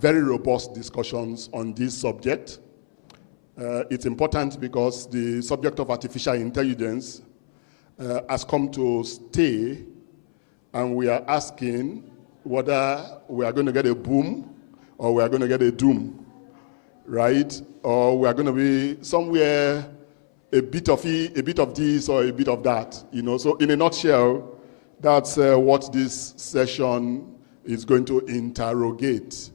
very robust discussions on this subject. It's important because the subject of artificial intelligence has come to stay, and we are asking whether we are going to get a boom or we are going to get a doom, right? Or we are going to be somewhere a bit of this or a bit of that, you know. So in a nutshell, that's what this session is going to interrogate.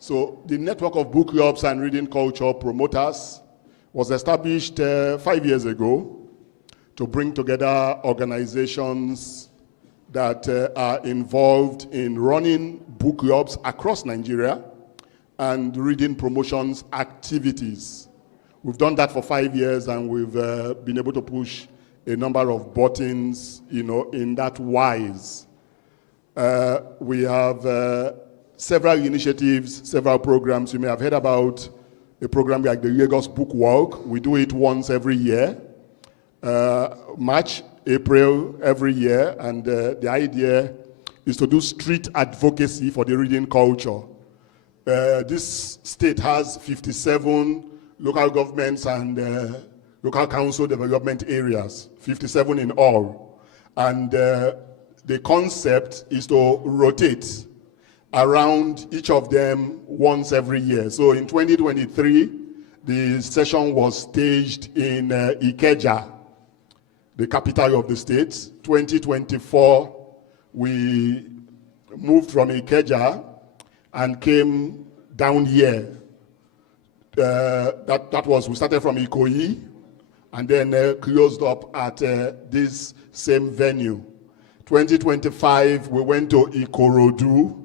So the network of book clubs and reading culture promoters was established 5 years ago to bring together organizations that are involved in running book clubs across Nigeria and reading promotions activities. We've done that for 5 years, and we've been able to push a number of buttons, you know, in that wise. We have several initiatives, several programs. You may have heard about a program like the Lagos Book Walk. We do it once every year, March, April every year, and the idea is to do street advocacy for the reading culture. This state has 57 local governments and local council development areas, 57 in all. And the concept is to rotate around each of them once every year. So in 2023, the session was staged in Ikeja, the capital of the state. 2024, we moved from Ikeja and came down here. We started from Ikoyi and then closed up at this same venue. 2025, we went to Ikorodu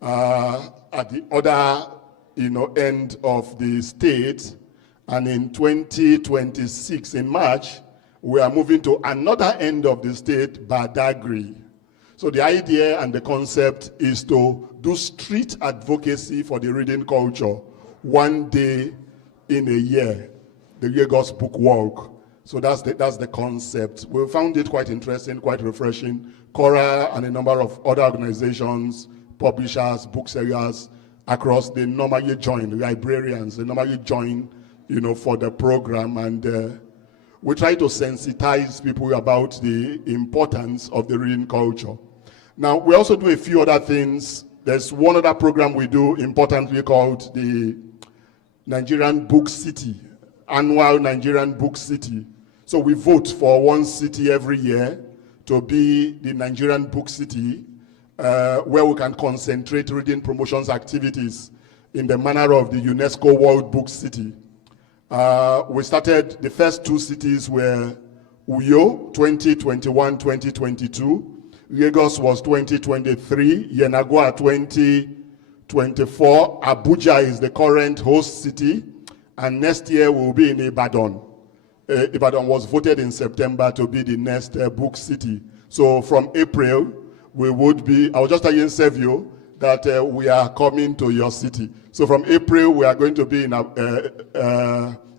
at the other, you know, end of the state. And in 2026, in March, we are moving to another end of the state, Badagry. So the idea and the concept is to do street advocacy for the reading culture one day in a year, the Lagos Book Walk. So that's the concept. We found it quite interesting, quite refreshing. CORA and a number of other organizations, publishers, booksellers across, they normally join, librarians, they normally join, you know, for the program. And we try to sensitize people about the importance of the reading culture. Now, we also do a few other things. There's one other program we do importantly called the Nigerian Book City, annual Nigerian Book City. So we vote for one city every year to be the Nigerian Book City, where we can concentrate reading promotions activities in the manner of the UNESCO World Book City. We started, the first two cities were Uyo, 2021-2022. Lagos was 2023, Yenagoa 2024, Abuja is the current host city, and next year we'll be in Ibadan. Ibadan was voted in September to be the next book city. So from April, we would be, I was just telling Sevio that we are coming to your city. So from April, we are going to be in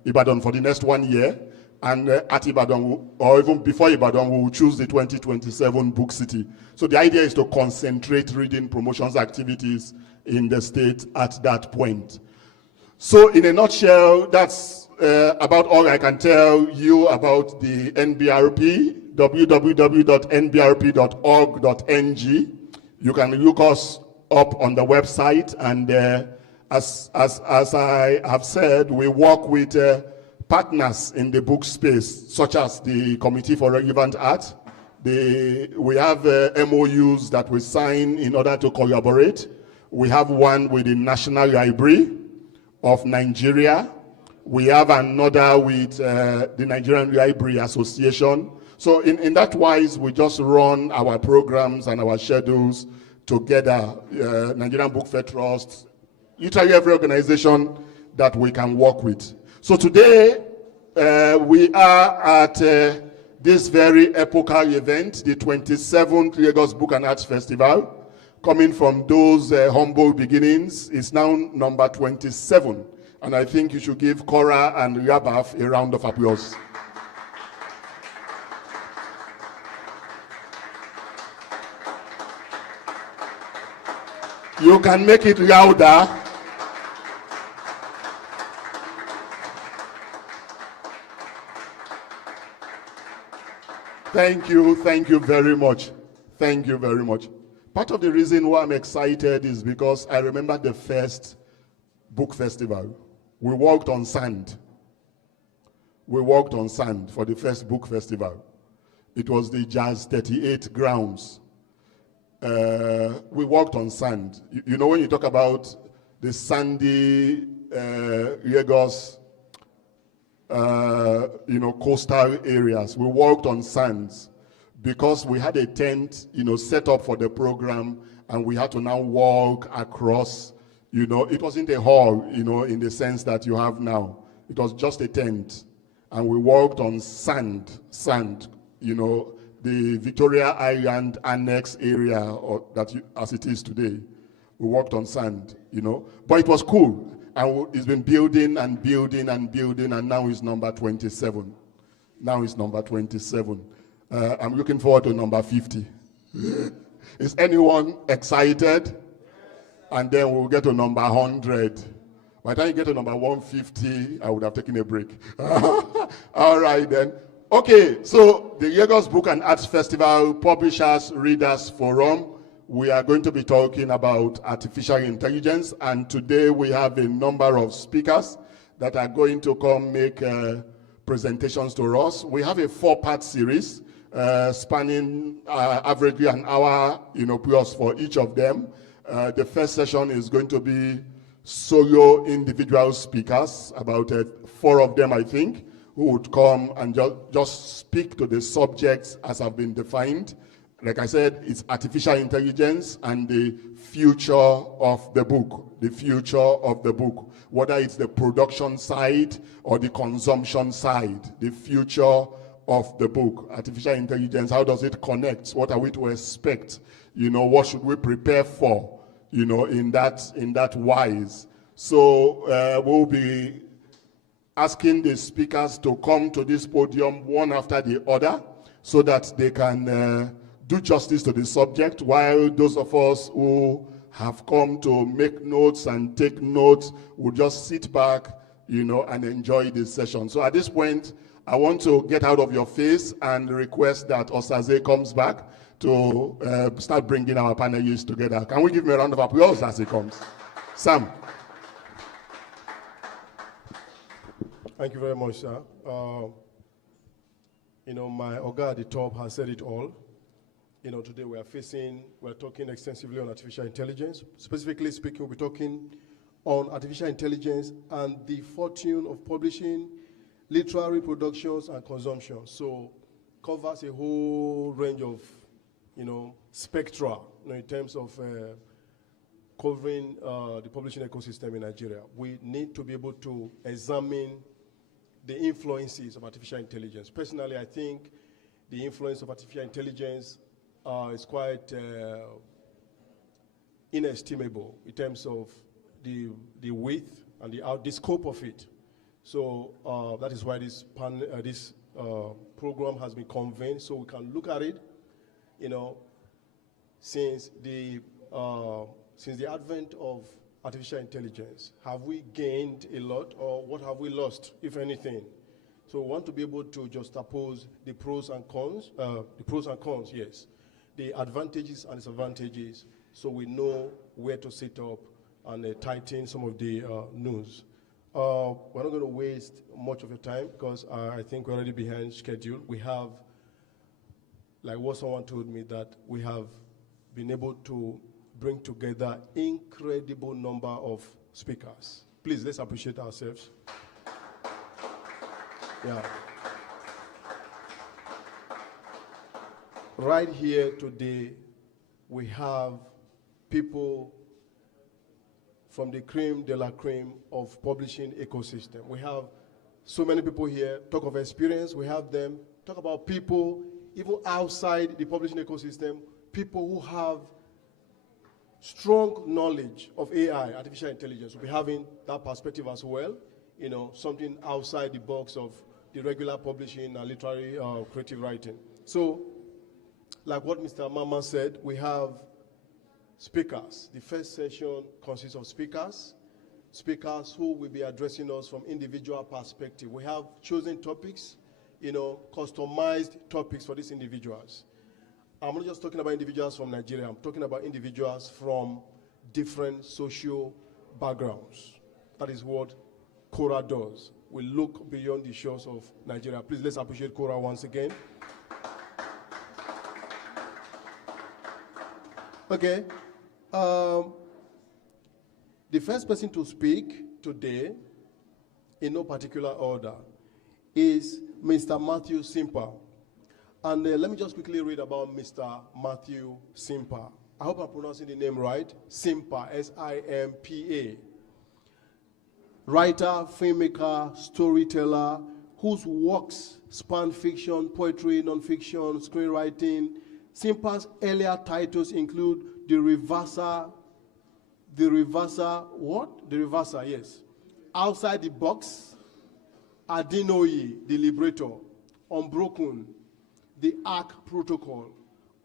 Ibadan for the next 1 year. And at Ibadan, or even before Ibadan, we will choose the 2027 book city. So the idea is to concentrate reading promotions activities in the state at that point. So in a nutshell, that's about all I can tell you about the NBRP, www.nbrp.org.ng. You can look us up on the website, and as I have said, we work with partners in the book space, such as the Committee for Relevant Art. We have MOUs that we sign in order to collaborate. We have one with the National Library of Nigeria. We have another with the Nigerian Library Association. So in that wise, we just run our programs and our schedules together. Nigerian Book Fair Trust, literally every organization that we can work with. So today, we are at this very epochal event, the 27th Lagos Book and Arts Festival. Coming from those humble beginnings, it's now number 27. And I think you should give CORA and LABAF a round of applause. You can make it louder. Thank you very much. Thank you very much. Part of the reason why I'm excited is because I remember the first book festival. We walked on sand. We walked on sand for the first book festival. It was the Jazz 38 grounds. We walked on sand. You know, when you talk about the sandy Lagos, coastal areas, we walked on sands because we had a tent, set up for the program, and we had to now walk across. It wasn't a hall, in the sense that you have now. It was just a tent, and we walked on sand, the Victoria Island annex area, as it is today. We walked on sand, but it was cool. And it's been building and building and building, and now it's number 27. Now it's number 27. I'm looking forward to number 50. Is anyone excited? And then we'll get to number 100. By the time you get to number 150, I would have taken a break. All right then. Okay, so the Lagos Book and Arts Festival Publishers Readers Forum, we are going to be talking about artificial intelligence, and today we have a number of speakers that are going to come make presentations to us. We have a 4-part series spanning averagely an hour, plus for each of them. The first session is going to be solo individual speakers, about 4 of them, I think, who would come and just speak to the subjects as have been defined. Like I said, it's artificial intelligence and the future of the book. The future of the book. Whether it's the production side or the consumption side. The future of the book. Artificial intelligence, how does it connect? What are we to expect? What should we prepare for? In that wise. So we'll be asking the speakers to come to this podium one after the other so that they can do justice to the subject, while those of us who have come to make notes and take notes will just sit back, and enjoy this session. So at this point, I want to get out of your face and request that Osaze comes back to start bringing our panelists together. Can we give him a round of applause as he comes? Sam. Thank you very much, sir. My Oga at the top has said it all. Today we're talking extensively on artificial intelligence. Specifically speaking, we'll be talking on artificial intelligence and the fortune of publishing, literary productions, and consumption. So covers a whole range of, spectra, in terms of covering the publishing ecosystem in Nigeria. We need to be able to examine the influences of artificial intelligence. Personally, I think the influence of artificial intelligence is quite inestimable in terms of the width and the scope of it. So that is why this program has been convened, so we can look at it. Since the advent of artificial intelligence, have we gained a lot, or what have we lost, if anything? So we want to be able to juxtapose the pros and cons. Yes. The advantages and disadvantages, so we know where to sit up and tighten some of the news. We're not going to waste much of your time because I think we're already behind schedule. We have, like what someone told me, that we have been able to bring together incredible number of speakers. Please, let's appreciate ourselves. Yeah. Right here today, we have people from the cream de la cream of publishing ecosystem. We have so many people here. Talk of experience, we have them. Talk about people, even outside the publishing ecosystem, people who have strong knowledge of AI, artificial intelligence. We'll be having that perspective as well, something outside the box of the regular publishing and literary creative writing. So, like what Mr. Mama said, we have speakers. The first session consists of speakers who will be addressing us from individual perspective. We have chosen topics, customized topics for these individuals. I'm not just talking about individuals from Nigeria. I'm talking about individuals from different social backgrounds. That is what CORA does. We look beyond the shores of Nigeria. Please, let's appreciate CORA once again. Okay. The first person to speak today, in no particular order, is Mr. Matthew Simpa. And let me just quickly read about Mr. Matthew Simpa. I hope I'm pronouncing the name right. Simpa, S-I-M-P-A. Writer, filmmaker, storyteller, whose works span fiction, poetry, non-fiction, screenwriting. Simpa's earlier titles include The Reverser, yes. Outside the Box, Adinoyi, The Liberator, Unbroken, The Ark Protocol,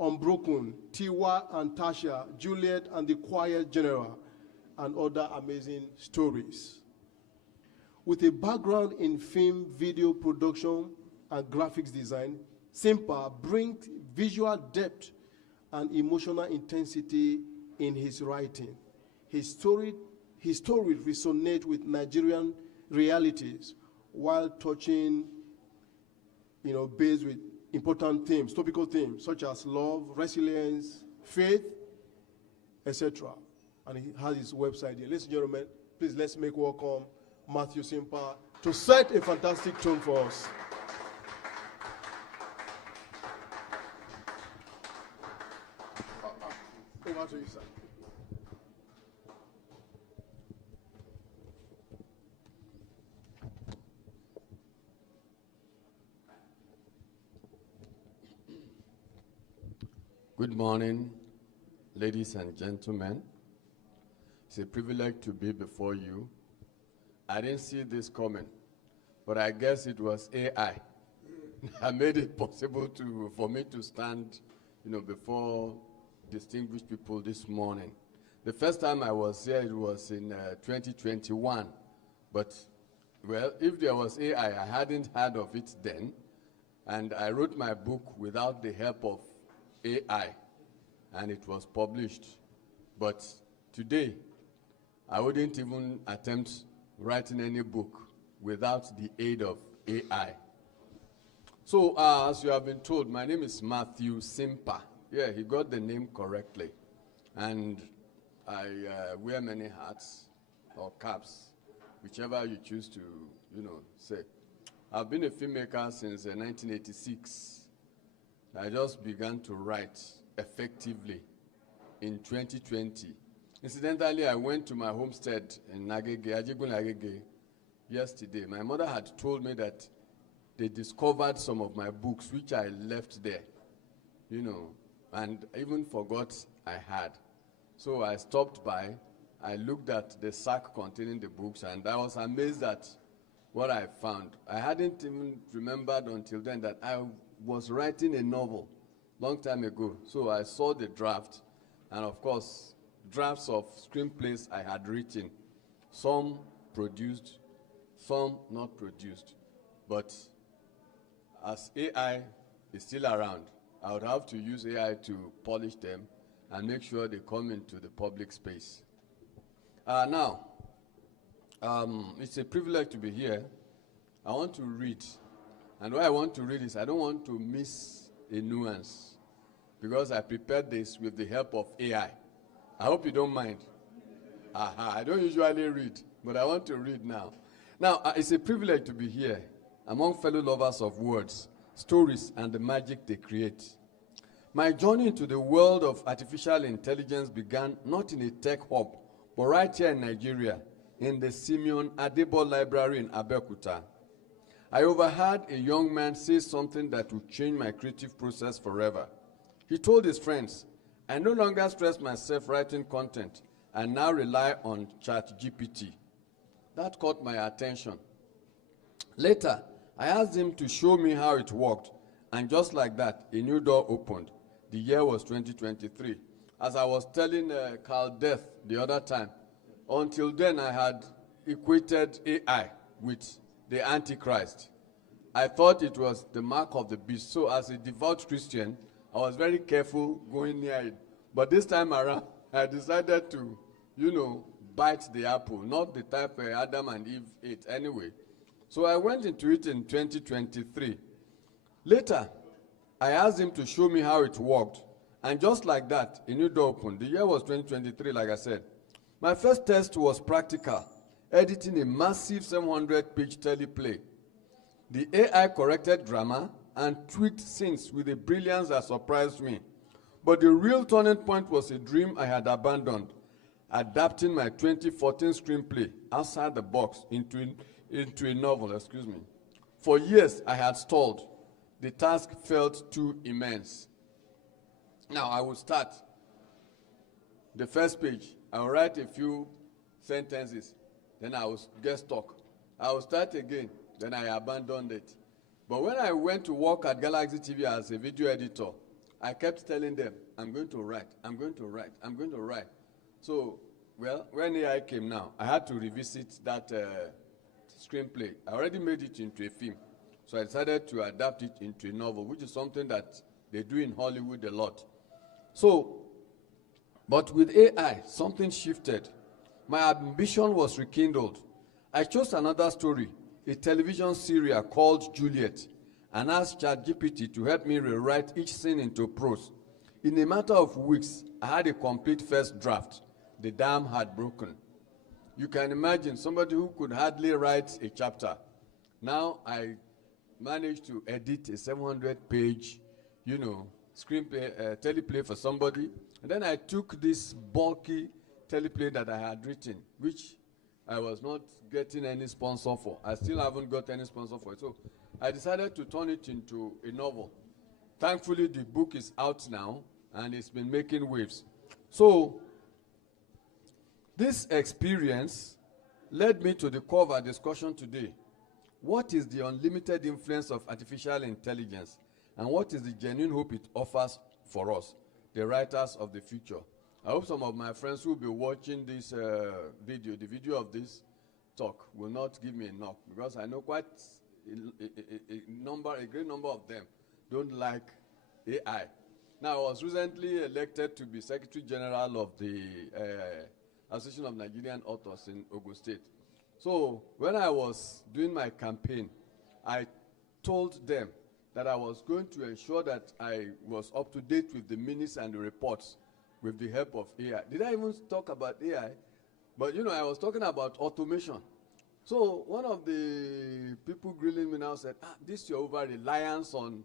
Unbroken, Tiwa and Tasha, Juliet and the Quiet General, and other amazing stories. With a background in film, video production, and graphics design, Simpa brings visual depth and emotional intensity in his writing. His stories resonate with Nigerian realities while touching, based with important themes, topical themes, such as love, resilience, faith, etc. And he has his website here. Ladies and gentlemen, please let's make welcome Matthew Simpa to set a fantastic tone for us. Over to you, sir. Good morning, ladies and gentlemen. It's a privilege to be before you. I didn't see this coming, but I guess it was AI that made it possible for me to stand, before distinguished people this morning. The first time I was here, it was in 2021. But, well, if there was AI, I hadn't heard of it then. And I wrote my book without the help of AI, and it was published. But today, I wouldn't even attempt writing any book without the aid of AI. So, as you have been told, my name is Matthew Simpa. Yeah, he got the name correctly. And I wear many hats or caps, whichever you choose to, say. I've been a filmmaker since 1986. I just began to write effectively in 2020. Incidentally, I went to my homestead in Ajegun Agege, yesterday. My mother had told me that they discovered some of my books, which I left there, and even forgot I had. So I stopped by, I looked at the sack containing the books, and I was amazed at what I found. I hadn't even remembered until then that I was writing a novel long time ago. So I saw the draft, and of course, drafts of screenplays I had written, some produced, some not produced. But as AI is still around, I would have to use AI to polish them and make sure they come into the public space. Now, it's a privilege to be here. I want to read. And what I want to read is I don't want to miss a nuance because I prepared this with the help of AI. I hope you don't mind. I don't usually read, but I want to read now. Now, it's a privilege to be here among fellow lovers of words, stories, and the magic they create. My journey into the world of artificial intelligence began not in a tech hub, but right here in Nigeria, in the Simeon Adebo Library in Abeokuta. I overheard a young man say something that would change my creative process forever. He told his friends, I no longer stress myself writing content. I now rely on ChatGPT. That caught my attention. Later, I asked him to show me how it worked, and just like that, a new door opened. The year was 2023. as I was telling Carl Death the other time, until then I had equated AI with the Antichrist. I thought it was the mark of the beast. So as a devout Christian, I was very careful going near it. But this time around, I decided to, bite the apple, not the type Adam and Eve ate anyway. So I went into it in 2023. Later, I asked him to show me how it worked. And just like that, a new door opened. The year was 2023, like I said. My first test was practical, editing a massive 700-page teleplay. The AI corrected grammar and tweaked scenes with a brilliance that surprised me. But the real turning point was a dream I had abandoned, adapting my 2014 screenplay outside the box into a novel, For years, I had stalled. The task felt too immense. Now, I will start. The first page, I will write a few sentences, then I will get stuck. I will start again, then I abandoned it. But when I went to work at Galaxy TV as a video editor, I kept telling them, I'm going to write, I'm going to write, I'm going to write. So, well, when AI came now, I had to revisit that screenplay. I already made it into a film. So I decided to adapt it into a novel, which is something that they do in Hollywood a lot. So, but with AI, something shifted. My ambition was rekindled. I chose another story, a television serial called Juliet, and asked ChatGPT to help me rewrite each scene into prose. In a matter of weeks, I had a complete first draft. The dam had broken. You can imagine somebody who could hardly write a chapter. Now I managed to edit a 700-page, screenplay, teleplay for somebody. And then I took this bulky teleplay that I had written, which I was not getting any sponsor for. I still haven't got any sponsor for it. So I decided to turn it into a novel. Thankfully, the book is out now, and it's been making waves. So this experience led me to the core of our discussion today. What is the unlimited influence of artificial intelligence, and what is the genuine hope it offers for us, the writers of the future? I hope some of my friends who will be watching this video, the video of this talk, will not give me a knock, because I know quite a great number of them don't like AI. Now, I was recently elected to be Secretary General of the Association of Nigerian Authors in Ogun State. So when I was doing my campaign, I told them that I was going to ensure that I was up to date with the minutes and the reports with the help of AI. Did I even talk about AI? But I was talking about automation. So one of the people grilling me now said, this is your over-reliance on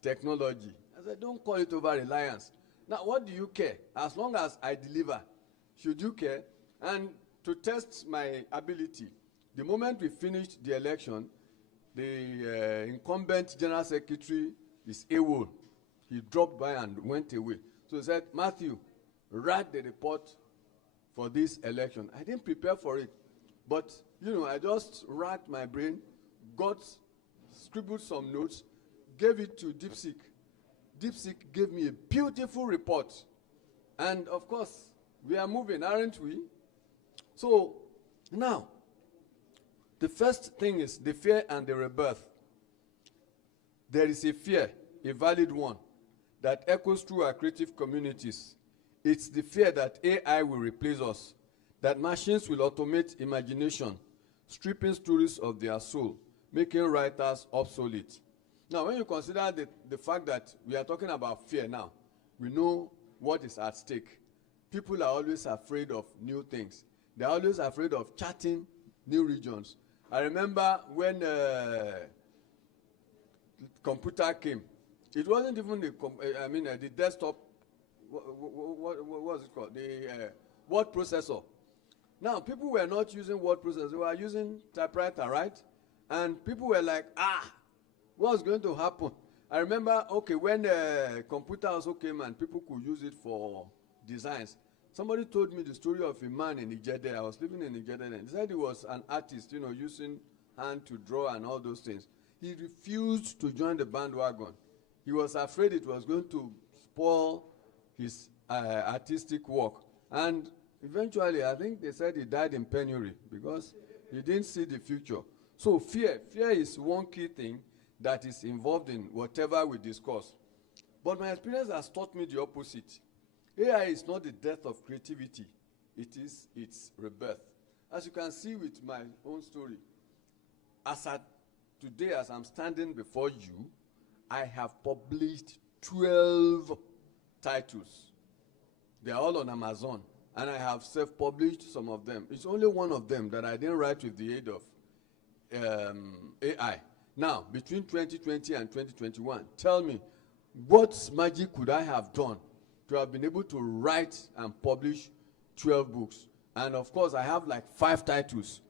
technology. I said, don't call it over-reliance. Now, what do you care? As long as I deliver, should you care? And to test my ability, the moment we finished the election, the incumbent general secretary is AWOL. He dropped by and went away. So he said, Matthew, write the report for this election. I didn't prepare for it. But, I just racked my brain, scribbled some notes, gave it to DeepSeek. DeepSeek gave me a beautiful report. And, of course, we are moving, aren't we? So, now, the first thing is the fear and the rebirth. There is a fear, a valid one, that echoes through our creative communities. It's the fear that AI will replace us, that machines will automate imagination, stripping stories of their soul, making writers obsolete. Now, when you consider the fact that we are talking about fear now, we know what is at stake. People are always afraid of new things. They're always afraid of charting new regions. I remember when computer came, it wasn't even the desktop, what was it called? The word processor. Now, people were not using word processor, they were using typewriter, right? And people were like, what's going to happen? I remember, when computer also came and people could use it for designs, somebody told me the story of a man in Nigeria. I was living in Nigeria then. He said he was an artist, using hand to draw and all those things. He refused to join the bandwagon. He was afraid it was going to spoil his artistic work. And eventually, I think they said he died in penury because he didn't see the future. So fear is one key thing that is involved in whatever we discuss. But my experience has taught me the opposite. AI is not the death of creativity. It is its rebirth. As you can see with my own story, today, as I'm standing before you, I have published 12 titles. They are all on Amazon, and I have self-published some of them. It's only one of them that I didn't write with the aid of AI. Now, between 2020 and 2021, tell me, what magic could I have done to have been able to write and publish 12 books? And of course, I have like 5 titles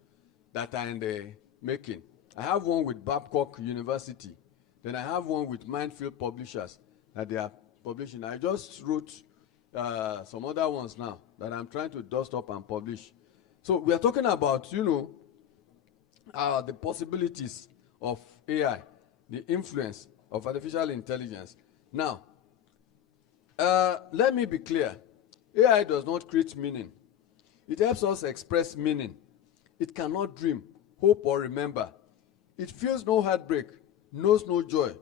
that are in the making. I have one with Babcock University. Then I have one with Minefield Publishers that they are publishing. I just wrote some other ones now that I'm trying to dust up and publish. So we are talking about, the possibilities of AI, the influence of artificial intelligence. Now, let me be clear. AI does not create meaning. It helps us express meaning. It cannot dream, hope, or remember. It feels no heartbreak, knows no joy.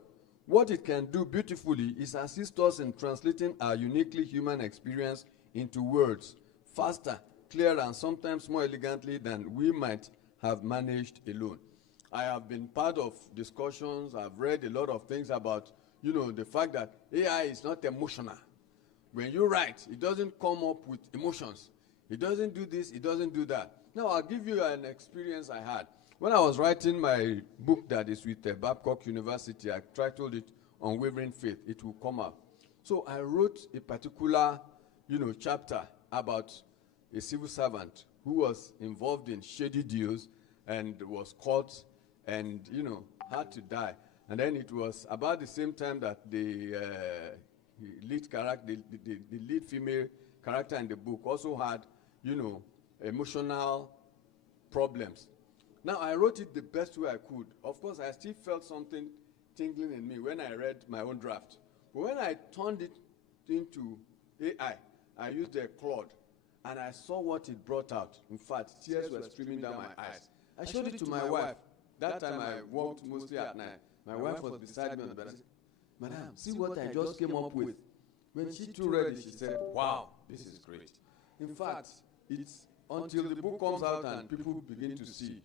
What it can do beautifully is assist us in translating our uniquely human experience into words, faster, clearer, and sometimes more elegantly than we might have managed alone. I have been part of discussions. I've read a lot of things about, the fact that AI is not emotional. When you write, it doesn't come up with emotions. It doesn't do this, it doesn't do that. Now, I'll give you an experience I had. When I was writing my book that is with Babcock University, I titled it Unwavering Faith. It will come out. So I wrote a particular, chapter about a civil servant who was involved in shady deals and was caught and, had to die. And then it was about the same time that the lead character, the lead female character in the book also had, emotional problems. Now, I wrote it the best way I could. Of course, I still felt something tingling in me when I read my own draft. But when I turned it into AI, I used a Claude, and I saw what it brought out. In fact, tears were streaming down my eyes. I showed it to my wife. That time I worked mostly at night. My wife was beside me on the bed. I said, "Madam, see what I just came up with." When she too read it, she said, "Wow, this is great." In fact, it's until the book comes out and people begin to see,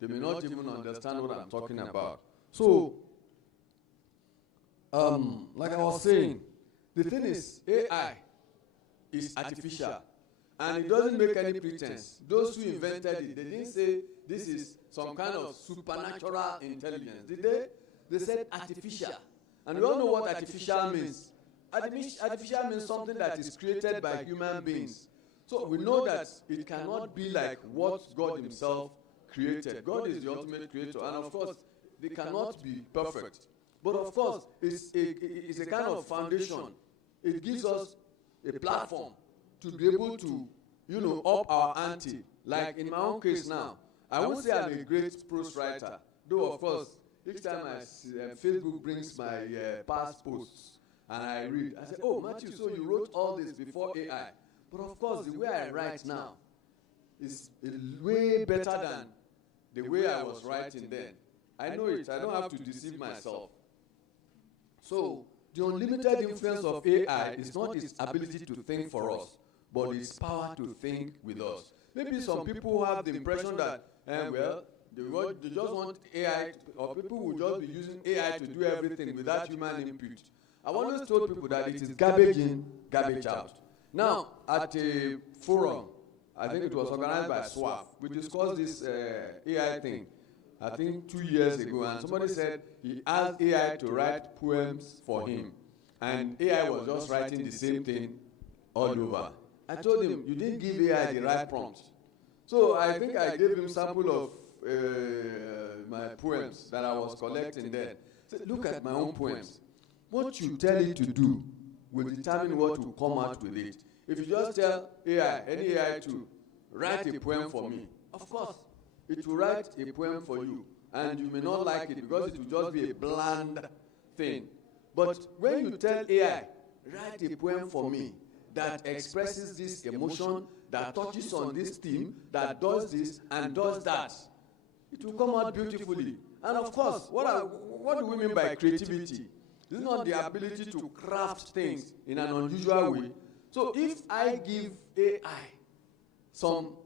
they may not even understand what I'm talking about. So, like I was saying, the thing is, AI is artificial, and it doesn't make any pretense. Those who invented it, they didn't say this is some kind of supernatural intelligence, did they? They said artificial. And we all know what artificial means. Artificial means something that is created by human beings. So we know that it cannot be like what God himself created. God is the ultimate creator, and of course, they cannot be perfect. But of course, it's a kind of foundation. It gives us a platform to be able to, up our ante. Like in my own case now, I won't say I'm a great prose writer, though of course, each time Facebook brings my past posts and I read, I say, "Oh, Matthew, so you wrote all this before AI." But of course, the way I write now is way better than the way I was writing then. I know it. I don't have to deceive myself. So, the unlimited influence of AI is not its ability to think for us, but its power to think with us. Maybe some people have the impression that, they just want AI, or people will just be using AI to do everything without human input. I've always told people that it is garbage in, garbage out. Now, at a forum, I think it was organized by SWAF, we discussed this AI thing, I think 2 years ago, and somebody said he asked AI to write poems for him, and AI was just writing the same thing all over. I told him, you didn't give AI the right prompt. So I think I gave him a sample of my poems that I was collecting then. So look at my own poems. What you tell it to do will determine what will come out with it. If you just tell AI, any AI to write a poem for me, of course, it will write a poem for you. And you may not like it because it will just be a bland thing. But when you tell AI, write a poem for me, that expresses this emotion, that touches on this theme, that does this and does that. It will come out beautifully. And of course, what do we mean by creativity? This is not the ability to craft things in an unusual way. So if I give AI some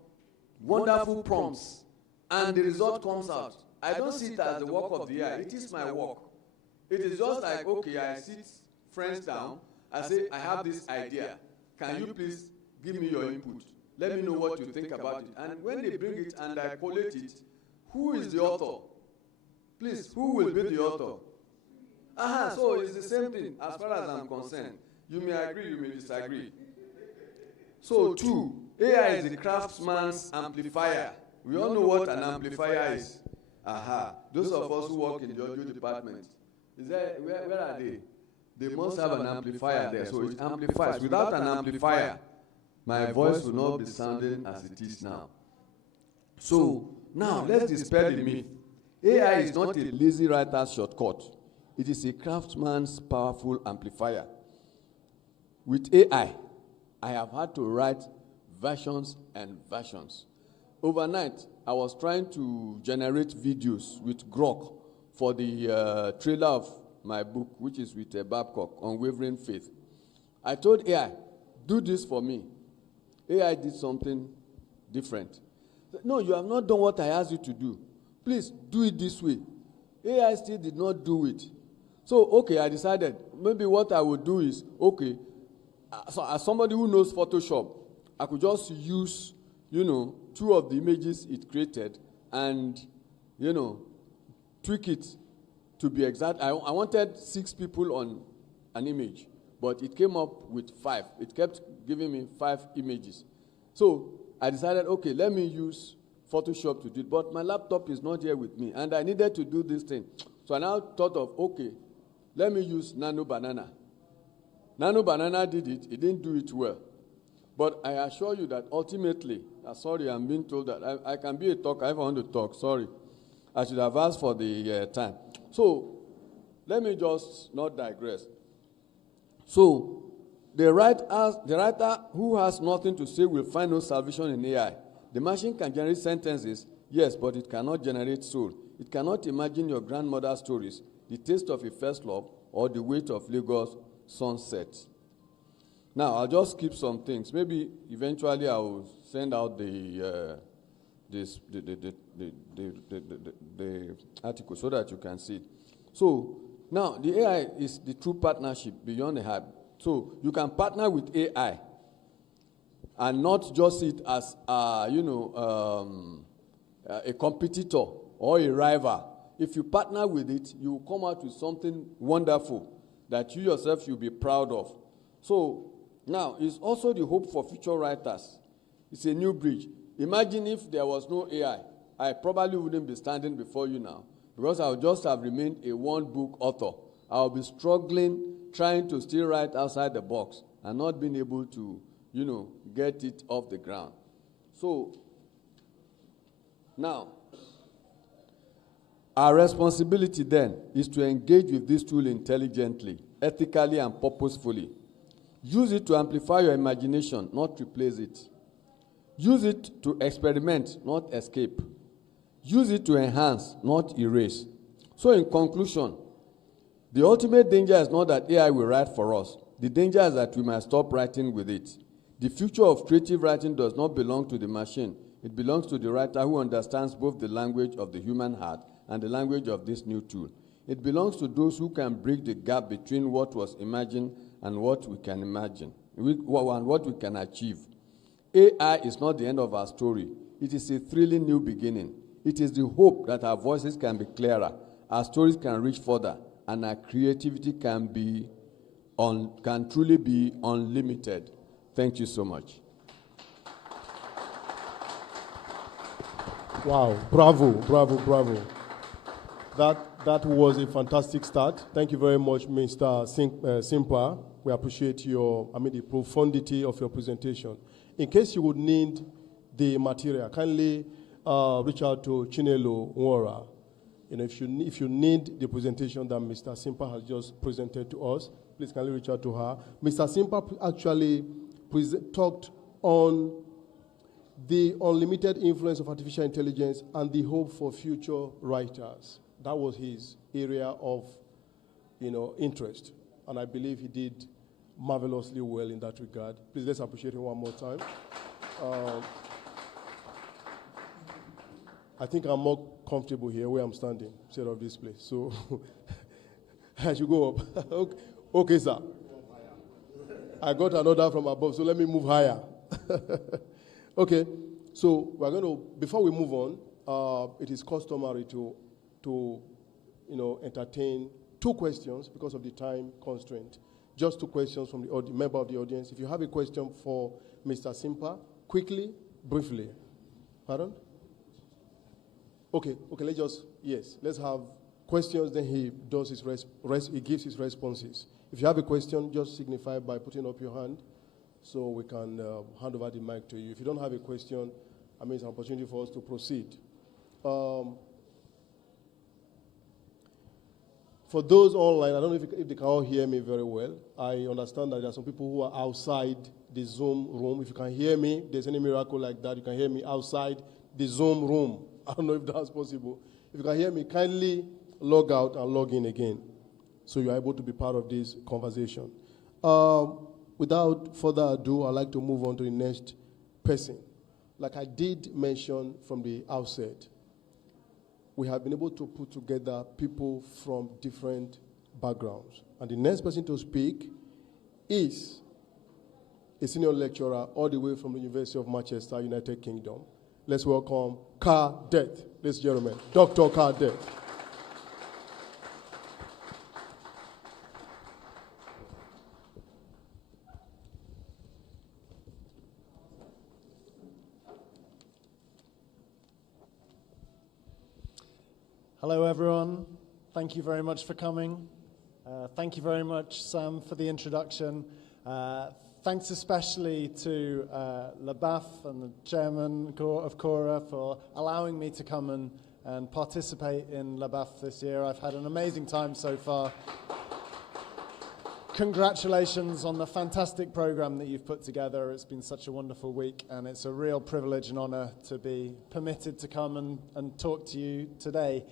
wonderful prompts and the result comes out, I don't see it as the work of the AI. It is my work. It is just like, okay, I sit friends down, I say, I have this idea. Can you please give me your input? Let me know what you think about it. And when they bring it and I collate it, who is the author? Please, who will be the author? So it's the same thing as far as I'm concerned. You may agree, you may disagree. So 2, AI is the craftsman's amplifier. We all know what an amplifier is. Those of us who work in the audio department, where are they? They must have an amplifier there, so it amplifies. Without an amplifier, my voice will not be sounding as it is now. So now let's dispel the myth. AI is not a lazy writer's shortcut. It is a craftsman's powerful amplifier. With AI, I have had to write versions and versions. Overnight, I was trying to generate videos with Grok for the trailer of my book, which is with Babcock, Unwavering Faith. I told AI, do this for me. AI did something different. No, you have not done what I asked you to do. Please do it this way. AI still did not do it. So, okay, I decided maybe what I would do is, okay, so as somebody who knows Photoshop, I could just use, 2 of the images it created and, tweak it to be exact. I wanted 6 people on an image, but it came up with 5. It kept giving me 5 images. So I decided, okay, let me use Photoshop to do it, but my laptop is not here with me, and I needed to do this thing. So I now thought of, okay, let me use Nano Banana. Nano Banana did it. It didn't do it well. But I assure you that ultimately, sorry, I'm being told that I can be a talker if I want to talk. Sorry. I should have asked for the time. So let me just not digress. So the writer who has nothing to say will find no salvation in AI. The machine can generate sentences, yes, but it cannot generate soul. It cannot imagine your grandmother's stories, the taste of a first love, or the weight of Lagos sunset. Now, I'll just skip some things. Maybe eventually I will send out the article so that you can see it. So now the AI is the true partnership beyond the hype. So you can partner with AI and not just see it as a competitor or a rival. If you partner with it, you will come out with something wonderful that you yourself should be proud of. So now, it's also the hope for future writers. It's a new bridge. Imagine if there was no AI, I probably wouldn't be standing before you now, because I would just have remained a one-book author. I would be struggling, trying to still write outside the box and not being able to, get it off the ground. So now, our responsibility then is to engage with this tool intelligently, ethically, and purposefully. Use it to amplify your imagination, not replace it. Use it to experiment, not escape. Use it to enhance, not erase. So in conclusion, the ultimate danger is not that AI will write for us. The danger is that we might stop writing with it. The future of creative writing does not belong to the machine. It belongs to the writer who understands both the language of the human heart and the language of this new tool. It belongs to those who can bridge the gap between what was imagined and what we can imagine, and what we can achieve. AI is not the end of our story. It is a thrilling new beginning. It is the hope that our voices can be clearer, our stories can reach further, and our creativity can truly be unlimited. Thank you so much. Wow, bravo, bravo, bravo. That was a fantastic start. Thank you very much, Mr. Simpa. We appreciate the profundity of your presentation. In case you would need the material, kindly reach out to Chinelo Nwora. If you need the presentation that Mr. Simpa has just presented to us, please kindly reach out to her. Mr. Simpa actually talked on the unlimited influence of artificial intelligence and the hope for future writers. That was his area of, interest. And I believe he did marvelously well in that regard. Please, let's appreciate him one more time. I think I'm more comfortable here where I'm standing instead of this place. So I should go up. Okay, sir. I got an order from above, so let me move higher. Okay, so we're going to, before we move on, it is customary to entertain 2 questions because of the time constraint. Just 2 questions from the member of the audience. If you have a question for Mr. Simpa, quickly, briefly. Pardon? Okay, let's have questions, then he does his he gives his responses. If you have a question, just signify by putting up your hand so we can hand over the mic to you. If you don't have a question, I mean, it's an opportunity for us to proceed. For those online, I don't know if they can all hear me very well. I understand that there are some people who are outside the Zoom room. If you can hear me, if there's any miracle like that, you can hear me outside the Zoom room. I don't know if that's possible. If you can hear me, kindly log out and log in again so you're able to be part of this conversation. Without further ado, I'd like to move on to the next person. Like I did mention from the outset, we have been able to put together people from different backgrounds. And the next person to speak is a senior lecturer all the way from the University of Manchester, United Kingdom. Let's welcome Car Death, ladies and gentlemen, Dr. Car Death. Hello, everyone. Thank you very much for coming. Thank you very much, Sam, for the introduction. Thanks especially to LABAF and the chairman of CORA for allowing me to come and participate in LABAF this year. I've had an amazing time so far. Congratulations on the fantastic program that you've put together. It's been such a wonderful week, and it's a real privilege and honor to be permitted to come and talk to you today.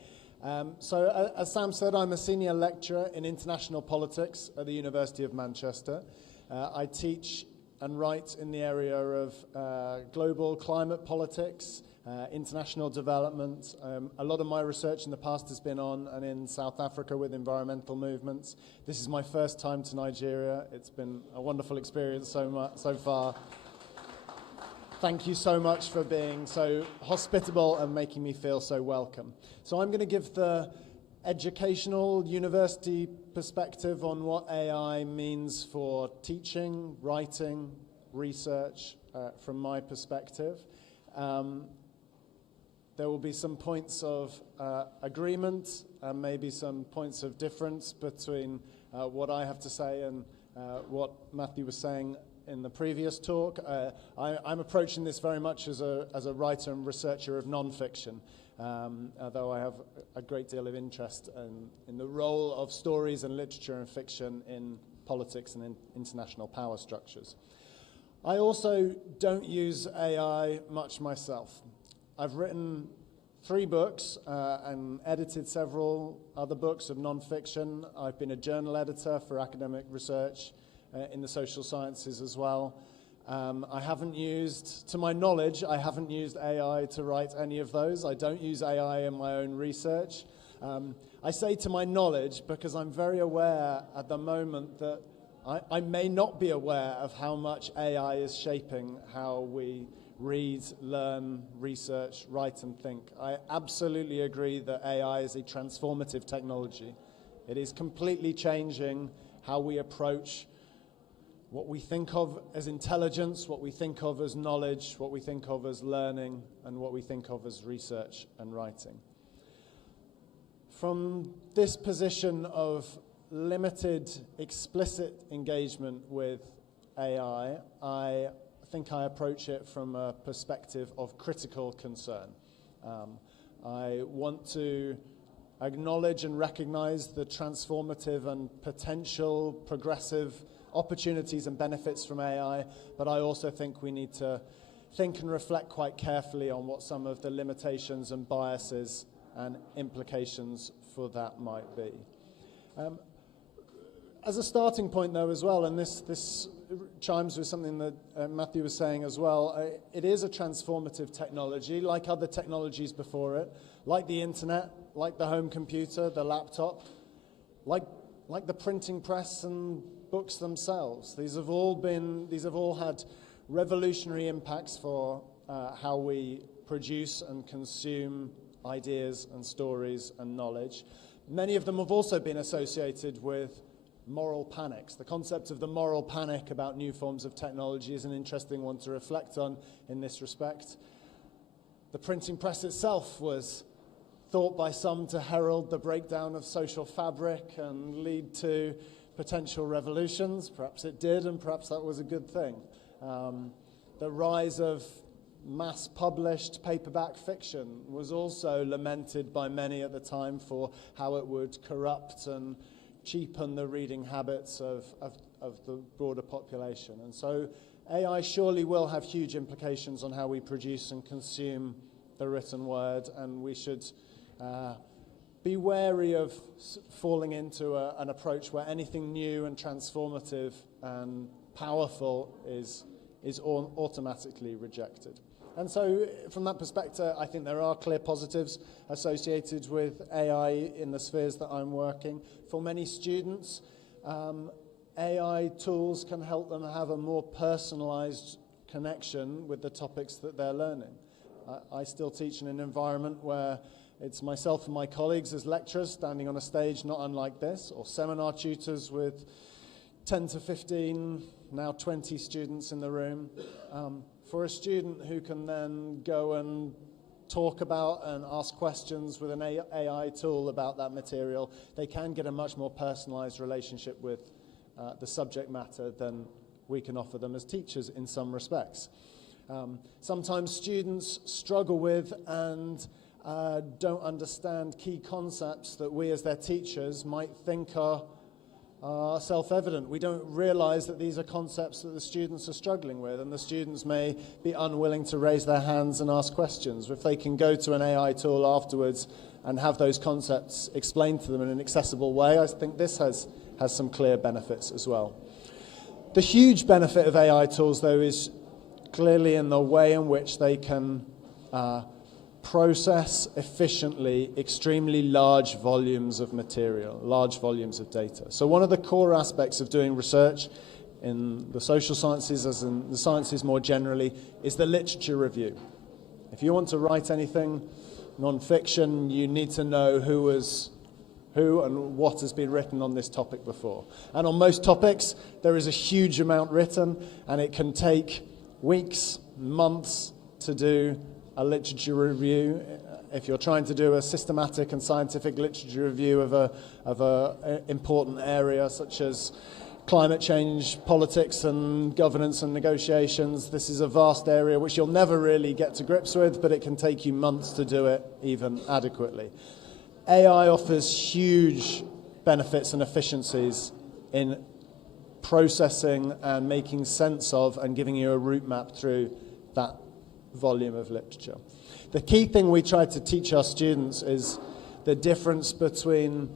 So as Sam said, I'm a senior lecturer in international politics at the University of Manchester. I teach and write in the area of global climate politics, international development. A lot of my research in the past has been on and in South Africa with environmental movements. This is my first time to Nigeria. It's been a wonderful experience so far. Thank you so much for being so hospitable and making me feel so welcome. So I'm going to give the educational university perspective on what AI means for teaching, writing, research from my perspective. There will be some points of agreement and maybe some points of difference between what I have to say and what Matthew was saying in the previous talk. I'm approaching this very much as a writer and researcher of non-fiction, although I have a great deal of interest in the role of stories and literature and fiction in politics and in international power structures. I also don't use AI much myself. I've written 3 books and edited several other books of non-fiction. I've been a journal editor for academic research in the social sciences as well. I haven't used, to my knowledge, I haven't used AI to write any of those. I don't use AI in my own research. I say to my knowledge because I'm very aware at the moment that I may not be aware of how much AI is shaping how we read, learn, research, write, and think. I absolutely agree that AI is a transformative technology. It is completely changing how we approach what we think of as intelligence, what we think of as knowledge, what we think of as learning, and what we think of as research and writing. From this position of limited, explicit engagement with AI, I think I approach it from a perspective of critical concern. I want to acknowledge and recognize the transformative and potential progressive opportunities and benefits from AI, but I also think we need to think and reflect quite carefully on what some of the limitations and biases and implications for that might be. As a starting point, though, as well, and this chimes with something that Matthew was saying as well, it is a transformative technology, like other technologies before it, like the internet, like the home computer, the laptop, like the printing press and books themselves. These have all had revolutionary impacts for how we produce and consume ideas and stories and knowledge. Many of them have also been associated with moral panics. The concept of the moral panic about new forms of technology is an interesting one to reflect on in this respect. The printing press itself was thought by some to herald the breakdown of social fabric and lead to potential revolutions. Perhaps it did, and perhaps that was a good thing. The rise of mass-published paperback fiction was also lamented by many at the time for how it would corrupt and cheapen the reading habits of the broader population. And so AI surely will have huge implications on how we produce and consume the written word, and we should be wary of falling into an approach where anything new and transformative and powerful is automatically rejected. And so from that perspective, I think there are clear positives associated with AI in the spheres that I'm working. For many students, AI tools can help them have a more personalized connection with the topics that they're learning. I still teach in an environment where it's myself and my colleagues as lecturers standing on a stage not unlike this, or seminar tutors with 10 to 15, now 20 students in the room. For a student who can then go and talk about and ask questions with an AI tool about that material, they can get a much more personalized relationship with the subject matter than we can offer them as teachers in some respects. Sometimes students struggle with and don't understand key concepts that we as their teachers might think are self-evident. We don't realize that these are concepts that the students are struggling with, and the students may be unwilling to raise their hands and ask questions. If they can go to an AI tool afterwards and have those concepts explained to them in an accessible way, I think this has some clear benefits as well. The huge benefit of AI tools, though, is clearly in the way in which they can process efficiently extremely large volumes of material, large volumes of data. So one of the core aspects of doing research in the social sciences, as in the sciences more generally, is the literature review. If you want to write anything non-fiction, you need to know who and what has been written on this topic before. And on most topics, there is a huge amount written, and it can take weeks, months to do a literature review. If you're trying to do a systematic and scientific literature review of a important area such as climate change, politics and governance and negotiations, this is a vast area which you'll never really get to grips with, but it can take you months to do it even adequately. AI offers huge benefits and efficiencies in processing and making sense of and giving you a route map through that volume of literature. The key thing we try to teach our students is the difference between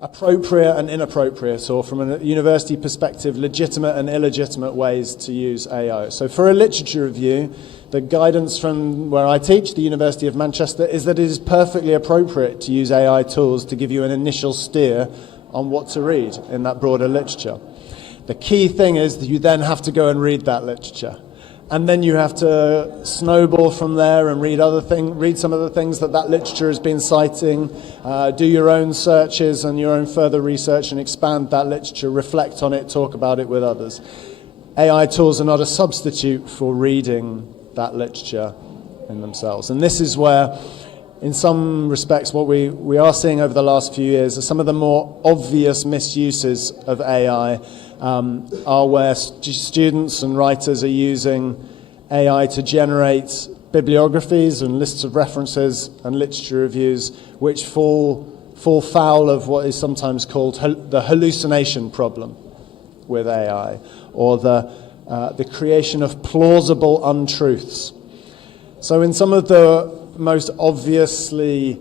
appropriate and inappropriate, or from a university perspective, legitimate and illegitimate ways to use AI. So for a literature review, the guidance from where I teach, the University of Manchester, is that it is perfectly appropriate to use AI tools to give you an initial steer on what to read in that broader literature. The key thing is that you then have to go and read that literature. And then you have to snowball from there and read some of the things that literature has been citing, do your own searches and your own further research and expand that literature, reflect on it, talk about it with others. AI tools are not a substitute for reading that literature in themselves. And this is where, in some respects, what we are seeing over the last few years are some of the more obvious misuses of AI are where students and writers are using AI to generate bibliographies and lists of references and literature reviews which fall foul of what is sometimes called the hallucination problem. with AI, or the creation of plausible untruths. So in some of the most obviously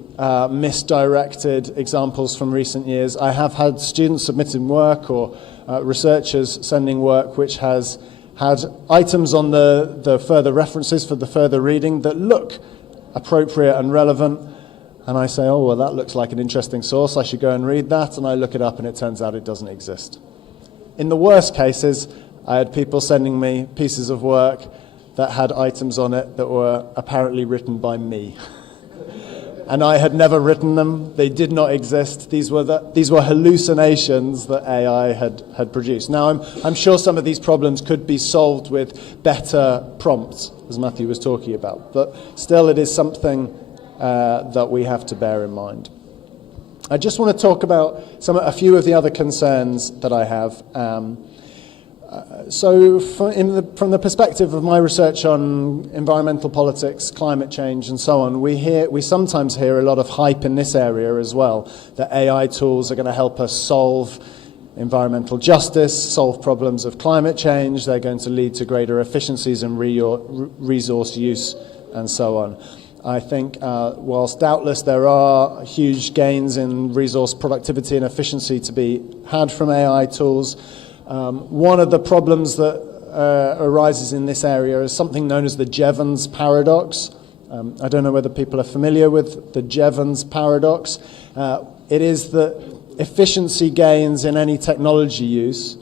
misdirected examples from recent years, I have had students submitting work or researchers sending work which has had items on the further references for the further reading that look appropriate and relevant, and I say, oh, well, that looks like an interesting source, I should go and read that, and I look it up and it turns out it doesn't exist. In the worst cases, I had people sending me pieces of work that had items on it that were apparently written by me. And I had never written them, they did not exist, these were hallucinations that AI had produced. Now, I'm sure some of these problems could be solved with better prompts, as Matthew was talking about, but still it is something that we have to bear in mind. I just want to talk about a few of the other concerns that I have. So from the perspective of my research on environmental politics, climate change and so on, we sometimes hear a lot of hype in this area as well, that AI tools are going to help us solve environmental justice, solve problems of climate change, they're going to lead to greater efficiencies in resource use and so on. I think whilst doubtless there are huge gains in resource productivity and efficiency to be had from AI tools, one of the problems that arises in this area is something known as the Jevons paradox. I don't know whether people are familiar with the Jevons paradox. It is that efficiency gains in any technology use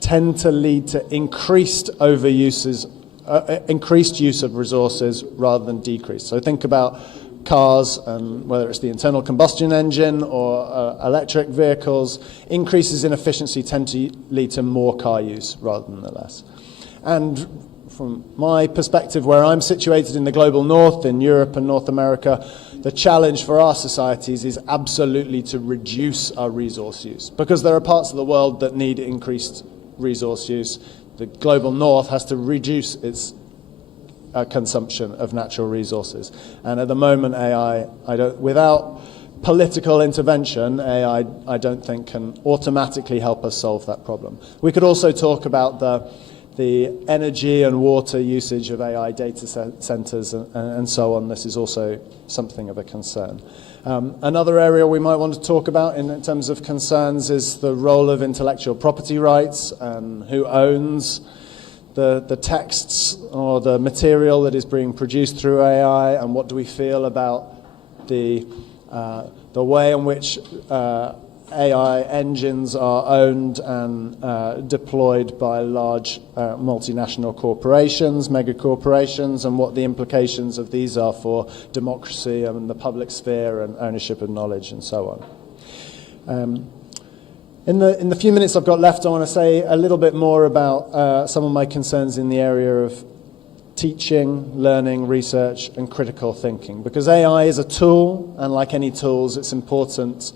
tend to lead to increased use of resources rather than decreased. So think about cars, and whether it's the internal combustion engine or electric vehicles, increases in efficiency tend to lead to more car use rather than less. And from my perspective, where I'm situated in the global north, in Europe and North America, the challenge for our societies is absolutely to reduce our resource use, because there are parts of the world that need increased resource use. The global north has to reduce its consumption of natural resources. And at the moment, AI, without political intervention, AI, I don't think can automatically help us solve that problem. We could also talk about the energy and water usage of AI data centers and so on. This is also something of a concern. Another area we might want to talk about in terms of concerns is the role of intellectual property rights and who owns the texts or the material that is being produced through AI, and what do we feel about the way in which AI engines are owned and deployed by large multinational corporations, mega corporations, and what the implications of these are for democracy and the public sphere and ownership of knowledge and so on. In the few minutes I've got left, I want to say a little bit more about some of my concerns in the area of teaching, learning, research, and critical thinking. Because AI is a tool, and like any tools, it's important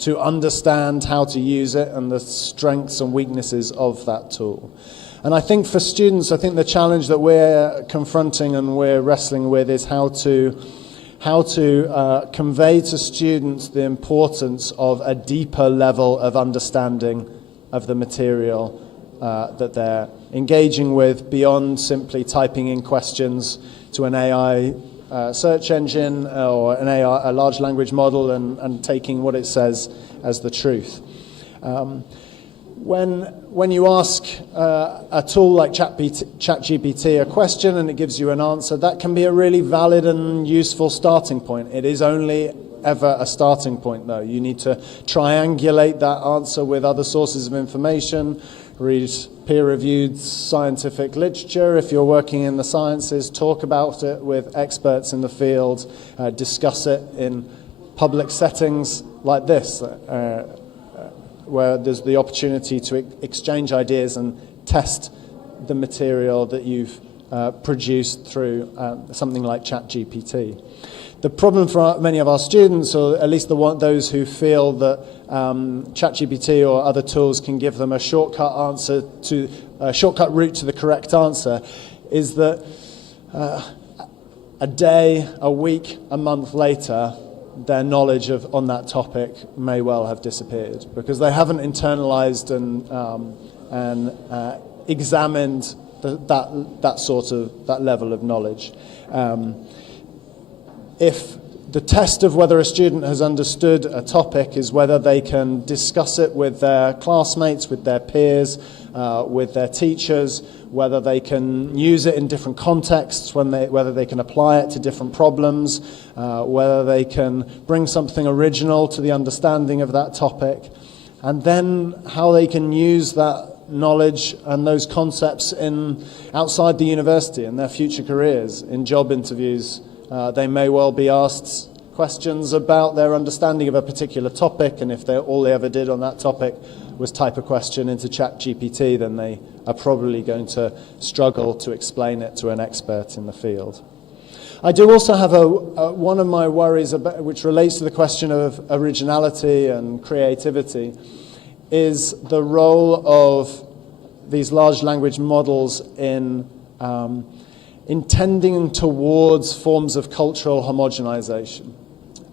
to understand how to use it and the strengths and weaknesses of that tool. And I think for students, I think the challenge that we're confronting and we're wrestling with is how to convey to students the importance of a deeper level of understanding of the material that they're engaging with, beyond simply typing in questions to an AI search engine or a large language model and taking what it says as the truth. When you ask a tool like ChatGPT a question and it gives you an answer, that can be a really valid and useful starting point. It is only ever a starting point, though. You need to triangulate that answer with other sources of information, read peer-reviewed scientific literature. If you're working in the sciences, talk about it with experts in the field, discuss it in public settings like this, where there's the opportunity to exchange ideas and test the material that you've produced through something like ChatGPT. The problem for many of our students, or at least those who feel that ChatGPT or other tools can give them a shortcut route to the correct answer, is that a day, a week, a month later, their knowledge on that topic may well have disappeared because they haven't internalized and and examined that level of knowledge. If the test of whether a student has understood a topic is whether they can discuss it with their classmates, with their peers, with their teachers, whether they can use it in different contexts, whether they can apply it to different problems, whether they can bring something original to the understanding of that topic, and then how they can use that knowledge and those concepts outside the university in their future careers, in job interviews. They may well be asked questions about their understanding of a particular topic, and if all they ever did on that topic was type a question into ChatGPT, then they are probably going to struggle to explain it to an expert in the field. I do also have one of my worries, which relates to the question of originality and creativity, is the role of these large language models in tending towards forms of cultural homogenization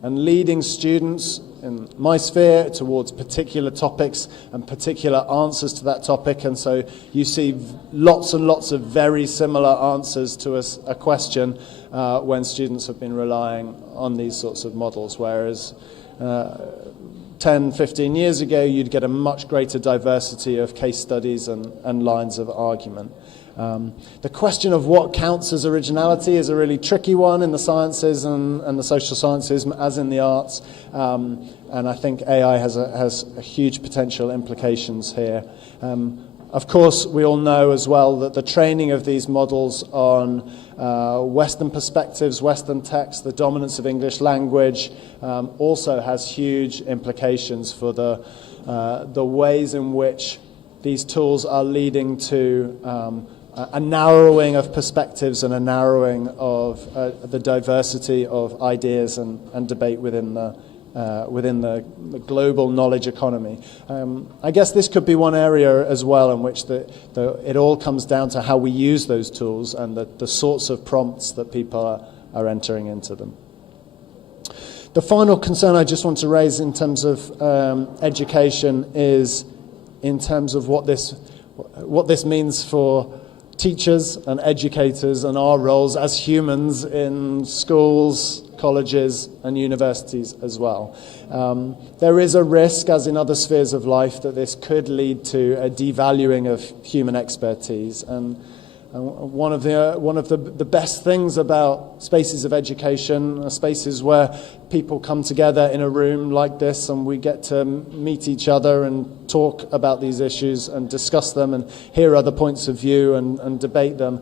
and leading students in my sphere towards particular topics and particular answers to that topic. And so you see lots and lots of very similar answers to a question when students have been relying on these sorts of models, whereas 10, 15 years ago, you'd get a much greater diversity of case studies and lines of argument. The question of what counts as originality is a really tricky one in the sciences and the social sciences, as in the arts, and I think AI has a huge potential implications here. Of course, we all know as well that the training of these models on Western perspectives, Western text, the dominance of English language, also has huge implications for the ways in which these tools are leading to a narrowing of perspectives and a narrowing of the diversity of ideas and debate within the global knowledge economy. I guess this could be one area as well in which it all comes down to how we use those tools and the sorts of prompts that people are entering into them. The final concern I just want to raise in terms of education is in terms of what this means for teachers and educators and our roles as humans in schools, colleges and universities as well. There is a risk, as in other spheres of life, that this could lead to a devaluing of human expertise. And one of the best things about spaces of education are spaces where people come together in a room like this and we get to meet each other and talk about these issues and discuss them and hear other points of view and debate them.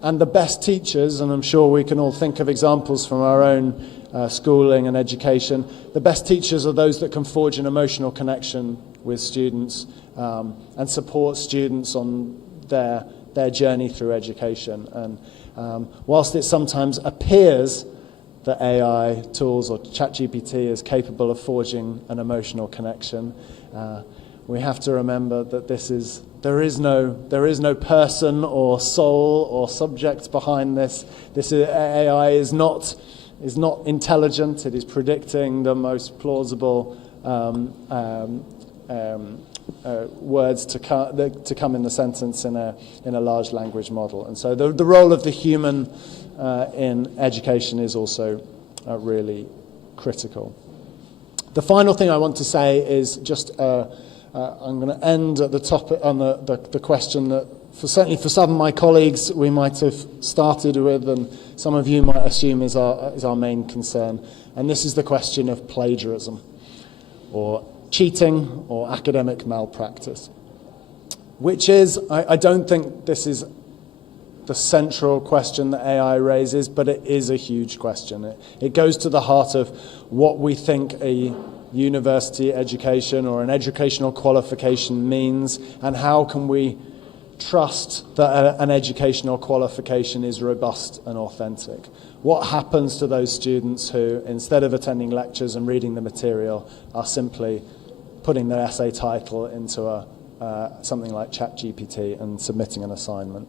And the best teachers, and I'm sure we can all think of examples from our own schooling and education, the best teachers are those that can forge an emotional connection with students and support students on their journey through education. And whilst it sometimes appears that AI tools or ChatGPT is capable of forging an emotional connection, we have to remember that there is no person or soul or subject behind this. AI is not intelligent. It is predicting the most plausible words to come in the sentence in a large language model. And so the role of the human in education is also really critical. The final thing I want to say is just I'm going to end at the top on the question that certainly for some of my colleagues we might have started with, and some of you might assume is our main concern, and this is the question of plagiarism or cheating or academic malpractice, which is, I don't think this is the central question that AI raises, but it is a huge question. It goes to the heart of what we think a university education or an educational qualification means, and how can we trust that an educational qualification is robust and authentic. What happens to those students who, instead of attending lectures and reading the material, are simply putting their essay title into something like ChatGPT and submitting an assignment?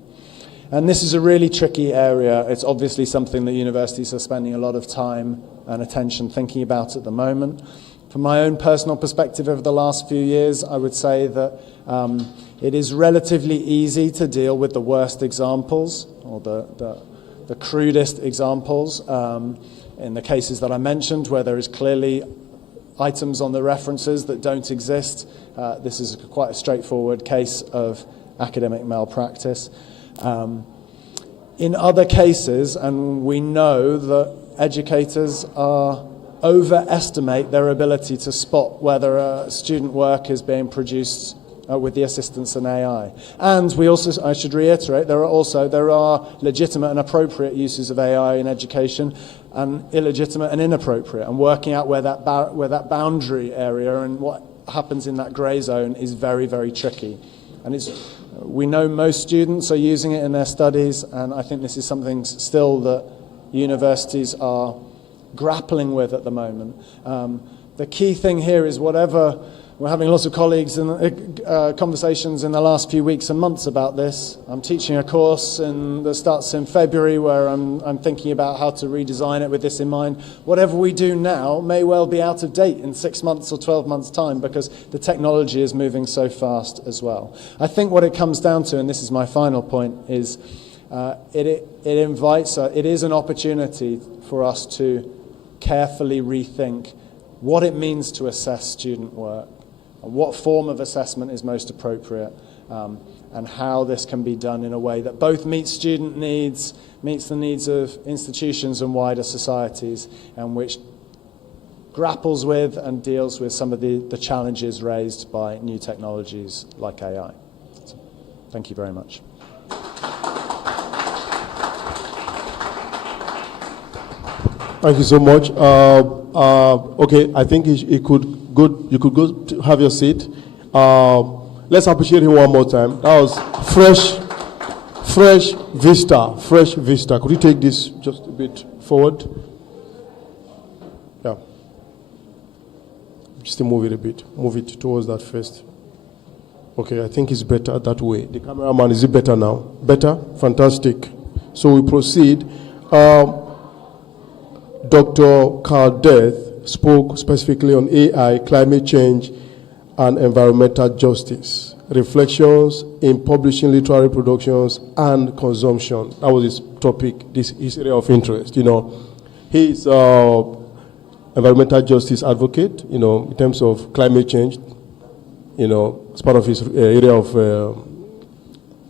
And this is a really tricky area. It's obviously something that universities are spending a lot of time and attention thinking about at the moment. From my own personal perspective over the last few years, I would say that it is relatively easy to deal with the worst examples, or the crudest examples, in the cases that I mentioned, where there is clearly items on the references that don't exist. This is quite a straightforward case of academic malpractice. In other cases, and we know that educators overestimate their ability to spot whether student work is being produced with the assistance of AI. And we also, I should reiterate, there are legitimate and appropriate uses of AI in education, and illegitimate and inappropriate, and working out where that boundary area and what happens in that grey zone is very, very tricky. And we know most students are using it in their studies, and I think this is something still that universities are grappling with at the moment. The key thing here is whatever, we're having lots of colleagues and conversations in the last few weeks and months about this. I'm teaching a course that starts in February where I'm thinking about how to redesign it with this in mind. Whatever we do now may well be out of date in 6 months or 12 months' time because the technology is moving so fast as well. I think what it comes down to, and this is my final point, is it is an opportunity for us to carefully rethink what it means to assess student work, and what form of assessment is most appropriate, and how this can be done in a way that both meets student needs, meets the needs of institutions and wider societies, and which grapples with and deals with some of the challenges raised by new technologies like AI. So, thank you very much. Thank you so much. Okay, I think you could go to have your seat. Let's appreciate him one more time. That was fresh vista. Could you take this just a bit forward? Yeah. Just move it a bit. Move it towards that first. Okay, I think it's better that way. The cameraman, is it better now? Better? Fantastic. So we proceed. Dr. Carl Death spoke specifically on AI, climate change, and environmental justice, reflections in publishing literary productions and consumption. That was his topic, his area of interest. You know, he's environmental justice advocate, you know, in terms of climate change, you know, as part of his area of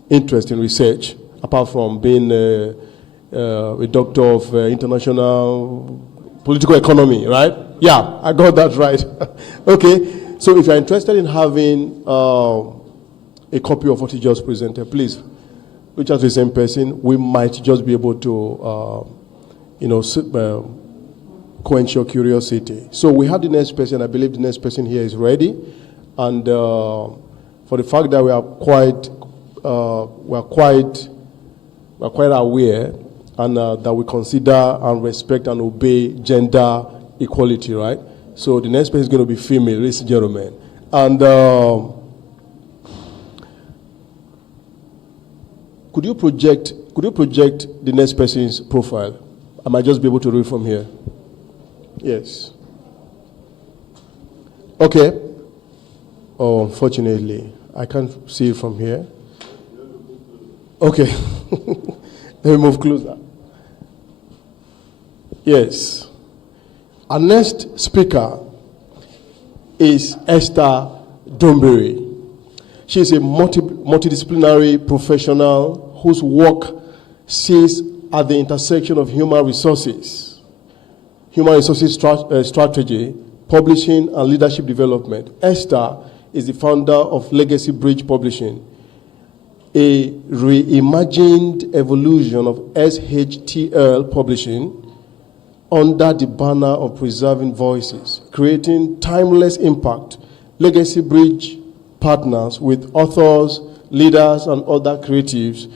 interest in research, apart from being a doctor of international political economy, right? Yeah, I got that right. Okay, so if you're interested in having a copy of what he just presented, please reach out to the same person. We might just be able to, quench your curiosity. So we have the next person. I believe the next person here is ready, and for the fact that we are quite aware. And that we consider and respect and obey gender equality, right? So the next person is going to be female, ladies and gentlemen. And could you project the next person's profile? I might just be able to read from here. Yes. Okay. Oh, unfortunately, I can't see it from here. Okay. Let me move closer. Yes. Our next speaker is Esther Dombury. She is a multidisciplinary professional whose work sits at the intersection of human resources strategy, publishing, and leadership development. Esther is the founder of Legacy Bridge Publishing, a reimagined evolution of SHTL Publishing under the banner of preserving voices, creating timeless impact. Legacy Bridge partners with authors, leaders, and other creatives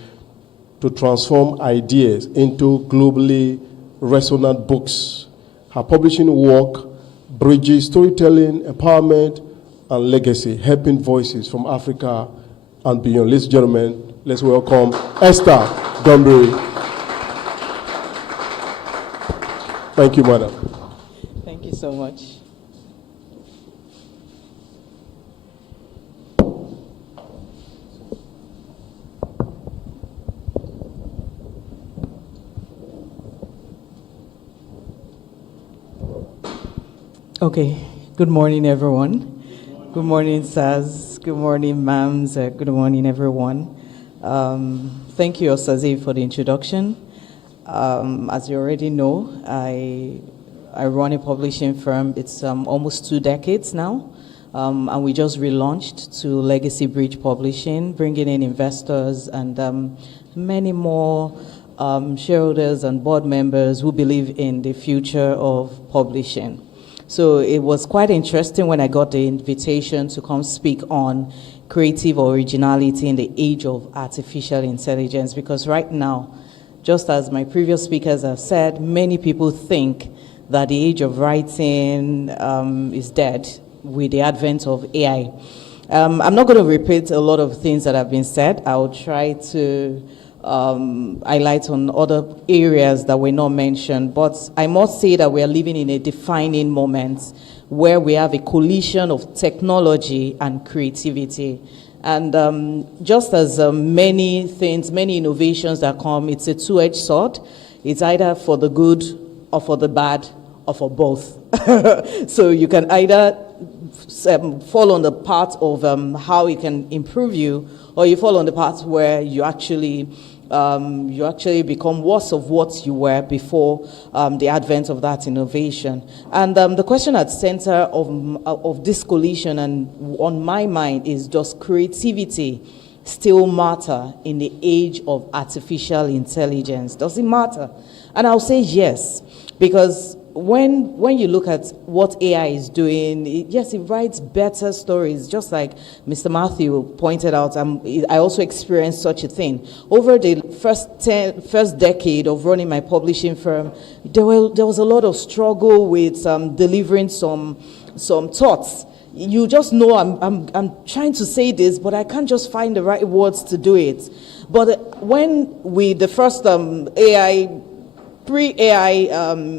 to transform ideas into globally resonant books. Her publishing work bridges storytelling, empowerment, and legacy, helping voices from Africa and beyond. Ladies and gentlemen, let's welcome Esther Dombury. Thank you, madam. Thank you so much. Okay. Good morning, everyone. Good morning, Saz. Good morning, ma'ams. Good morning, everyone. Thank you, Osaze, for the introduction. As you already know, I run a publishing firm. It's almost 2 decades now, and we just relaunched to Legacy Bridge Publishing, bringing in investors and many more shareholders and board members who believe in the future of publishing. So it was quite interesting when I got the invitation to come speak on creative originality in the age of artificial intelligence, because right now, just as my previous speakers have said, many people think that the age of writing is dead with the advent of AI. I'm not going to repeat a lot of things that have been said. I'll try to highlight on other areas that were not mentioned, but I must say that we are living in a defining moment where we have a collision of technology and creativity. And just as many things, many innovations that come, it's a two-edged sword. It's either for the good or for the bad or for both. So you can either fall on the path of how it can improve you, or you fall on the path where you actually become worse of what you were before the advent of that innovation. And the question at the center of this collision and on my mind is, does creativity still matter in the age of artificial intelligence? Does it matter? And I'll say yes, because when you look at what AI is doing, yes, it writes better stories, just like Mr. Matthew pointed out. I also experienced such a thing. Over the first decade of running my publishing firm, there was a lot of struggle with delivering some thoughts. You just know I'm trying to say this, but I can't just find the right words to do it. But when the first pre-AI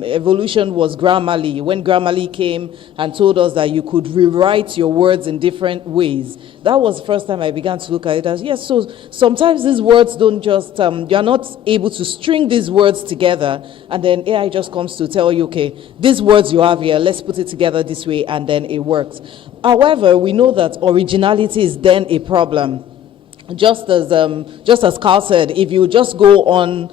evolution was Grammarly, when Grammarly came and told us that you could rewrite your words in different ways. That was the first time I began to look at it as, yes, so sometimes these words don't just, you're not able to string these words together, and then AI just comes to tell you, okay, these words you have here, let's put it together this way, and then it works. However, we know that originality is then a problem. Just as Carl said, if you just go on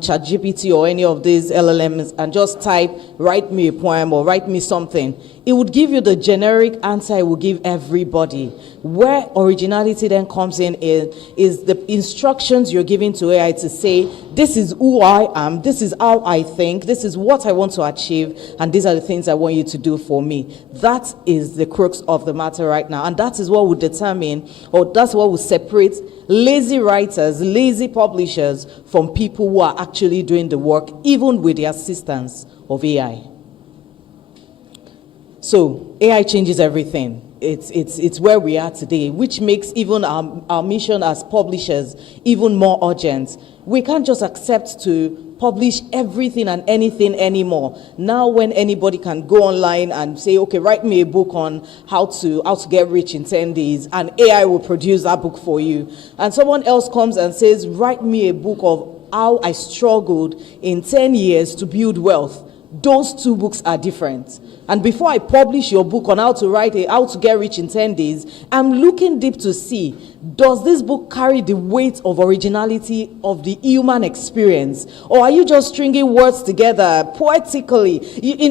ChatGPT or any of these LLMs and just type, write me a poem or write me something, it would give you the generic answer it will give everybody. Where originality then comes in is the instructions you're giving to AI to say, this is who I am, this is how I think, this is what I want to achieve, and these are the things I want you to do for me. That is the crux of the matter right now. And that is what will determine, or that's what will separate lazy writers, lazy publishers from people who are actually doing the work, even with the assistance of AI. So AI changes everything. It's where we are today, which makes even our mission as publishers even more urgent. We can't just accept to publish everything and anything anymore. Now when anybody can go online and say, okay, write me a book on how to get rich in 10 days, and AI will produce that book for you. And someone else comes and says, write me a book of how I struggled in 10 years to build wealth. Those two books are different. And before I publish your book on how to get rich in 10 days, I'm looking deep to see, does this book carry the weight of originality of the human experience? Or are you just stringing words together poetically?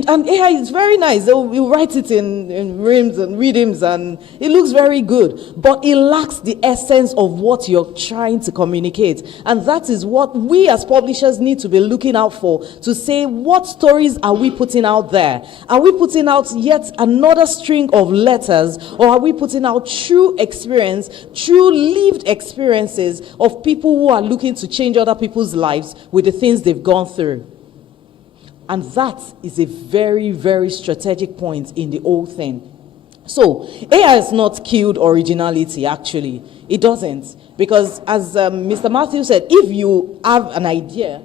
And AI is very nice. You write it in rhymes and rhythms, and it looks very good. But it lacks the essence of what you're trying to communicate. And that is what we as publishers need to be looking out for, to say, what stories are we putting out there? Are we putting out yet another string of letters, or are we putting out true experience, true lived experiences of people who are looking to change other people's lives with the things they've gone through? And that is a very, very strategic point in the whole thing. So AI has not killed originality, actually. It doesn't. Because as Mr. Matthew said, if you have an idea,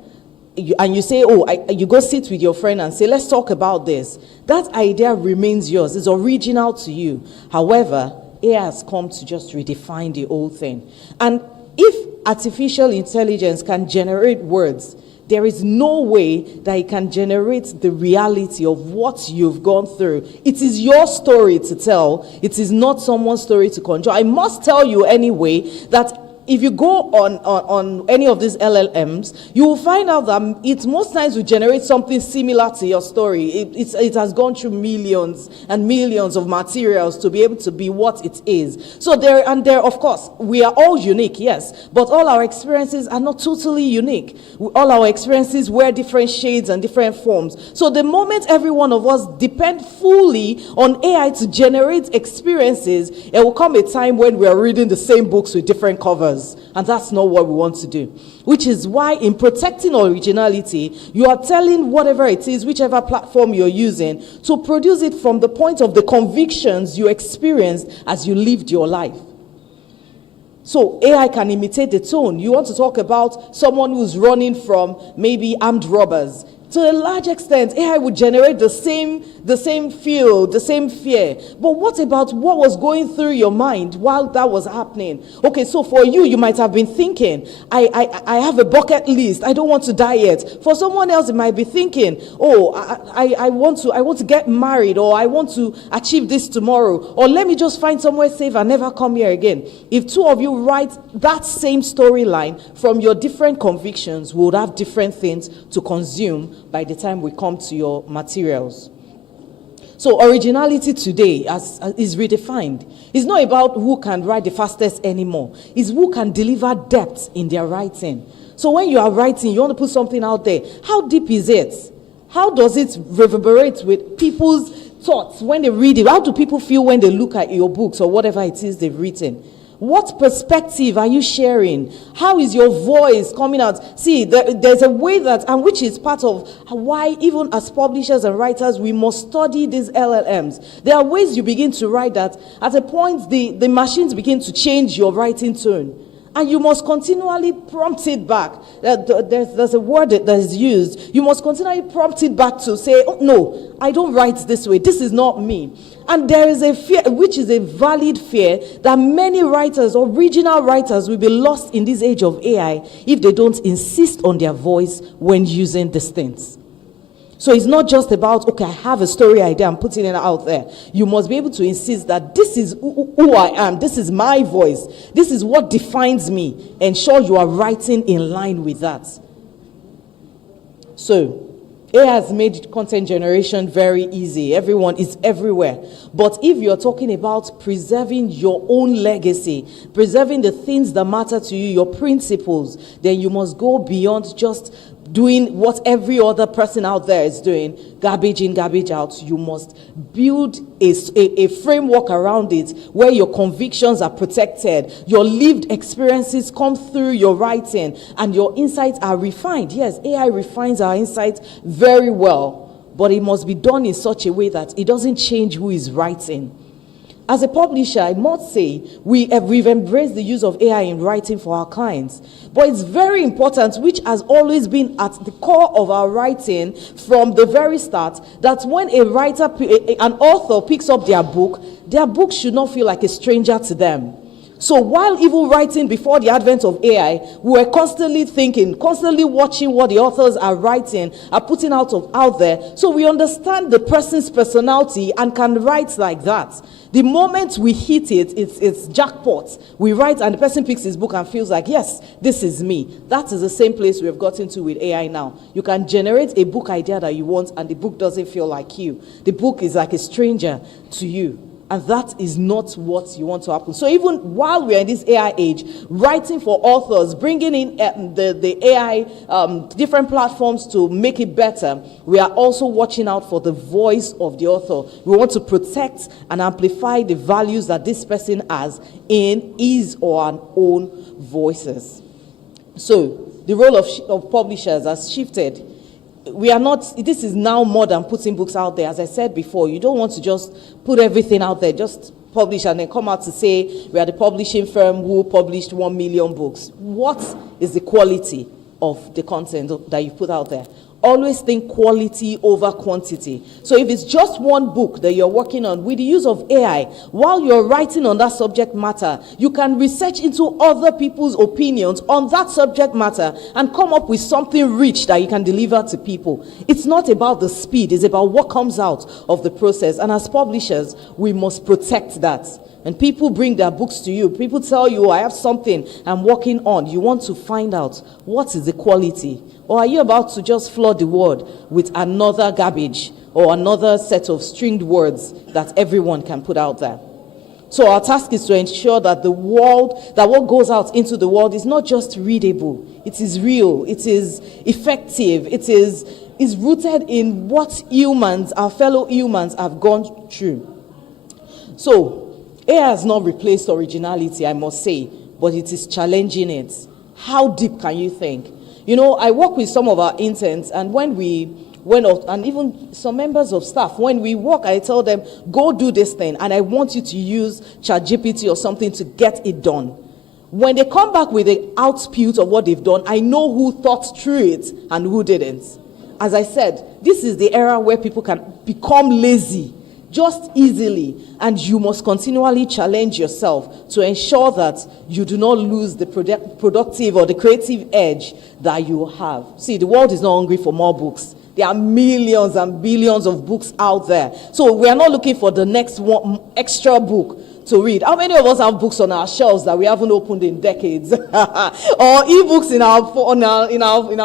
and you say, you go sit with your friend and say, let's talk about this. That idea remains yours. It's original to you. However, AI has come to just redefine the whole thing. And if artificial intelligence can generate words there is no way that it can generate the reality of what you've gone through. It is your story to tell. It is not someone's story to conjure. I must tell you anyway that if you go on any of these LLMs, you will find out that it most times will generate something similar to your story. It has gone through millions and millions of materials to be able to be what it is. So there, of course, we are all unique, yes, but all our experiences are not totally unique. All our experiences wear different shades and different forms. So the moment every one of us depend fully on AI to generate experiences, it will come a time when we are reading the same books with different covers. And that's not what we want to do. Which is why in protecting originality, you are telling whatever it is, whichever platform you're using, to produce it from the point of the convictions you experienced as you lived your life. So AI can imitate the tone. You want to talk about someone who's running from maybe armed robbers. To a large extent, AI would generate the same feel, the same fear. But what about what was going through your mind while that was happening? Okay, so for you, you might have been thinking, I have a bucket list. I don't want to die yet. For someone else, it might be thinking, oh, I want to get married, or I want to achieve this tomorrow, or let me just find somewhere safe and never come here again. If two of you write that same storyline from your different convictions, we would have different things to consume by the time we come to your materials. So originality today is redefined. It's not about who can write the fastest anymore. It's who can deliver depth in their writing. So when you are writing, you want to put something out there. How deep is it? How does it reverberate with people's thoughts when they read it? How do people feel when they look at your books or whatever it is they've written? What perspective are you sharing? How is your voice coming out? See, there's a way that, and which is part of why even as publishers and writers, we must study these LLMs. There are ways you begin to write that at a point the machines begin to change your writing tone. And you must continually prompt it back. There's a word that is used. You must continually prompt it back to say, oh, no, I don't write this way. This is not me. And there is a fear, which is a valid fear, that many writers, original writers, will be lost in this age of AI if they don't insist on their voice when using these things. So it's not just about, okay, I have a story idea, I'm putting it out there. You must be able to insist that this is who I am, this is my voice, this is what defines me. Ensure you are writing in line with that. So, AI has made content generation very easy. Everyone is everywhere. But if you're talking about preserving your own legacy, preserving the things that matter to you, your principles, then you must go beyond just doing what every other person out there is doing, garbage in, garbage out. You must build a framework around it where your convictions are protected, your lived experiences come through your writing, and your insights are refined. Yes, AI refines our insights very well, but it must be done in such a way that it doesn't change who is writing. As a publisher, I must say, we've embraced the use of AI in writing for our clients. But it's very important, which has always been at the core of our writing from the very start, that when an author picks up their book should not feel like a stranger to them. So while even writing before the advent of AI, we were constantly thinking, constantly watching what the authors are writing, are putting out there, so we understand the person's personality and can write like that. The moment we hit it, it's jackpot. We write and the person picks his book and feels like, yes, this is me. That is the same place we have gotten to with AI now. You can generate a book idea that you want and the book doesn't feel like you. The book is like a stranger to you. And that is not what you want to happen. So even while we're in this AI age, writing for authors, bringing in the AI, different platforms to make it better, we are also watching out for the voice of the author. We want to protect and amplify the values that this person has in his or her own voices. So the role of publishers has shifted. This is now more than putting books out there. As I said before, you don't want to just put everything out there, just publish and then come out to say, we are the publishing firm who published 1 million books. What is the quality of the content that you put out there? Always think quality over quantity. So if it's just one book that you're working on, with the use of AI, while you're writing on that subject matter, you can research into other people's opinions on that subject matter and come up with something rich that you can deliver to people. It's not about the speed, it's about what comes out of the process. And as publishers, we must protect that. And people bring their books to you. People tell you, I have something I'm working on. You want to find out what is the quality. Or are you about to just flood the world with another garbage or another set of stringed words that everyone can put out there? So our task is to ensure that what goes out into the world is not just readable. It is real. It is effective. It is rooted in what humans, our fellow humans, have gone through. So AI has not replaced originality, I must say, but it is challenging it. How deep can you think? You know, I work with some of our interns, and and even some members of staff, when we work, I tell them, go do this thing, and I want you to use ChatGPT or something to get it done. When they come back with the output of what they've done, I know who thought through it and who didn't. As I said, this is the era where people can become lazy just easily, and you must continually challenge yourself to ensure that you do not lose the productive or the creative edge that you have. See, the world is not hungry for more books. There are millions and billions of books out there. So we are not looking for the next one extra book to read. How many of us have books on our shelves that we haven't opened in decades? Or ebooks in our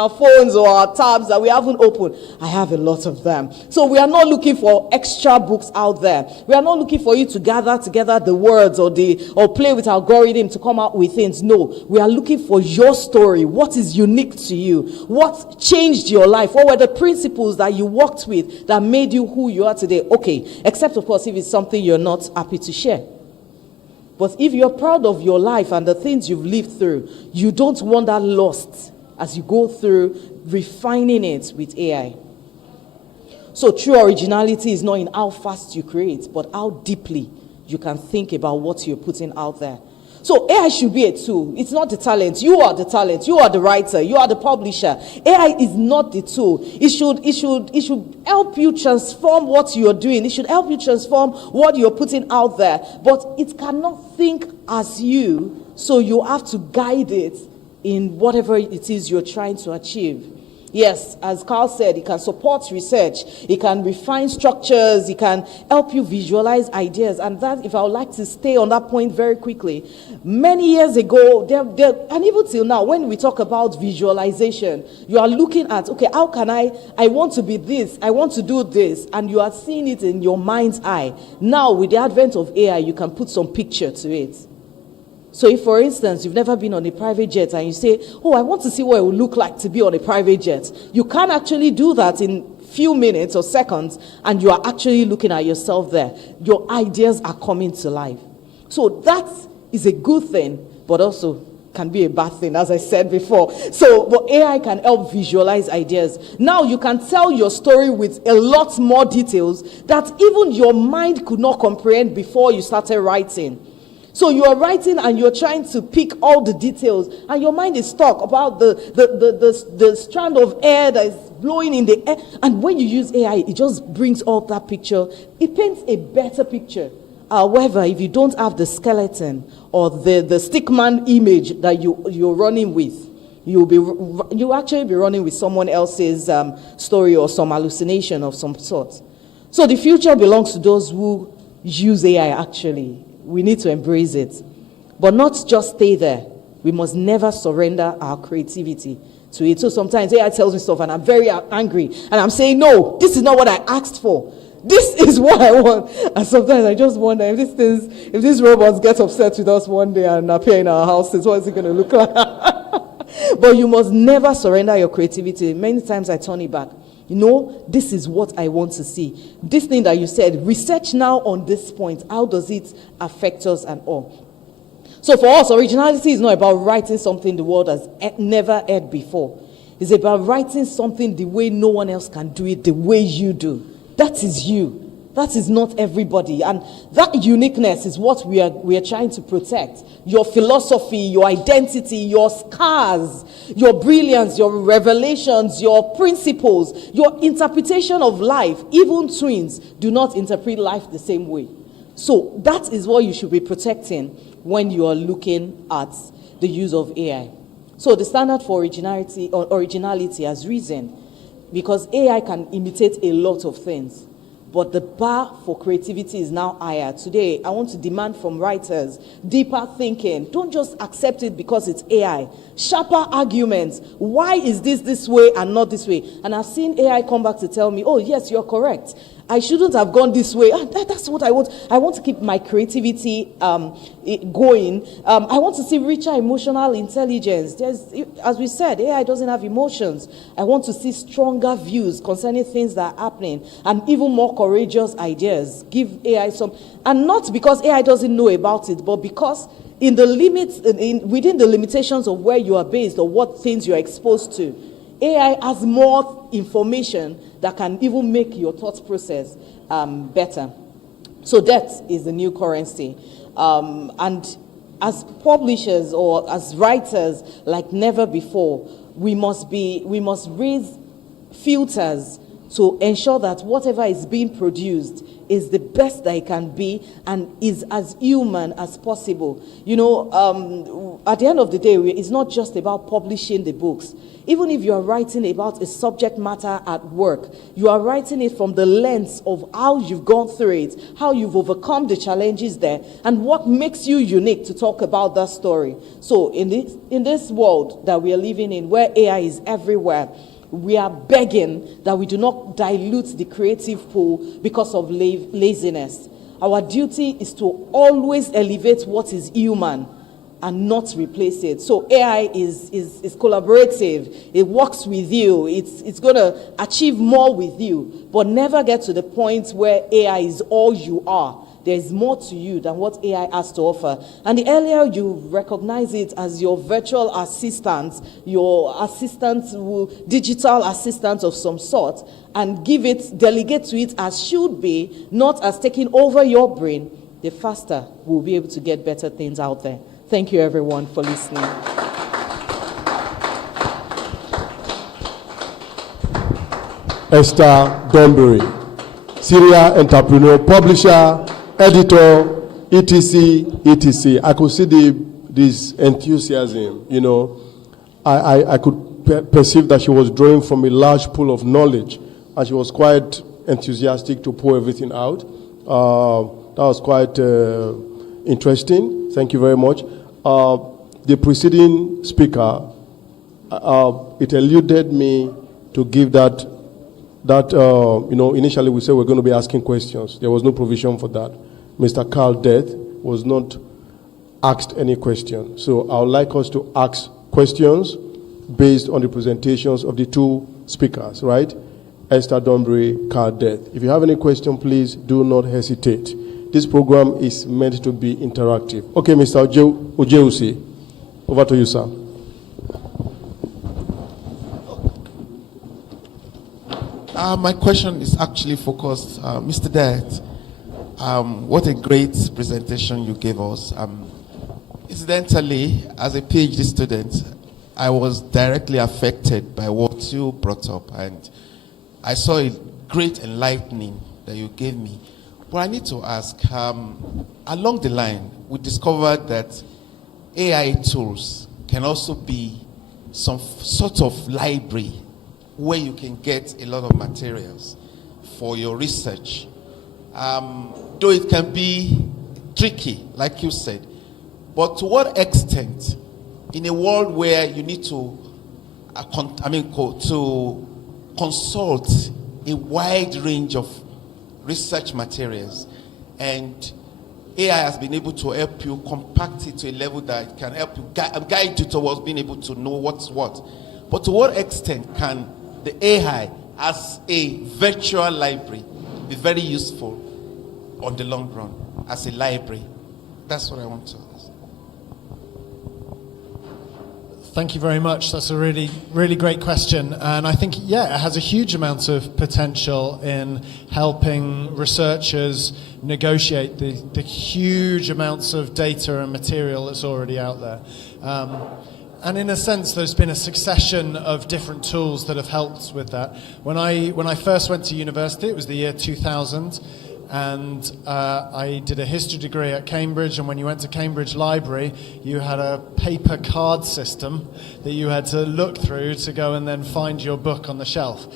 phones or our tabs that we haven't opened? I have a lot of them. So we are not looking for extra books out there. We are not looking for you to gather together the words or play with algorithm to come out with things. No, we are looking for your story. What is unique to you? What changed your life? What were the principles that you worked with that made you who you are today? Okay, except of course if it's something you're not happy to share. But if you're proud of your life and the things you've lived through, you don't want that lost as you go through refining it with AI. So true originality is not in how fast you create, but how deeply you can think about what you're putting out there. So AI should be a tool. It's not the talent. You are the talent. You are the writer. You are the publisher. AI is not the tool. It should help you transform what you are doing. It should help you transform what you're putting out there. But it cannot think as you, so you have to guide it in whatever it is you're trying to achieve. Yes, as Carl said, it can support research, it can refine structures, it can help you visualize ideas. And that, if I would like to stay on that point very quickly, many years ago, and even till now, when we talk about visualization, you are looking at, okay, how can I want to be this, I want to do this, and you are seeing it in your mind's eye. Now, with the advent of AI, you can put some picture to it. So if, for instance, you've never been on a private jet and you say, oh, I want to see what it would look like to be on a private jet, you can actually do that in few minutes or seconds, and you are actually looking at yourself there. Your ideas are coming to life. So that is a good thing, but also can be a bad thing, as I said before. So, but AI can help visualize ideas. Now you can tell your story with a lot more details that even your mind could not comprehend before you started writing. So you are writing and you're trying to pick all the details, and your mind is stuck about the strand of air that is blowing in the air. And when you use AI, it just brings out that picture. It paints a better picture. However, if you don't have the skeleton or the stickman image that you're running with, you'll actually be running with someone else's story or some hallucination of some sort. So the future belongs to those who use AI actually. We need to embrace it, but not just stay there. We must never surrender our creativity to it. So sometimes AI tells me stuff and I'm very angry and I'm saying, no, this is not what I asked for. This is what I want. And sometimes I just wonder if these robots get upset with us one day and appear in our houses, what is it going to look like? But you must never surrender your creativity. Many times I turn it back. You know, this is what I want to see. This thing that you said, research now on this point. How does it affect us and all? So for us, originality is not about writing something the world has never heard before. It's about writing something the way no one else can do it, the way you do. That is you. That is not everybody. And that uniqueness is what we are trying to protect. Your philosophy, your identity, your scars, your brilliance, your revelations, your principles, your interpretation of life. Even twins do not interpret life the same way. So that is what you should be protecting when you are looking at the use of AI. So the standard for originality has risen because AI can imitate a lot of things. But the bar for creativity is now higher. Today, I want to demand from writers deeper thinking. Don't just accept it because it's AI. Sharper arguments. Why is this way and not this way? And I've seen AI come back to tell me, oh, yes, you're correct. I shouldn't have gone this way. That's what I want. I want to keep my creativity going. I want to see richer emotional intelligence. As we said, AI doesn't have emotions. I want to see stronger views concerning things that are happening and even more courageous ideas. Give AI some, and not because AI doesn't know about it, but because in the limits, within the limitations of where you are based or what things you are exposed to, AI has more information that can even make your thought process better. So that is the new currency. And as publishers or as writers, like never before, we must raise filters to ensure that whatever is being produced is the best that it can be and is as human as possible. You know, at the end of the day, it's not just about publishing the books. Even if you are writing about a subject matter at work, you are writing it from the lens of how you've gone through it, how you've overcome the challenges there, and what makes you unique to talk about that story. So in this world that we are living in, where AI is everywhere, we are begging that we do not dilute the creative pool because of laziness. Our duty is to always elevate what is human and not replace it. So AI is collaborative. It works with you. It's going to achieve more with you, but never get to the point where AI is all you are. There is more to you than what AI has to offer. And the earlier you recognize it as your virtual assistant, your assistant, digital assistant of some sort, and delegate to it as should be, not as taking over your brain, the faster we'll be able to get better things out there. Thank you, everyone, for listening. Esther Donbury, serial entrepreneur, publisher, editor, etc. I could see this enthusiasm, you know. I could perceive that she was drawing from a large pool of knowledge, and she was quite enthusiastic to pour everything out. That was quite interesting. Thank you very much. The preceding speaker, it eluded me to give that, you know, initially we said we're going to be asking questions. There was no provision for that. Mr. Carl Death was not asked any question. So I would like us to ask questions based on the presentations of the two speakers, right? Esther Donbury, Carl Death. If you have any question, please do not hesitate. This program is meant to be interactive. Okay, Mr. Ojeusi, over to you, sir. My question is actually focused, Mr. Death. What a great presentation you gave us. Incidentally, as a PhD student, I was directly affected by what you brought up, and I saw a great enlightening that you gave me. But I need to ask, along the line, we discovered that AI tools can also be some sort of library where you can get a lot of materials for your research. Though it can be tricky, like you said, but to what extent, in a world where you need to, to consult a wide range of research materials, and AI has been able to help you compact it to a level that it can help you guide you towards being able to know what's what. But to what extent can the AI as a virtual library be very useful on the long run as a library? That's what I want to ask. Thank you very much. That's a really, really great question. And I think, yeah, it has a huge amount of potential in helping researchers negotiate the huge amounts of data and material that's already out there. And in a sense, there's been a succession of different tools that have helped with that. When I first went to university, it was the year 2000. And I did a history degree at Cambridge, and when you went to Cambridge Library, you had a paper card system that you had to look through to go and then find your book on the shelf.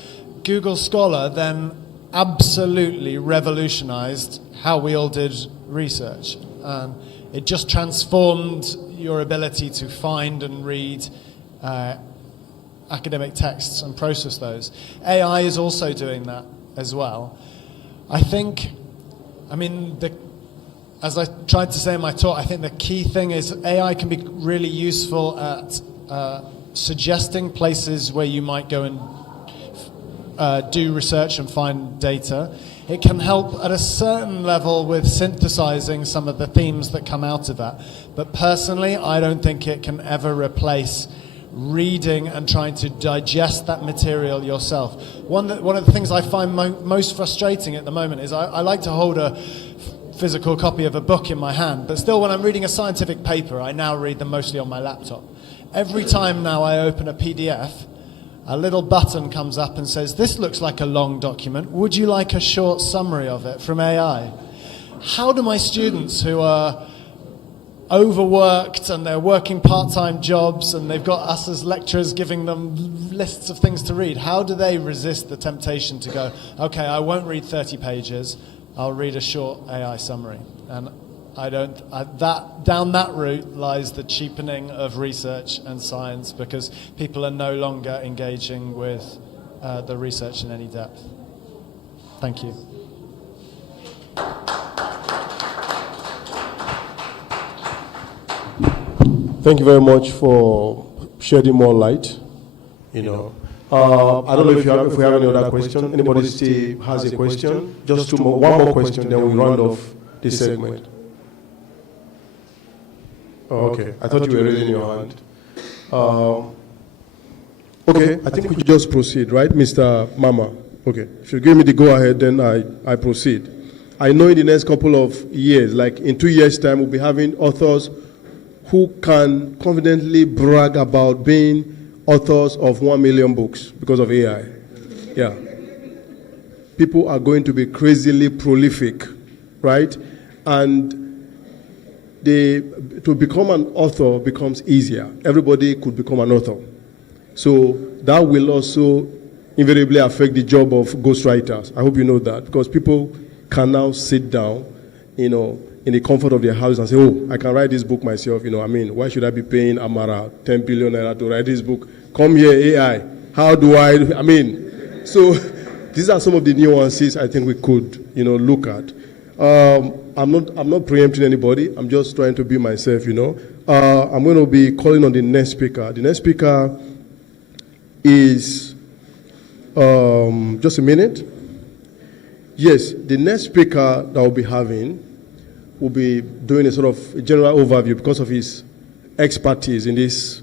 Google Scholar then absolutely revolutionized how we all did research. It just transformed your ability to find and read academic texts and process those. AI is also doing that as well. As I tried to say in my talk, I think the key thing is AI can be really useful at suggesting places where you might go and do research and find data. It can help at a certain level with synthesizing some of the themes that come out of that. But personally, I don't think it can ever replace reading and trying to digest that material yourself. One of the things I find most frustrating at the moment is I like to hold a physical copy of a book in my hand, but still when I'm reading a scientific paper, I now read them mostly on my laptop. Every time now I open a PDF, a little button comes up and says, "This looks like a long document. Would you like a short summary of it from AI?" How do my students who are overworked and they're working part-time jobs and they've got us as lecturers giving them lists of things to read, how do they resist the temptation to go, okay, I won't read 30 pages, I'll read a short AI summary? And down that route lies the cheapening of research and science, because people are no longer engaging with the research in any depth. Thank you. Thank you very much for shedding more light. I don't know if we have any other question. Anybody still has a question? Just one more question, then we round off this segment. Oh, okay. I thought you were raising your hand. Okay, I think we should just proceed, right, Mr. Mama? Okay, if you give me the go-ahead, then I proceed. I know in the next couple of years, like in 2 years' time, we'll be having authors who can confidently brag about being authors of 1 million books because of AI. Yeah. People are going to be crazily prolific, right? And to become an author becomes easier. Everybody could become an author. So that will also invariably affect the job of ghostwriters. I hope you know that, because people can now sit down, in the comfort of their house and say, oh, I can write this book myself. Why should I be paying Amara 10 billion naira to write this book? Come here, AI. How do so these are some of the nuances I think we could, look at. I'm not preempting anybody. I'm just trying to be myself, I'm going to be calling on the next speaker. The next speaker is, just a minute. Yes, the next speaker that we'll be having will be doing a sort of general overview because of his expertise in this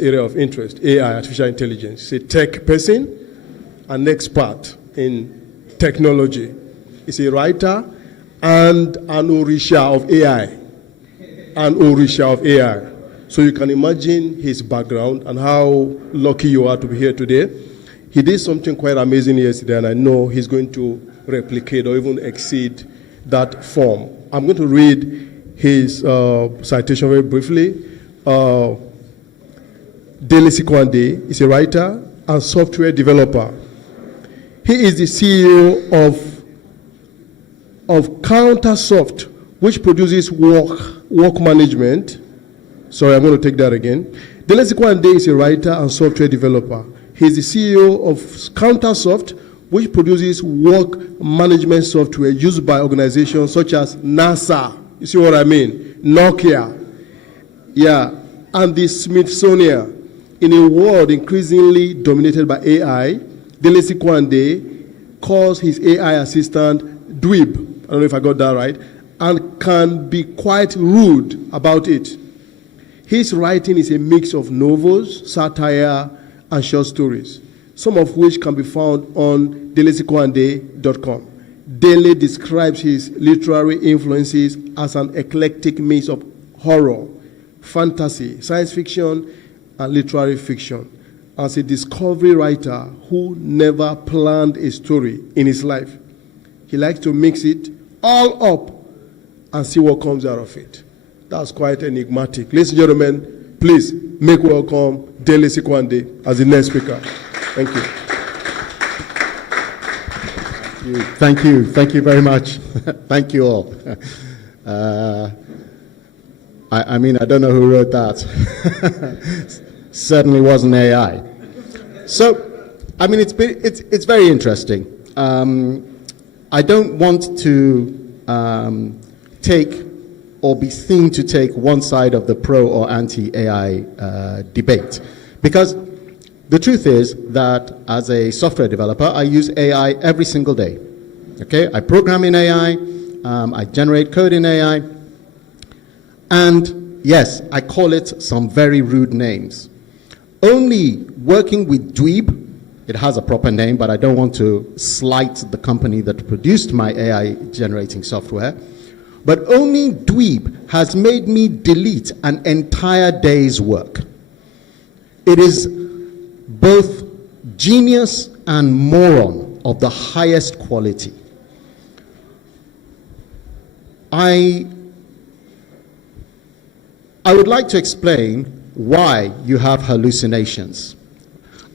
area of interest, AI, artificial intelligence. He's a tech person, an expert in technology. He's a writer and an Orisha of AI. So you can imagine his background and how lucky you are to be here today. He did something quite amazing yesterday, and I know he's going to replicate or even exceed that form. I'm going to read his citation very briefly. Dele Sikwande is a writer and software developer. He is the CEO of Countersoft, which produces work management. Sorry, I'm going to take that again. Dele Sikwande is a writer and software developer. He is the CEO of Countersoft, which produces work management software used by organizations such as NASA, you see what I mean, Nokia, and the Smithsonian. In a world increasingly dominated by AI, Dele Sikwande calls his AI assistant Dweeb, I don't know if I got that right, and can be quite rude about it. His writing is a mix of novels, satire, and short stories, some of which can be found on dailysequande.com. Daily describes his literary influences as an eclectic mix of horror, fantasy, science fiction, and literary fiction. As a discovery writer who never planned a story in his life, he likes to mix it all up and see what comes out of it. That's quite enigmatic. Ladies and gentlemen, please make welcome Dele Sekwande as the next speaker. Thank you. Thank you. Thank you very much. Thank you all. I mean, I don't know who wrote that. Certainly wasn't AI. So, I mean, it's very interesting. I don't want to take or be seen to take one side of the pro or anti-AI debate, because the truth is that as a software developer, I use AI every single day. Okay, I program in AI, I generate code in AI, and yes, I call it some very rude names. Only working with Dweeb, it has a proper name, but I don't want to slight the company that produced my AI generating software, but only Dweeb has made me delete an entire day's work. It is both genius and moron of the highest quality. I would like to explain why you have hallucinations.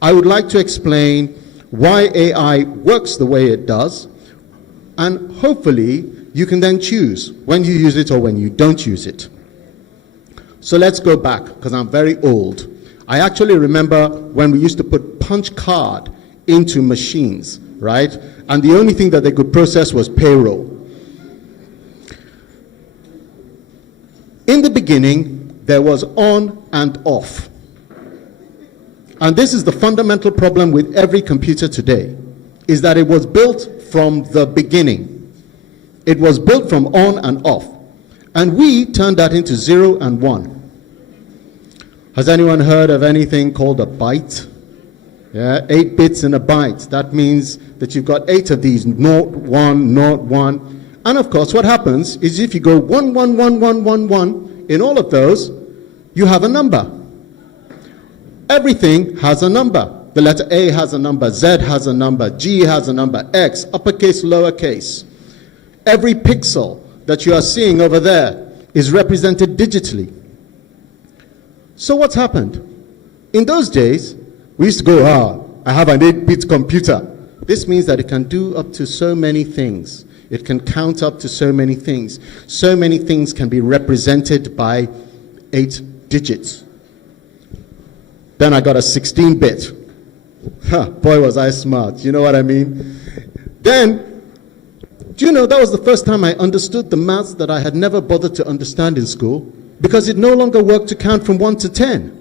I would like to explain why AI works the way it does, and hopefully you can then choose when you use it or when you don't use it. So let's go back, because I'm very old. I actually remember when we used to put punch card into machines, right? And the only thing that they could process was payroll. In the beginning, there was on and off. And this is the fundamental problem with every computer today, is that it was built from the beginning. It was built from on and off. And we turned that into 0 and 1. Has anyone heard of anything called a byte? Yeah, 8 bits in a byte. That means that you've got 8 of these, 0, 1, 0, 1. And of course, what happens is if you go 1, 1, 1, 1, 1, 1, in all of those, you have a number. Everything has a number. The letter A has a number, Z has a number, G has a number, X, uppercase, lowercase. Every pixel that you are seeing over there is represented digitally. So what's happened? In those days, we used to go, I have an 8-bit computer. This means that it can do up to so many things. It can count up to so many things. So many things can be represented by 8 digits. Then I got a 16-bit. Boy, was I smart. You know what I mean? Then, do you know, that was the first time I understood the maths that I had never bothered to understand in school, because it no longer worked to count from 1 to 10.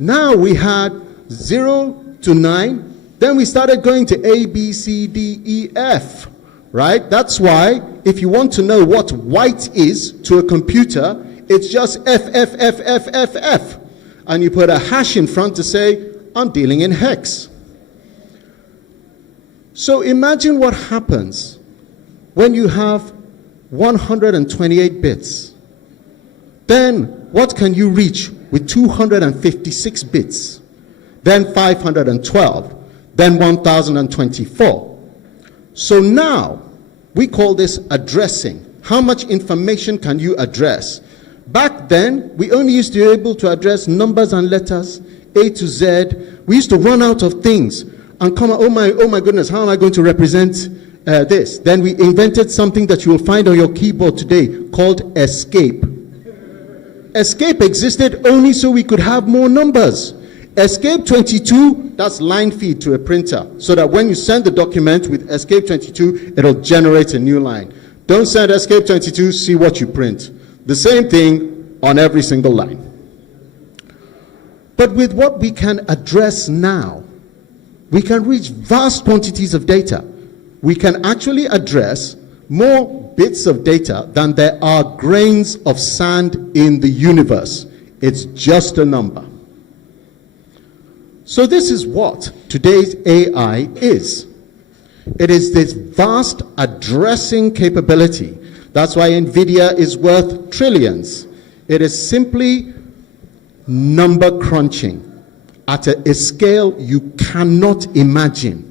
Now we had 0 to 9, then we started going to A, B, C, D, E, F, right? That's why if you want to know what white is to a computer, it's just F, F, F, F, F, F. And you put a hash in front to say, I'm dealing in hex. So imagine what happens when you have 128 bits. Then what can you reach with 256 bits? Then 512, then 1024. So now we call this addressing. How much information can you address? Back then, we only used to be able to address numbers and letters, A to Z. We used to run out of things and come, oh my goodness, how am I going to represent this? Then we invented something that you will find on your keyboard today called escape. Escape existed only so we could have more numbers. Escape 22, that's line feed to a printer, so that when you send the document with escape 22, it'll generate a new line. Don't send escape 22, see what you print. The same thing on every single line. But with what we can address now, we can reach vast quantities of data. We can actually address more bits of data than there are grains of sand in the universe. It's just a number. So this is what today's AI is. It is this vast addressing capability. That's why NVIDIA is worth trillions. It is simply number crunching at a scale you cannot imagine.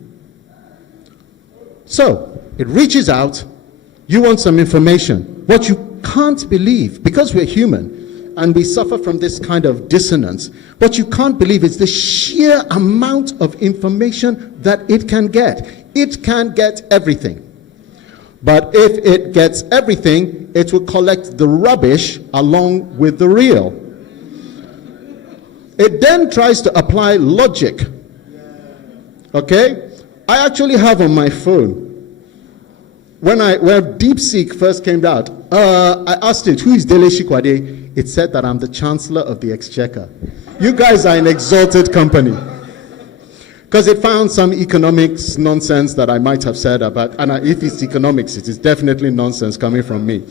So it reaches out, you want some information. What you can't believe, because we're human and we suffer from this kind of dissonance, what you can't believe is the sheer amount of information that it can get. It can get everything. But if it gets everything, it will collect the rubbish along with the real. It then tries to apply logic. Okay? I actually have on my phone, when DeepSeek first came out, I asked it, who is Dele Shikwade? It said that I'm the Chancellor of the Exchequer. You guys are an exalted company. Because it found some economics nonsense that I might have said about, and if it's economics, it is definitely nonsense coming from me.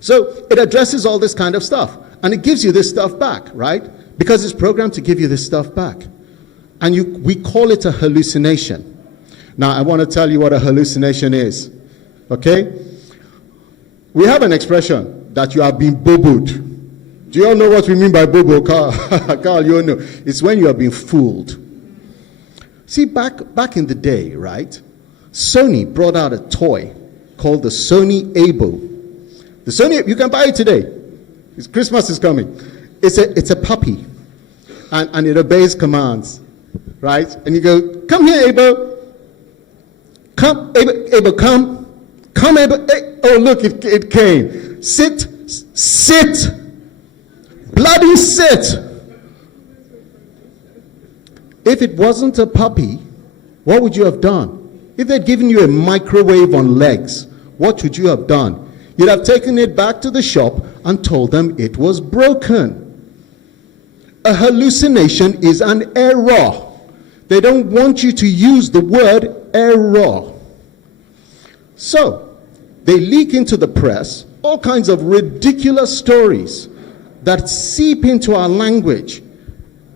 So it addresses all this kind of stuff, and it gives you this stuff back, right? Because it's programmed to give you this stuff back. And we call it a hallucination. Now, I want to tell you what a hallucination is, okay? We have an expression that you have been boboed. Do you all know what we mean by bobo, Carl? Carl, you all know. It's when you have been fooled. See, back in the day, right, Sony brought out a toy called the Sony Abo. The Sony, you can buy it today. Christmas is coming. It's a puppy, and it obeys commands, right? And you go, come here, Abo. Come, Abo, come. Come, Abo. Hey. Oh, look, it came. Sit. Bloody sit. If it wasn't a puppy, what would you have done? If they'd given you a microwave on legs, what would you have done? You'd have taken it back to the shop and told them it was broken. A hallucination is an error. They don't want you to use the word error. So, they leak into the press all kinds of ridiculous stories that seep into our language.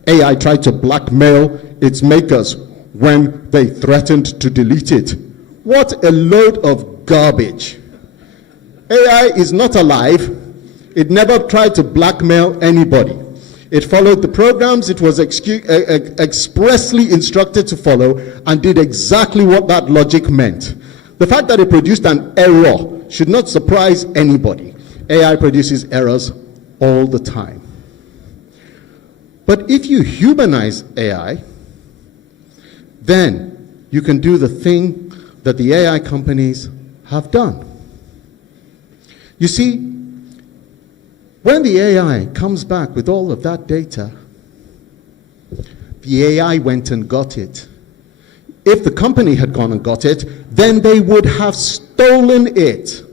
AI tried to blackmail its makers when they threatened to delete it. What a load of garbage. AI is not alive. It never tried to blackmail anybody. It followed the programs it was expressly instructed to follow and did exactly what that logic meant. The fact that it produced an error should not surprise anybody. AI produces errors all the time. But if you humanize AI, then you can do the thing that the AI companies have done. You see, when the AI comes back with all of that data, the AI went and got it. If the company had gone and got it, then they would have stolen it.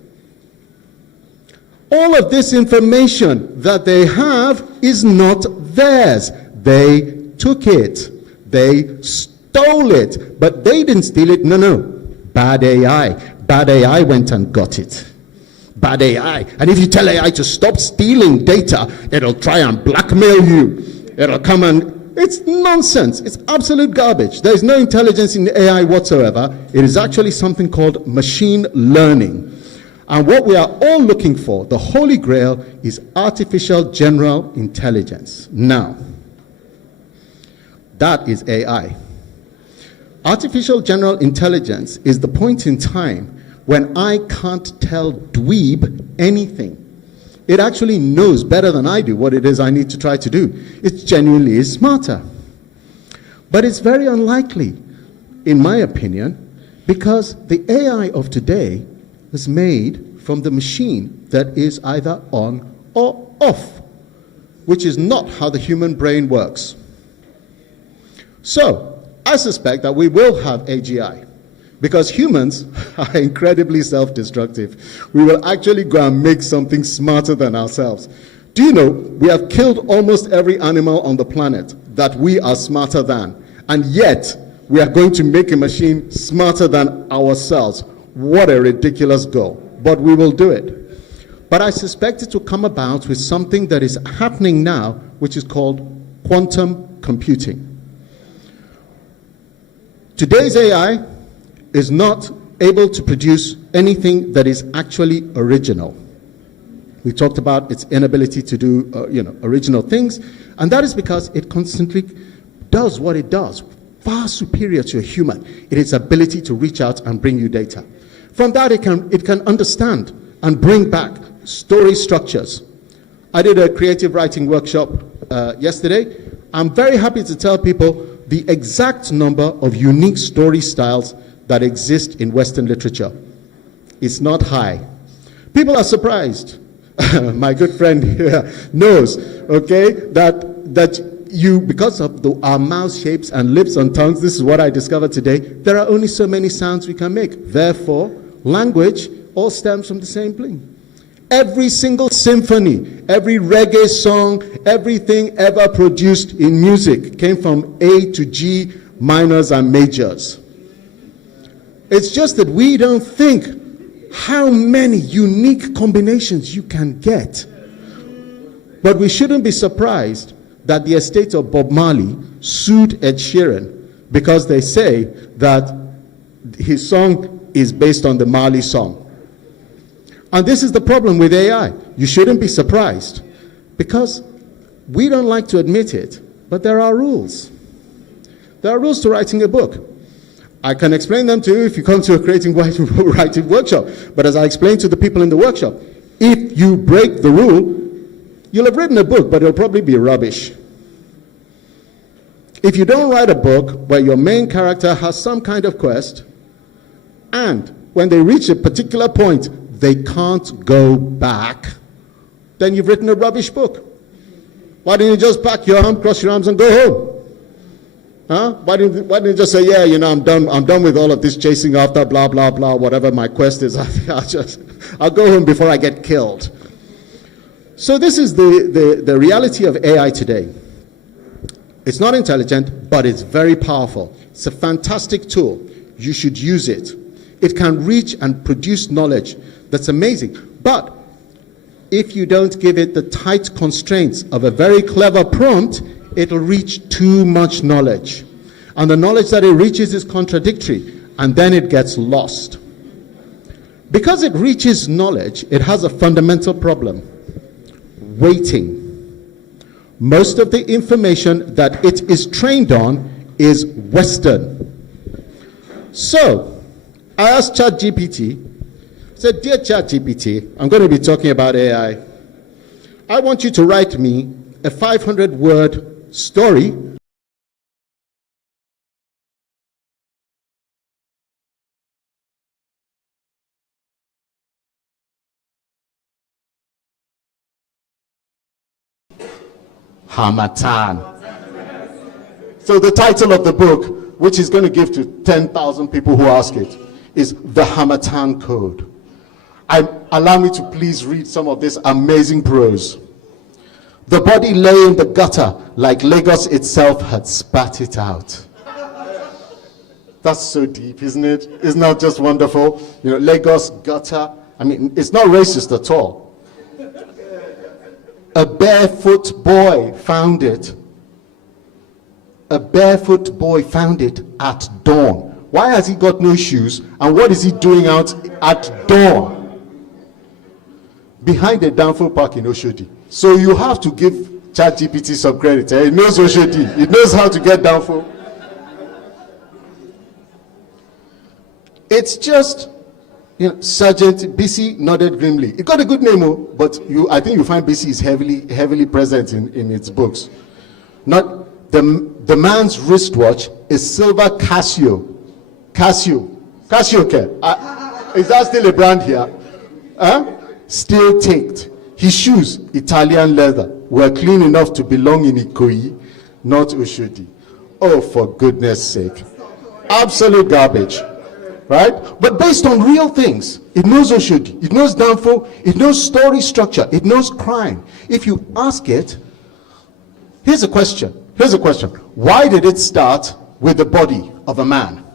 All of this information that they have is not theirs. They took it. They stole it. But they didn't steal it. No. Bad AI. Bad AI went and got it. Bad AI. And if you tell AI to stop stealing data, it'll try and blackmail you. It'll come and... It's nonsense. It's absolute garbage. There is no intelligence in AI whatsoever. It is actually something called machine learning. And what we are all looking for, the Holy Grail, is artificial general intelligence. Now, that is AI. Artificial general intelligence is the point in time when I can't tell dweeb anything. It actually knows better than I do what it is I need to try to do. It genuinely is smarter. But it's very unlikely, in my opinion, because the AI of today is made from the machine that is either on or off, which is not how the human brain works. So, I suspect that we will have AGI, because humans are incredibly self-destructive. We will actually go and make something smarter than ourselves. Do you know, we have killed almost every animal on the planet that we are smarter than, and yet we are going to make a machine smarter than ourselves. What a ridiculous goal, but we will do it. But I suspect it will come about with something that is happening now, which is called quantum computing. Today's AI is not able to produce anything that is actually original. We talked about its inability to do original things, and that is because it constantly does what it does, far superior to a human in its ability to reach out and bring you data. From that, it can understand and bring back story structures. I did a creative writing workshop yesterday. I'm very happy to tell people the exact number of unique story styles that exist in Western literature. It's not high. People are surprised. My good friend here knows, okay, that you, because of our mouth shapes and lips and tongues, this is what I discovered today, there are only so many sounds we can make. Therefore, language all stems from the same thing. Every single symphony, every reggae song, everything ever produced in music came from A to G, minors and majors. It's just that we don't think how many unique combinations you can get. But we shouldn't be surprised that the estate of Bob Marley sued Ed Sheeran because they say that his song is based on the Marley song. And this is the problem with AI. You shouldn't be surprised because we don't like to admit it, but there are rules. There are rules to writing a book. I can explain them to you if you come to a creative writing workshop. But as I explained to the people in the workshop, if you break the rule, you'll have written a book, but it'll probably be rubbish. If you don't write a book where your main character has some kind of quest, and when they reach a particular point, they can't go back, then you've written a rubbish book. Why didn't you just pack your arm, cross your arms, and go home? Huh? Why didn't you just say, yeah, I'm done with all of this chasing after blah, blah, blah, whatever my quest is. I'll go home before I get killed. So this is the reality of AI today. It's not intelligent, but it's very powerful. It's a fantastic tool. You should use it. It can reach and produce knowledge that's amazing. But if you don't give it the tight constraints of a very clever prompt, it'll reach too much knowledge. And the knowledge that it reaches is contradictory, and then it gets lost. Because it reaches knowledge, it has a fundamental problem: weighting. Most of the information that it is trained on is Western. So, I asked ChatGPT, I said, dear ChatGPT, I'm going to be talking about AI. I want you to write me a 500-word story Harmattan. So the title of the book, which is going to give to 10,000 people who ask it, is The Harmattan Code. Allow me to please read some of this amazing prose. The body lay in the gutter like Lagos itself had spat it out. That's so deep, isn't it? Isn't that just wonderful? Lagos, gutter. I mean, it's not racist at all. A barefoot boy found it. A barefoot boy found it at dawn. Why has he got no shoes? And what is he doing out at dawn? Behind a downfall park in Oshodi. So you have to give ChatGPT some credit. It knows Oshodi. It knows how to get downfall. It's just, Sergeant BC nodded grimly. It got a good name, but I think you find BC is heavily present in its books. Not the man's wristwatch is silver Casio. Casio care. Is that still a brand here? Still ticked. His shoes, Italian leather, were clean enough to belong in Ikoyi, not Oshodi. Oh, for goodness sake. Absolute garbage. Right? But based on real things. It knows Oshodi. It knows downfall. It knows story structure. It knows crime. If you ask it, here's a question. Why did it start with the body of a man?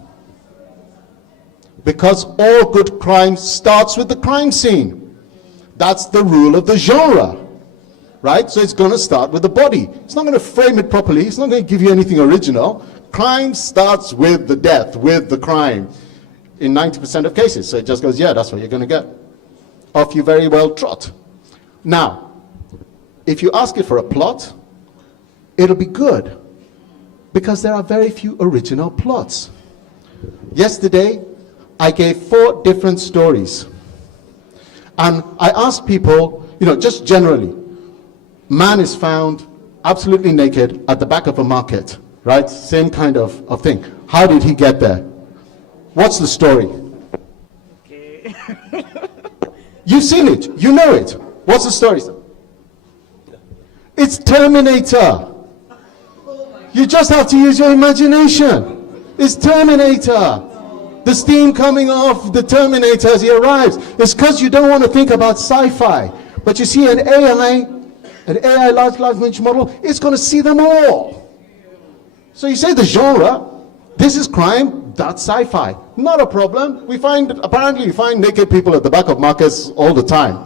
because all good crime starts with the crime scene. That's the rule of the genre, right? So it's going to start with the body. It's not going to frame it properly. It's not going to give you anything original. Crime starts with the death, with the crime, in 90% of cases. So it just goes, yeah, that's what you're going to get. Off you very well trot. Now, if you ask it for a plot, it'll be good, because there are very few original plots. Yesterday, I gave 4 different stories. And I asked people, just generally, man is found absolutely naked at the back of a market, right? Same kind of thing. How did he get there? What's the story? Okay. You've seen it. You know it. What's the story? It's Terminator. You just have to use your imagination. It's Terminator. The steam coming off the Terminator as he arrives. It's because you don't want to think about sci-fi. But you see an AI large language model, it's going to see them all. So you say the genre, this is crime, that's sci-fi. Not a problem. Apparently you find naked people at the back of markets all the time.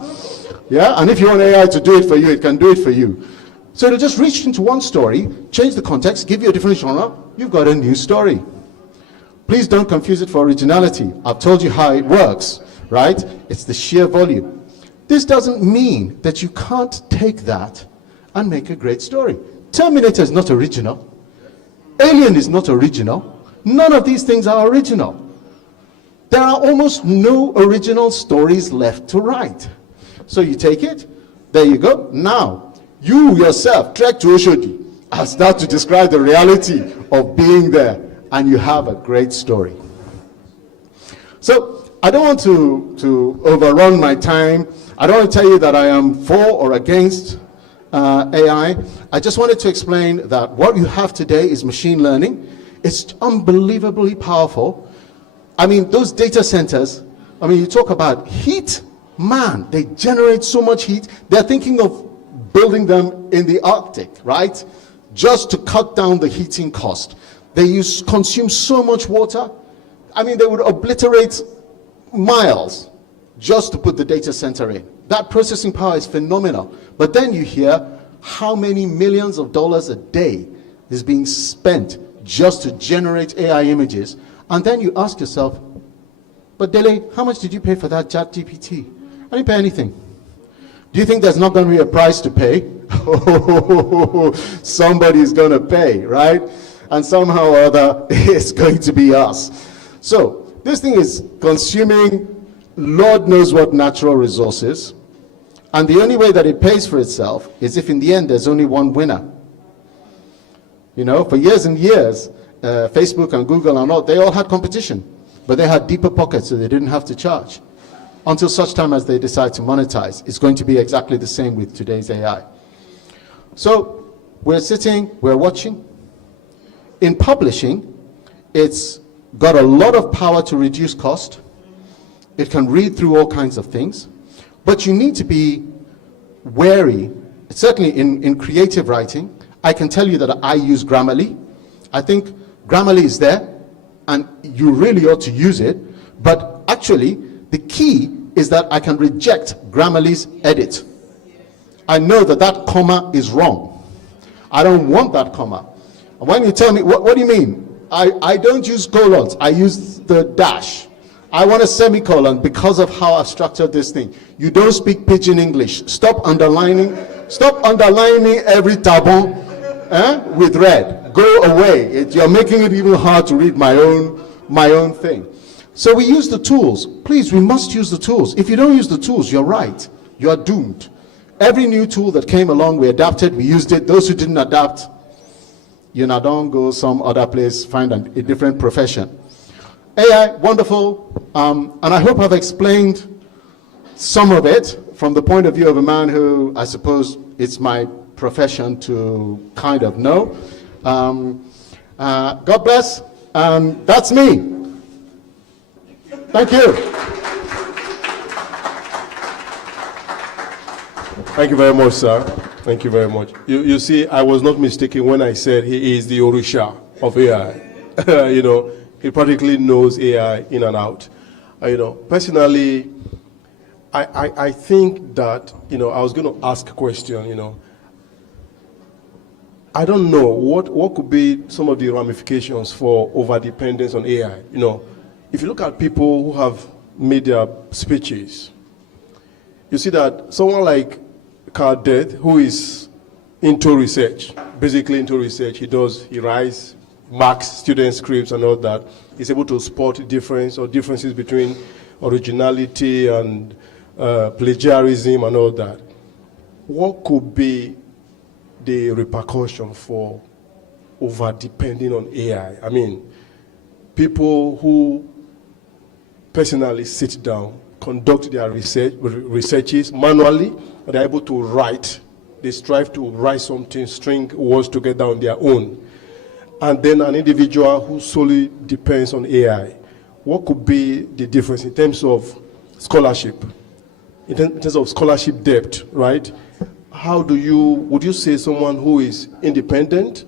Yeah, and if you want AI to do it for you, it can do it for you. So it'll just reach into one story, change the context, give you a different genre, you've got a new story. Please don't confuse it for originality. I've told you how it works, right? It's the sheer volume. This doesn't mean that you can't take that and make a great story. Terminator is not original. Alien is not original. None of these things are original. There are almost no original stories left to write. So you take it, there you go. Now, you yourself trek to Oshodi and start to describe the reality of being there, and you have a great story. So I don't want to overrun my time. I don't want to tell you that I am for or against AI. I just wanted to explain that what you have today is machine learning. It's unbelievably powerful. I mean, those data centers, you talk about heat, man, they generate so much heat. They're thinking of building them in the Arctic, right? Just to cut down the heating cost. They consume so much water. They would obliterate miles just to put the data center in. That processing power is phenomenal. But then you hear how many millions of dollars a day is being spent just to generate AI images. And then you ask yourself, but Dele, how much did you pay for that ChatGPT? I didn't pay anything. Do you think there's not going to be a price to pay? Somebody's going to pay, right? And somehow or other, it's going to be us. So this thing is consuming Lord knows what natural resources. And the only way that it pays for itself is if in the end there's only one winner. For years and years, Facebook and Google and all, they all had competition. But they had deeper pockets, so they didn't have to charge. Until such time as they decide to monetize. It's going to be exactly the same with today's AI. So we're sitting, we're watching. In publishing, it's got a lot of power to reduce cost. It can read through all kinds of things. But you need to be wary, certainly in creative writing. I can tell you that I use Grammarly. I think Grammarly is there, and you really ought to use it. But actually, the key is that I can reject Grammarly's edit. I know that that comma is wrong. I don't want that comma. And when you tell me, what do you mean? I don't use colons, I use the dash. I want a semicolon because of how I've structured this thing. You don't speak pidgin English. Stop underlining every tabon with red. Go away. You're making it even hard to read my own thing. So we use the tools. Please, we must use the tools. If you don't use the tools, you're right. You are doomed. Every new tool that came along, we adapted, we used it. Those who didn't adapt, now don't go some other place, find a different profession. AI, wonderful, and I hope I've explained some of it from the point of view of a man who, I suppose, it's my profession to kind of know. God bless, and that's me. Thank you. Thank you very much, sir. Thank you very much. You see, I was not mistaken when I said he is the Orisha of AI. He practically knows AI in and out. Personally, I think that, I was going to ask a question, I don't know what could be some of the ramifications for over-dependence on AI. If you look at people who have made their speeches, you see that someone like Carl Death, who is into research, basically into research, he writes, marks student scripts and all that. He's able to spot differences between originality and plagiarism and all that. What could be the repercussion for over-depending on AI? I mean, people who personally sit down, conduct their researches manually, and they're able to write. They strive to write something, string words together on their own. And then an individual who solely depends on AI. What could be the difference in terms of scholarship, in terms of scholarship depth, right? Would you say someone who is independent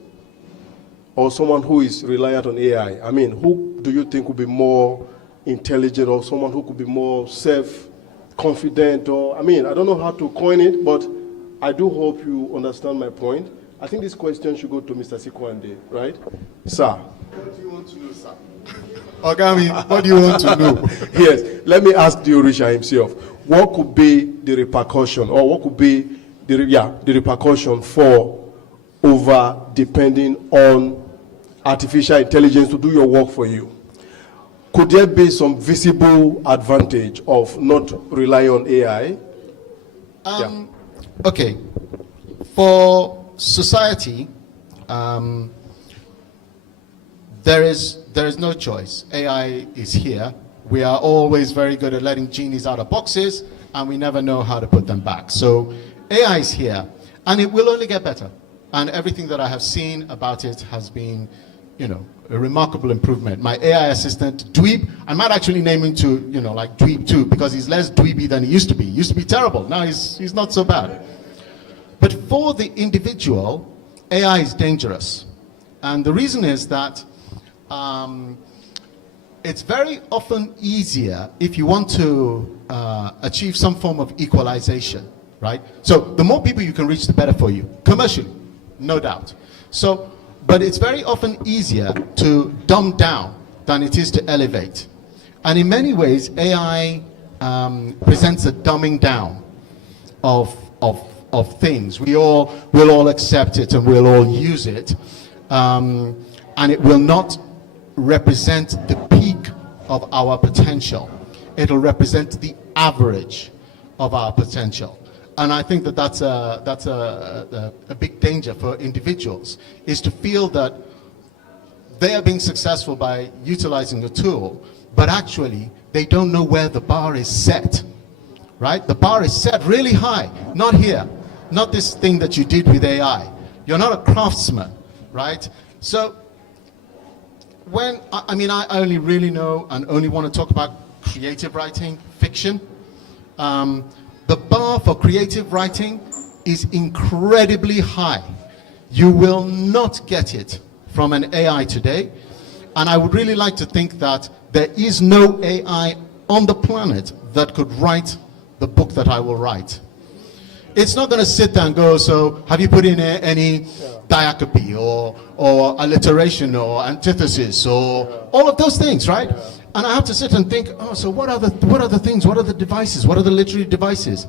or someone who is reliant on AI? I mean, who do you think would be more intelligent, or someone who could be more self-confident? Or, I don't know how to coin it, but I do hope you understand my point. I think this question should go to Mr. Sikwande, right? Sir. What do you want to know, sir? Ogami, what do you want to know? Yes, let me ask the Orisha himself. What could be the repercussion, or what could be the repercussion for over-depending on artificial intelligence to do your work for you? Could there be some visible advantage of not relying on AI? Okay. For society, there is no choice. AI is here. We are always very good at letting genies out of boxes, and we never know how to put them back. So AI is here, and it will only get better. And everything that I have seen about it has been, a remarkable improvement. My AI assistant, Dweeb, I might actually name him to, like Dweeb too, because he's less dweeby than he used to be. He used to be terrible. Now he's not so bad. But for the individual, AI is dangerous. And the reason is that it's very often easier if you want to achieve some form of equalization, right? So the more people you can reach, the better for you, commercially, no doubt. So, but it's very often easier to dumb down than it is to elevate. And in many ways, AI presents a dumbing down of things. We'll all accept it and we'll all use it. And it will not represent the peak of our potential. It'll represent the average of our potential. And I think that that's a big danger for individuals, is to feel that they are being successful by utilizing a tool, but actually they don't know where the bar is set, right? The bar is set really high, not here, not this thing that you did with AI. You're not a craftsman, right? So when, I only really know and only want to talk about creative writing, fiction. The bar for creative writing is incredibly high. You will not get it from an AI today. And I would really like to think that there is no AI on the planet that could write the book that I will write. It's not going to sit there and go, so have you put in any diacope or alliteration or antithesis or all of those things, right? And I have to sit and think, oh, so what are the things? What are the devices? What are the literary devices?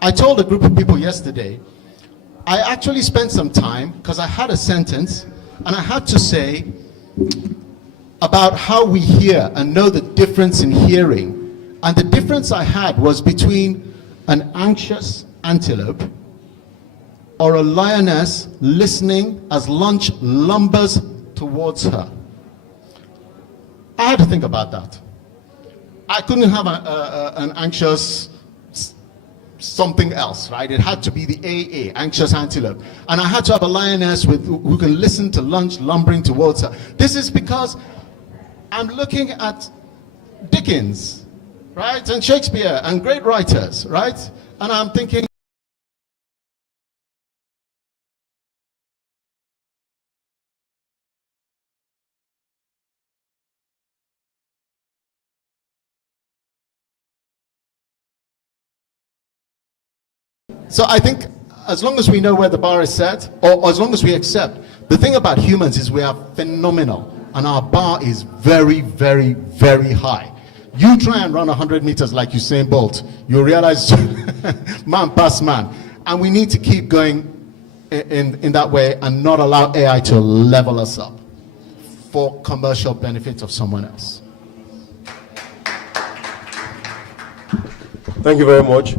I told a group of people yesterday, I actually spent some time, because I had a sentence, and I had to say about how we hear and know the difference in hearing. And the difference I had was between an anxious antelope or a lioness listening as lunch lumbers towards her. I had to think about that. I couldn't have an anxious something else, right? It had to be the AA, anxious antelope. And I had to have a lioness who can listen to lunch lumbering towards her. This is because I'm looking at Dickens, right? And Shakespeare and great writers, right? And I'm thinking, So I think as long as we know where the bar is set, or as long as we accept, the thing about humans is we are phenomenal, and our bar is very, very, very high. You try and run 100 meters like Usain Bolt, you'll realize man pass man. And we need to keep going in that way and not allow AI to level us up for commercial benefit of someone else. Thank you very much.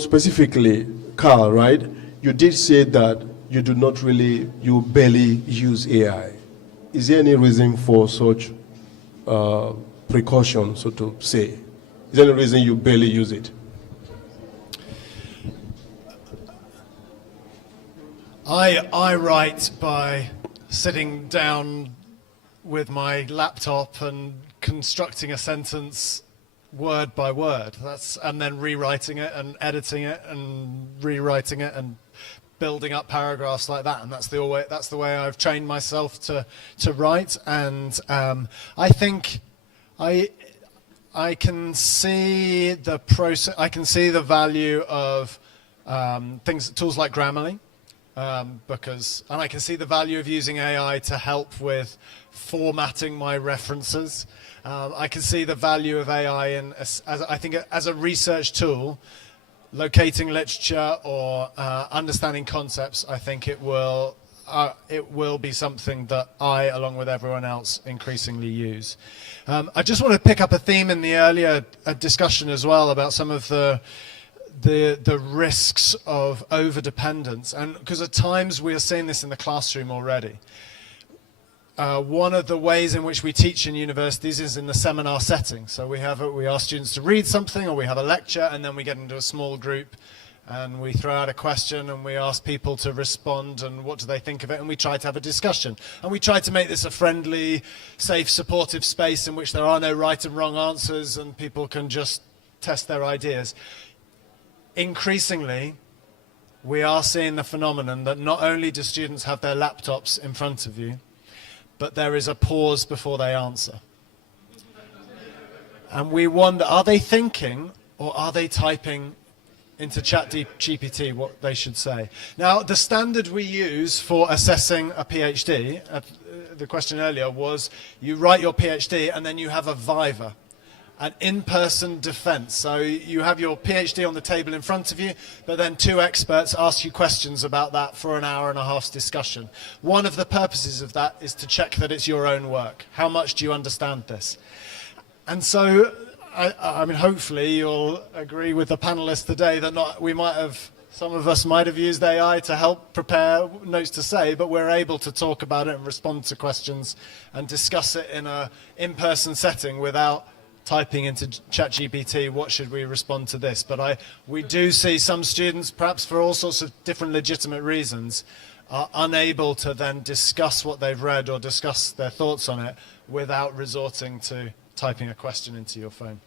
Specifically, Carl, right? You did say that you barely use AI. Is there any reason for such precaution, so to say? Is there any reason you barely use it? I write by sitting down with my laptop and constructing a sentence word by word. And then rewriting it and editing it and rewriting it and building up paragraphs like that. And that's the way I've trained myself to write. And I think I can see the process. I can see the value of tools like Grammarly. And I can see the value of using AI to help with formatting my references. I can see the value of AI as a research tool, locating literature or understanding concepts. I think it will be something that I, along with everyone else, increasingly use. I just want to pick up a theme in the earlier discussion as well about some of the risks of overdependence, and because at times we are seeing this in the classroom already. One of the ways in which we teach in universities is in the seminar setting. So we ask students to read something, or we have a lecture, and then we get into a small group and we throw out a question and we ask people to respond and what do they think of it, and we try to have a discussion. And we try to make this a friendly, safe, supportive space in which there are no right and wrong answers and people can just test their ideas. Increasingly, we are seeing the phenomenon that not only do students have their laptops in front of you, but there is a pause before they answer. And we wonder, are they thinking or are they typing into ChatGPT what they should say? Now, the standard we use for assessing a PhD, the question earlier was, you write your PhD and then you have a viva, an in-person defense. So you have your PhD on the table in front of you, but then two experts ask you questions about that for an hour and a half's discussion. One of the purposes of that is to check that it's your own work. How much do you understand this? And so, I mean, hopefully you'll agree with the panelists today that some of us might have used AI to help prepare notes to say, but we're able to talk about it and respond to questions and discuss it in an in-person setting without typing into ChatGPT, what should we respond to this? But we do see some students, perhaps for all sorts of different legitimate reasons, are unable to then discuss what they've read or discuss their thoughts on it without resorting to typing a question into your phone.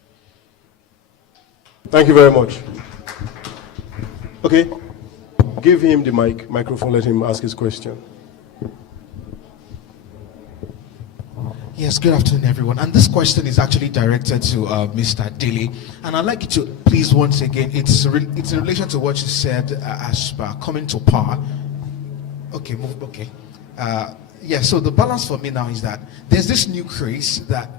Thank you very much. Okay, give him the microphone, let him ask his question. Yes, good afternoon, everyone. And this question is actually directed to Mr. Dilly. And I'd like you to please, once again, it's in relation to what you said as coming to power. Okay, okay. Yeah, so the balance for me now is that there's this new craze that,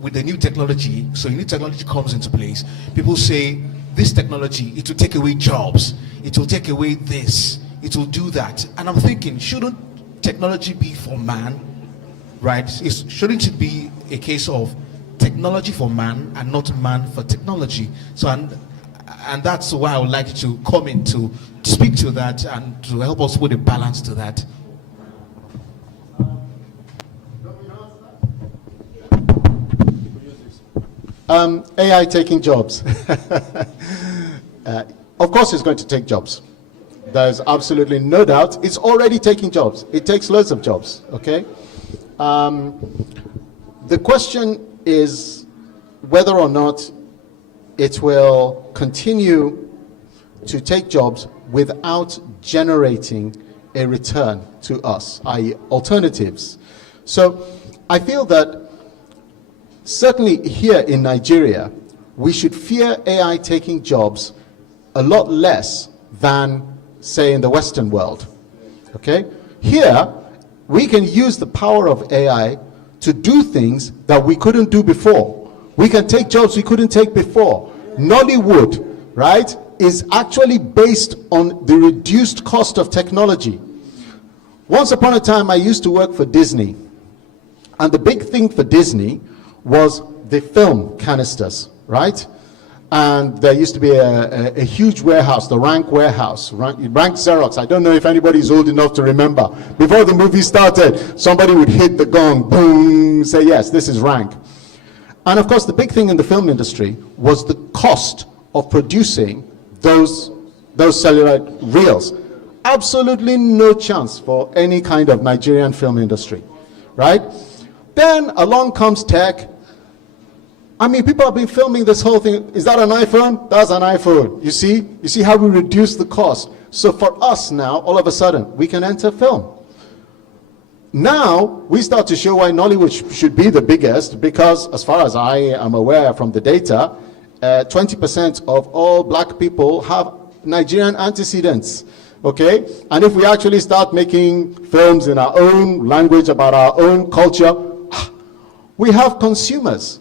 with the new technology, so new technology comes into place. People say, this technology, it will take away jobs. It will take away this. It will do that. And I'm thinking, shouldn't technology be for man? Right? Shouldn't it be a case of technology for man and not man for technology? So, and that's why I would like you to come in to speak to that and to help us put a balance to that. AI taking jobs. Of course it's going to take jobs. There's absolutely no doubt. It's already taking jobs. It takes loads of jobs, okay? The question is whether or not it will continue to take jobs without generating a return to us, i.e. alternatives. So I feel that certainly here in Nigeria, we should fear AI taking jobs a lot less than, say, in the Western world. Okay? Here, we can use the power of AI to do things that we couldn't do before. We can take jobs we couldn't take before. Nollywood, right, is actually based on the reduced cost of technology. Once upon a time, I used to work for Disney. And the big thing for Disney was the film canisters, right? And there used to be a huge warehouse, the Rank warehouse, Rank Xerox. I don't know if anybody's old enough to remember. Before the movie started, somebody would hit the gong, boom, say, yes, this is Rank. And of course, the big thing in the film industry was the cost of producing those cellular reels. Absolutely no chance for any kind of Nigerian film industry, right? Then along comes tech. I mean, people have been filming this whole thing. Is that an iPhone? That's an iPhone. You see how we reduce the cost. So for us now, all of a sudden, we can enter film. Now, we start to show why Nollywood should be the biggest, because as far as I am aware from the data, 20% of all black people have Nigerian antecedents, okay? And if we actually start making films in our own language about our own culture, we have consumers.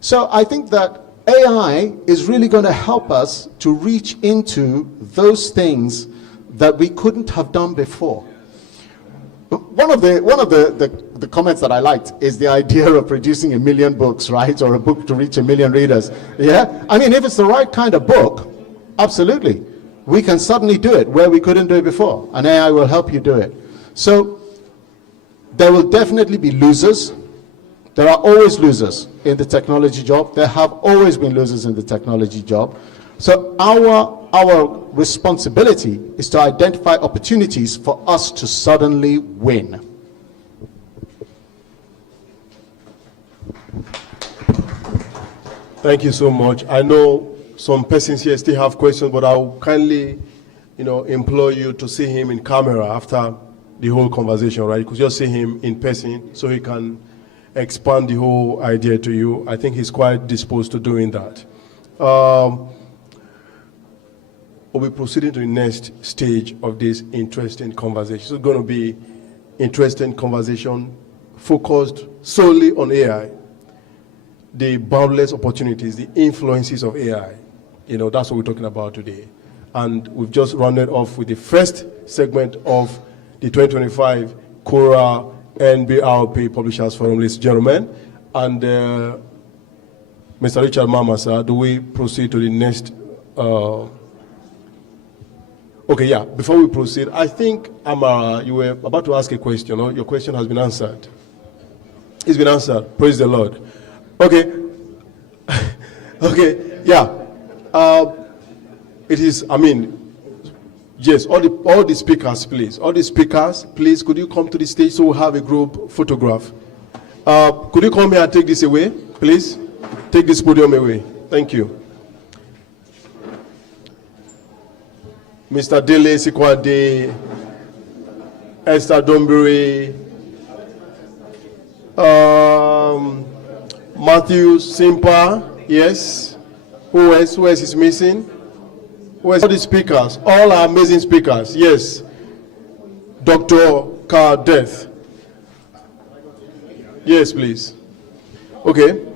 So I think that AI is really going to help us to reach into those things that we couldn't have done before. One of the comments that I liked is the idea of producing 1 million books, right? Or a book to reach 1 million readers. Yeah? I mean, if it's the right kind of book, absolutely. We can suddenly do it where we couldn't do it before. And AI will help you do it. So there will definitely be losers. There are always losers in the technology job. There have always been losers in the technology job. So our responsibility is to identify opportunities for us to suddenly win. Thank you so much. I know some persons here still have questions, but I'll kindly, implore you to see him in camera after the whole conversation, right? Because you'll see him in person so he can expand the whole idea to you. I think he's quite disposed to doing that. We'll be proceeding to the next stage of this interesting conversation. So it's going to be interesting conversation focused solely on AI, the boundless opportunities, the influences of AI. That's what we're talking about today. And we've just rounded off with the first segment of the 2025 CORA NBRP Publishers Forum, ladies and gentlemen. And Mr. Richard Mamasa, do we proceed to the next? Okay, yeah. Before we proceed, I think, Amara, you were about to ask a question. Your question has been answered. It's been answered. Praise the Lord. Okay. Okay, yeah. It is, yes, all the speakers, please. All the speakers, please, could you come to the stage so we'll have a group photograph? Could you come here and take this away, please? Take this podium away. Thank you. Mr. Dele Sikwade, Esther Dombere, Matthew Simpa, yes. Who else? Who else is missing? Who else? All the speakers, all are amazing speakers, yes. Dr. Carl Death. Yes, please. Okay.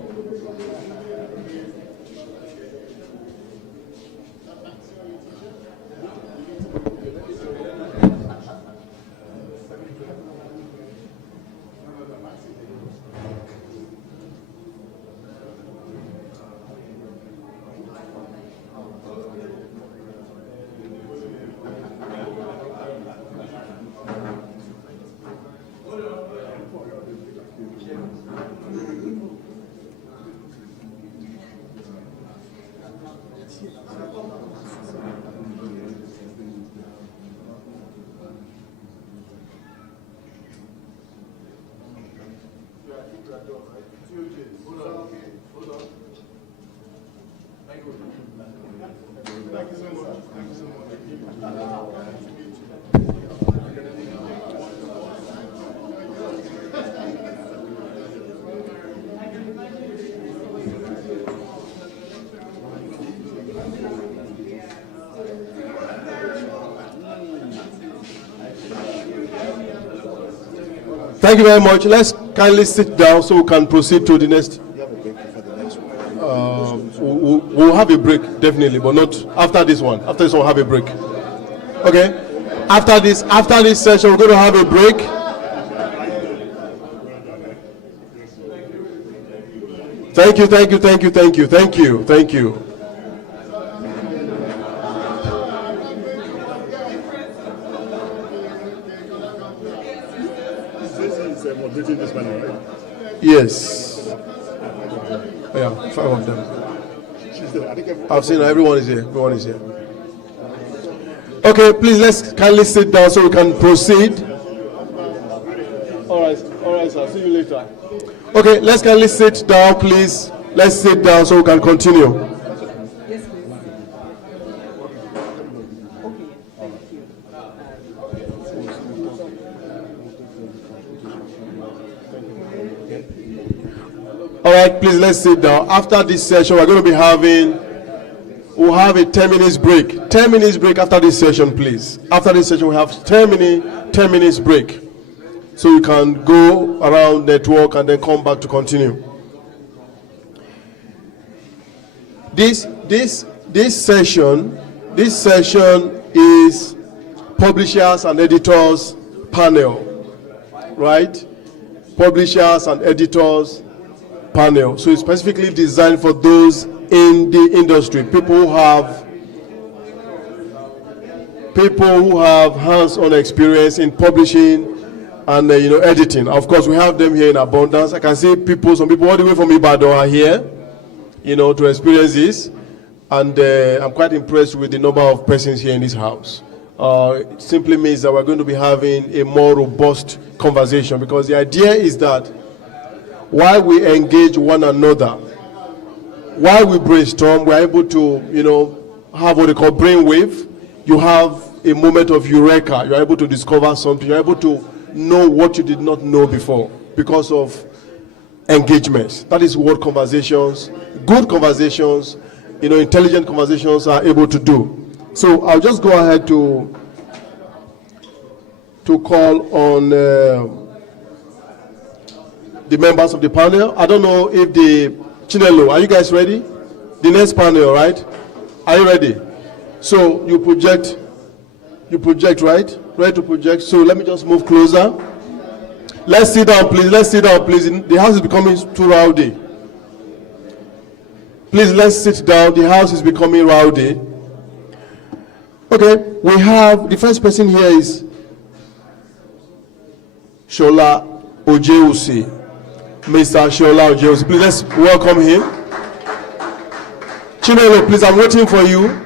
Thank you very much. Let's kindly sit down so we can proceed to the next. We'll have a break, definitely, but not after this one. After this one, we'll have a break. Okay? After this session, we're going to have a break. Thank you. Yes. Yeah, 5 of them. I've seen everyone is here. Okay, please let's kindly sit down so we can proceed. All right, sir. See you later. Okay, let's kindly sit down, please. Let's sit down so we can continue. All right, please let's sit down. After this session, we're going to be we'll have a 10 minutes break. 10 minutes break after this session, please. After this session, we have 10 minutes break. So you can go around, network, and then come back to continue. This session is publishers and editors panel, right? Publishers and editors panel. So it's specifically designed for those in the industry, people who have hands-on experience in publishing and editing. Of course, we have them here in abundance. I can see some people all the way from Ibadan are here, to experience this, and I'm quite impressed with the number of persons here in this house. It simply means that we're going to be having a more robust conversation, because the idea is that while we engage one another, while we brainstorm, we're able to, have what they call brainwave. You have a moment of eureka. You're able to discover something. You're able to know what you did not know before because of engagements. That is what conversations, good conversations, intelligent conversations are able to do. So I'll just go ahead to call on the members of the panel. I don't know if Chinelo, are you guys ready? The next panel, right? Are you ready? So you project, right? Ready to project. So let me just move closer. Let's sit down, please. The house is becoming too rowdy. Please, let's sit down. The house is becoming rowdy. Okay, we have, the first person here is Shola Ojeusi. Mr. Shola Ojeusi. Please, let's welcome him. Chinelo, please, I'm waiting for you.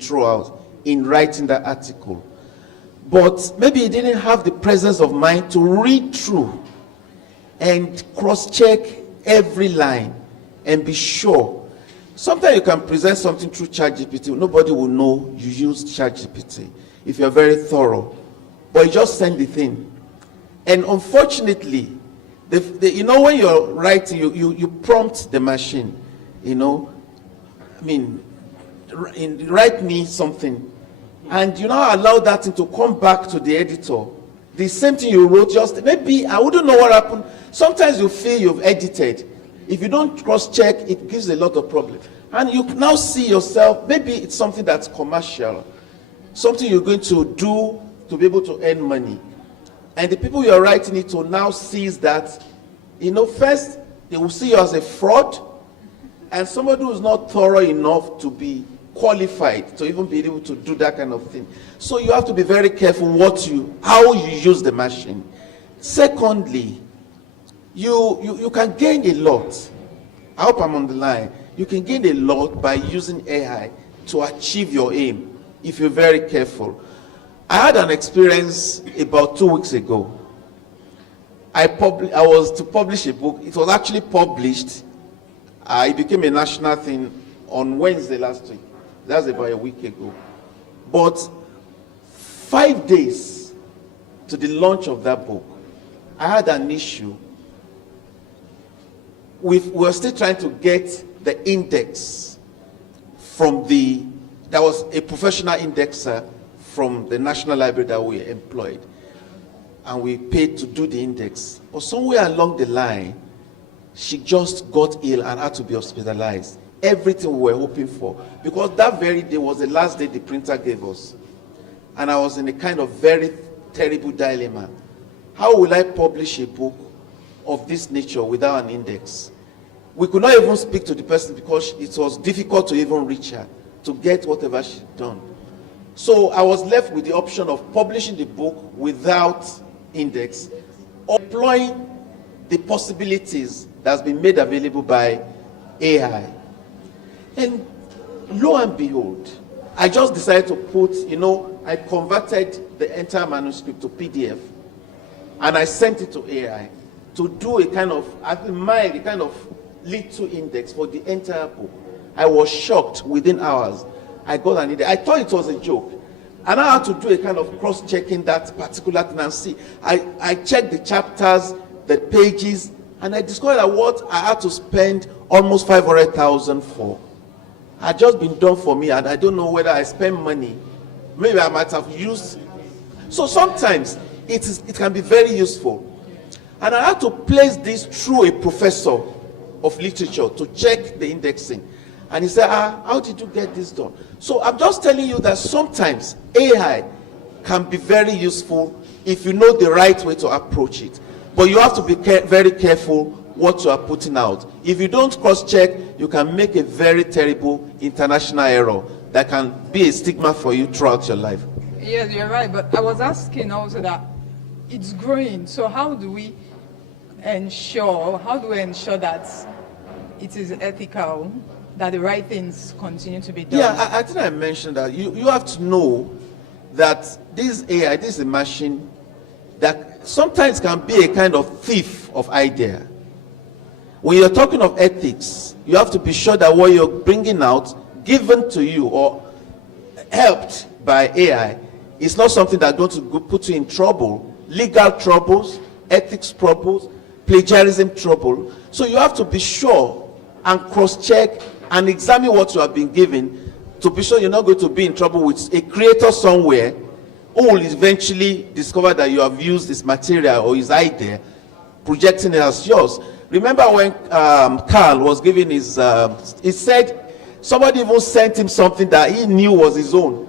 throw out in writing that article. But maybe he didn't have the presence of mind to read through and cross-check every line and be sure. Sometimes you can present something through ChatGPT, nobody will know you used ChatGPT if you're very thorough. But you just send the thing. And unfortunately, you know, when you're writing, you prompt the machine, you know, I mean, write me something. And you now allow that thing to come back to the editor. The same thing you wrote, just maybe, I wouldn't know what happened. Sometimes you feel you've edited. If you don't cross-check, it gives a lot of problems. And you now see yourself, maybe it's something that's commercial, something you're going to do to be able to earn money. And the people you're writing it to now sees that, you know, first, they will see you as a fraud, and somebody who's not thorough enough to be qualified to even be able to do that kind of thing. So you have to be very careful how you use the machine. Secondly, you can gain a lot. I hope I'm on the line. You can gain a lot by using AI to achieve your aim if you're very careful. I had an experience about 2 weeks ago. I was to publish a book. It was actually published. It became a national thing on Wednesday last week. That's about a week ago. But 5 days to the launch of that book, I had an issue. We were still trying to get the index from there was a professional indexer from the National Library that we employed. And we paid to do the index. But somewhere along the line, she just got ill and had to be hospitalized. Everything we were hoping for. Because that very day was the last day the printer gave us. And I was in a kind of very terrible dilemma. How will I publish a book of this nature without an index? We could not even speak to the person because it was difficult to even reach her to get whatever she'd done. So I was left with the option of publishing the book without index, or employing the possibilities that's been made available by AI. And lo and behold, I just decided to put, I converted the entire manuscript to PDF, and I sent it to AI to do a kind of little index for the entire book. I was shocked within hours. I got an index. I thought it was a joke. And I had to do a kind of cross-checking that particular thing and see. I checked the chapters, the pages, and I discovered that what I had to spend almost 500,000 for had just been done for me, and I don't know whether I spent money. Maybe I might have used. So sometimes it can be very useful. And I had to place this through a professor of literature to check the indexing. And he said, how did you get this done? So I'm just telling you that sometimes AI can be very useful if you know the right way to approach it. But you have to be very careful what you are putting out. If you don't cross-check, you can make a very terrible international error that can be a stigma for you throughout your life. Yes, you're right. But I was asking also that it's growing. So how do we ensure that it is ethical, that the right things continue to be done? Yeah, I think I mentioned that. You have to know that this AI, this is a machine that sometimes can be a kind of thief of idea. When you're talking of ethics, you have to be sure that what you're bringing out, given to you or helped by AI, is not something that's going to put you in trouble, legal troubles, ethics troubles, plagiarism trouble. So you have to be sure and cross-check and examine what you have been given to be sure you're not going to be in trouble with a creator somewhere who will eventually discover that you have used his material or his idea, projecting it as yours. Remember when Carl was giving his, he said somebody even sent him something that he knew was his own.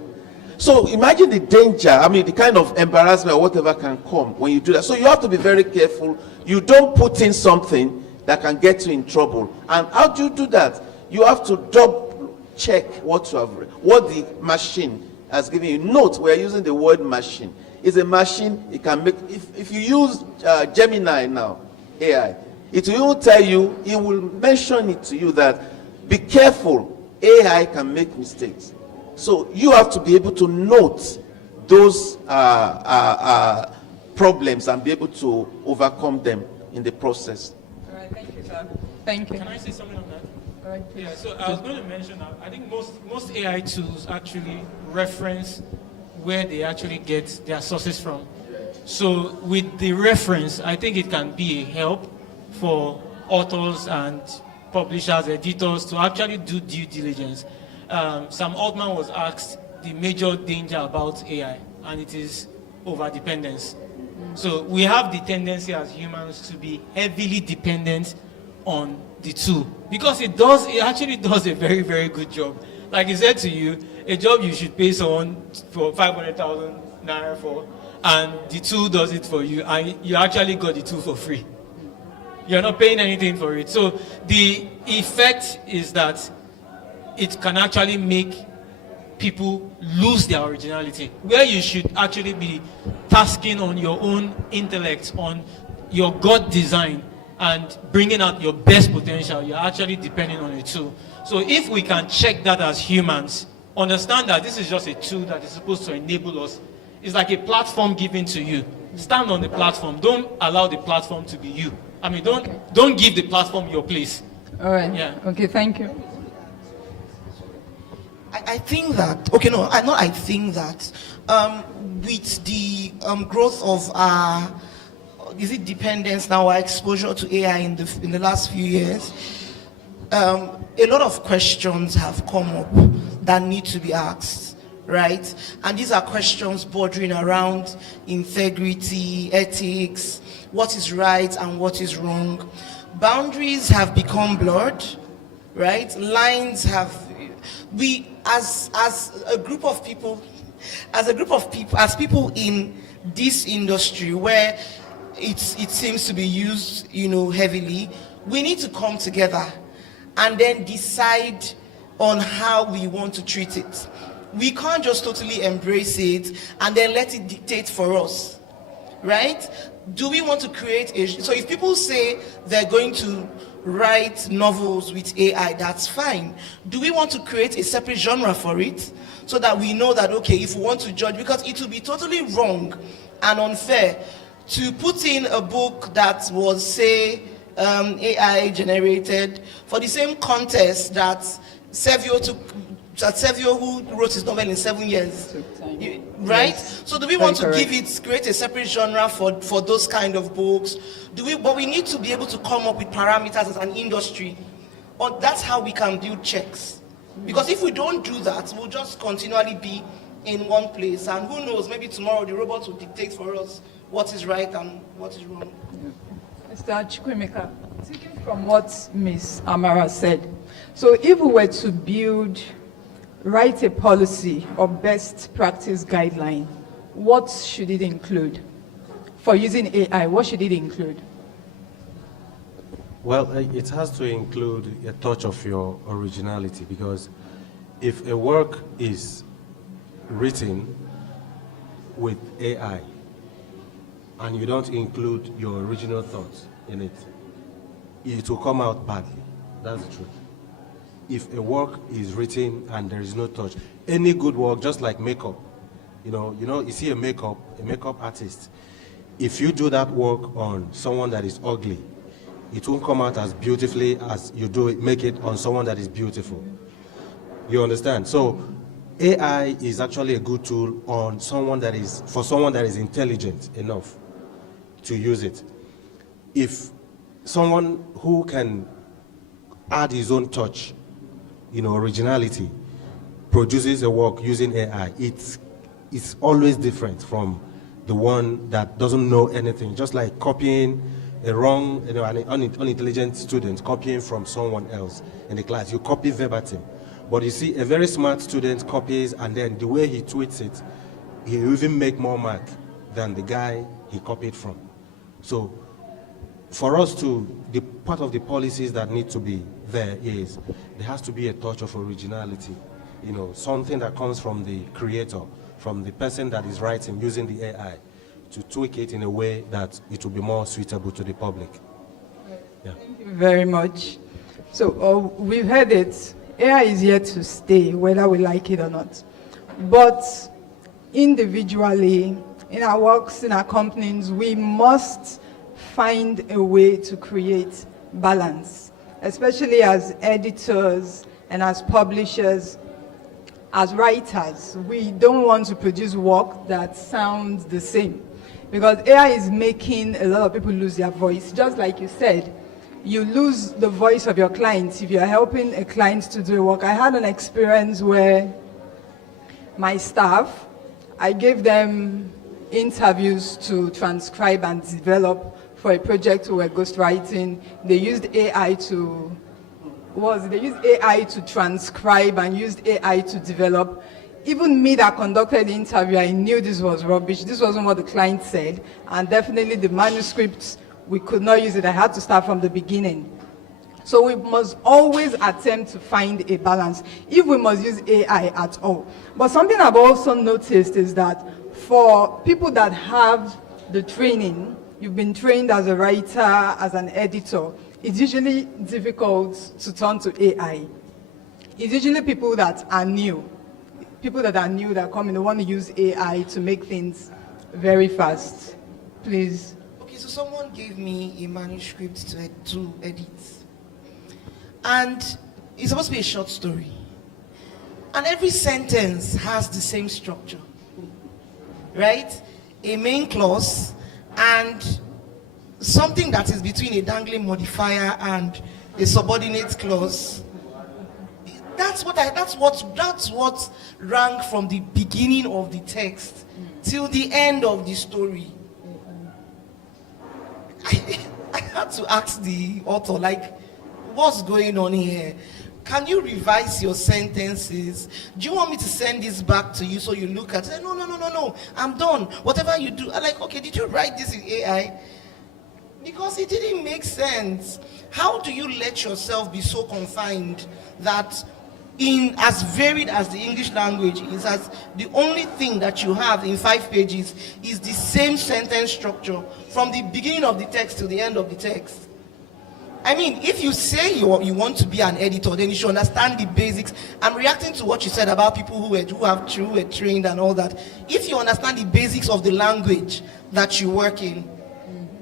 So imagine the danger, the kind of embarrassment or whatever can come when you do that. So you have to be very careful. You don't put in something that can get you in trouble. And how do you do that? You have to double check what you have read, what the machine has given you. Note, we're using the word machine. It's a machine. It can make, if you use Gemini now, AI, it will tell you, it will mention it to you that be careful, AI can make mistakes. So you have to be able to note those problems and be able to overcome them in the process. All right, thank you, sir. Thank you. Can I say something on that? All right, please. Yeah, so I was going to mention that I think most AI tools actually reference where they actually get their sources from. So with the reference, I think it can be a help for authors and publishers, editors to actually do due diligence. Sam Altman was asked the major danger about AI, and it is over-dependence. So we have the tendency as humans to be heavily dependent on the tool because it actually does a very, very good job. Like I said to you, a job you should pay someone for 500,000 naira for, and the tool does it for you, and you actually got the tool for free. You're not paying anything for it. So the effect is that it can actually make people lose their originality, where you should actually be tasking on your own intellect, on your God design, and bringing out your best potential. You're actually depending on a tool. So if we can check that as humans, understand that this is just a tool that is supposed to enable us. It's like a platform given to you. Stand on the platform. Don't allow the platform to be you. I mean, don't give the platform your place. All right. Yeah. Okay, thank you. I think that, okay, no, I think that with the growth of our, is it dependence now, our exposure to AI in the last few years, a lot of questions have come up that need to be asked, right? And these are questions bordering around integrity, ethics, what is right and what is wrong. Boundaries have become blurred, right? Lines have, we as a group of people, as people in this industry where it seems to be used, heavily, we need to come together and then decide on how we want to treat it. We can't just totally embrace it and then let it dictate for us, right? Do we want to create so if people say they're going to write novels with AI, that's fine. Do we want to create a separate genre for it so that we know that, okay, if we want to judge, because it would be totally wrong and unfair to put in a book that was, say, AI generated for the same contest that Sergio, who wrote his novel in 7 years, right? Yes. So do we want to create a separate genre for those kind of books? But we need to be able to come up with parameters as an industry. Or that's how we can build checks. Because if we don't do that, we'll just continually be in one place. And who knows, maybe tomorrow the robots will dictate for us what is right and what is wrong. Mr. Chukwemeka, taking from what Ms. Amara said, so if we were to write a policy or best practice guideline, what should it include? For using AI, what should it include? Well, it has to include a touch of your originality, because if a work is written with AI and you don't include your original thoughts in it, it will come out badly. That's the truth. If a work is written and there is no touch, any good work, just like makeup, you see a makeup artist, if you do that work on someone that is ugly, it won't come out as beautifully as you make it on someone that is beautiful. You understand? So AI is actually a good tool for someone that is intelligent enough to use it. If someone who can add his own touch, originality, produces a work using AI, it's always different from the one that doesn't know anything. Just like copying an unintelligent student copying from someone else in the class. You copy verbatim. But you see, a very smart student copies, and then the way he tweets it, he will even make more mark than the guy he copied from. So for us the part of the policies that need to be there has to be a touch of originality, something that comes from the creator, from the person that is writing using the AI, to tweak it in a way that it will be more suitable to the public. Yeah. Thank you very much. So we've heard it. AI is here to stay, whether we like it or not. But individually, in our works, in our companies, we must find a way to create balance, especially as editors and as publishers, as writers. We don't want to produce work that sounds the same, because AI is making a lot of people lose their voice. Just like you said, you lose the voice of your clients if you're helping a client to do a work. I had an experience where my staff, I gave them interviews to transcribe and develop for a project we were ghostwriting. They used AI to transcribe and used AI to develop. Even me that conducted the interview, I knew this was rubbish. This wasn't what the client said. And definitely the manuscripts, we could not use it. I had to start from the beginning. So we must always attempt to find a balance, if we must use AI at all. But something I've also noticed is that for people that have the training, you've been trained as a writer, as an editor, it's usually difficult to turn to AI. It's usually people that are new. People that are new that come in, they want to use AI to make things very fast. Please. Okay, so someone gave me a manuscript to edit. And it's supposed to be a short story. And every sentence has the same structure. Right? A main clause and something that is between a dangling modifier and a subordinate clause. That's what rang from the beginning of the text till the end of the story. I had to ask the author, like, what's going on here? Can you revise your sentences? Do you want me to send this back to you so you look at it? No, I'm done. Whatever you do. I'm like, okay, did you write this in AI? Because it didn't make sense. How do you let yourself be so confined that in as varied as the English language is, as the only thing that you have in 5 pages is the same sentence structure from the beginning of the text to the end of the text? I mean, if you say you want to be an editor, then you should understand the basics. I'm reacting to what you said about people who were trained and all that. If you understand the basics of the language that you work in,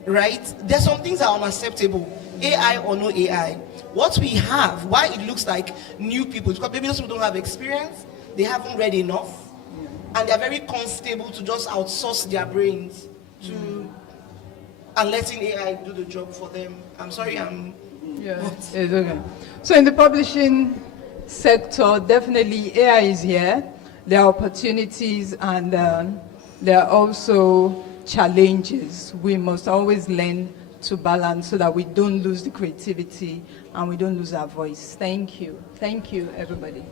right, there's some things that are unacceptable, AI or no AI. What we have, why it looks like new people, because maybe those people don't have experience, they haven't read enough, and they're very comfortable to just outsource their brains to and letting AI do the job for them. I'm sorry, it's okay. So in the publishing sector, definitely AI is here. There are opportunities and there are also challenges. We must always learn to balance so that we don't lose the creativity and we don't lose our voice. Thank you. Thank you, everybody.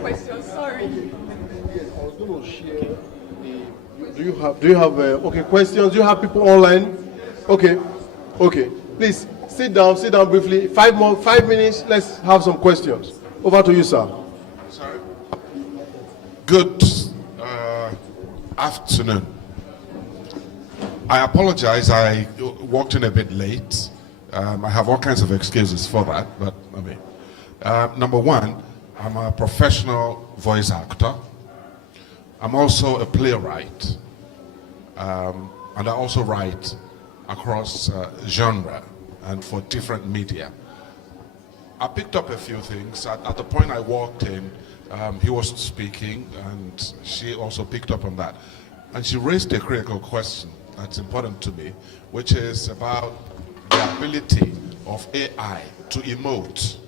Questions, sorry. Yes, I was going to share do you have okay, questions? Do you have people online? Okay. Please sit down briefly. 5 minutes, let's have some questions. Over to you, sir. Sorry. Good afternoon. I apologize, I walked in a bit late. I have all kinds of excuses for that, but I mean, number one, I'm a professional voice actor. I'm also a playwright, and I also write across genre and for different media. I picked up a few things. At the point I walked in, he was speaking, and she also picked up on that. And she raised a critical question that's important to me, which is about the ability of AI to emote.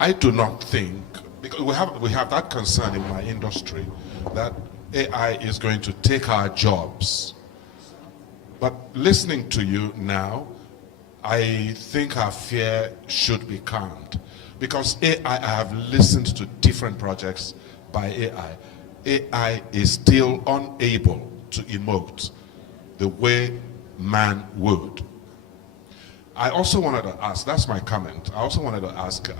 I do not think, because we have that concern in my industry, that AI is going to take our jobs. But listening to you now, I think our fear should be calmed. Because AI, I have listened to different projects by AI. AI is still unable to emote the way man would. I also wanted to ask, that's my comment, I also wanted to ask,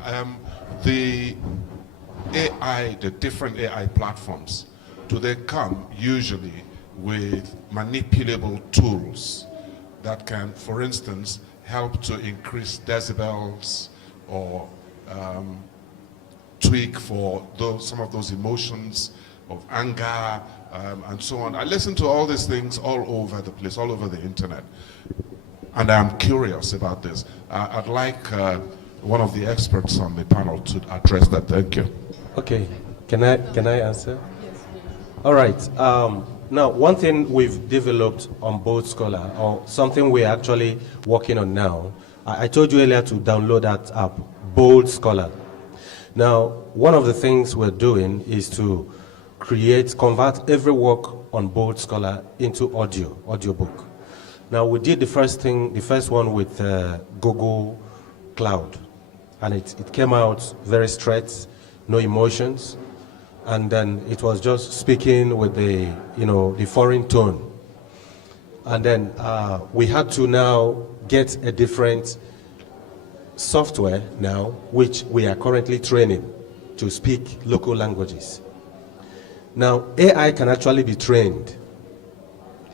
the AI, the different AI platforms, do they come usually with manipulable tools that can, for instance, help to increase decibels or tweak for some of those emotions of anger and so on. I listen to all these things all over the place, all over the internet. And I'm curious about this. I'd like one of the experts on the panel to address that. Thank you. Okay, can I answer? Yes. All right. Now, one thing we've developed on Bold Scholar, or something we're actually working on now, I told you earlier to download that app, Bold Scholar. Now, one of the things we're doing is to convert every work on Bold Scholar into audiobook. Now, we did the first one with Google Cloud, and it came out very straight, no emotions, and then it was just speaking with the foreign tone. And then we had to now get a different software now, which we are currently training to speak local languages. Now, AI can actually be trained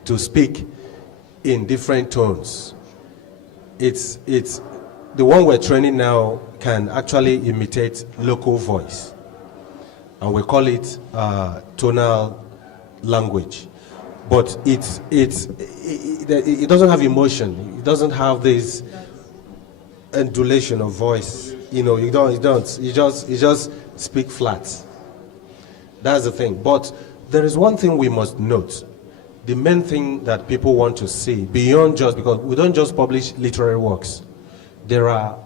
to speak in different tones. It's the one we're training now can actually imitate local voice, and we call it tonal language. But it doesn't have emotion. It doesn't have this undulation of voice. You don't. You just speak flat. That's the thing. But there is one thing we must note. The main thing that people want to see, beyond just, because we don't just publish literary works. There are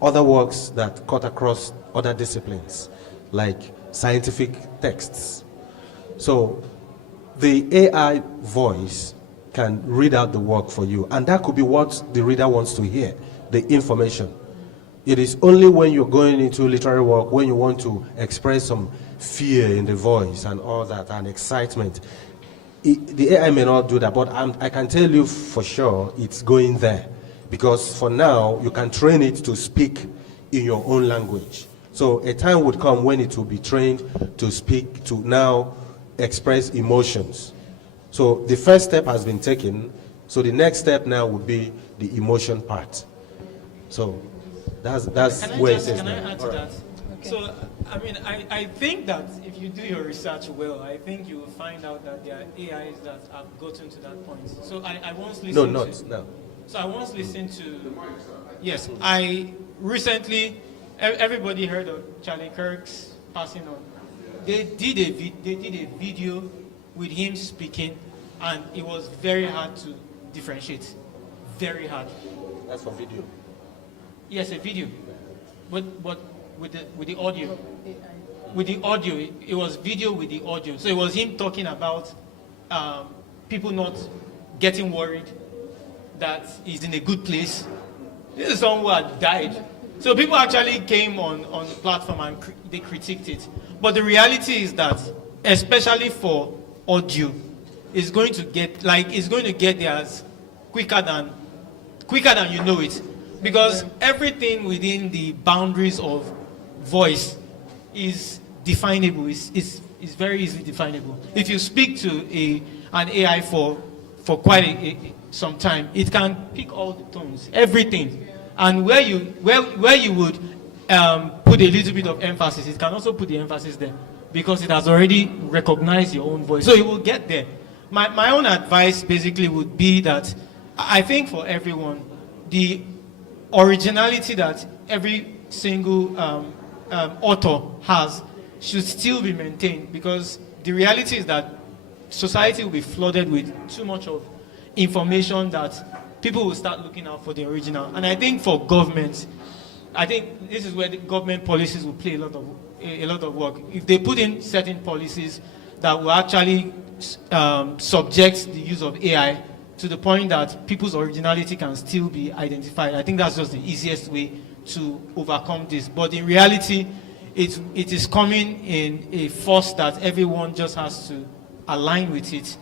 other works that cut across other disciplines, like scientific texts. So the AI voice can read out the work for you, and that could be what the reader wants to hear, the information. It is only when you're going into literary work, when you want to express some fear in the voice and all that, and excitement. The AI may not do that, but I can tell you for sure it's going there. Because for now, you can train it to speak in your own language. So a time would come when it will be trained to speak, to now express emotions. So the first step has been taken. So the next step now would be the emotion part. So that's where it is. Can I add to that? Okay. So, I mean, I think that if you do your research well, I think you will find out that there are AIs that have gotten to that point. So I once listened No. So I once listened to, yes, I recently, everybody heard of Charlie Kirk's passing on. They did a video with him speaking, and it was very hard to differentiate. Very hard. That's for video. Yes, a video, but with the audio. With the audio, it was video with the audio. So it was him talking about people not getting worried that he's in a good place. This is someone who had died. So people actually came on the platform and they critiqued it. But the reality is that, especially for audio, it's going to get there as quicker than you know it. Because everything within the boundaries of voice is definable, is very easily definable. If you speak to an AI for quite some time, it can pick all the tones, everything. And where you would put a little bit of emphasis, it can also put the emphasis there because it has already recognized your own voice. So it will get there. My own advice basically would be that I think for everyone, the originality that every single author has should still be maintained, because the reality is that society will be flooded with too much of information that people will start looking out for the original. And I think for governments, I think this is where the government policies will play a lot of work. If they put in certain policies that will actually subject the use of AI to the point that people's originality can still be identified, I think that's just the easiest way to overcome this. But in reality, it is coming in a force that everyone just has to align with it,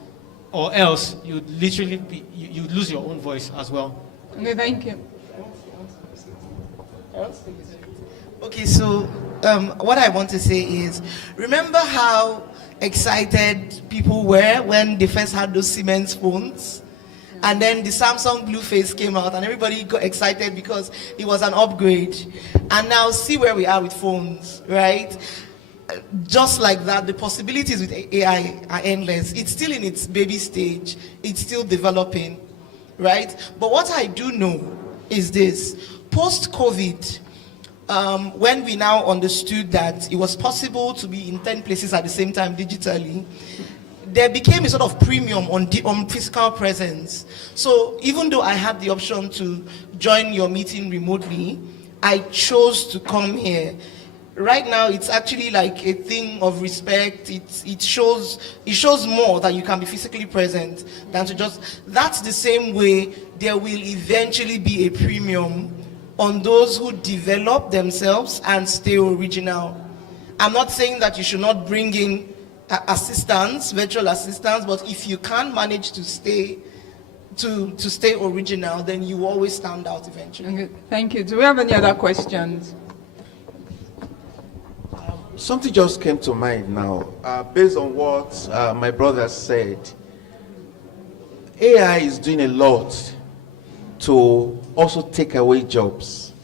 or else you'd literally you lose your own voice as well. Okay, thank you. Okay, so what I want to say is, remember how excited people were when they first had those Siemens phones? And then the Samsung Blueface came out and everybody got excited because it was an upgrade. And now see where we are with phones, right? Just like that, the possibilities with AI are endless. It's still in its baby stage. It's still developing, right? But what I do know is this. Post-COVID, when we now understood that it was possible to be in 10 places at the same time digitally, there became a sort of premium on physical presence. So even though I had the option to join your meeting remotely, I chose to come here. Right now, it's actually like a thing of respect. It shows more that you can be physically present than to just. That's the same way there will eventually be a premium on those who develop themselves and stay original. I'm not saying that you should not bring in assistants, virtual assistants, but if you can't manage to stay original, then you always stand out eventually. Okay, thank you. Do we have any other questions? Something just came to mind now, based on what my brother said. AI is doing a lot to also take away jobs.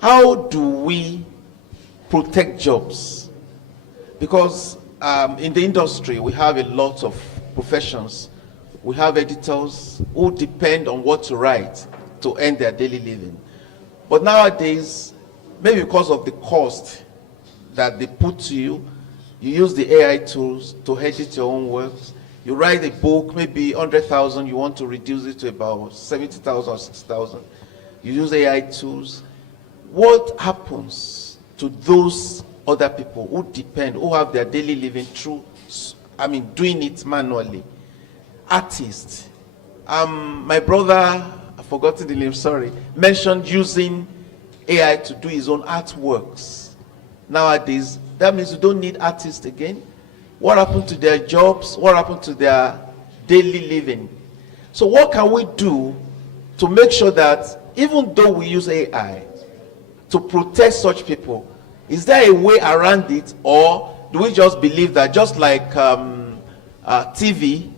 How do we protect jobs? Because in the industry, we have a lot of professions. We have editors who depend on what to write to earn their daily living. But nowadays, maybe because of the cost that they put to you, you use the AI tools to edit your own works. You write a book, maybe 100,000, you want to reduce it to about 70,000 or 60,000. You use AI tools. What happens to those other people who depend, who have their daily living through, doing it manually? Artists. My brother, I've forgotten the name, sorry, mentioned using AI to do his own artworks. Nowadays, that means you don't need artists again. What happened to their jobs? What happened to their daily living? So what can we do to make sure that even though we use AI to protect such people, is there a way around it, or do we just believe that just like TV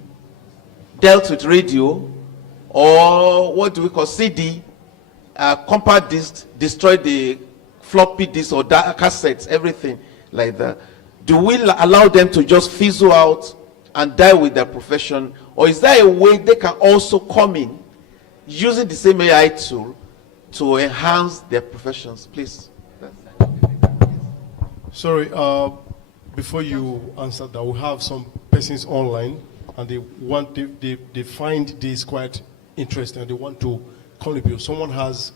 dealt with radio, or what do we call CD, compact disc, destroyed the floppy disk or cassettes, everything like that? Do we allow them to just fizzle out and die with their profession? Or is there a way they can also come in using the same AI tool to enhance their professions? Please. Sorry, before you answer that, we have some persons online and they find this quite interesting and they want to contribute. Someone has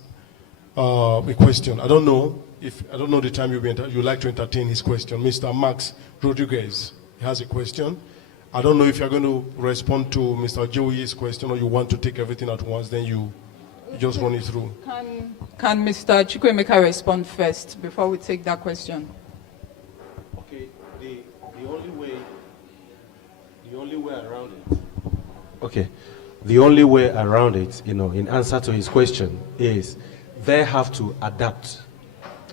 a question. I don't know the time you'd like to entertain his question. Mr. Max Rodriguez has a question. I don't know if you're going to respond to Mr. Joey's question or you want to take everything at once, then you just run it through. Can Mr. Chukwemeka respond first before we take that question? Okay, the only way around it. Okay, the only way around it, in answer to his question, is they have to adapt.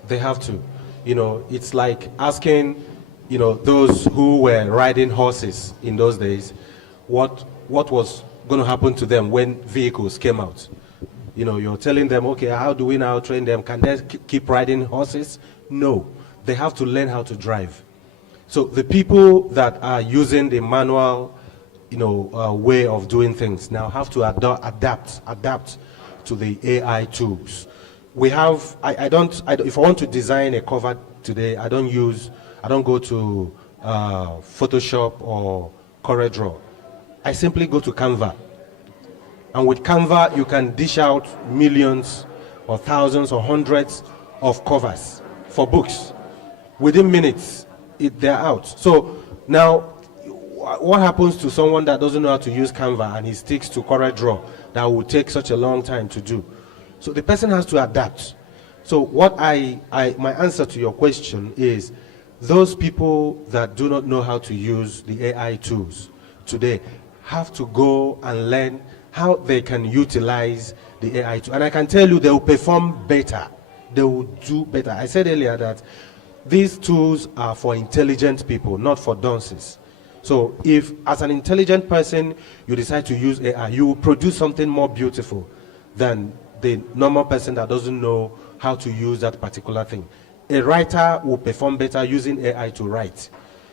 They have to, it's like asking, those who were riding horses in those days, what was going to happen to them when vehicles came out. You're telling them, okay, how do we now train them? Can they keep riding horses? No, they have to learn how to drive. So the people that are using the manual, way of doing things now have to adapt to the AI tools. We have, if I want to design a cover today, I don't go to Photoshop or CorelDRAW. I simply go to Canva. And with Canva, you can dish out millions or thousands or hundreds of covers for books. Within minutes, they're out. So now, what happens to someone that doesn't know how to use Canva and he sticks to CorelDRAW that will take such a long time to do? So the person has to adapt. So what my answer to your question is, those people that do not know how to use the AI tools today have to go and learn how they can utilize the AI tool. And I can tell you they will perform better they will do better. I said earlier that these tools are for intelligent people, not for dunces. So if, as an intelligent person, you decide to use AI, you will produce something more beautiful than the normal person that doesn't know how to use that particular thing. A writer will perform better using AI to write.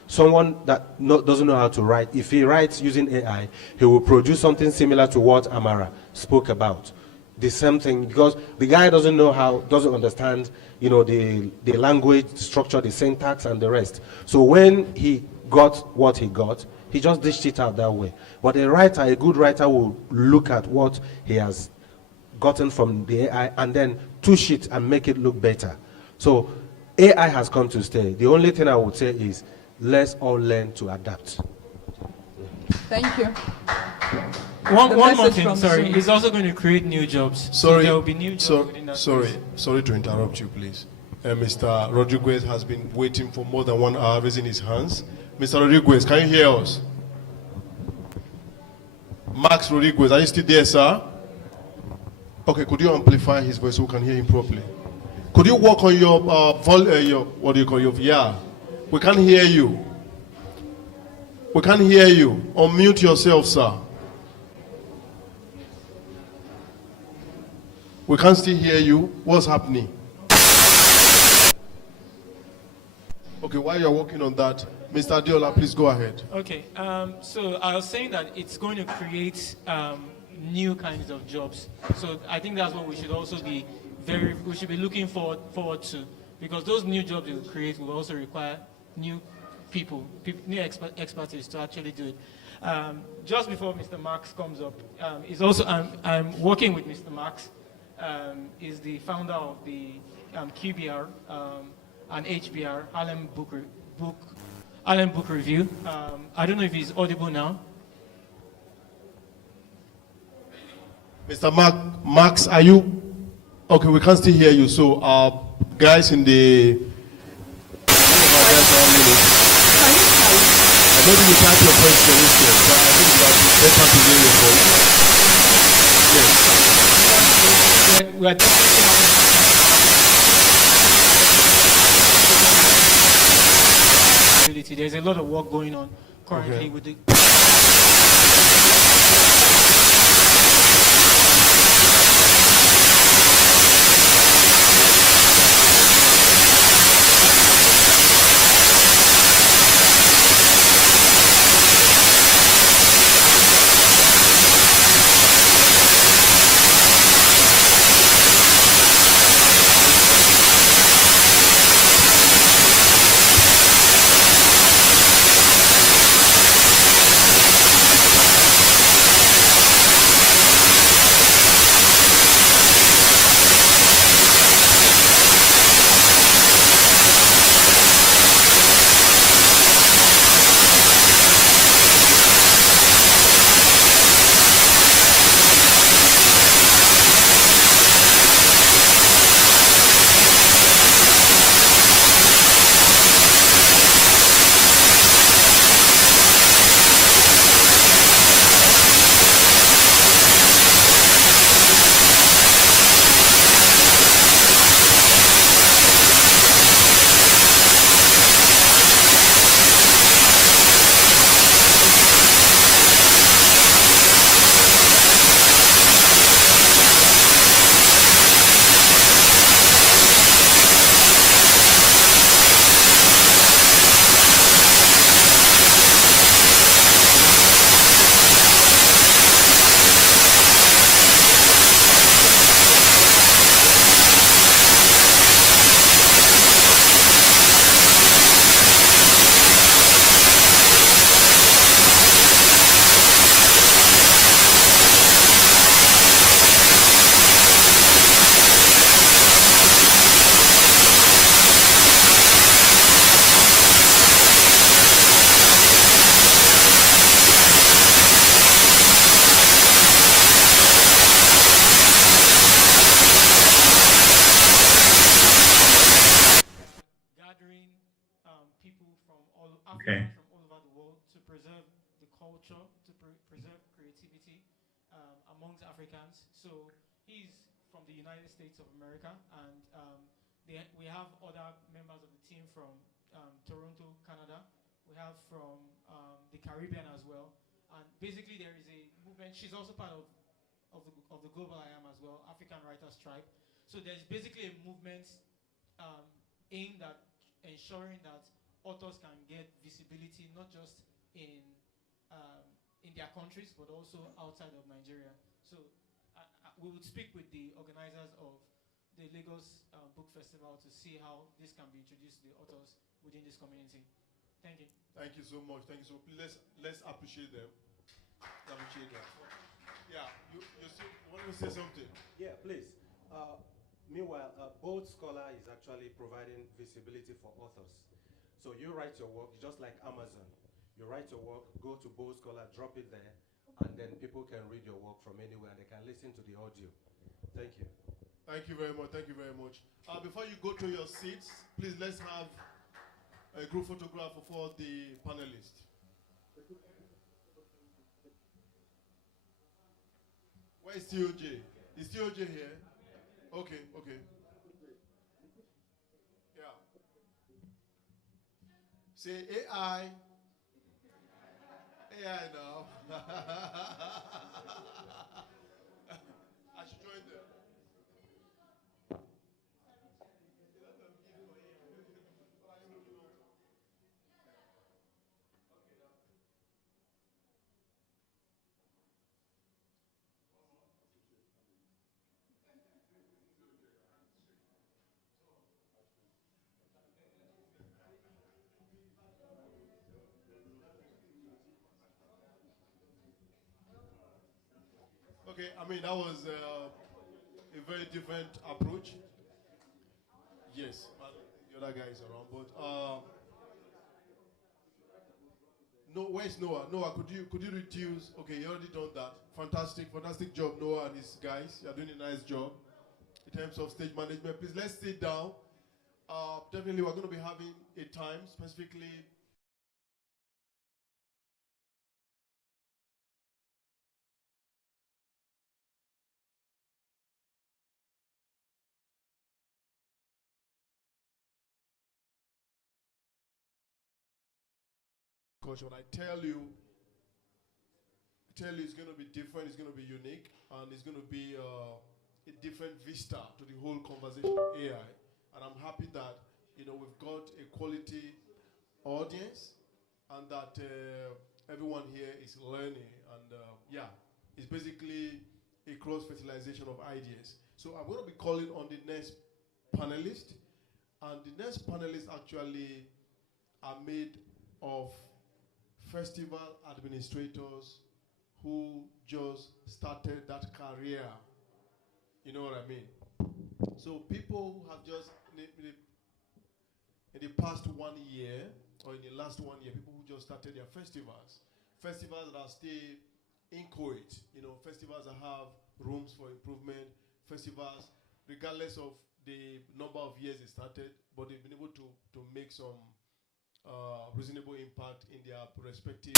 Someone that doesn't know how to write, if he writes using AI, he will produce something similar to what Amara spoke about. The same thing, because the guy doesn't understand, the language structure, the syntax, and the rest. So when he got what he got, he just dished it out that way. But a good writer will look at what he has gotten from the AI and then touch it and make it look better. So AI has come to stay. The only thing I would say is, let's all learn to adapt. Thank you. One more thing, sorry, it's also going to create new jobs. Sorry, so there will be new jobs within that sorry to interrupt you, please. Mr. Rodriguez has been waiting for more than 1 hour, raising his hands. Mr. Rodriguez, can you hear us? Max Rodriguez, are you still there, sir? Okay, could you amplify his voice so we can hear him properly? Could you work on your we can't hear you. We can't hear you. Unmute yourself, sir. We can't still hear you. What's happening? Okay, while you're working on that, Mr. Adiola, please go ahead. Okay, so I was saying that it's going to create new kinds of jobs. So I think that's what we should also be we should be looking forward to, because those new jobs it will create will also require new people, new expertise to actually do it. Just before Mr. Marx comes up, I'm working with Mr. Marx. Is the founder of the QBR and HBR, Harlem Book Review. I don't know if he's audible now. Mr. Max, are you? Okay, we can't still hear you. So, guys in the... Maybe you type your question instead, but I think that it's better to hear your voice. Yes. We are there's a lot of work going on currently with the... Okay. From all over the world to preserve the culture, to preserve creativity amongst Africans. So he's from the United States of America, and we have other members of the team from Toronto, Canada. We have from the Caribbean as well. And basically there is a movement. She's also part of the Global I Am as well, African Writers Tribe. So there's basically a movement aimed at ensuring that authors can get visibility, not just in their countries, but also outside of Nigeria. So we would speak with the organizers of the Lagos Book Festival to see how this can be introduced to the authors within this community. Thank you. Thank you so much. Thank you so much. Please, let's appreciate them. Appreciate them. Yeah, you still want to say something? Yeah, please. Meanwhile, Bold Scholar is actually providing visibility for authors. So you write your work, just like Amazon. You write your work, go to Bold Scholar, drop it there, and then people can read your work from anywhere, and they can listen to the audio. Thank you. Thank you very much. Thank you very much. Before you go to your seats, please let's have a group photograph of all the panelists. Where is TOJ? Is TOJ here? Okay, okay. Yeah. Say AI. AI now. I should join them. Okay, I mean, that was a very different approach. Yes, but the other guy is around. But no, where's Noah? Noah, could you reduce? Okay, you already done that. Fantastic job, Noah and his guys. You're doing a nice job in terms of stage management. Please, let's sit down. Definitely, we're going to be having a time specifically. Because when I tell you it's going to be different, it's going to be unique, and it's going to be a different vista to the whole conversation of AI. And I'm happy that we've got a quality audience, and that everyone here is learning, and yeah, it's basically a cross-fertilization of ideas. So I'm going to be calling on the next panelist, and the next panelists actually are made of festival administrators who just started that career. You know what I mean? So people who have just, in the past 1 year, or in the last 1 year, people who just started their festivals that are still inchoate, festivals that have rooms for improvement, festivals, regardless of the number of years they started, but they've been able to make some reasonable impact in their respective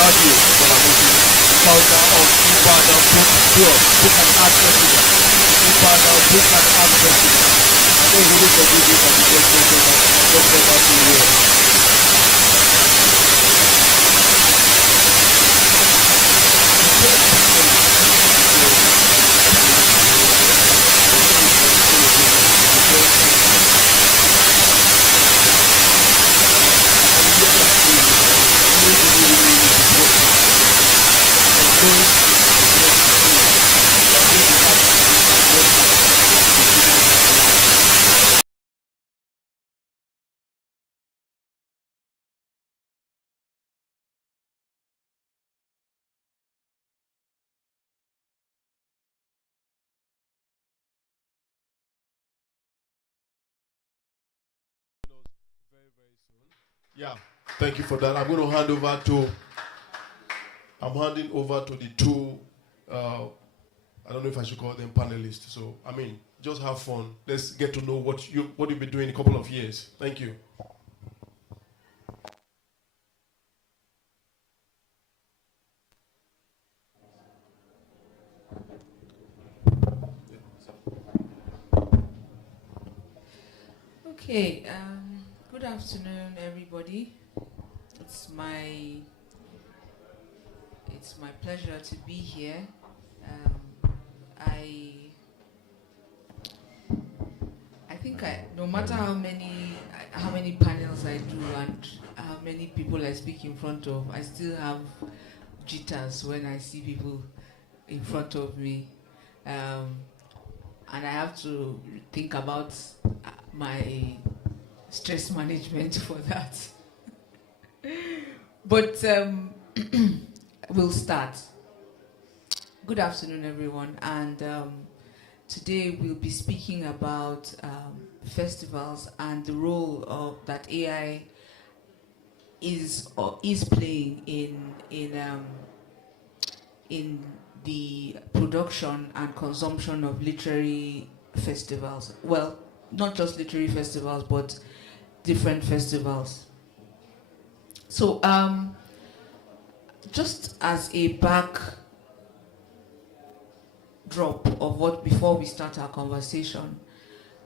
audio that I'm making, founder of Ibadan Book Club, Book and Art Festival. Ibadan Book and Art Festival. I know we look for videos that we just never see here. Yeah, thank you for that. I'm handing over to the two, I don't know if I should call them panelists. So, I mean, just have fun. Let's get to know what you'll be doing in a couple of years. Thank you. Okay, good afternoon, everybody. It's my pleasure to be here. I think no matter how many panels I do and how many people I speak in front of, I still have jitters when I see people in front of me, and I have to think about my stress management for that. But we'll start. Good afternoon, everyone, and today we'll be speaking about festivals and the role that AI is playing in the production and consumption of literary festivals. Well, not just literary festivals, but different festivals. So, just as a backdrop of before we start our conversation,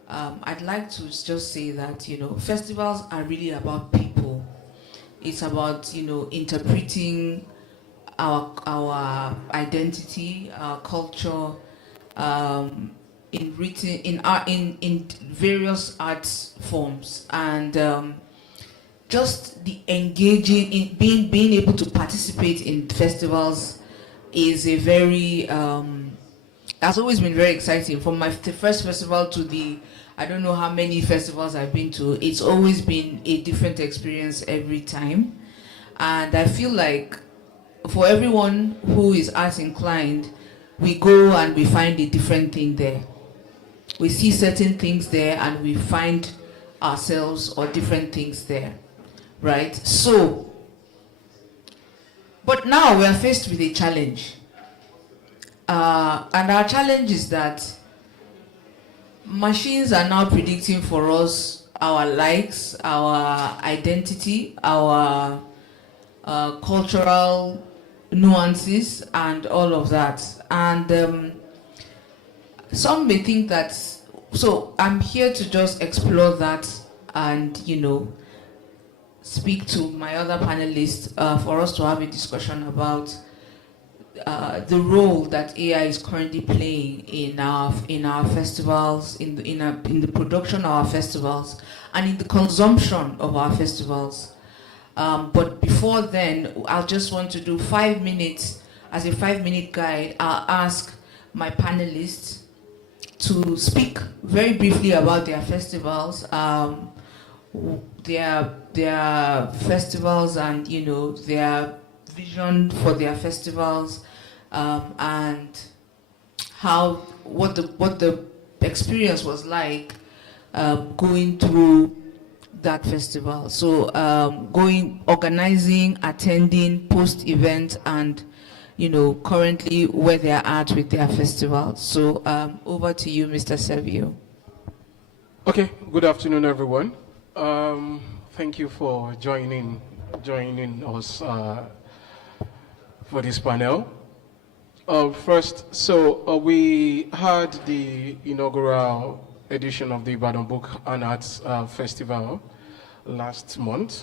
I'd like to just say that, festivals are really about people. It's about, interpreting our identity, our culture, in various arts forms, and just the engaging in being able to participate in festivals is a very has always been very exciting. From the first festival to the I don't know how many festivals I've been to, it's always been a different experience every time, and I feel like for everyone who is arts inclined, we go and we find a different thing there. We see certain things there and we find ourselves or different things there, right? So, but now we are faced with a challenge. And our challenge is that machines are now predicting for us our likes, our identity, our cultural nuances, and all of that. And some may think that, so I'm here to just explore that and, speak to my other panelists for us to have a discussion about the role that AI is currently playing in our festivals, in the production of our festivals, and in the consumption of our festivals. But before then, I'll just want to do 5 minutes, as a 5-minute guide. I'll ask my panelists to speak very briefly about their festivals, their festivals, and their vision for their festivals, and what the experience was like going through that festival. So organizing, attending, post-event, and currently where they are at with their festival. So over to you, Mr. Servio. Okay, good afternoon, everyone. Thank you for joining us for this panel. First, we had the inaugural edition of the Ibadan Book and Arts Festival last month.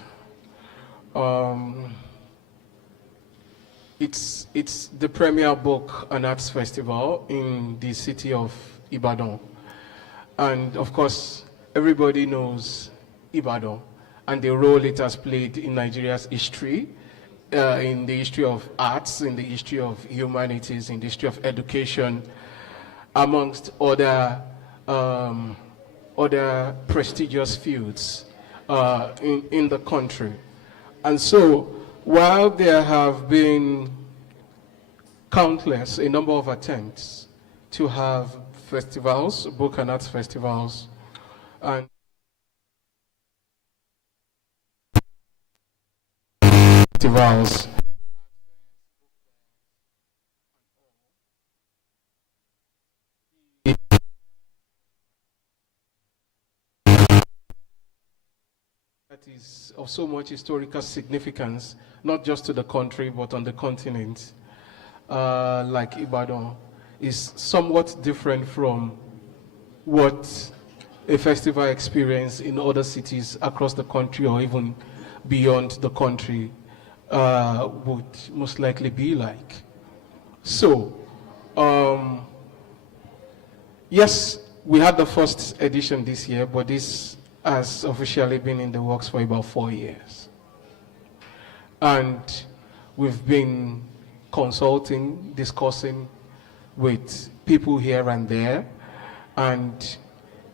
It's the premier book and arts festival in the city of Ibadan. And of course, everybody knows Ibadan and the role it has played in Nigeria's history, in the history of arts, in the history of humanities, in the history of education, amongst other prestigious fields in the country. And so, while there have been a number of attempts to have festivals, book and arts festivals, and festivals, that is of so much historical significance, not just to the country, but on the continent, like Ibadan, is somewhat different from what a festival experience in other cities across the country or even beyond the country would most likely be like. So, yes, we had the first edition this year, but this has officially been in the works for about 4 years. And we've been consulting, discussing with people here and there. And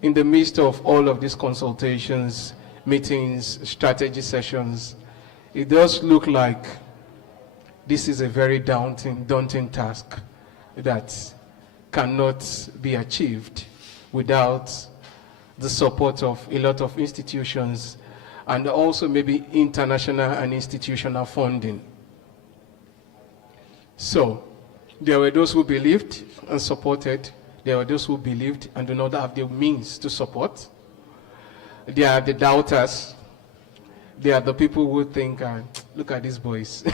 in the midst of all of these consultations, meetings, strategy sessions, it does look like this is a very daunting task that cannot be achieved without the support of a lot of institutions and also maybe international and institutional funding. So, there were those who believed and supported. There were those who believed and do not have the means to support. There are the doubters. There are the people who think, look at these boys. No,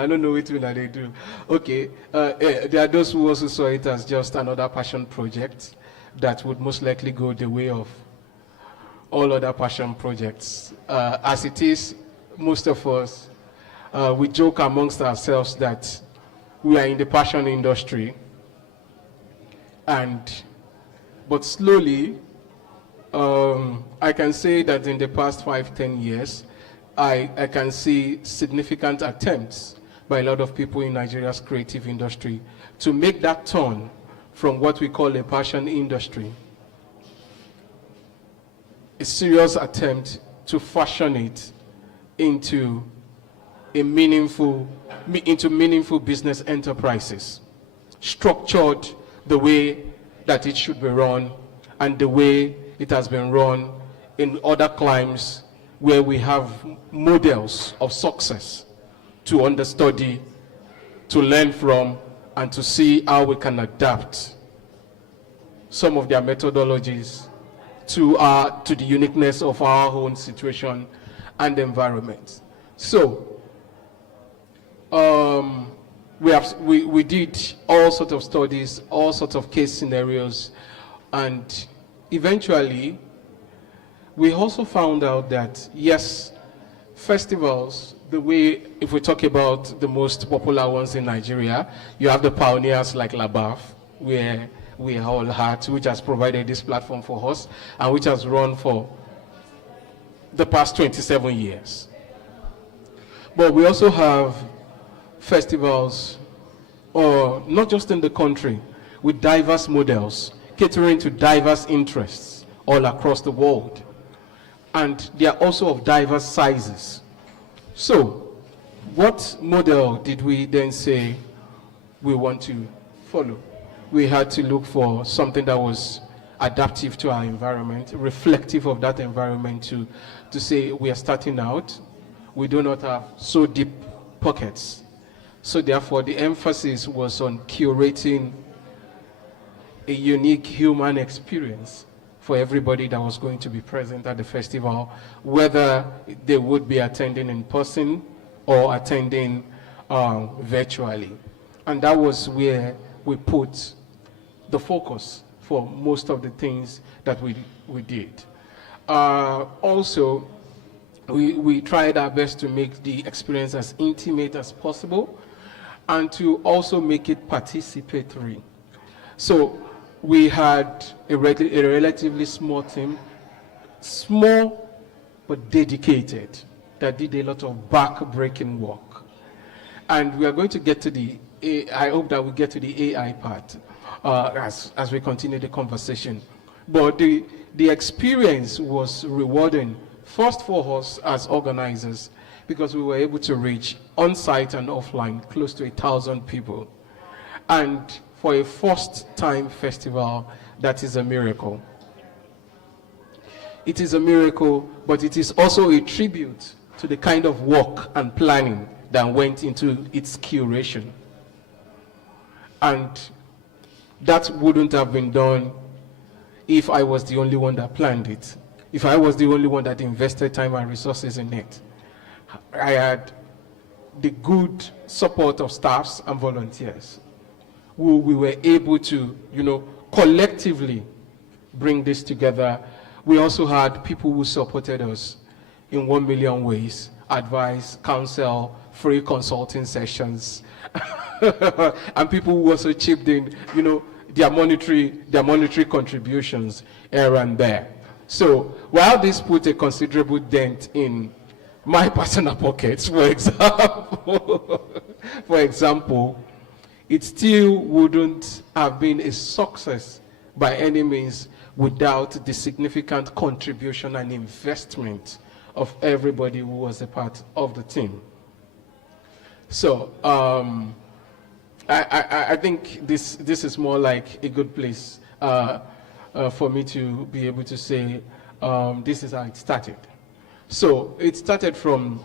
I don't know what they do. Okay, there are those who also saw it as just another passion project that would most likely go the way of all other passion projects. As it is, most of us, we joke amongst ourselves that we are in the passion industry, but slowly, I can say that in the past 5-10 years, I can see significant attempts by a lot of people in Nigeria's creative industry to make that turn from what we call a passion industry, a serious attempt to fashion it into meaningful business enterprises, structured the way that it should be run and the way it has been run in other climes where we have models of success to understudy, to learn from, and to see how we can adapt some of their methodologies to the uniqueness of our own situation and environment. So, we did all sorts of studies, all sorts of case scenarios, and eventually we also found out that yes, festivals, the way, if we talk about the most popular ones in Nigeria, you have the pioneers like LABAF, where we are all at, which has provided this platform for us and which has run for the past 27 years. But we also have festivals, or not just in the country, with diverse models, catering to diverse interests all across the world. And they are also of diverse sizes. So, what model did we then say we want to follow? We had to look for something that was adaptive to our environment, reflective of that environment, to say we are starting out, we do not have so deep pockets. So therefore, the emphasis was on curating a unique human experience for everybody that was going to be present at the festival, whether they would be attending in person or attending virtually. And that was where we put the focus for most of the things that we did. Also, we tried our best to make the experience as intimate as possible and to also make it participatory. So we had a relatively small team, small but dedicated, that did a lot of back-breaking work. And we are going to get to I hope that we get to the AI part as we continue the conversation. But the experience was rewarding, first for us as organizers, because we were able to reach on-site and offline close to 1,000 people. And for a first-time festival, that is a miracle. It is a miracle, but it is also a tribute to the kind of work and planning that went into its curation. And that wouldn't have been done if I was the only one that planned it, if I was the only one that invested time and resources in it. I had the good support of staffs and volunteers who we were able to, collectively bring this together. We also had people who supported us in 1 million ways: advice, counsel, free consulting sessions, and people who also chipped in, their monetary contributions here and there. So while this put a considerable dent in my personal pockets, for example, it still wouldn't have been a success by any means without the significant contribution and investment of everybody who was a part of the team. So I think this is more like a good place for me to be able to say this is how it started. So it started from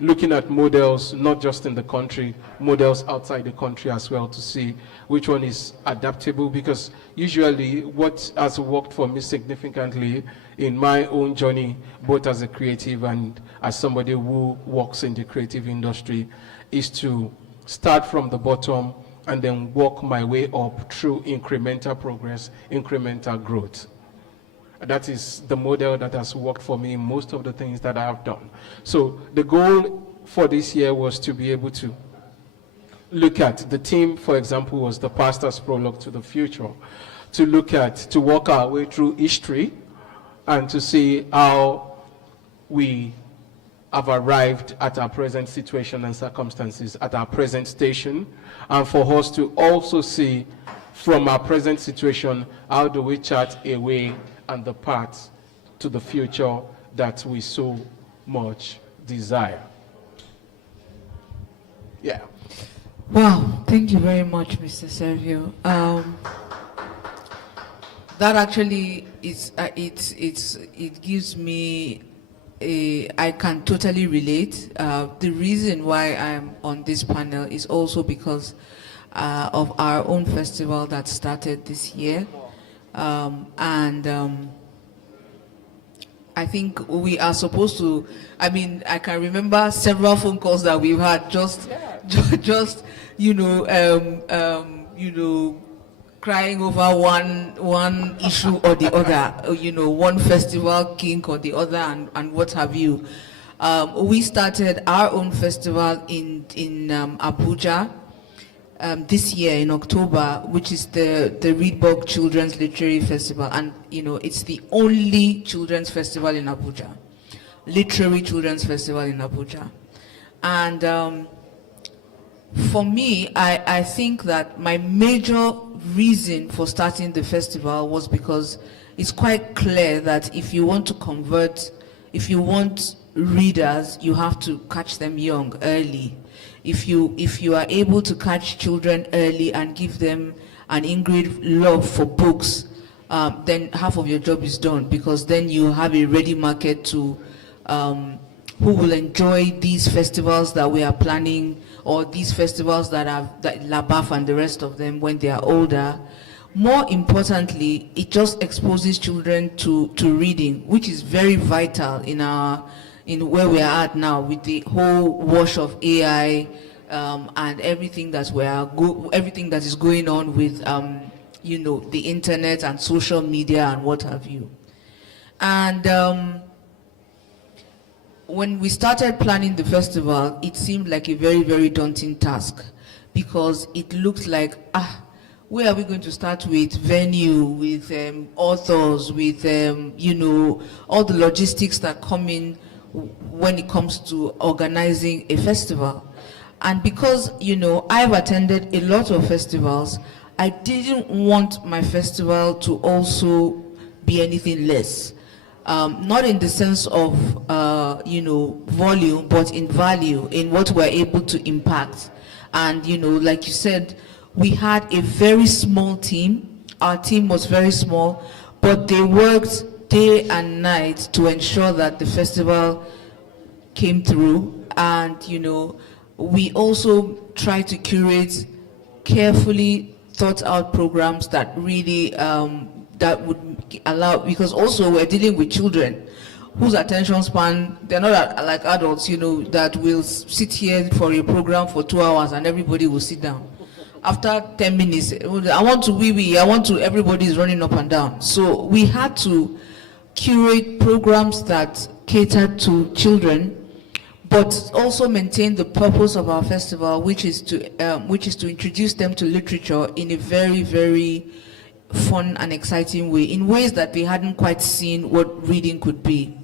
looking at models, not just in the country, models outside the country as well, to see which one is adaptable, because usually what has worked for me significantly in my own journey, both as a creative and as somebody who works in the creative industry, is to start from the bottom and then work my way up through incremental progress, incremental growth. That is the model that has worked for me in most of the things that I have done. So the goal for this year was to be able to look at the theme, for example, was the past as prologue to the future, to work our way through history and to see how we have arrived at our present situation and circumstances, at our present station, and for us to also see from our present situation, how do we chart a way and the path to the future that we so much desire. Yeah. Wow, thank you very much, Mr. Servio. That actually is it gives me I can totally relate. The reason why I'm on this panel is also because of our own festival that started this year. I think we are supposed to, I can remember several phone calls that we've had just crying over one issue or the other, one festival kink or the other, and what have you. We started our own festival in Abuja this year in October, which is the Readburg Children's Literary Festival, and it's the only children's festival in Abuja, literary children's festival in Abuja. And for me, I think that my major reason for starting the festival was because it's quite clear that if you want to convert, if you want readers, you have to catch them young, early. If you are able to catch children early and give them an ingrained love for books, then half of your job is done, because then you have a ready market to who will enjoy these festivals that we are planning, or these festivals that LABAF and the rest of them when they are older. More importantly, it just exposes children to reading, which is very vital in our in where we are at now with the whole wash of AI and everything that everything that is going on with you know, the internet and social media and what have you. And when we started planning the festival, it seemed like a very, very daunting task, because it looked like, where are we going to start with venue, with authors, with, you know, all the logistics that come in when it comes to organizing a festival. And because, you know, I've attended a lot of festivals, I didn't want my festival to also be anything less. Not in the sense of, you know, volume, but in value, in what we're able to impact. And, you know, like you said, we had a very small team. Our team was very small, but they worked day and night to ensure that the festival came through. And, you know, we also tried to curate carefully thought out programs that really, that would allow, because also we're dealing with children whose attention span, they're not like adults, you know, that will sit here for a program for 2 hours and everybody will sit down. After 10 minutes, I want to wee-wee, I want to, everybody is running up and down. So we had to curate programs that catered to children, but also maintain the purpose of our festival, which is to introduce them to literature in a very, very fun and exciting way, in ways that they hadn't quite seen what reading could be.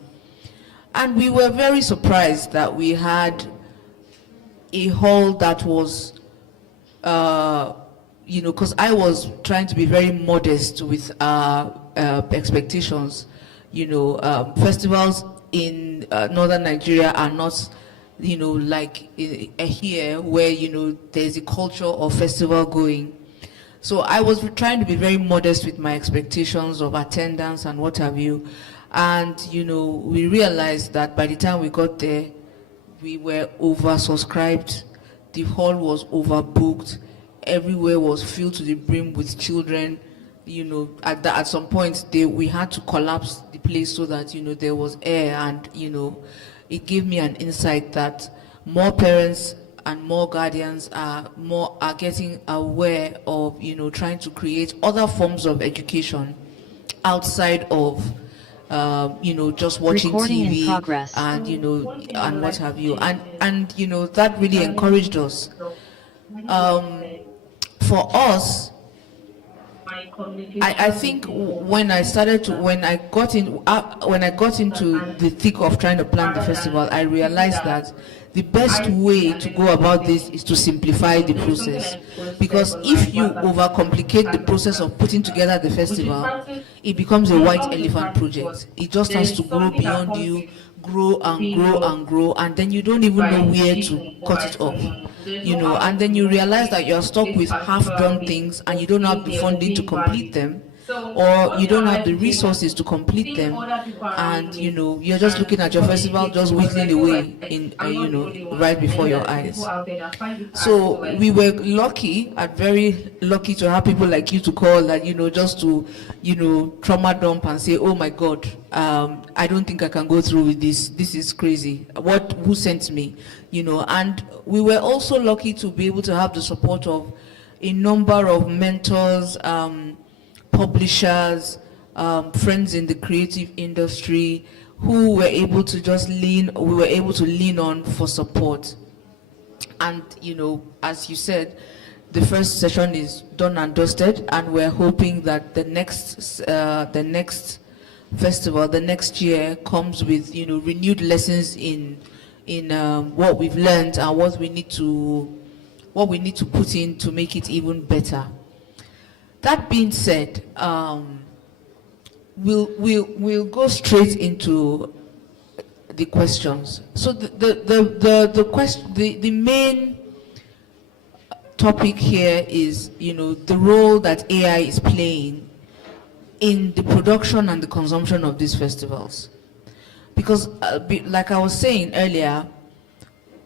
And we were very surprised that we had a hall that was, you know, because I was trying to be very modest with expectations. You know, festivals in northern Nigeria are not, you know, like here where, you know, there's a culture of festival going. So I was trying to be very modest with my expectations of attendance and what have you. And, you know, we realized that by the time we got there, we were oversubscribed. The hall was overbooked. Everywhere was filled to the brim with children. You know, at some point, we had to collapse the place so that, you know, there was air. And, you know, it gave me an insight that more parents and more guardians are getting aware of, you know, trying to create other forms of education outside of, you know, just watching TV and, you know, and what have you. And you know, that really encouraged us. For us, I think when I got into the thick of trying to plan the festival, I realized that the best way to go about this is to simplify the process. Because if you overcomplicate the process of putting together the festival, it becomes a white elephant project. It just has to grow beyond you, grow and grow and grow, and then you don't even know where to cut it off. You know, and then you realize that you're stuck with half-done things and you don't have the funding to complete them, or you don't have the resources to complete them, and, you know, you're just looking at your festival just whittling away in, you know, right before your eyes. So we were very lucky to have people like you to call that, you know, just to, you know, trauma dump and say, oh my God, I don't think I can go through with this. This is crazy. Who sent me? You know, and we were also lucky to be able to have the support of a number of mentors, publishers, friends in the creative industry, who were able to we were able to lean on for support. And, you know, as you said, the first session is done and dusted, and we're hoping that the next festival, the next year, comes with, you know, renewed lessons in what we've learned and what we need to put in to make it even better. That being said, we'll go straight into the questions. So the main topic here is, you know, the role that AI is playing in the production and the consumption of these festivals. Because, like I was saying earlier,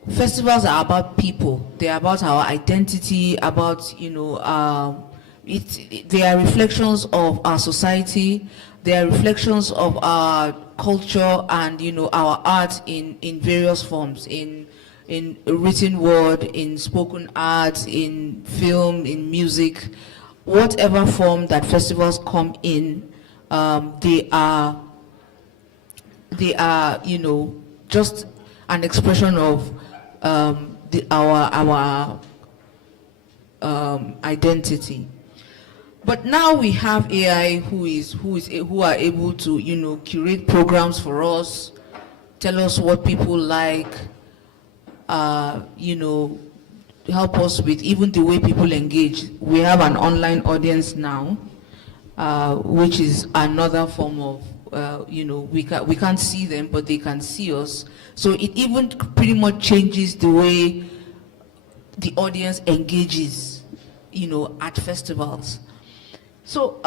festivals are about people. They're about our identity, about, you know, they are reflections of our society. They are reflections of our culture and, our art in various forms, in written word, in spoken art, in film, in music, whatever form that festivals come in, they are, just an expression of our identity. But now we have AI who are able to, curate programs for us, tell us what people like, help us with even the way people engage. We have an online audience now, which is another form of, we can't see them, but they can see us. So it even pretty much changes the way the audience engages, at festivals. So,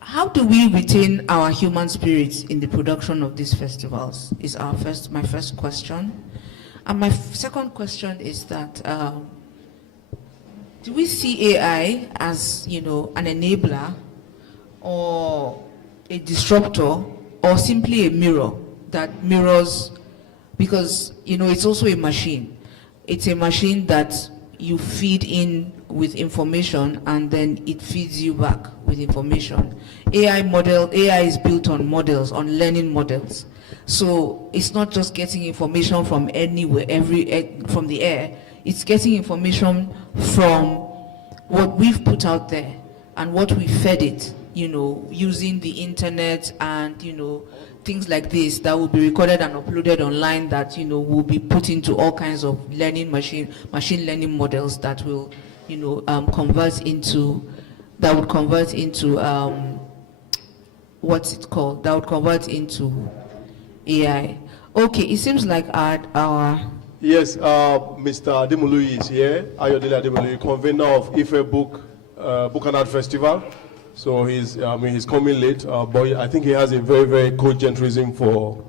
how do we retain our human spirit in the production of these festivals is my first question. And my second question is that, do we see AI as, an enabler or a disruptor or simply a mirror that mirrors, because, it's also a machine. It's a machine that you feed in with information and then it feeds you back with information. AI is built on models, on learning models. So it's not just getting information from anywhere, from the air. It's getting information from what we've put out there and what we fed it, using the internet and, things like this that will be recorded and uploaded online that, will be put into all kinds of machine learning models that will, convert into what's it called? That would convert into AI. Okay, it seems like our Yes, Mr. Ademului is here. Ayodele Ademului, convener of Ife Book and Art Festival. So he's coming late, but I think he has a very, very cogent reason for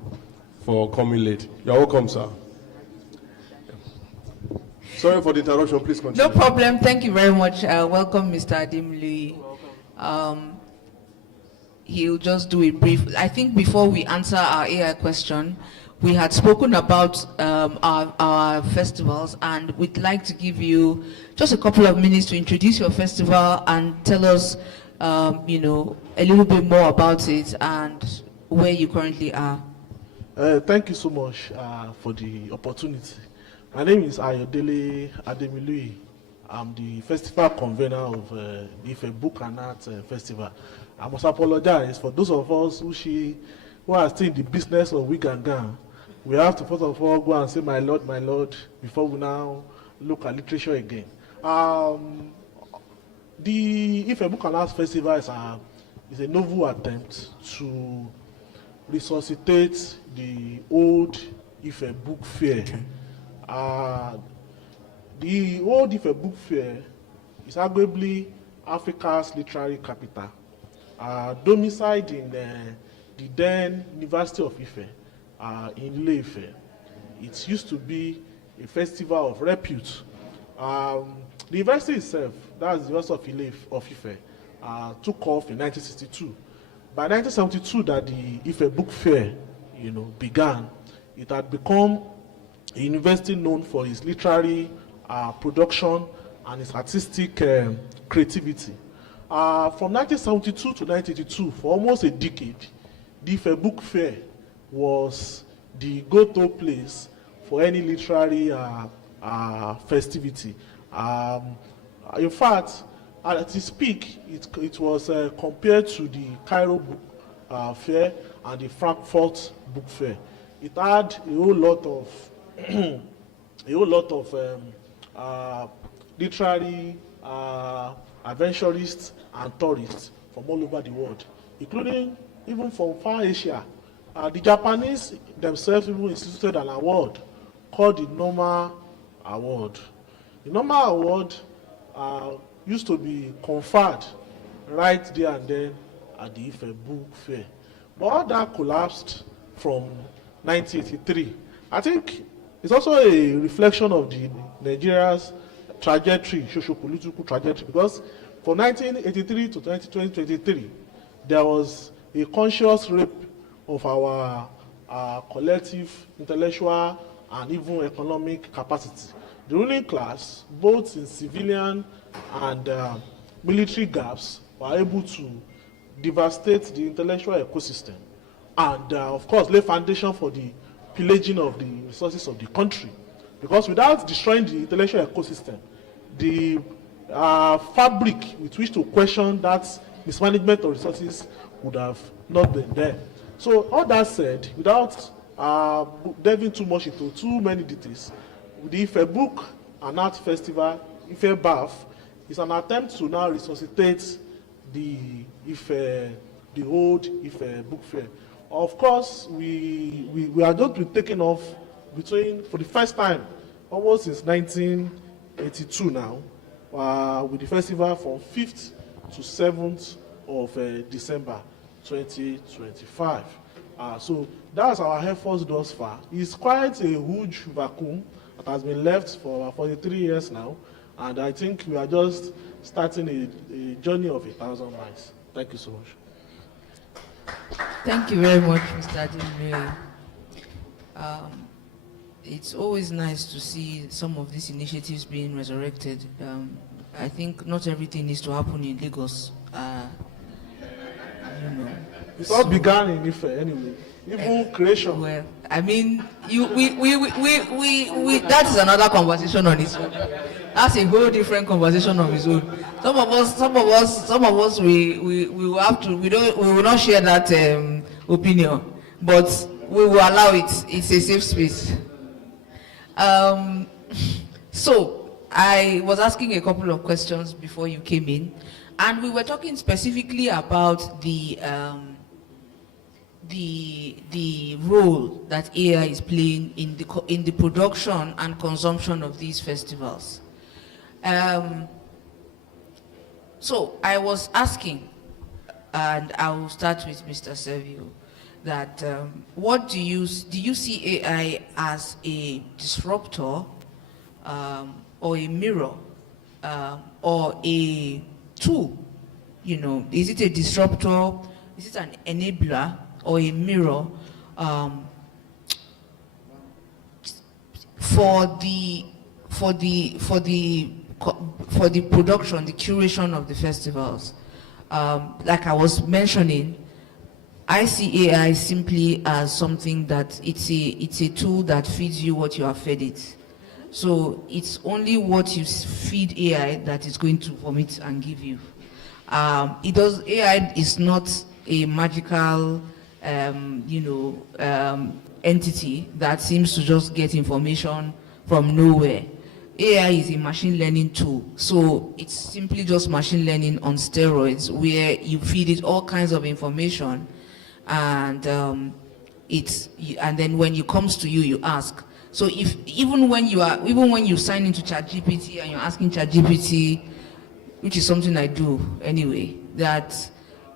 coming late. You're welcome, sir. Sorry for the interruption, please continue. No problem, thank you very much. Welcome, Mr. Ademului. He'll just do a brief, I think before we answer our AI question, we had spoken about our festivals, and we'd like to give you just a couple of minutes to introduce your festival and tell us a little bit more about it and where you currently are. Thank you so much for the opportunity. My name is Ayodele Ademului. I'm the festival convener of the Ife Book and Art Festival. I must apologize for those of us who are still in the business of wig and gown. We have to first of all go and say my lord, before we now look at literature again. The Ife Book and Art Festival is a novel attempt to resuscitate the old Ife Book Fair. The old Ife Book Fair is arguably Africa's literary capital, domiciled in the then University of Ife, in Ile-Ife. It used to be a festival of repute. The university itself, that's the University of Ife, took off in 1962. By 1972, that the Ife Book Fair, began, it had become a university known for its literary production and its artistic creativity. From 1972 to 1982, for almost a decade, the Ife Book Fair was the go-to place for any literary festivity. In fact, at its peak, it was compared to the Cairo Book Fair and the Frankfurt Book Fair. It had a whole lot of literary adventurists and tourists from all over the world, including even from far Asia. The Japanese themselves even instituted an award called the Noma Award. The Noma Award used to be conferred right there and then at the Ife Book Fair. But all that collapsed from 1983. I think it's also a reflection of Nigeria's trajectory, socio-political trajectory, because from 1983 to 2023, there was a conscious rape of our collective intellectual and even economic capacity. The ruling class, both in civilian and military gaps, were able to devastate the intellectual ecosystem and, of course, lay foundation for the pillaging of the resources of the country. Because without destroying the intellectual ecosystem, the fabric with which to question that mismanagement of resources would have not been there. So all that said, without delving too much into too many details, the Ife Book and Art Festival, Ife BAF, is an attempt to now resuscitate the old Ife Book Fair. Of course, we are just been taken off for the first time, almost since 1982 now, with the festival from 5th to 7th of December 2025. So that's our efforts thus far. It's quite a huge vacuum that has been left for 43 years now, and I think we are just starting a journey of 1,000 miles. Thank you so much. Thank you very much, Mr. Adimre. It's always nice to see some of these initiatives being resurrected. I think not everything needs to happen in Lagos. It all began in Ife anyway. Even creation. Well, I mean, that is another conversation on its own. That's a whole different conversation on its own. Some of us, we will have to. We will not share that opinion, but we will allow it. It's a safe space. So I was asking a couple of questions before you came in, and we were talking specifically about the role that AI is playing in the production and consumption of these festivals. So I was asking, and I will start with Mr. Servio, that what do you see AI as a disruptor or a mirror or a tool? You know, is it a disruptor? Is it an enabler or a mirror for the production, the curation of the festivals? Like I was mentioning, I see AI simply as something that it's a tool that feeds you what you have fed it. So it's only what you feed AI that is going to vomit and give you. AI is not a magical entity that seems to just get information from nowhere. AI is a machine learning tool, so it's simply just machine learning on steroids, where you feed it all kinds of information, and then when it comes to you, you ask. So even when you sign into ChatGPT and you're asking ChatGPT, which is something I do anyway, that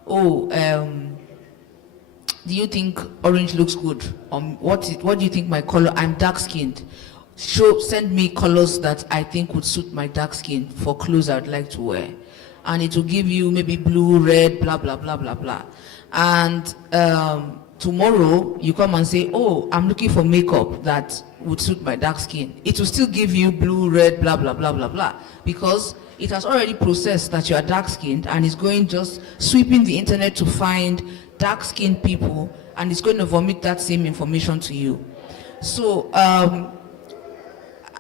do you think orange looks good? What do you think my color? I'm dark skinned. Send me colors that I think would suit my dark skin for clothes I'd like to wear. And it will give you maybe blue, red, blah, blah, blah, blah, blah. And tomorrow you come and say, oh, I'm looking for makeup that would suit my dark skin. It will still give you blue, red, blah, blah, blah, blah, blah. Because it has already processed that you are dark skinned and is going just sweeping the internet to find dark skinned people, and it's going to vomit that same information to you. So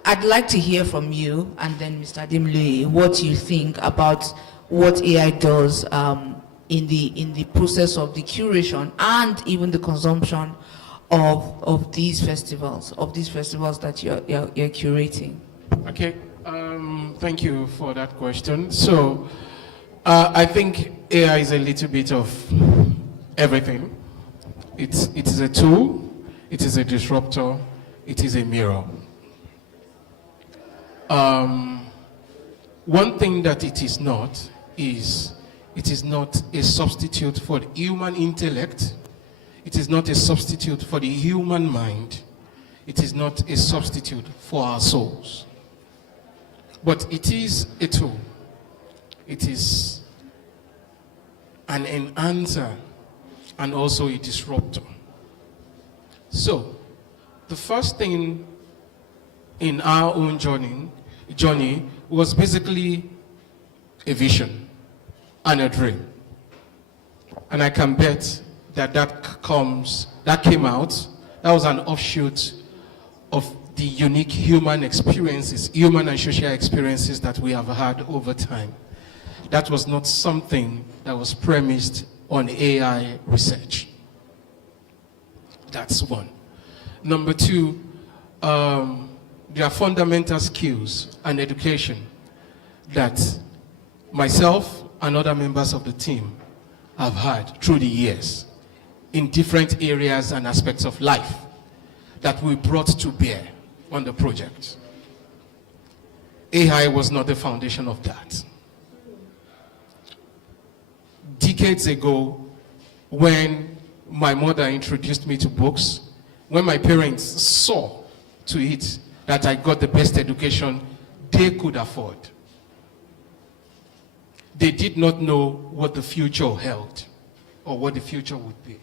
I'd like to hear from you, and then Mr. Adimle, what you think about what AI does in the process of the curation and even the consumption of these festivals that you're curating. Okay, thank you for that question. So I think AI is a little bit of everything. It is a tool, it is a disruptor, it is a mirror. One thing that it is not a substitute for the human intellect. It is not a substitute for the human mind. It is not a substitute for our souls. But it is a tool. It is an enhancer and also a disruptor. So, the first thing in our own journey was basically a vision and a dream. And I can bet that came out, that was an offshoot of the unique human experiences, human and social experiences that we have had over time. That was not something that was premised on AI research. That's one. Number two, there are fundamental skills and education that myself and other members of the team have had through the years in different areas and aspects of life that we brought to bear on the project. AI was not the foundation of that. Decades ago, when my mother introduced me to books, when my parents saw to it that I got the best education they could afford, they did not know what the future held or what the future would be.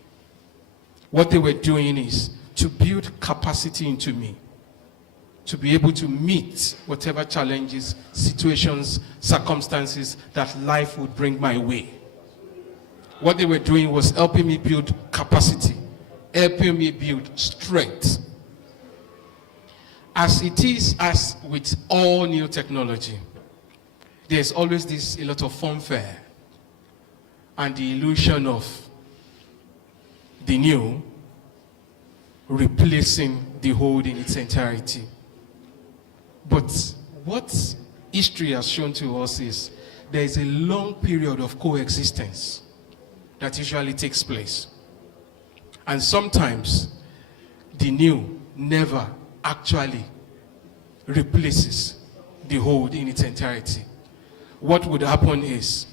What they were doing is to build capacity into me to be able to meet whatever challenges, situations, circumstances that life would bring my way. What they were doing was helping me build capacity, helping me build strength. As it is, as with all new technology, there's always a lot of fanfare and the illusion of the new replacing the old in its entirety. But what history has shown to us is there is a long period of coexistence that usually takes place. And sometimes the new never actually replaces the old in its entirety. What would happen is,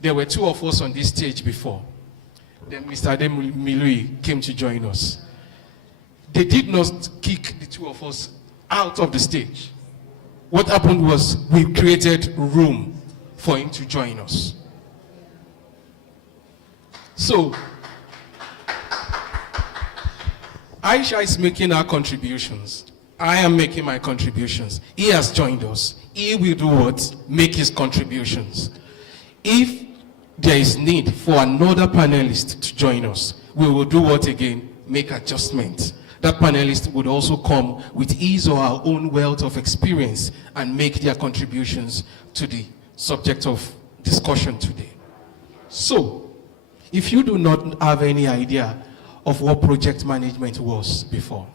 there were two of us on this stage before. Then Mr. Ademilui came to join us. They did not kick the two of us out of the stage. What happened was we created room for him to join us. So, Aisha is making her contributions. I am making my contributions. He has joined us. He will do what? Make his contributions. If there is need for another panelist to join us, we will do what again? Make adjustments. That panelist would also come with his or her own wealth of experience and make their contributions to the subject of discussion today. So, if you do not have any idea of what project management was before,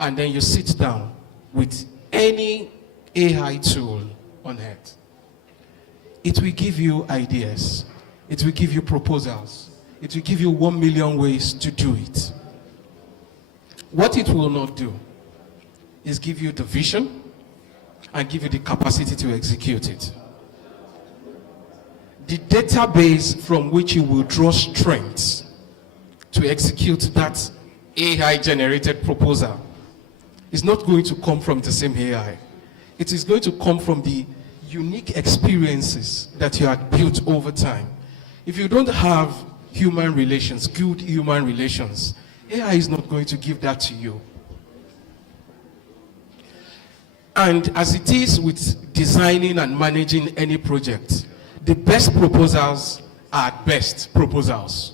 and then you sit down with any AI tool on earth, it will give you ideas, it will give you proposals, it will give you 1 million ways to do it. What it will not do is give you the vision and give you the capacity to execute it. The database from which you will draw strengths to execute that AI-generated proposal is not going to come from the same AI. It is going to come from the unique experiences that you had built over time. If you don't have human relations, good human relations, AI is not going to give that to you. And as it is with designing and managing any project, the best proposals are best proposals,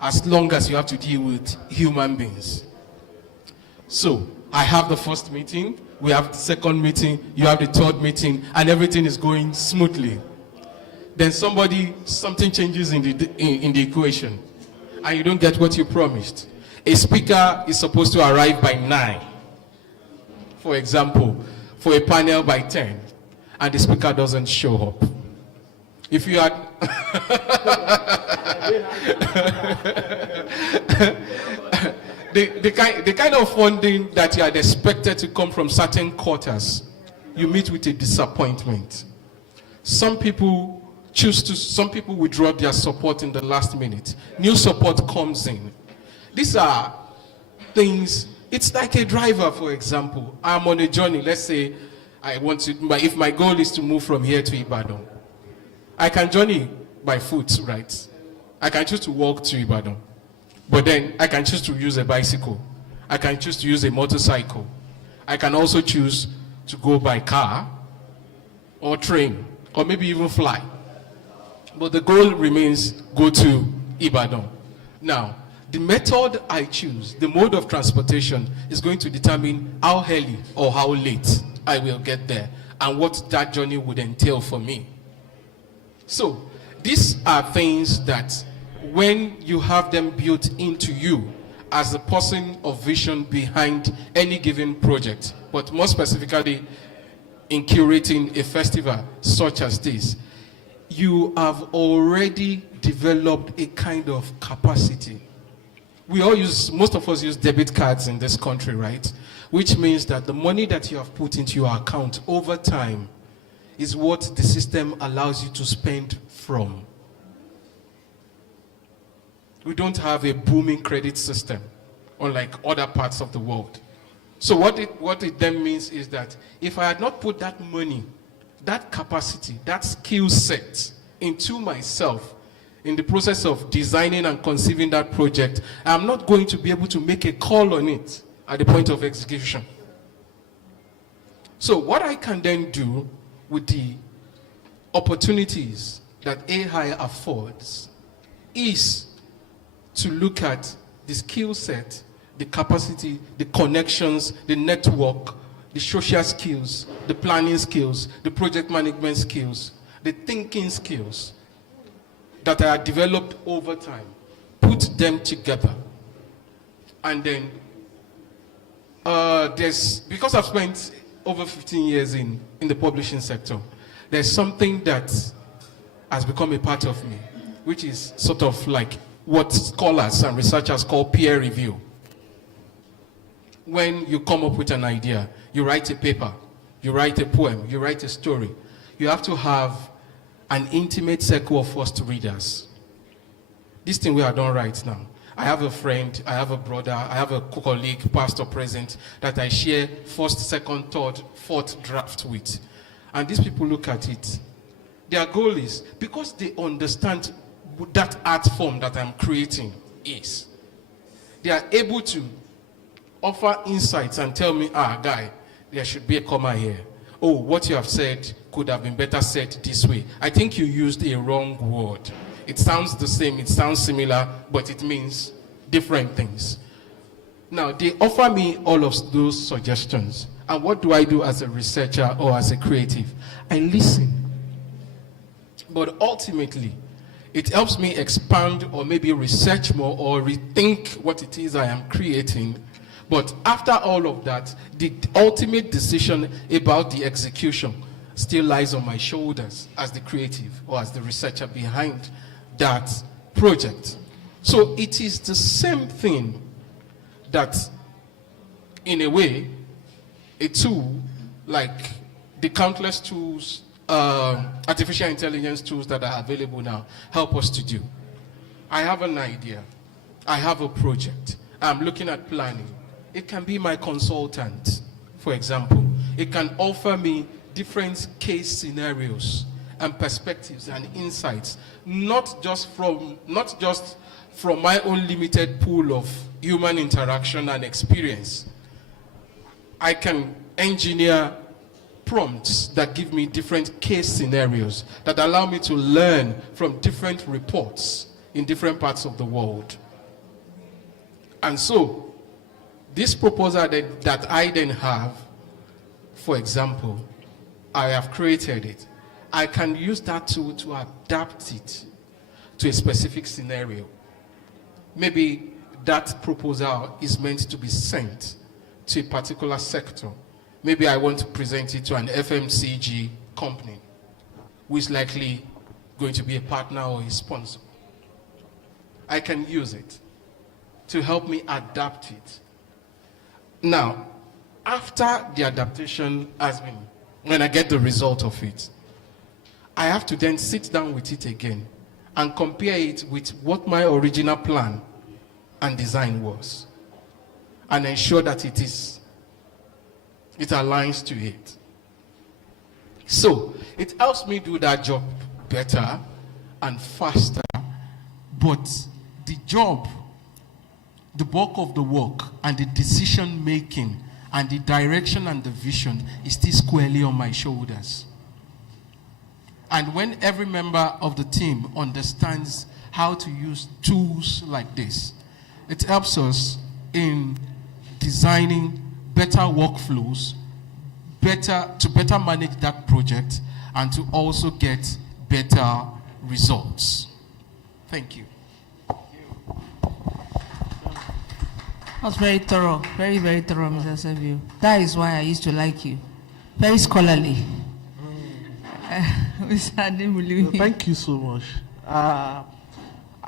as long as you have to deal with human beings. So, I have the first meeting, we have the second meeting, you have the third meeting, and everything is going smoothly. Then something changes in the equation, and you don't get what you promised. A speaker is supposed to arrive by 9, for example, for a panel by 10, and the speaker doesn't show up. If you had the kind of funding that you had expected to come from certain quarters, you meet with a disappointment. Some people withdraw their support in the last minute. New support comes in. These are things, it's like a driver, for example. I'm on a journey, let's say if my goal is to move from here to Ibadan, I can journey by foot, right? I can choose to walk to Ibadan. But then I can choose to use a bicycle. I can choose to use a motorcycle. I can also choose to go by car or train or maybe even fly. But the goal remains go to Ibadan. Now, the method I choose, the mode of transportation, is going to determine how early or how late I will get there and what that journey would entail for me. So, these are things that when you have them built into you as the person of vision behind any given project, but more specifically in curating a festival such as this, you have already developed a kind of capacity. Most of us use debit cards in this country, right? Which means that the money that you have put into your account over time is what the system allows you to spend from. We don't have a booming credit system, unlike other parts of the world. So what it then means is that if I had not put that money, that capacity, that skill set into myself in the process of designing and conceiving that project, I'm not going to be able to make a call on it at the point of execution. So what I can then do with the opportunities that AI affords is to look at the skill set, the capacity, the connections, the network, the social skills, the planning skills, the project management skills, the thinking skills that are developed over time, put them together. And then, because I've spent over 15 years in the publishing sector, there's something that has become a part of me, which is sort of like what scholars and researchers call peer review. When you come up with an idea, you write a paper, you write a poem, you write a story, you have to have an intimate circle of first readers. This thing we are done right now. I have a friend, I have a brother, I have a colleague, pastor present, that I share first, second, third, fourth draft with. And these people look at it. Their goal is, because they understand that art form that I'm creating is, they are able to offer insights and tell me, guy, there should be a comma here. Oh, what you have said could have been better said this way. I think you used a wrong word. It sounds the same, it sounds similar, but it means different things. Now, they offer me all of those suggestions. And what do I do as a researcher or as a creative? I listen. But ultimately, it helps me expand or maybe research more or rethink what it is I am creating. But after all of that, the ultimate decision about the execution still lies on my shoulders as the creative or as the researcher behind that project. So it is the same thing that, in a way, a tool like the countless tools, artificial intelligence tools that are available now help us to do. I have an idea. I have a project. I'm looking at planning. It can be my consultant, for example. It can offer me different case scenarios and perspectives and insights, not just from my own limited pool of human interaction and experience. I can engineer prompts that give me different case scenarios that allow me to learn from different reports in different parts of the world. And so, this proposal that I then have, for example, I have created it. I can use that tool to adapt it to a specific scenario. Maybe that proposal is meant to be sent to a particular sector. Maybe I want to present it to an FMCG company who is likely going to be a partner or a sponsor. I can use it to help me adapt it. Now, after the adaptation has been, when I get the result of it, I have to then sit down with it again and compare it with what my original plan and design was, and ensure that it aligns to it. So, it helps me do that job better and faster But the job, the bulk of the work, and the decision making, and the direction and the vision is still squarely on my shoulders. And when every member of the team understands how to use tools like this, it helps us in designing better workflows, to better manage that project, and to also get better results. Thank you. That was very thorough, very, very thorough, Mr. Sevio. That is why I used to like you. Very scholarly. Thank you so much. I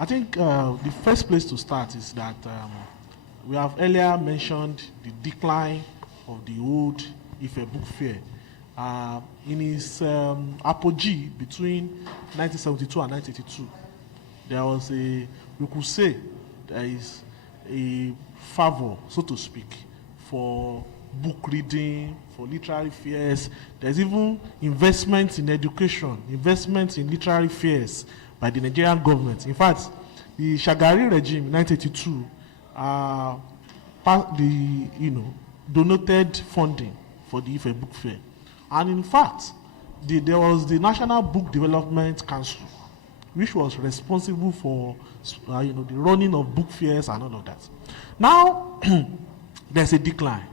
think the first place to start is that we have earlier mentioned the decline of the old Ife Book Fair. In its apogee between 1972 and 1982, there was we could say there is a favor, so to speak, for book reading, for literary fairs. There's even investments in education, investments in literary fairs by the Nigerian government. In fact, the Shagari regime in 1982 donated funding for the Ife Book Fair. And in fact, there was the National Book Development Council, which was responsible for the running of book fairs and all of that. Now, there's a decline.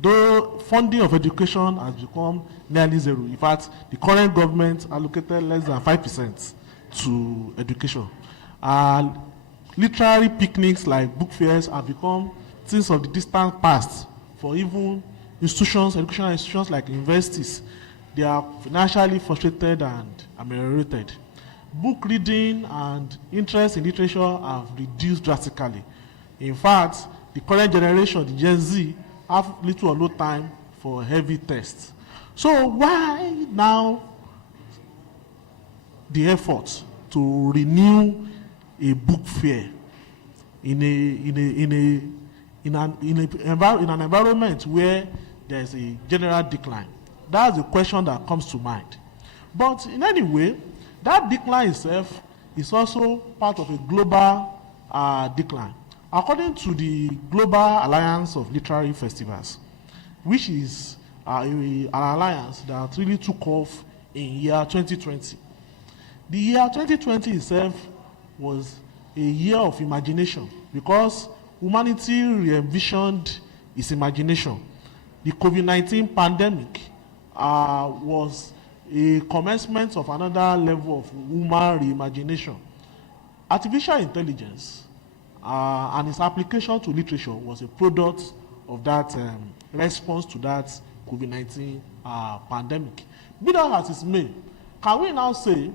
Though funding of education has become nearly zero. In fact, the current government allocated less than 5% to education. Literary picnics like book fairs have become things of the distant past for even institutions, educational institutions like universities. They are financially frustrated and ameliorated. Book reading and interest in literature have reduced drastically. In fact, the current generation, the Gen Z, have little or no time for heavy tests. So why now the effort to renew a book fair in an environment where there's a general decline? That's the question that comes to mind. But in any way, that decline itself is also part of a global decline. According to the Global Alliance of Literary Festivals, which is an alliance that really took off in year 2020. The year 2020 itself was a year of imagination because humanity re-envisioned its imagination. The COVID-19 pandemic was a commencement of another level of human reimagination. Artificial intelligence and its application to literature was a product of that response to that COVID-19 pandemic. Be that as it may, can we now say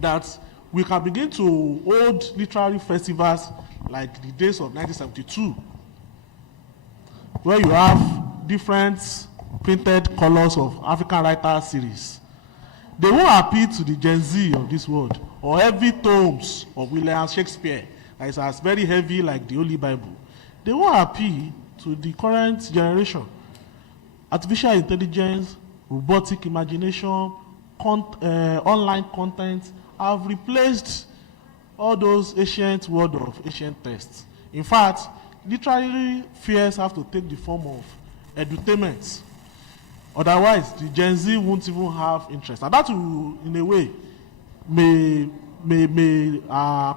that we can begin to hold literary festivals like the days of 1972, where you have different printed colors of African writers series? They won't appeal to the Gen Z of this world, or heavy tomes of William Shakespeare that is as very heavy like the Holy Bible. They won't appeal to the current generation. Artificial intelligence, robotic imagination, online content have replaced all those ancient world of ancient texts. In fact, literary fairs have to take the form of edutainment. Otherwise, the Gen Z won't even have interest. And that will, in a way, may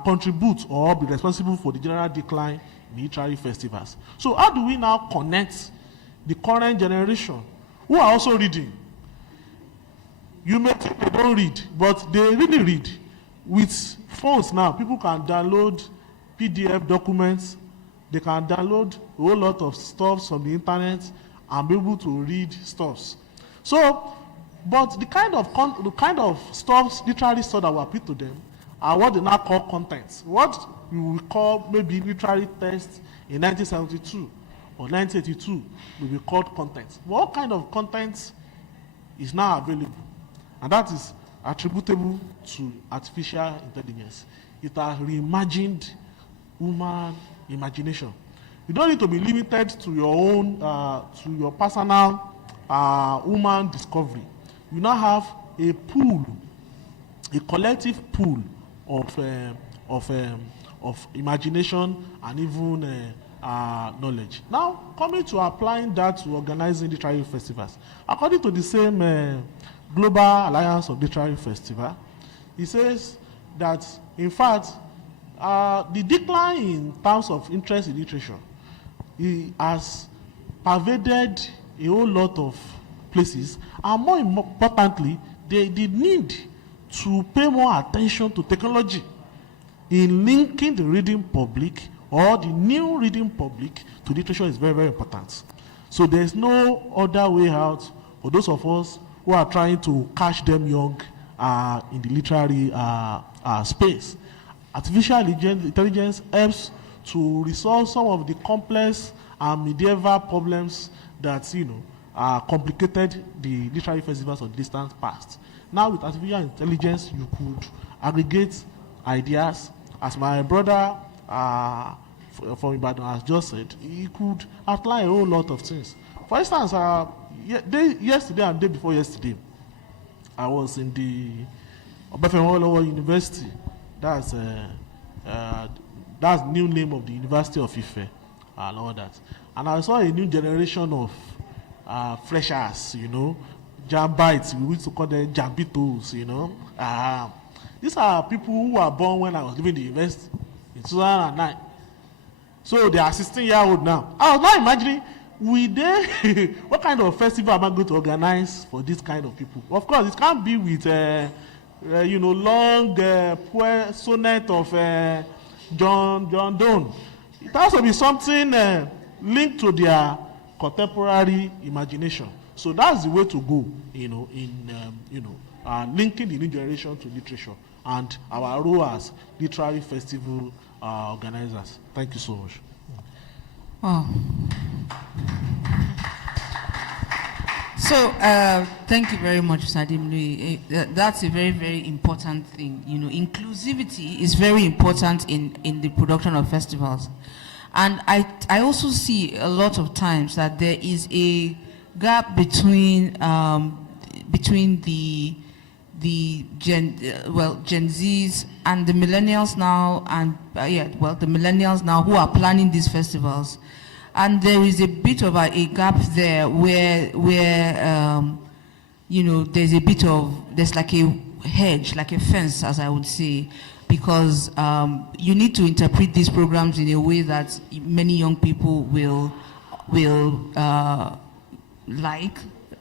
contribute or be responsible for the general decline in literary festivals. So how do we now connect the current generation who are also reading? You may think they don't read, but they really read. With phones now, people can download PDF documents, they can download a whole lot of stuff from the internet and be able to read stuffs. So, but the kind of stuff, literary stuff that will appeal to them are what they now call contents. What you will call maybe literary text in 1972 or 1982 will be called content. What kind of content is now available? And that is attributable to artificial intelligence. It has reimagined human imagination. You don't need to be limited to your own, to your personal human discovery. You now have a pool, a collective pool of of imagination and even knowledge. Now, coming to applying that to organizing literary festivals, according to the same Global Alliance of Literary Festival, it says that, in fact, the decline in terms of interest in literature has pervaded a whole lot of places, and more importantly, the need to pay more attention to technology in linking the reading public or the new reading public to literature is very, very important. So there's no other way out for those of us who are trying to catch them young in the literary space. Artificial intelligence helps to resolve some of the complex and medieval problems that complicated the literary festivals of the distant past. Now with artificial intelligence, you could aggregate ideas. As my brother from Ibadan has just said, he could outline a whole lot of things. For instance, yesterday and the day before yesterday, I was in the Obafemi University. That's the new name of the University of Ife and all that. And I saw a new generation of freshers, jambites. We used to call them jambitos, These are people who were born when I was leaving the university in 2009. So they are 16-year-old now. I was not imagining, what kind of festival am I going to organize for this kind of people? Of course, it can't be with, long sonnet of John Donne. It has to be something linked to their contemporary imagination. So that's the way to go, linking the new generation to literature and our role as literary festival organizers. Thank you so much. Wow. So thank you very much, Sadimlu. That's a very, very important thing. Inclusivity is very important in the production of festivals. And I also see a lot of times that there is a gap between the Gen Zs and the millennials now, and the millennials now who are planning these festivals, and there is a bit of a gap there where there's like a hedge, like a fence, as I would say, because you need to interpret these programs in a way that many young people will like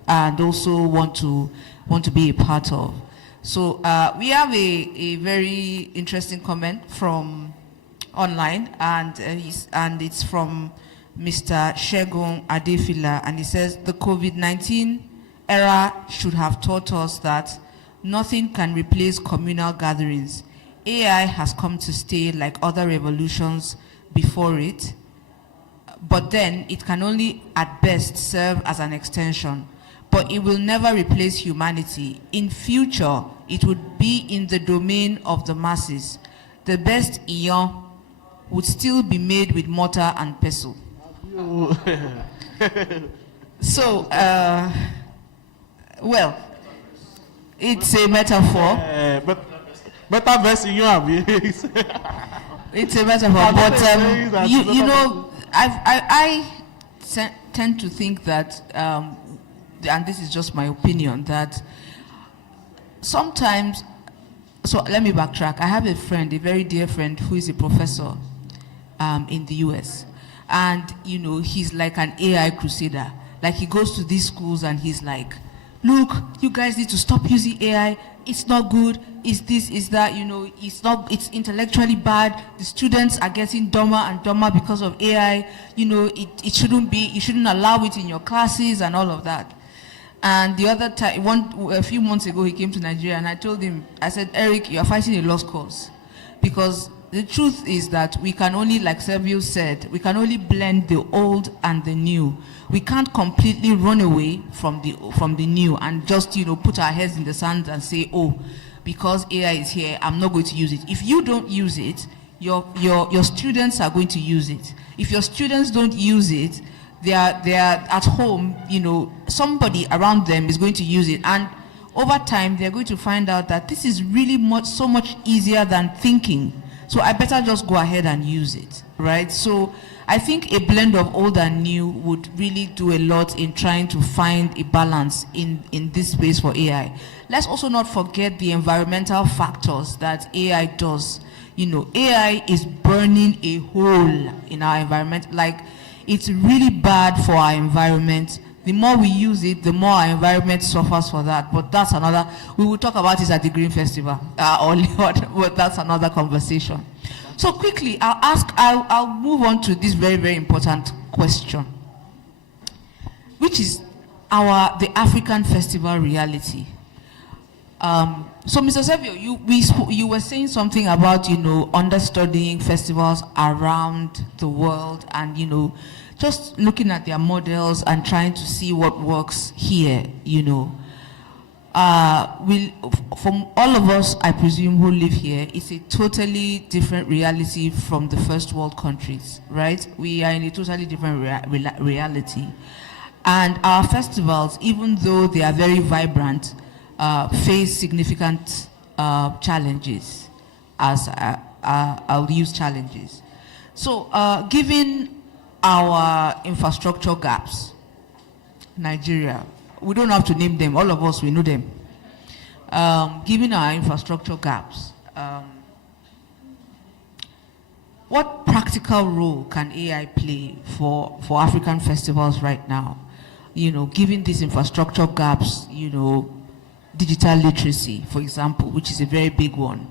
and also want to be a part of. So we have a very interesting comment from online, and it's from Mr. Shegun Adefila, and he says, the COVID-19 era should have taught us that nothing can replace communal gatherings. AI has come to stay like other revolutions before it, but then it can only at best serve as an extension. But it will never replace humanity. In future, it would be in the domain of the masses. The best Iyon would still be made with mortar and pestle. So, well, it's a metaphor. But better verse Iyon. It's a metaphor, but I tend to think that, and this is just my opinion, that sometimes, so let me backtrack. I have a friend, a very dear friend, who is a professor in the US. And, he's like an AI crusader. Like, he goes to these schools and he's like, look, you guys need to stop using AI. It's not good. It's this, it's that, it's intellectually bad. The students are getting dumber and dumber because of AI. It shouldn't be, you shouldn't allow it in your classes and all of that. And the other time, a few months ago, he came to Nigeria, and I told him, I said, Eric, you're fighting a lost cause. Because the truth is that we can only, like Servio said, we can only blend the old and the new. We can't completely run away from the new and just, put our heads in the sand and say, oh, because AI is here, I'm not going to use it. If you don't use it, your students are going to use it. If your students don't use it, they are at home, somebody around them is going to use it. And over time, they're going to find out that this is really so much easier than thinking. So I better just go ahead and use it, right? So I think a blend of old and new would really do a lot in trying to find a balance in this space for AI. Let's also not forget the environmental factors that AI does. You know, AI is burning a hole in our environment. Like, it's really bad for our environment. The more we use it, the more our environment suffers for that. But that's another, we will talk about it at the Green Festival, but that's another conversation. So quickly, I'll move on to this very, very important question, which is the African festival reality. So Mr. Sevio, you were saying something about, you know, understudying festivals around the world and, you know, just looking at their models and trying to see what works here, you know. From all of us, I presume, who live here, it's a totally different reality from the first world countries, right? We are in a totally different reality. And our festivals, even though they are very vibrant, face significant challenges, as I'll use challenges. So given our infrastructure gaps, Nigeria, we don't have to name them, all of us, we know them. Given our infrastructure gaps, what practical role can AI play for African festivals right now? You know, given these infrastructure gaps, you know, digital literacy, for example, which is a very big one.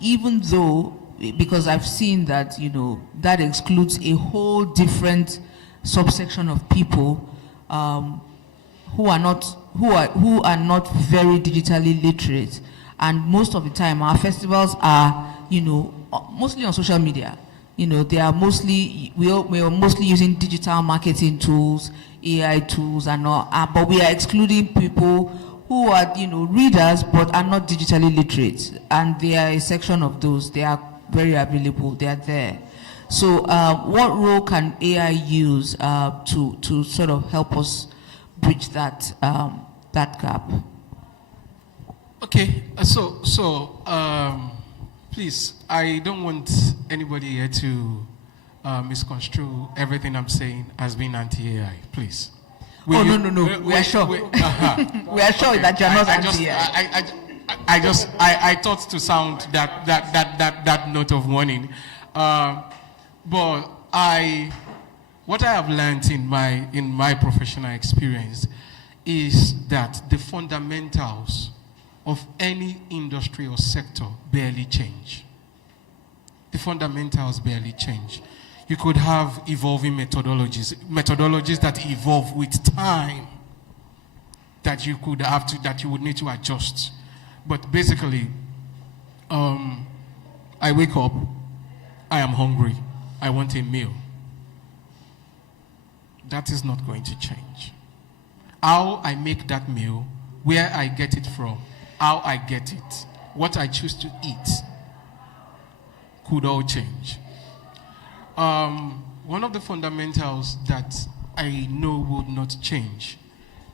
Even though, because I've seen that, you know, that excludes a whole different subsection of people who are not very digitally literate, and most of the time our festivals are, you know, mostly on social media. You know, they are mostly we are mostly using digital marketing tools, AI tools, and all. But we are excluding people who are, you know, readers but are not digitally literate, and they are a section of those. They are very available. They are there. So, what role can AI use to sort of help us bridge that that gap? Okay, please, I don't want anybody here to misconstrue everything I'm saying as being anti-AI, please. No, we are sure. We are sure okay. That you're not anti-AI. I thought to sound that note of warning. But what I have learned in my professional experience is that the fundamentals of any industry or sector barely change. The fundamentals barely change. You could have evolving methodologies that evolve with time, that you would need to adjust. But basically, I wake up, I am hungry, I want a meal. That is not going to change. How I make that meal, where I get it from, how I get it, what I choose to eat, could all change. One of the fundamentals that I know would not change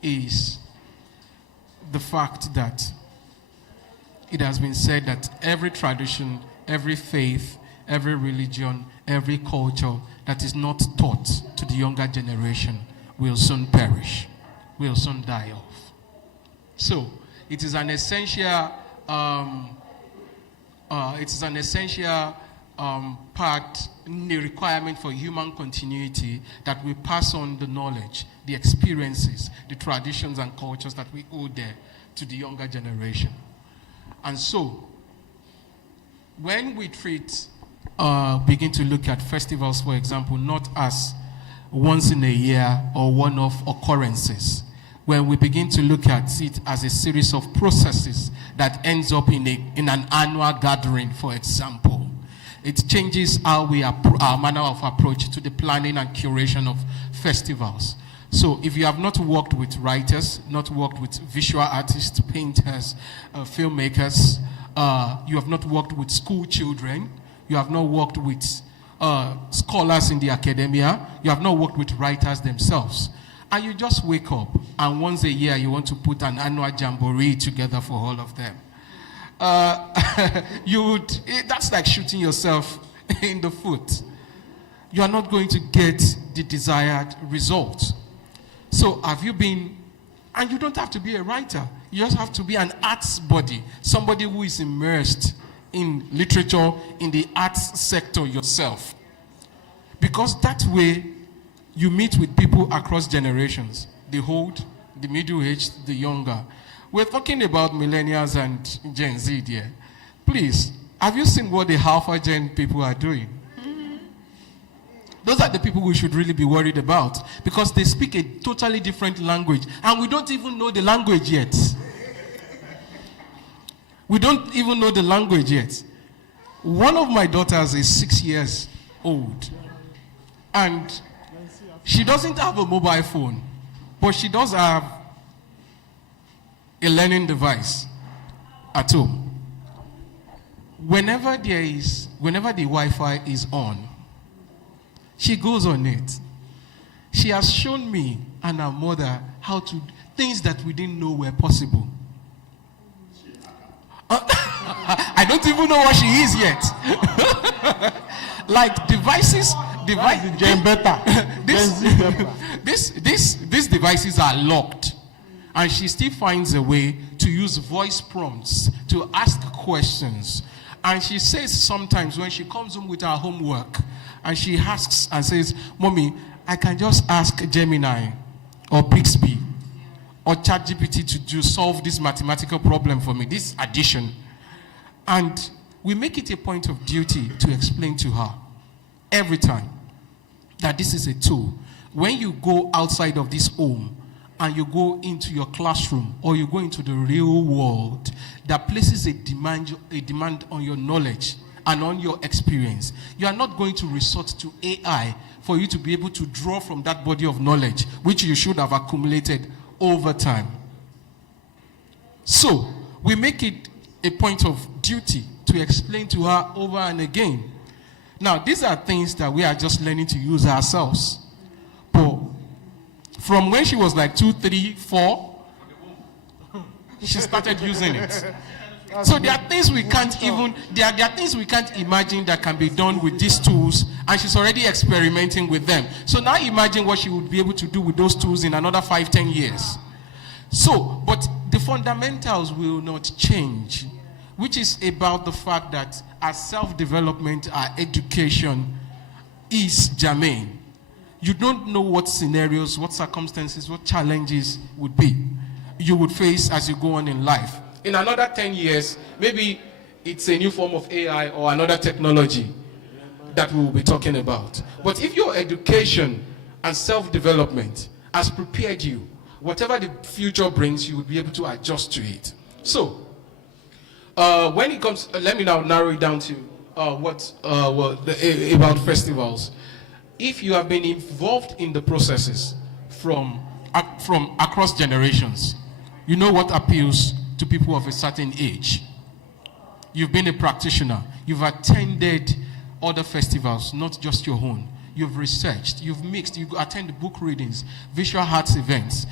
is the fact that it has been said that every tradition, every faith, every religion, every culture that is not taught to the younger generation will soon perish, will soon die off. So it is an essential part, the requirement for human continuity, that we pass on the knowledge, the experiences, the traditions and cultures that we owe there to the younger generation. And so, when we begin to look at festivals, for example, not as once in a year or one-off occurrences, when we begin to look at it as a series of processes that ends up in an annual gathering, for example, it changes how our manner of approach to the planning and curation of festivals. So if you have not worked with writers, not worked with visual artists, painters, filmmakers, you have not worked with school children, you have not worked with scholars in the academia, you have not worked with writers themselves, and you just wake up and once a year you want to put an annual jamboree together for all of them. that's like shooting yourself in the foot. You are not going to get the desired result. So have you been, and you don't have to be a writer, you just have to be an arts body, somebody who is immersed in literature, in the arts sector yourself. Because that way, you meet with people across generations, the old, the middle-aged, the younger. We're talking about millennials and Gen Z here. Please, have you seen what the Alpha Gen people are doing? Those are the people we should really be worried about because they speak a totally different language and we don't even know the language yet. We don't even know the language yet. One of my daughters is 6 years old and she doesn't have a mobile phone, but she does have a learning device at home. Whenever the Wi-Fi is on, she goes on it. She has shown me and her mother how to things that we didn't know were possible. I don't even know what she is yet. Like devices, these devices are locked, and she still finds a way to use voice prompts to ask questions. And she says sometimes when she comes home with her homework, and she asks and says, "Mommy, I can just ask Gemini or Bixby or ChatGPT to solve this mathematical problem for me, this addition." And we make it a point of duty to explain to her every time that this is a tool. When you go outside of this home and you go into your classroom or you go into the real world, that places a demand on your knowledge and on your experience. You are not going to resort to AI for you to be able to draw from that body of knowledge, which you should have accumulated over time. So, we make it a point of duty to explain to her over and again. Now, these are things that we are just learning to use ourselves. But from when she was like 2, 3, 4, she started using it. So there are things we can't even, there are things we can't imagine that can be done with these tools, and she's already experimenting with them. So now imagine what she would be able to do with those tools in another 5, 10 years. So, but the fundamentals will not change, which is about the fact that our self-development, our education is germane. You don't know what scenarios, what circumstances, what challenges would be you would face as you go on in life. In another 10 years, maybe it's a new form of AI or another technology that we will be talking about. But if your education and self-development has prepared you, whatever the future brings, you will be able to adjust to it. So, when it comes, let me now narrow it down to about festivals. If you have been involved in the processes from across generations, you know what appeals to people of a certain age. You've been a practitioner. You've attended other festivals, not just your own. You've researched, you've mixed, you attend book readings, visual arts events.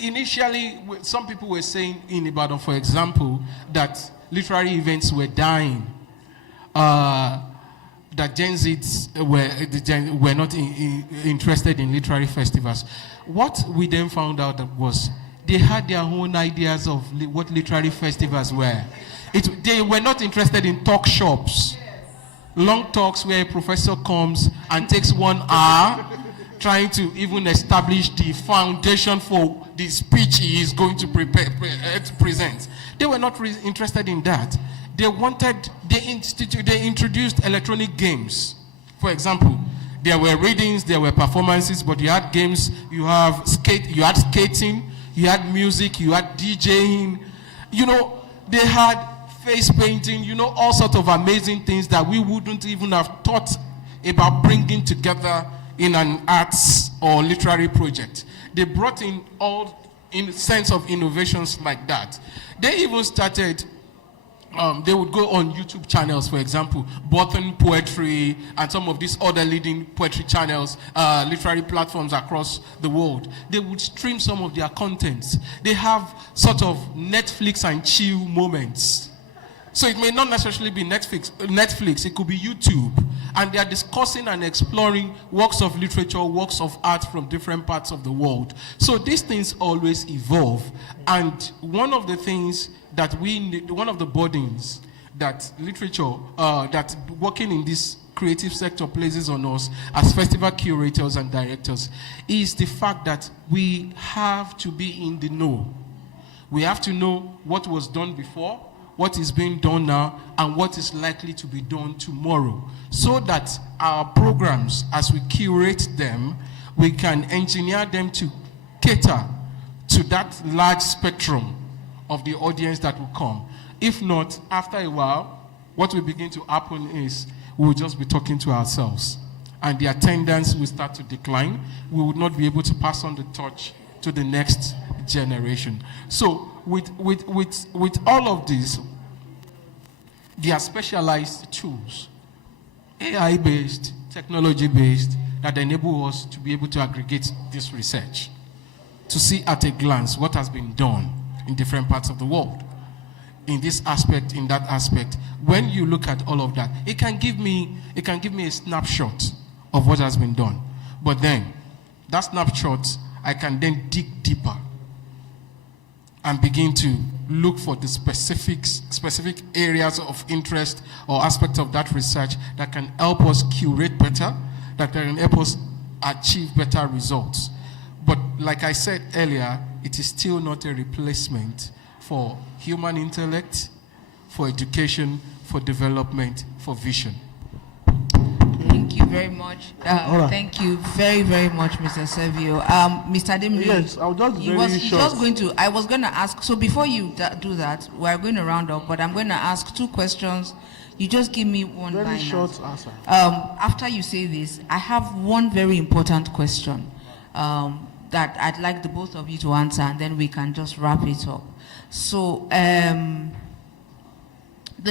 Initially, some people were saying in Ibadan, for example, that literary events were dying. That Gen Zs were not interested in literary festivals. What we then found out was they had their own ideas of what literary festivals were. They were not interested in talk shops. Long talks where a professor comes and takes 1 hour trying to even establish the foundation for the speech he is going to present. They were not interested in that. They introduced electronic games. For example, there were readings, there were performances, but you had games, you had skating, you had music, you had DJing, you know, they had face painting, you know, all sorts of amazing things that we wouldn't even have thought about bringing together in an arts or literary project. They brought in all in sense of innovations like that. They even started they would go on YouTube channels, for example, Bothan Poetry and some of these other leading poetry channels, literary platforms across the world. They would stream some of their contents. They have sort of Netflix and chill moments. So it may not necessarily be Netflix, it could be YouTube. And they are discussing and exploring works of literature, works of art from different parts of the world. So these things always evolve. And one of the things that we need, one of the burdens that literature, that working in this creative sector places on us as festival curators and directors is the fact that we have to be in the know. We have to know what was done before, what is being done now, and what is likely to be done tomorrow, so that our programs, as we curate them, we can engineer them to cater to that large spectrum of the audience that will come. If not, after a while, what will begin to happen is we will just be talking to ourselves, and the attendance will start to decline. We would not be able to pass on the torch to the next generation. So with all of this, there are specialized tools, AI-based, technology-based, that enable us to be able to aggregate this research, to see at a glance what has been done in different parts of the world, in this aspect, in that aspect. When you look at all of that, it can give me a snapshot of what has been done. But then, that snapshot, I can then dig deeper and begin to look for the specific areas of interest or aspects of that research that can help us curate better, that can help us achieve better results. But like I said earlier, it is still not a replacement for human intellect, for education, for development, for vision. Thank you very much. Thank you very, very much, Mr. Servio. Mr. Demri, yes, I was going to ask, so before you do that, we're going to round up, but I'm going to ask 2 questions. You just give me one line. Very short answer. After you say this, I have one very important question that I'd like the both of you to answer, and then we can just wrap it up. So the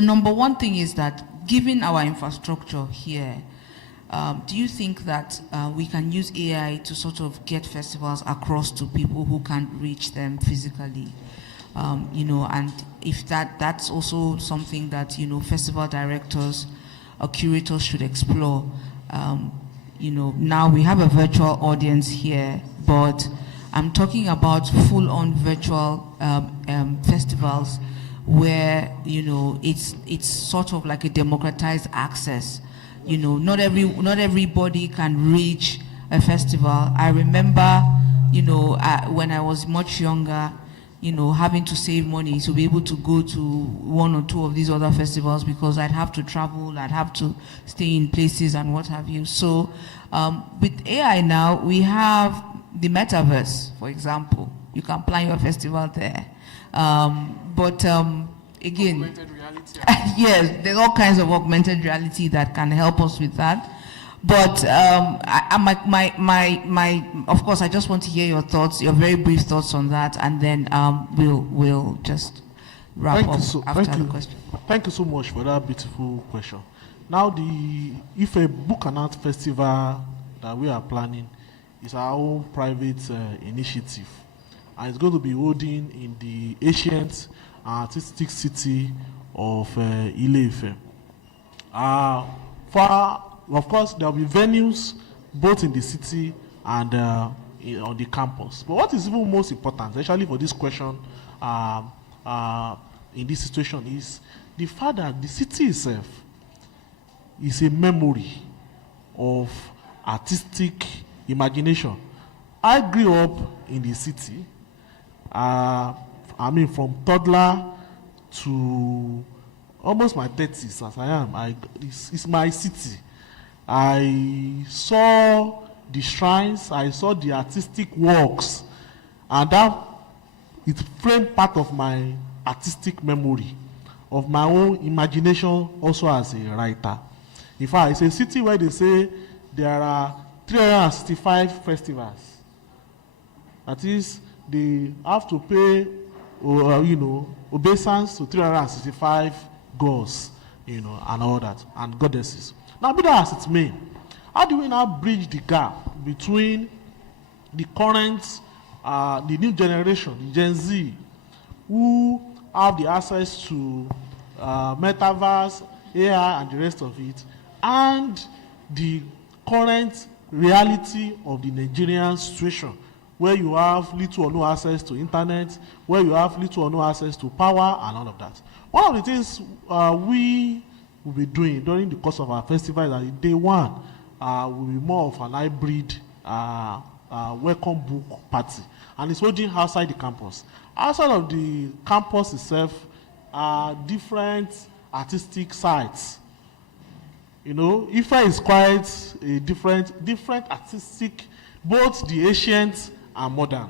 number one thing is that, given our infrastructure here, do you think that we can use AI to sort of get festivals across to people who can't reach them physically? And if that's also something that, festival directors or curators should explore. Now we have a virtual audience here, but I'm talking about full-on virtual festivals where, it's sort of like a democratized access. Not everybody can reach a festival. I remember, when I was much younger, having to save money to be able to go to 1 or 2 of these other festivals, because I'd have to travel, I'd have to stay in places and what have you. So with AI now, we have the metaverse, for example. You can plan your festival there. Again, yes, there's all kinds of augmented reality that can help us with that. But of course, I just want to hear your thoughts, your very brief thoughts on that, and then we'll just wrap up after the question. Thank you so much for that beautiful question. Now, if a book and art festival that we are planning is our own private initiative, and it's going to be holding in the ancient artistic city of Ile-Ife. Of course, there will be venues both in the city and on the campus. But what is even most important, especially for this question in this situation, is the fact that the city itself is a memory of artistic imagination. I grew up in the city. From toddler to almost my 30s as I am. It's my city. I saw the shrines, I saw the artistic works, and that it framed part of my artistic memory, of my own imagination also as a writer. In fact, it's a city where they say there are 365 festivals. That is, they have to pay obeisance to 365 gods, and all that, and goddesses. Now, be that as it may, how do we now bridge the gap between the current, the new generation, the Gen Z, who have the access to metaverse, AI, and the rest of it, and the current reality of the Nigerian situation, where you have little or no access to internet, where you have little or no access to power, and all of that. One of the things we will be doing during the course of our festival is that day one will be more of an hybrid welcome book party, and it's holding outside the campus. Outside of the campus itself are different artistic sites. Ife is quite a different artistic, both the ancient and modern.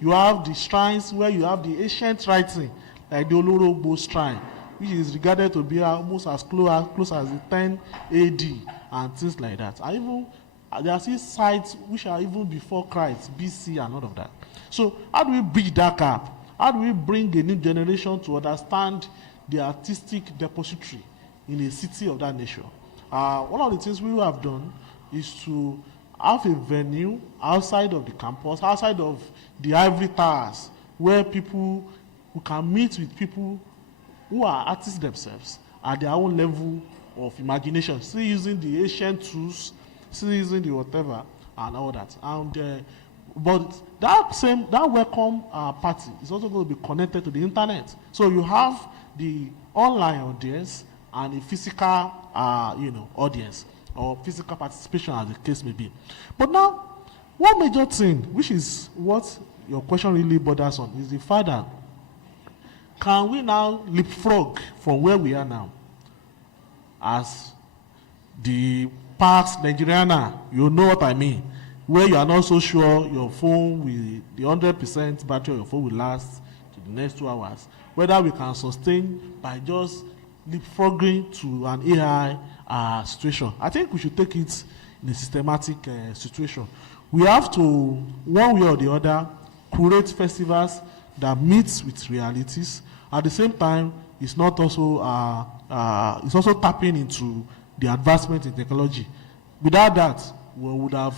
You have the shrines where you have the ancient writing, like the Olorogbo shrine, which is regarded to be almost as close as the 10 AD and things like that. And even there are still sites which are even before Christ, BC, and all of that. So how do we bridge that gap? How do we bring a new generation to understand the artistic depository in a city of that nature? One of the things we have done is to have a venue outside of the campus, outside of the ivory towers, where people who can meet with people who are artists themselves at their own level of imagination, still using the ancient tools, still using the whatever, and all that. And but that welcome party is also going to be connected to the internet. So you have the online audience and a physical, audience or physical participation, as the case may be. But now, one major thing, which is what your question really borders on, is the fact that can we now leapfrog from where we are now, as the past Nigeriana, you know what I mean, where you are not so sure your phone will, the 100% battery of your phone will last to the next 2 hours, whether we can sustain by just leapfrogging to an AI situation. I think we should take it in a systematic situation. We have to, one way or the other, curate festivals that meets with realities. At the same time, it's not also it's also tapping into the advancement in technology. Without that, we would have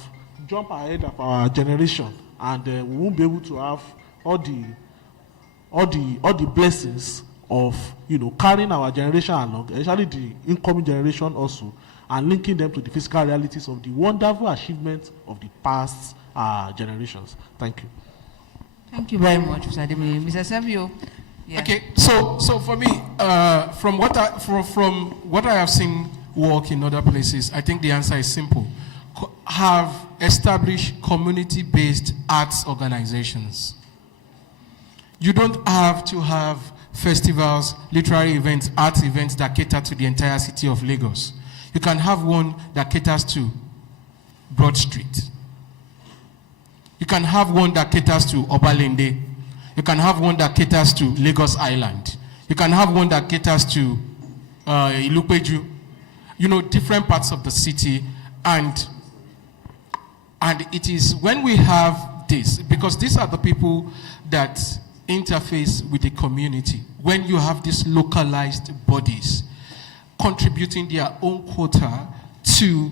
jumped ahead of our generation, and we won't be able to have all the blessings of carrying our generation along, especially the incoming generation also, and linking them to the physical realities of the wonderful achievements of the past generations. Thank you. Thank you very much, Mr. Ademi. Mr. Savio. Yeah. Okay, so for me, from what I have seen work in other places, I think the answer is simple. Have established community-based arts organizations. You don't have to have festivals, literary events, arts events that cater to the entire city of Lagos. You can have one that caters to Broad Street. You can have one that caters to Obalende. You can have one that caters to Lagos Island. You can have one that caters to Ilupeju. Different parts of the city. And it is when we have this, because these are the people that interface with the community, when you have these localized bodies contributing their own quota to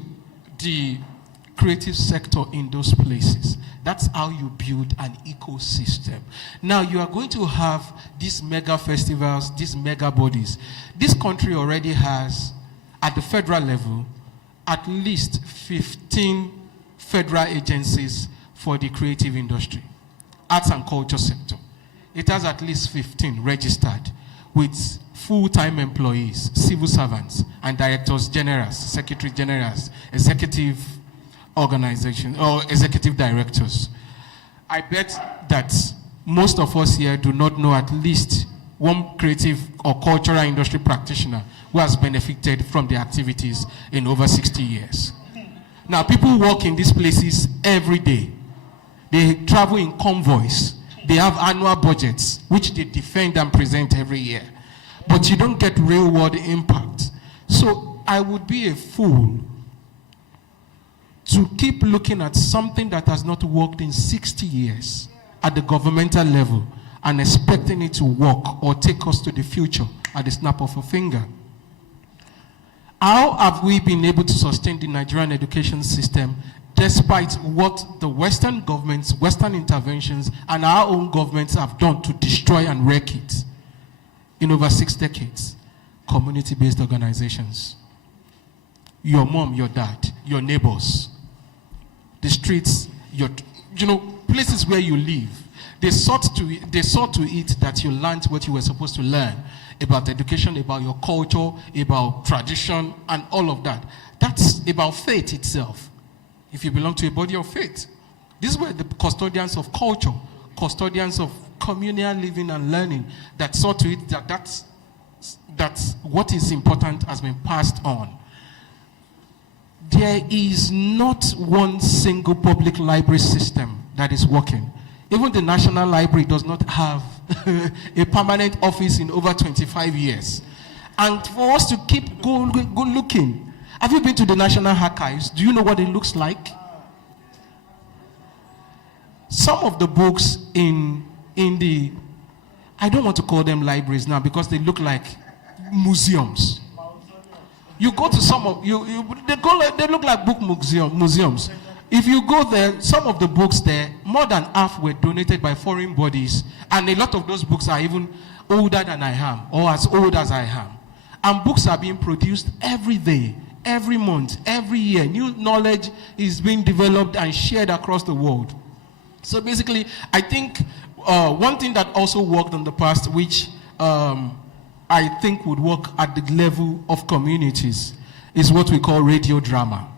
the creative sector in those places. That's how you build an ecosystem. Now you are going to have these mega festivals, these mega bodies. This country already has, at the federal level, at least 15 federal agencies for the creative industry, arts and culture sector. It has at least 15 registered with full-time employees, civil servants, and directors generals, secretary generals, executive organizations, or executive directors. I bet that most of us here do not know at least one creative or cultural industry practitioner who has benefited from the activities in over 60 years. Now, people work in these places every day. They travel in convoys. They have annual budgets, which they defend and present every year. But you don't get real-world impact. So I would be a fool to keep looking at something that has not worked in 60 years at the governmental level and expecting it to work or take us to the future at the snap of a finger. How have we been able to sustain the Nigerian education system despite what the Western governments, Western interventions, and our own governments have done to destroy and wreck it in over 6 decades? Community-based organizations. Your mom, your dad, your neighbors, the streets, places where you live. They saw to it that you learned what you were supposed to learn about education, about your culture, about tradition, and all of that. That's about faith itself. If you belong to a body of faith, these were the custodians of culture, custodians of communal living and learning that saw to it that that's what is important has been passed on. There is not one single public library system that is working. Even the National Library does not have a permanent office in over 25 years. And for us to keep go looking, have you been to the National Archives? Do you know what it looks like? Some of the books in the, I don't want to call them libraries now because they look like museums. You go to some of, they look like book museums. If you go there, some of the books there, more than half were donated by foreign bodies, and a lot of those books are even older than I am, or as old as I am. And books are being produced every day, every month, every year. New knowledge is being developed and shared across the world. So basically, I think one thing that also worked in the past, which I think would work at the level of communities, is what we call radio drama.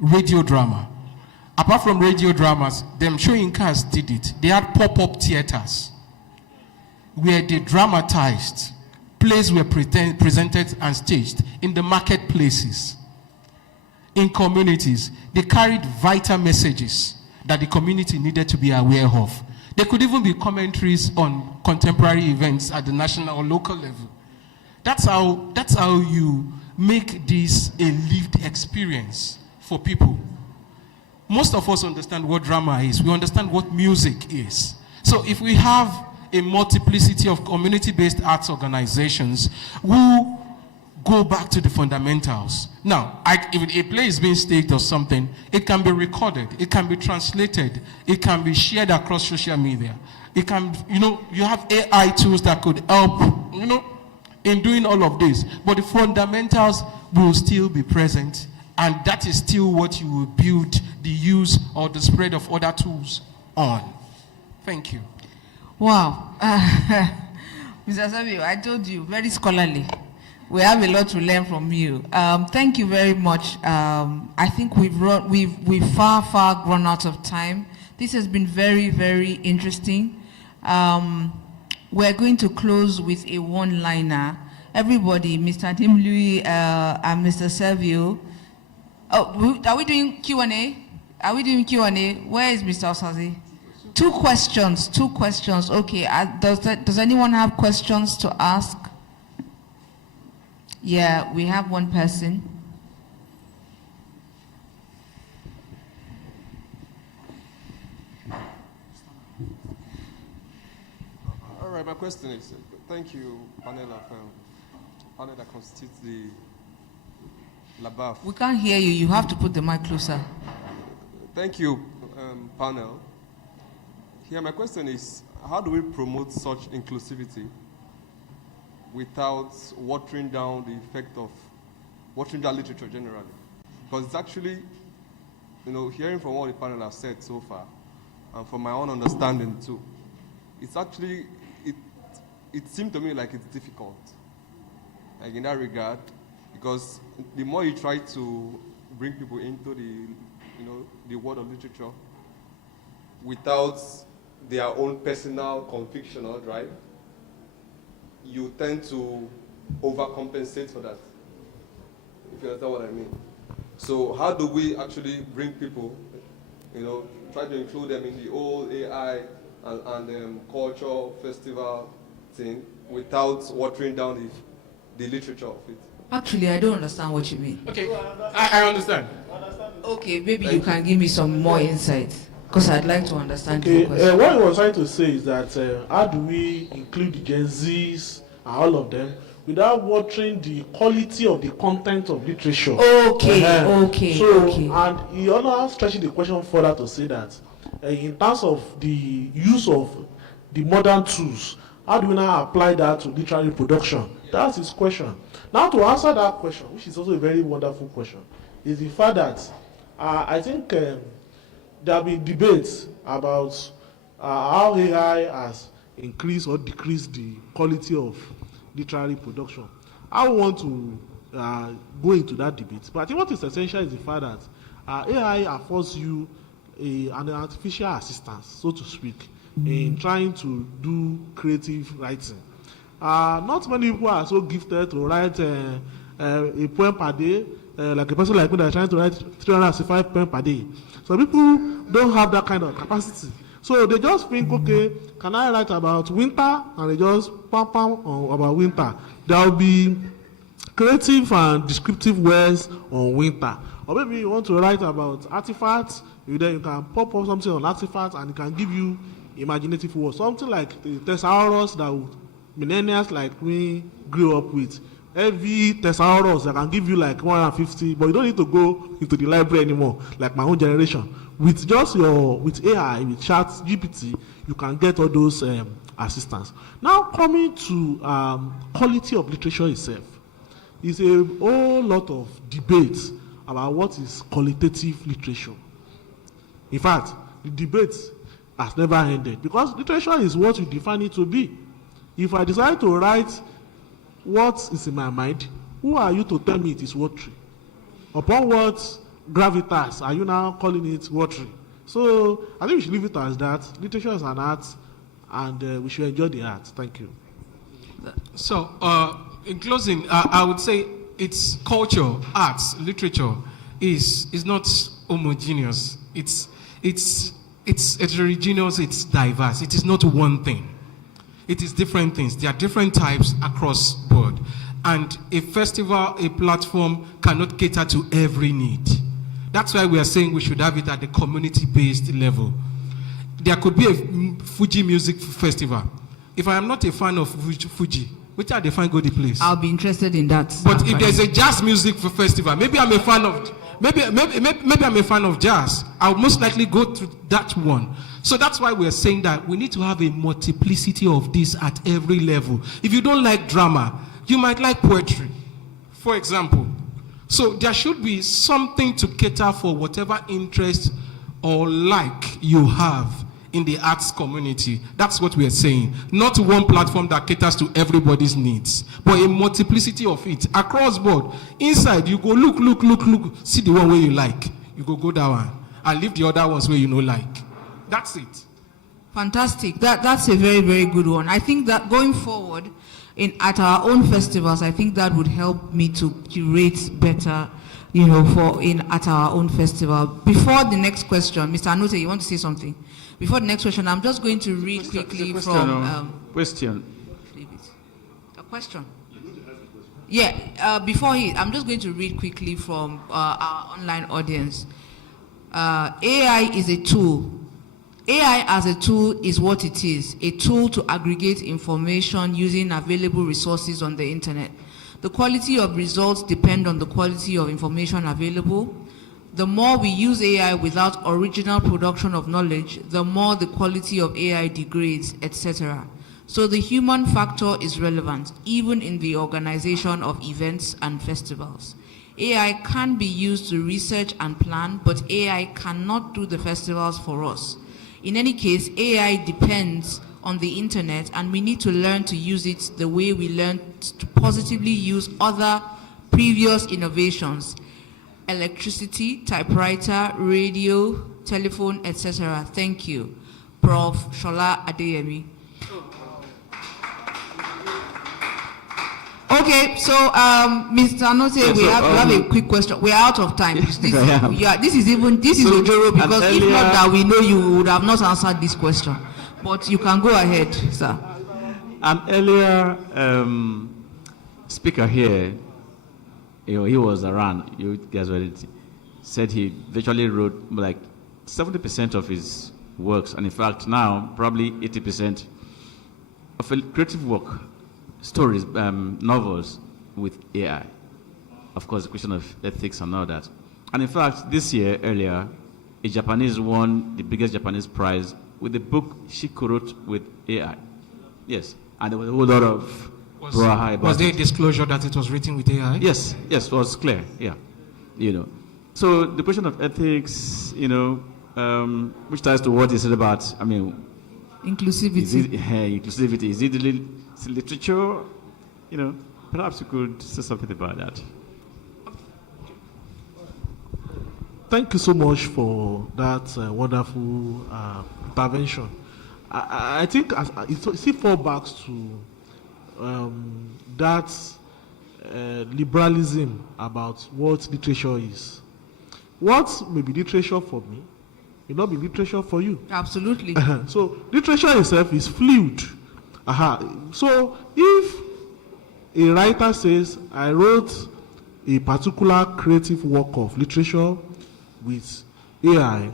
Radio drama. Apart from radio dramas, them showing cars did it. They had pop-up theaters where they dramatized. Plays were presented and staged in the marketplaces, in communities. They carried vital messages that the community needed to be aware of. There could even be commentaries on contemporary events at the national or local level. That's how you make this a lived experience for people. Most of us understand what drama is. We understand what music is. So if we have a multiplicity of community-based arts organizations who go back to the fundamentals. Now, if a play is being staged or something, it can be recorded, it can be translated, it can be shared across social media. It can, you have AI tools that could help, in doing all of this. But the fundamentals will still be present, and that is still what you will build the use or the spread of other tools on. Thank you. Wow. Mr. Savio, I told you, very scholarly. We have a lot to learn from you. Thank you very much. I think we've far run out of time. This has been very, very interesting. We're going to close with a one-liner. Everybody, Mr. Timlui and Mr. Savio. Oh, are we doing Q&A? Are we doing Q&A? Where is Mr. Osaze? Two questions. Okay, does anyone have questions to ask? Yeah, we have one person. All right, my question is, thank you, panel that constitutes the LABAF. We can't hear you. You have to put the mic closer. Thank you, panel. Here, my question is, how do we promote such inclusivity without watering down the effect of watering down literature generally? Because it's actually, hearing from what the panel has said so far, and from my own understanding too, it's actually, it seemed to me like it's difficult, like in that regard, because the more you try to bring people into the world of literature without their own personal conviction or drive, you tend to overcompensate for that, if you understand what I mean. So how do we actually bring people, try to include them in the whole AI and culture festival thing without watering down the literature of it? Actually, I don't understand what you mean. Okay, I understand. Okay, maybe you can give me some more insight. Because I'd like to understand Okay, your question. what I was trying to say is that how do we include the Gen Zs and all of them without watering the quality of the content of literature? Okay, okay, so, okay. And he also stretching the question further to say that in terms of the use of the modern tools, how do we now apply that to literary production? That's his question. Now, to answer that question, which is also a very wonderful question, is the fact that I think there have been debates about how AI has increased or decreased the quality of literary production. I don't want to go into that debate, but I think what is essential is the fact that AI affords you an artificial assistance, so to speak, in trying to do creative writing. Not many people are so gifted to write a poem per day, like a person like me that is trying to write 365 poems per day. So people don't have that kind of capacity. So they just think, okay, can I write about winter? And they just pam about winter. There will be creative and descriptive words on winter. Or maybe you want to write about artifacts, then you can pop up something on artifacts and it can give you imaginative words. Something like the thesaurus that millennials like me grew up with. Every thesaurus that can give you like 150, but you don't need to go into the library anymore, like my own generation. With just with AI, with Chat GPT, you can get all those assistance. Now coming to quality of literature itself, is a whole lot of debate about what is qualitative literature. In fact, the debate has never ended because literature is what you define it to be. If I decide to write what is in my mind, who are you to tell me it is watery? Upon what gravitas are you now calling it watery? So I think we should leave it as that. Literature is an art, and we should enjoy the art. Thank you. So, in closing, I would say it's culture, arts, literature is not homogeneous. It's heterogeneous. It's diverse. It is not one thing. It is different things. There are different types across board. And a festival, a platform cannot cater to every need. That's why we are saying we should have it at the community-based level. There could be a Fuji music festival. If I am not a fan of Fuji, which are the fan go the place? I'll be interested in that. But if there's a jazz music festival, maybe I'm a fan of maybe I'm a fan of jazz. I'll most likely go to that one. So that's why we're saying that we need to have a multiplicity of this at every level. If you don't like drama, you might like poetry, for example. So there should be something to cater for whatever interest or like you have in the arts community. That's what we are saying. Not one platform that caters to everybody's needs, but a multiplicity of it across board. Inside, you go look, see the one where you like. You go that one, and leave the other ones where you don't like. That's it. Fantastic. That's a very, very good one. I think that going forward, at our own festivals, I think that would help me to curate better, at our own festival. Before the next question, Mr. Anote, you want to say something? Before the next question, I'm just going to read quickly from... question. A question? Yeah, I'm just going to read quickly from our online audience. AI is a tool. AI as a tool is what it is, a tool to aggregate information using available resources on the internet. The quality of results depend on the quality of information available. The more we use AI without original production of knowledge, the more the quality of AI degrades, etc. So the human factor is relevant, even in the organization of events and festivals. AI can be used to research and plan, but AI cannot do the festivals for us. In any case, AI depends on the internet, and we need to learn to use it the way we learned to positively use other previous innovations: electricity, typewriter, radio, telephone, etc. Thank you. Prof. Shola Adeyemi. Okay, so Mr. Anote, we have a quick question. We are out of time. This is Ojoro, because if not that we know you would have not answered this question. But you can go ahead, sir. An earlier speaker here, he was around. You guys already said he virtually wrote like 70% of his works, and in fact now probably 80% of creative work, stories, novels with AI. Of course, the question of ethics and all that. And in fact, this year, earlier, a Japanese won the biggest Japanese prize with the book she wrote with AI. Yes, and there was a whole lot of brouhaha about Was there a it. disclosure that it was written with AI? Yes, yes, it was clear, yeah. You know, so the question of ethics, you know, which ties to what you said about, I mean, inclusivity. Inclusivity. Is it literature? You know, perhaps you could say something about that. Thank you so much for that wonderful intervention. I think it falls back to that liberalism about what literature is. What may be literature for me may not be literature for you. Absolutely. So literature itself is fluid. So if a writer says, I wrote a particular creative work of literature with AI,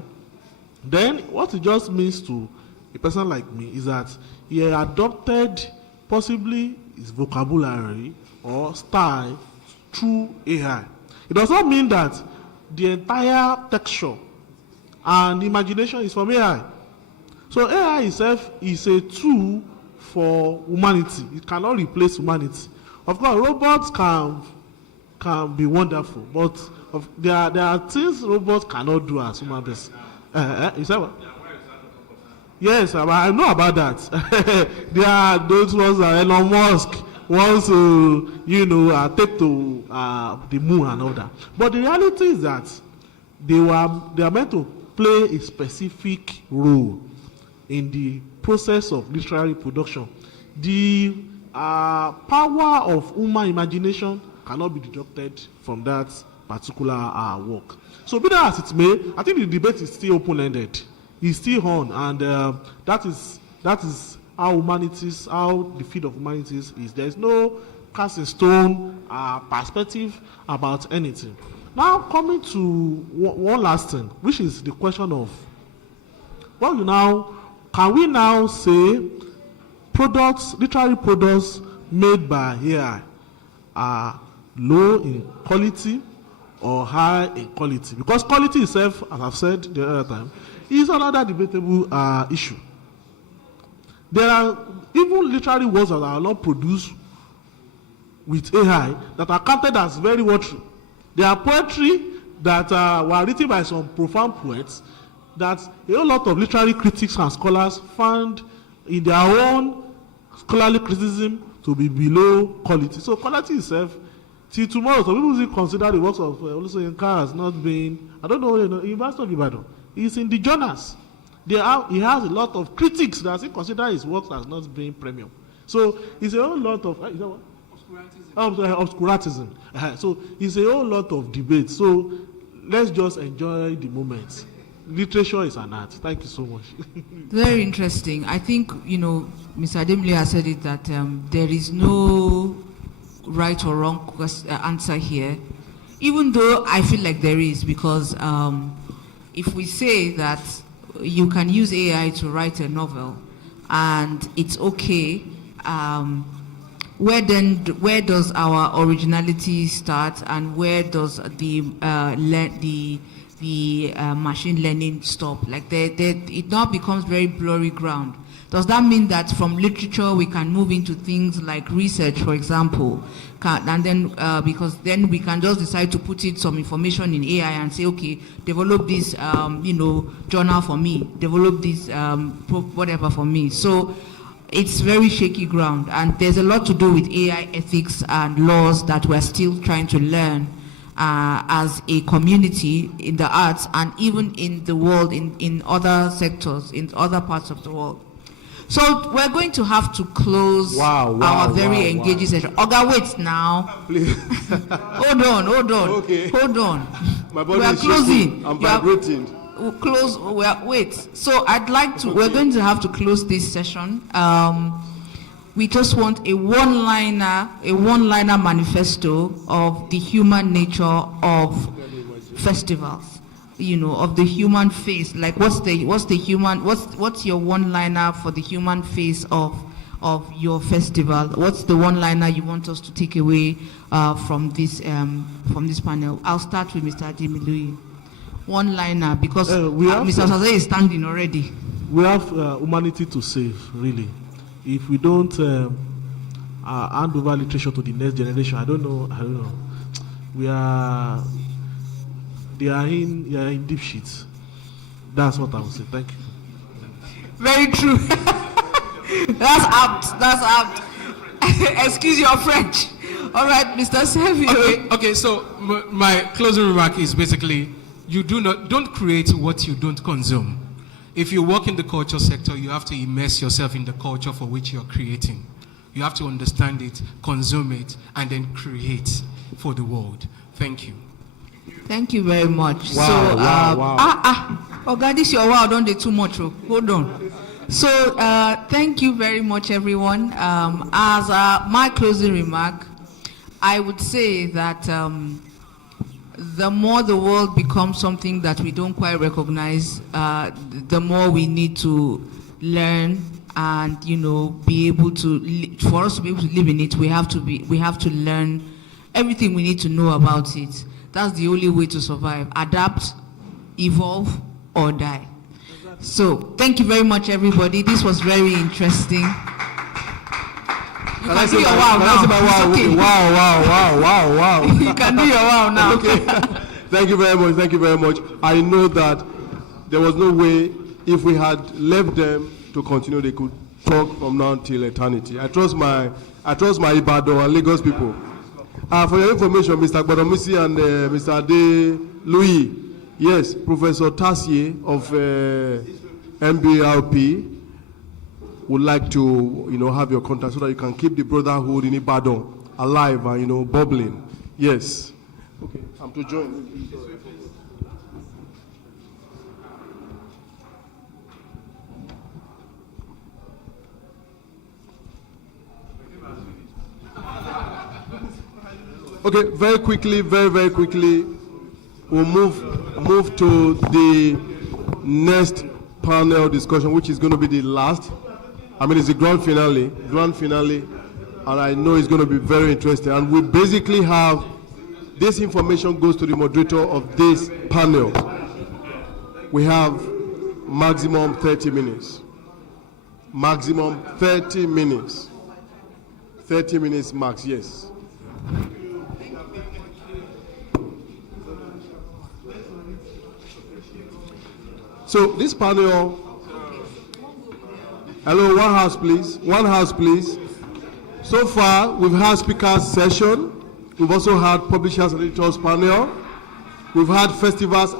then what it just means to a person like me is that he adopted possibly his vocabulary or style through AI. It does not mean that the entire texture and imagination is from AI. So AI itself is a tool for humanity. It cannot replace humanity. Of course, robots can be wonderful, but there are things robots cannot do as human beings. Is that what? Yes, I know about that. There are those ones that Elon Musk wants to, take to the moon and all that. But the reality is that they are meant to play a specific role in the process of literary production. The power of human imagination cannot be deducted from that particular work. So be that as it may, I think the debate is still open-ended. It's still on, and that is how the field of humanities is. There is no cast in stone perspective about anything. Now coming to one last thing, which is the question of can we now say literary products made by AI are low in quality or high in quality? Because quality itself, as I've said the other time, is another debatable issue. There are even literary works that are not produced with AI that are counted as very watery. There are poetry that were written by some profound poets that a whole lot of literary critics and scholars found in their own scholarly criticism to be below quality. So quality itself, till tomorrow, some people will consider the works of Olusoyinka as not being, I don't know, University of Ibadan. It's in the journals. He has a lot of critics that still consider his works as not being premium. So it's a whole lot of, is that what? Obscurantism. So it's a whole lot of debate. So let's just enjoy the moment. Literature is an art. Thank you so much. Very interesting. I think, Mr. Ademile has said it that there is no right or wrong answer here, even though I feel like there is, because if we say that you can use AI to write a novel and it's okay, where does our originality start, and where does the machine learning stop? Like it now becomes very blurry ground. Does that mean that from literature we can move into things like research, for example, and then because then we can just decide to put some information in AI and say, okay, develop this journal for me, develop this whatever for me. So it's very shaky ground, and there's a lot to do with AI ethics and laws that we're still trying to learn as a community in the arts and even in the world, in other sectors, in other parts of the world. So we're going to have to close our very engaging session. Oga, wait now. Please. Hold on. Okay. Hold on. My body we are is closing. shaking. I'm vibrating. We'll close. Wait. So we're going to have to close this session. We just want a one-liner manifesto of the human nature of festivals. of the human face. Like what's your one-liner for the human face of your festival? What's the one-liner you want us to take away from this panel? I'll start with Mr. Adimilui. One-liner, because Mr. Osaze is standing already. We have humanity to save, really. If we don't hand over literature to the next generation, I don't know. They are in deep shit. That's what I would say. Thank you. Very true. That's apt. Excuse your French. All right, Mr. Savio. Okay, so my closing remark is basically, you don't create what you don't consume. If you work in the culture sector, you have to immerse yourself in the culture for which you're creating. You have to understand it, consume it, and then create for the world. Thank you. Thank you very much. Wow. Oh God, this your wow, don't do too much. Hold on. So thank you very much, everyone. As my closing remark, I would say that the more the world becomes something that we don't quite recognize, the more we need to learn and be able to. For us to be able to live in it, we have to learn everything we need to know about it. That's the only way to survive. Adapt, evolve, or die. So, thank you very much, everybody. This was very interesting. You can do your wow now. It's okay. Wow. You can do your wow now. Okay. Thank you very much. I know that there was no way, if we had left them to continue, they could talk from now till eternity. I trust my Ibadan and Lagos people. For your information, Mr. Gbodomisi and Mr. Ade Louis, yes, Professor Tassier of NBRP would like to, have your contact so that you can keep the brotherhood in Ibadan alive and, bubbling. Yes. Okay, I'm to join. Okay, very quickly, we'll move to the next panel discussion, which is going to be the last. It's the grand finale, and I know it's going to be very interesting. And we basically have, this information goes to the moderator of this panel. We have maximum 30 minutes. Maximum 30 minutes. 30 minutes max, yes. So this panel, hello, one house please. So far, we've had speakers session. We've also had publishers and editors panel. We've had festivals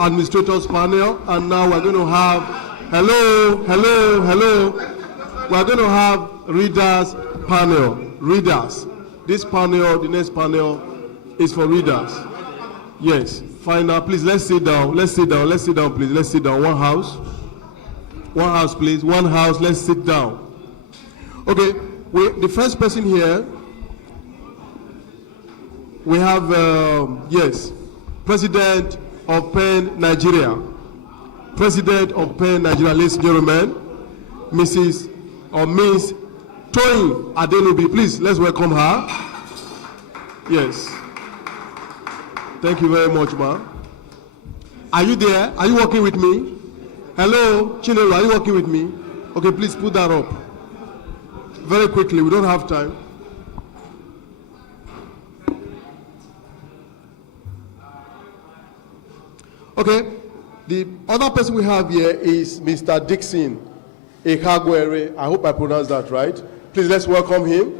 administrators panel, and now we're going to have, hello. We're going to have readers panel, readers. This panel, the next panel is for readers. Yes. Final, please, let's sit down, please. Let's sit down. One house, please. One house, let's sit down. Okay, the first person here, we have, yes, President of PEN Nigeria. President of PEN Nigeria, ladies and gentlemen, Miss Toyin Adenubi. Please, let's welcome her. Yes. Thank you very much, ma'am. Are you there? Are you working with me? Hello, Chinelo, are you working with me? Okay, please put that up. Very quickly, we don't have time. Okay, the other person we have here is Mr. Dixon Ekagwere. I hope I pronounced that right. Please, let's welcome him.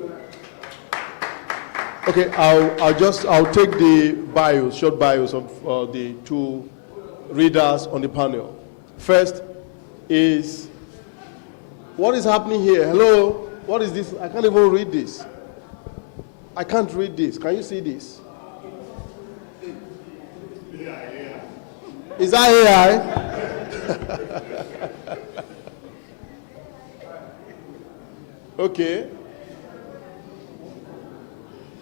Okay, I'll take the short bios of the two readers on the panel. First is, what is happening here? Hello, what is this? I can't even read this. I can't read this. Can you see this? Is that AI? Okay.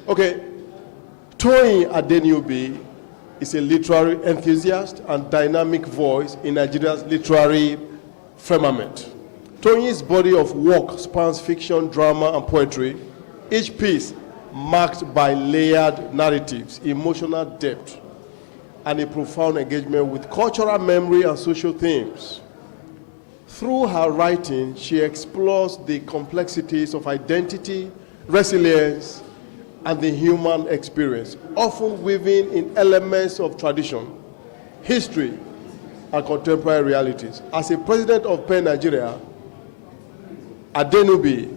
Okay, Toyin Adenubi is a literary enthusiast and dynamic voice in Nigeria's literary firmament. Toyin's body of work spans fiction, drama, and poetry, each piece marked by layered narratives, emotional depth, and a profound engagement with cultural memory and social themes. Through her writing, she explores the complexities of identity, resilience, and the human experience, often weaving in elements of tradition, history, and contemporary realities. As a president of PEN Nigeria, Adenubi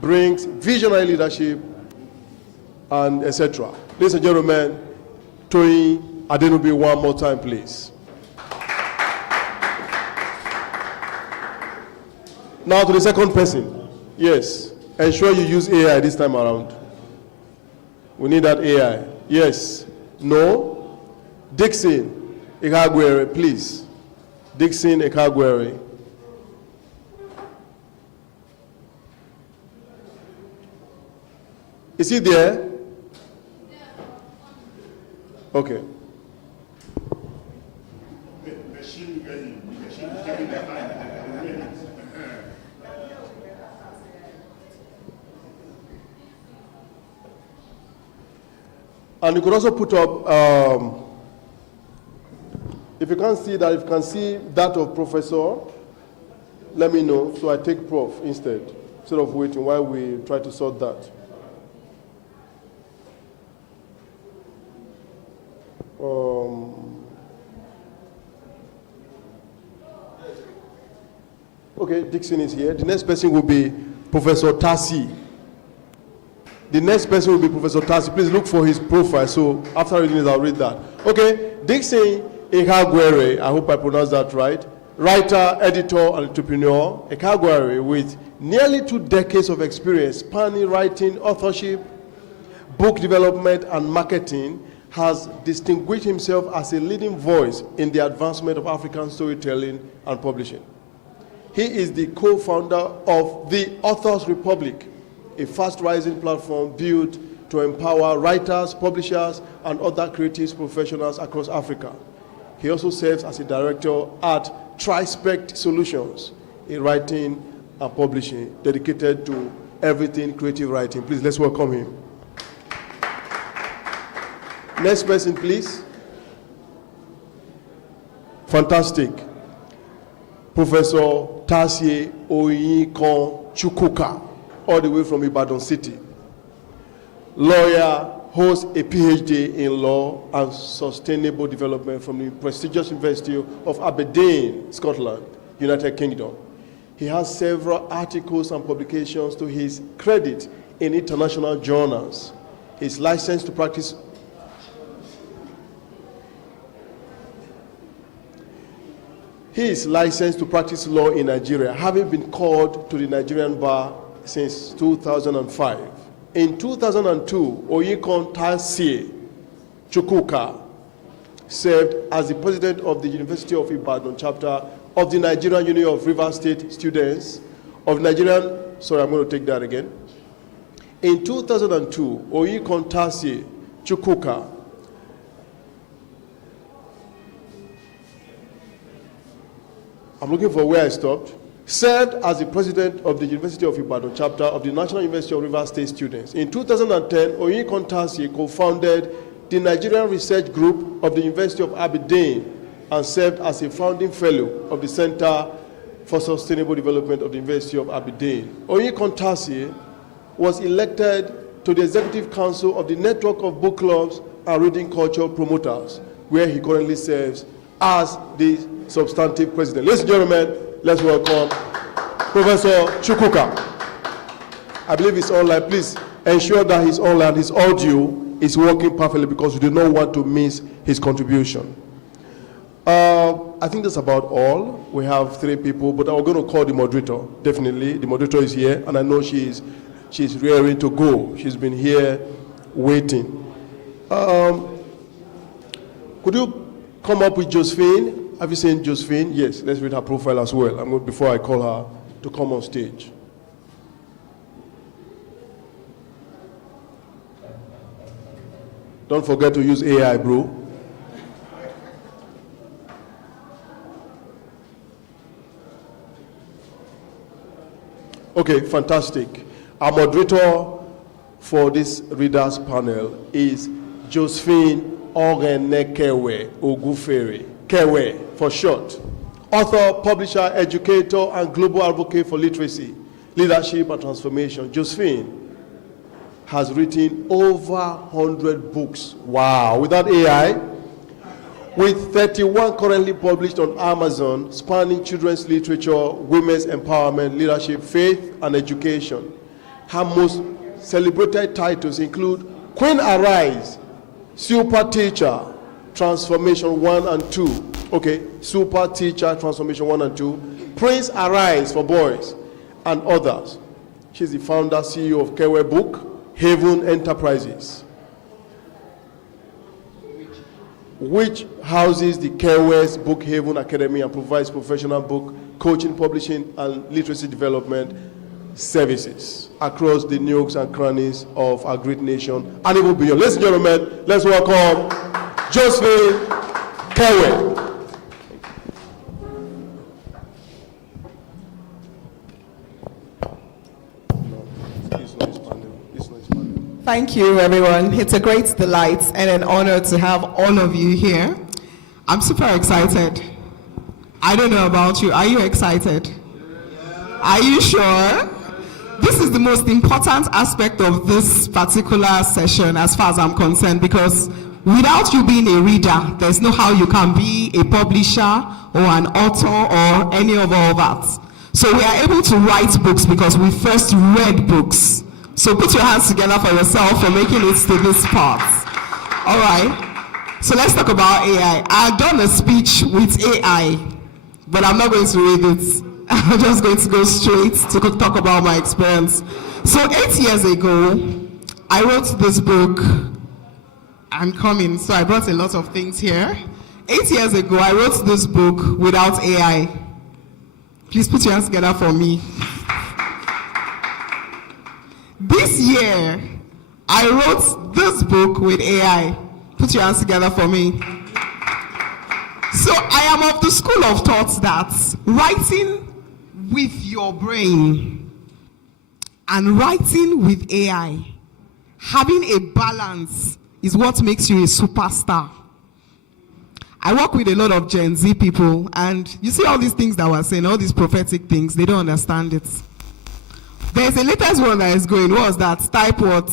brings visionary leadership and etc. Ladies and gentlemen, Toyin Adenubi, one more time, please. Now to the second person. Yes, ensure you use AI this time around. We need that AI. Yes. No. Dixon Ikagwere, please. Dixon Ikagwere. Is he there? Okay. And you could also put up, if you can't see that, if you can see that of Professor, let me know, so I take Prof instead of waiting while we try to sort that. Okay, Dixon is here. The next person will be Professor Tasi. The next person will be Professor Tasi. Please look for his profile. So after reading this, I'll read that. Okay, Dixon Ikagwere, I hope I pronounced that right. Writer, editor, and entrepreneur. Ikagwere, with nearly 2 decades of experience spanning writing, authorship, book development, and marketing, has distinguished himself as a leading voice in the advancement of African storytelling and publishing. He is the co-founder of the Authors Republic, a fast-rising platform built to empower writers, publishers, and other creative professionals across Africa. He also serves as a director at Trispect Solutions, in writing and publishing, dedicated to everything creative writing. Please, let's welcome him. Next person, please. Fantastic. Professor Tasie Oyinkon Chukwuka, all the way from Ibadan City. Lawyer, holds a PhD in law and sustainable development from the prestigious University of Aberdeen, Scotland, United Kingdom. He has several articles and publications to his credit in international journals. He's licensed to practice law in Nigeria, having been called to the Nigerian bar since 2005. In 2002, Oyinkon Tasie Chukwuka served as the president of the University of Ibadan chapter of the Nigerian Union of River State Students of Nigerian, sorry, I'm going to take that again. In 2002, Oyinkon Tasie Chukwuka I'm looking for where I stopped. Served as the president of the University of Ibadan chapter of the National University of River State Students. In 2010, Oyinkon Tasie co-founded the Nigerian Research Group of the University of Aberdeen and served as a founding fellow of the Center for Sustainable Development of the University of Aberdeen. Oyinkon Tasie was elected to the Executive Council of the Network of Book Clubs and Reading Culture Promoters, where he currently serves as the substantive president. Ladies and gentlemen, let's welcome Professor Chukwuka. I believe he's online. Please ensure that he's online. His audio is working perfectly because we do not want to miss his contribution. I think that's about all. We have 3 people, but I'm going to call the moderator. Definitely, the moderator is here, and I know she's raring to go. She's been here waiting. Could you come up with Josephine? Have you seen Josephine? Yes, let's read her profile as well. Before I call her to come on stage. Don't forget to use AI, bro. Okay, fantastic. Our moderator for this readers panel is Josephine Orenekewe Ogufere, Kewe for short. Author, publisher, educator, and global advocate for literacy, leadership, and transformation. Josephine has written over 100 books. Wow, without AI, with 31 currently published on Amazon, spanning children's literature, women's empowerment, leadership, faith, and education. Her most celebrated titles include Queen Arise, Super Teacher, Transformation 1 and 2. Okay, Super Teacher, Transformation 1 and 2. Prince Arise for boys, and others. She's the founder, CEO of Kewe Book, Haven Enterprises, which houses the Kewe's Book Haven Academy and provides professional book coaching, publishing, and literacy development services across the nooks and crannies of our great nation and even beyond. Ladies and gentlemen, let's welcome Josephine Kewe. Thank you, everyone. It's a great delight and an honor to have all of you here. I'm super excited. I don't know about you. Are you excited? Are you sure? This is the most important aspect of this particular session as far as I'm concerned, because without you being a reader, there's no how you can be a publisher or an author or any of all that. So we are able to write books because we first read books. So put your hands together for yourself for making it to this part. All right. So let's talk about AI. I've done a speech with AI, but I'm not going to read it. I'm just going to go straight to talk about my experience. So 8 years ago, I wrote this book. I'm coming, so I brought a lot of things here. 8 years ago, I wrote this book without AI. Please put your hands together for me. This year, I wrote this book with AI. Put your hands together for me. So I am of the school of thought that writing with your brain and writing with AI, having a balance is what makes you a superstar. I work with a lot of Gen Z people, and you see all these things that we're saying, all these prophetic things, they don't understand it. There's a latest one that is going, what's that? Type what?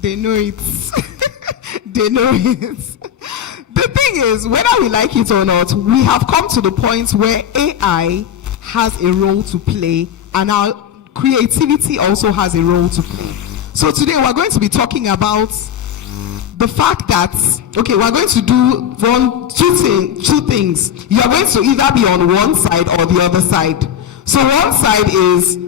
They know it. They know it. The thing is, whether we like it or not, we have come to the point where AI has a role to play, and our creativity also has a role to play. So today we're going to be talking about the fact that, okay, we're going to do two things. You are going to either be on one side or the other side. So one side is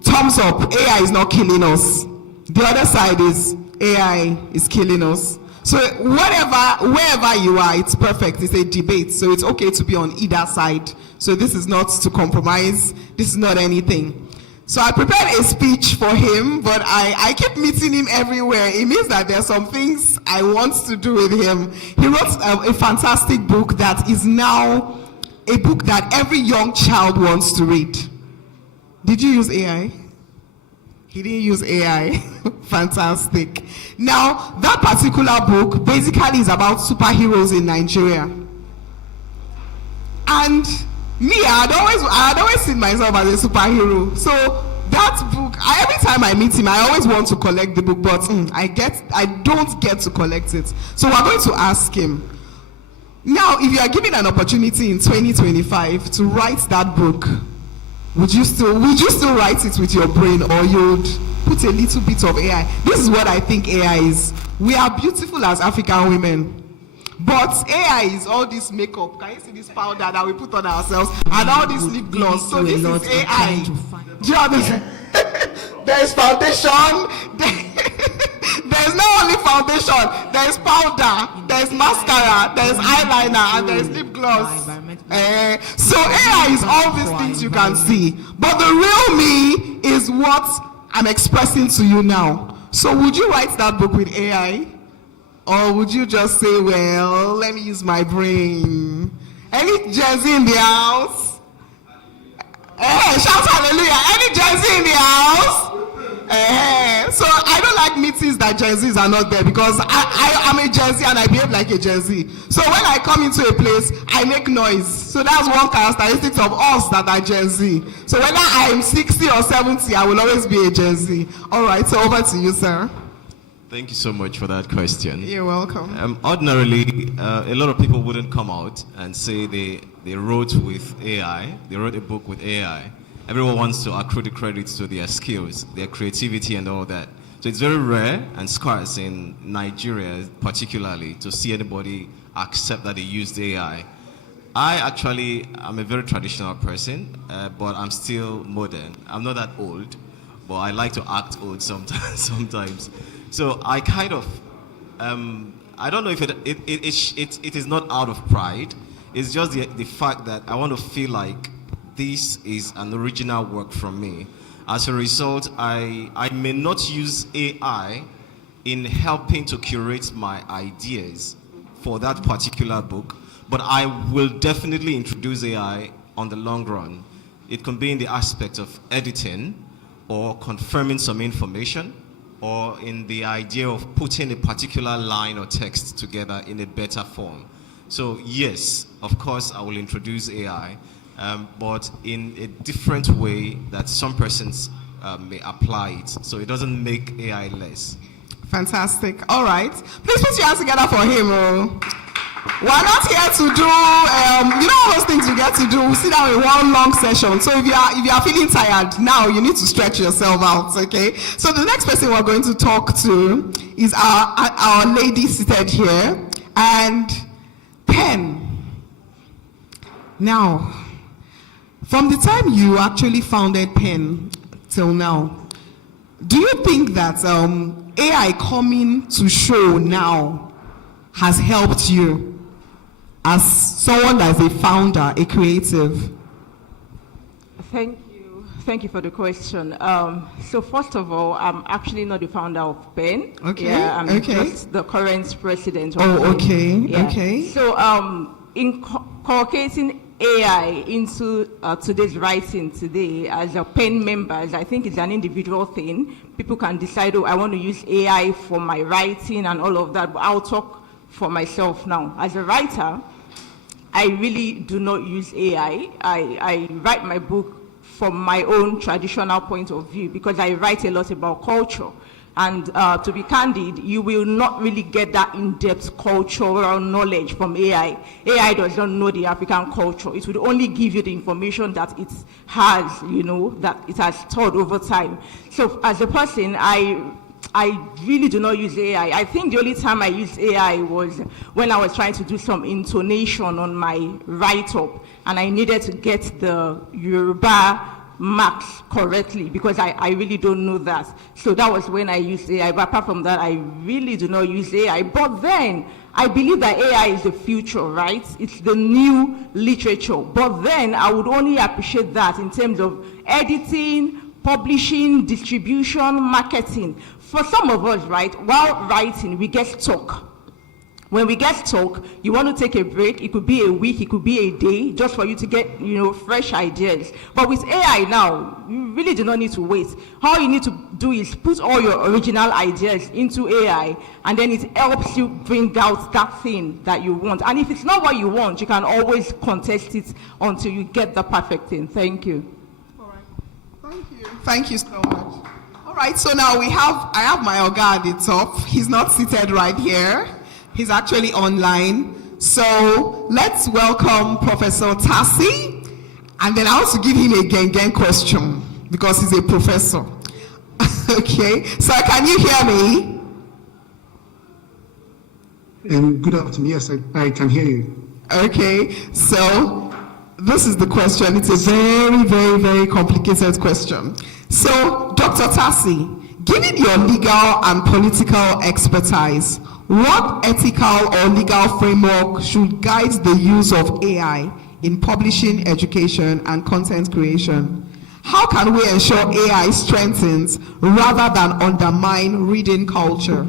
thumbs up, AI is not killing us. The other side is AI is killing us. So wherever you are, it's perfect. It's a debate. So it's okay to be on either side. So this is not to compromise. This is not anything. So I prepared a speech for him, but I keep meeting him everywhere. It means that there are some things I want to do with him. He wrote a fantastic book that is now a book that every young child wants to read. Did you use AI? He didn't use AI. Fantastic. Now, that particular book basically is about superheroes in Nigeria. And me, I had always seen myself as a superhero. So that book, every time I meet him, I always want to collect the book, but I don't get to collect it. So we're going to ask him. Now, if you are given an opportunity in 2025 to write that book, would you still write it with your brain, or you'd put a little bit of AI? This is what I think AI is. We are beautiful as African women, but AI is all this makeup. Can you see this powder that we put on ourselves and all this lip gloss? So this is AI. Do you understand? There's foundation. There's not only foundation. There's powder. There's mascara. There's eyeliner, and there's lip gloss. So AI is all these things you can see, but the real me is what I'm expressing to you now. So would you write that book with AI? Or would you just say, well, let me use my brain? Any Gen Z in the house? Hey, shout hallelujah. Any Gen Z in the house? So I don't like meetings that Gen Zs are not there, because I'm a Gen Z and I behave like a Gen Z. So when I come into a place, I make noise. So that's one characteristic of us that are Gen Z. So whether I'm 60 or 70, I will always be a Gen Z. All right, so over to you, sir. Thank you so much for that question. You're welcome. Ordinarily, a lot of people wouldn't come out and say they wrote with AI, they wrote a book with AI. Everyone wants to accrue the credits to their skills, their creativity and all that. So it's very rare and scarce in Nigeria particularly to see anybody accept that they used AI. I'm a very traditional person, but I'm still modern. I'm not that old, but I like to act old sometimes. So I kind of, I don't know if it is not out of pride. It's just the fact that I want to feel like this is an original work from me. As a result, I may not use AI in helping to curate my ideas for that particular book, but I will definitely introduce AI on the long run. It can be in the aspect of editing or confirming some information, or in the idea of putting a particular line or text together in a better form. So yes, of course, I will introduce AI, but in a different way that some persons may apply it. So it doesn't make AI less. Fantastic. All right. Please put your hands together for him. We're not here to do, all those things we get to do. We sit down in one long session. So if you are feeling tired, now you need to stretch yourself out, okay? So the next person we're going to talk to is our lady seated here. And Pen. Now, from the time you actually founded Pen till now, do you think that AI coming to show now has helped you as someone that's a founder, a creative? Thank you for the question. So first of all, I'm actually not the founder of Pen. Okay. Yeah, I'm just the current president of Oh, Pen. okay. Yeah. Okay. So inculcating AI into today's writing today as a Pen members, I think it's an individual thing. People can decide, oh, I want to use AI for my writing and all of that, but I'll talk for myself now. As a writer, I really do not use AI. I write my book from my own traditional point of view because I write a lot about culture. And to be candid, you will not really get that in-depth cultural knowledge from AI. AI does not know the African culture. It would only give you the information that it has, that it has stored over time. So as a person, I really do not use AI. I think the only time I used AI was when I was trying to do some intonation on my write-up, and I needed to get the Yoruba marks correctly because I really don't know that. So that was when I used AI. But apart from that, I really do not use AI. But then I believe that AI is the future, right? It's the new literature. But then I would only appreciate that in terms of editing, publishing, distribution, marketing. For some of us, right, while writing, we get stuck. When we get stuck, you want to take a break. It could be a week, it could be a day, just for you to get, fresh ideas. But with AI now, you really do not need to wait. All you need to do is put all your original ideas into AI, and then it helps you bring out that thing that you want. And if it's not what you want, you can always contest it until you get the perfect thing. Thank you. Thank you so much. All right, so now I have my Oga at the top. He's not seated right here. He's actually online. So let's welcome Professor Tassi. And then I want to give him a gang question because he's a professor. Okay, so can you hear me? Good afternoon. Yes, I can hear you. Okay, so this is the question. It's a very, very, very complicated question. So, Dr. Tassi, given your legal and political expertise, what ethical or legal framework should guide the use of AI in publishing, education, and content creation? How can we ensure AI strengthens rather than undermine reading culture?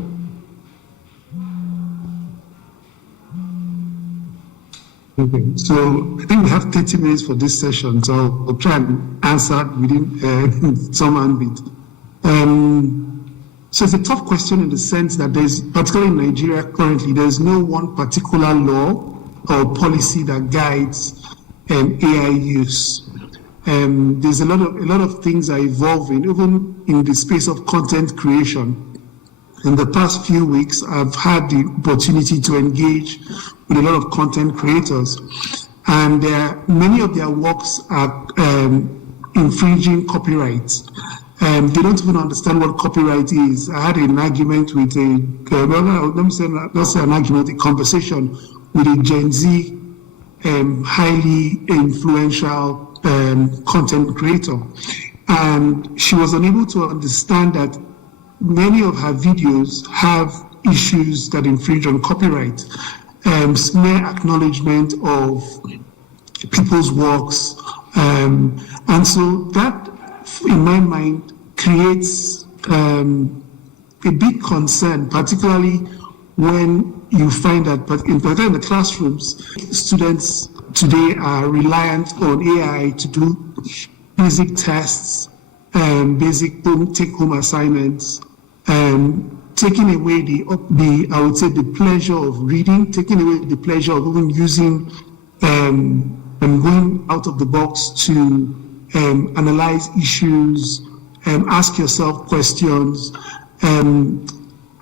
Okay, so I think we have 30 minutes for this session, so I'll try and answer within some ambit. So it's a tough question in the sense that there's, particularly in Nigeria currently, there's no one particular law or policy that guides AI use. There's a lot of things are evolving, even in the space of content creation. In the past few weeks, I've had the opportunity to engage with a lot of content creators, and many of their works are infringing copyright. They don't even understand what copyright is. I had an argument with a conversation with a Gen Z highly influential content creator, and she was unable to understand that many of her videos have issues that infringe on copyright, mere acknowledgement of people's works, and so that, in my mind, creates a big concern, particularly when you find that, but in particular in the classrooms, students today are reliant on AI to do basic tests, basic take-home assignments, taking away I would say, the pleasure of reading, taking away the pleasure of even using and going out of the box to analyze issues, ask yourself questions.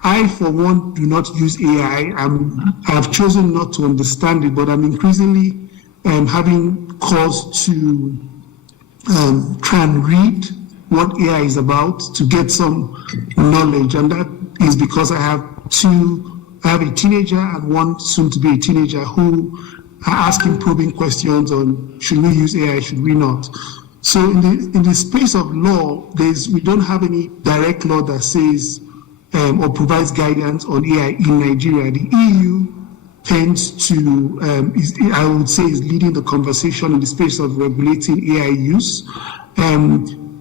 I, for one, do not use AI. I have chosen not to understand it, but I'm increasingly having cause to try and read what AI is about to get some knowledge, and that is because I have a teenager and one soon to be a teenager who are asking probing questions on should we use AI, should we not. So in the space of law, we don't have any direct law that says or provides guidance on AI in Nigeria. The EU tends to, I would say, is leading the conversation in the space of regulating AI use.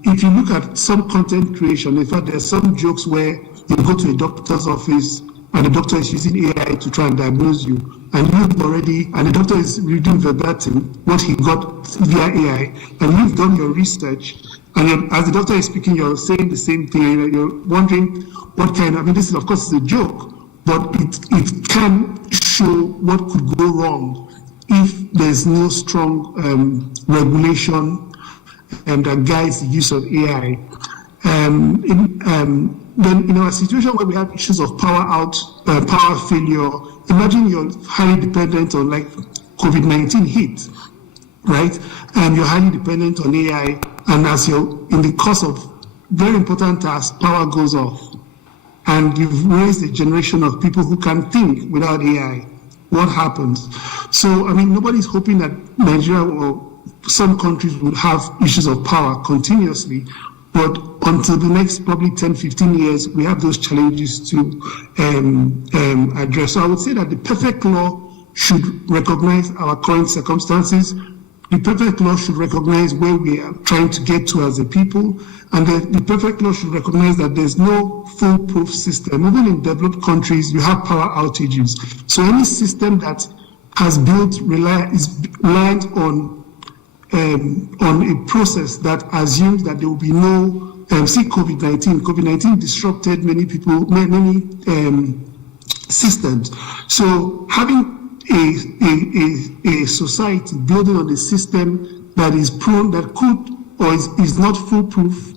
If you look at some content creation, in fact, there are some jokes where you go to a doctor's office and the doctor is using AI to try and diagnose you, and the doctor is reading verbatim what he got via AI, and you've done your research, and as the doctor is speaking, you're saying the same thing, you're wondering what kind of, this is, of course, it's a joke, but it can show what could go wrong if there's no strong regulation that guides the use of AI. Then in a situation where we have issues of power failure, imagine you're highly dependent on, like, COVID-19 hit, right? And you're highly dependent on AI, and as you're in the course of very important tasks, power goes off, and you've raised a generation of people who can think without AI. What happens? So, nobody's hoping that Nigeria or some countries would have issues of power continuously, but until the next probably 10, 15 years, we have those challenges to address. So I would say that the perfect law should recognize our current circumstances. The perfect law should recognize where we are trying to get to as a people, and the perfect law should recognize that there's no foolproof system. Even in developed countries, you have power outages. So any system that has is reliant on a process that assumes that there will be no, see COVID-19. COVID-19 disrupted many people, many systems. So having a society building on a system that is prone, that could, or is not foolproof,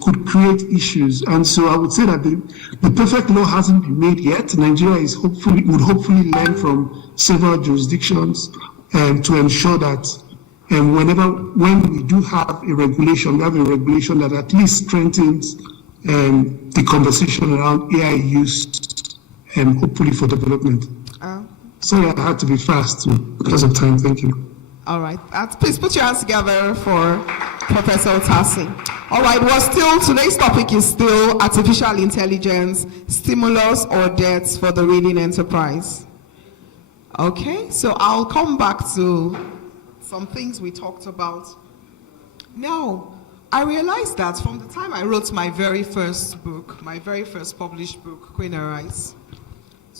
could create issues. And so I would say that the perfect law hasn't been made yet. Nigeria would hopefully learn from several jurisdictions to ensure that when we do have a regulation, we have a regulation that at least strengthens the conversation around AI use, hopefully for development. Sorry, I had to be fast because of time. Thank you. All right. Please put your hands together for Professor Osaze. All right. Today's topic is still artificial intelligence, stimulus or debts for the reading enterprise. Okay. So I'll come back to some things we talked about. Now, I realized that from the time I wrote my very first book, my very first published book, Queen and Rice,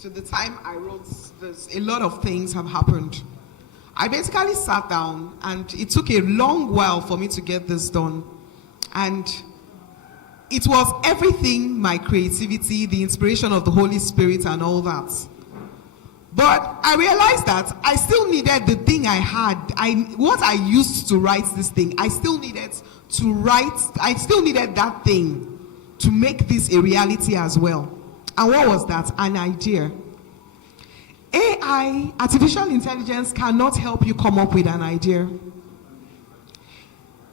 to the time I wrote this, a lot of things have happened. I basically sat down, and it took a long while for me to get this done. And it was everything, my creativity, the inspiration of the Holy Spirit and all that. But I realized that I still needed the thing I had. What I used to write this thing, I still needed that thing to make this a reality as well. And what was that? An idea. AI, artificial intelligence, cannot help you come up with an idea.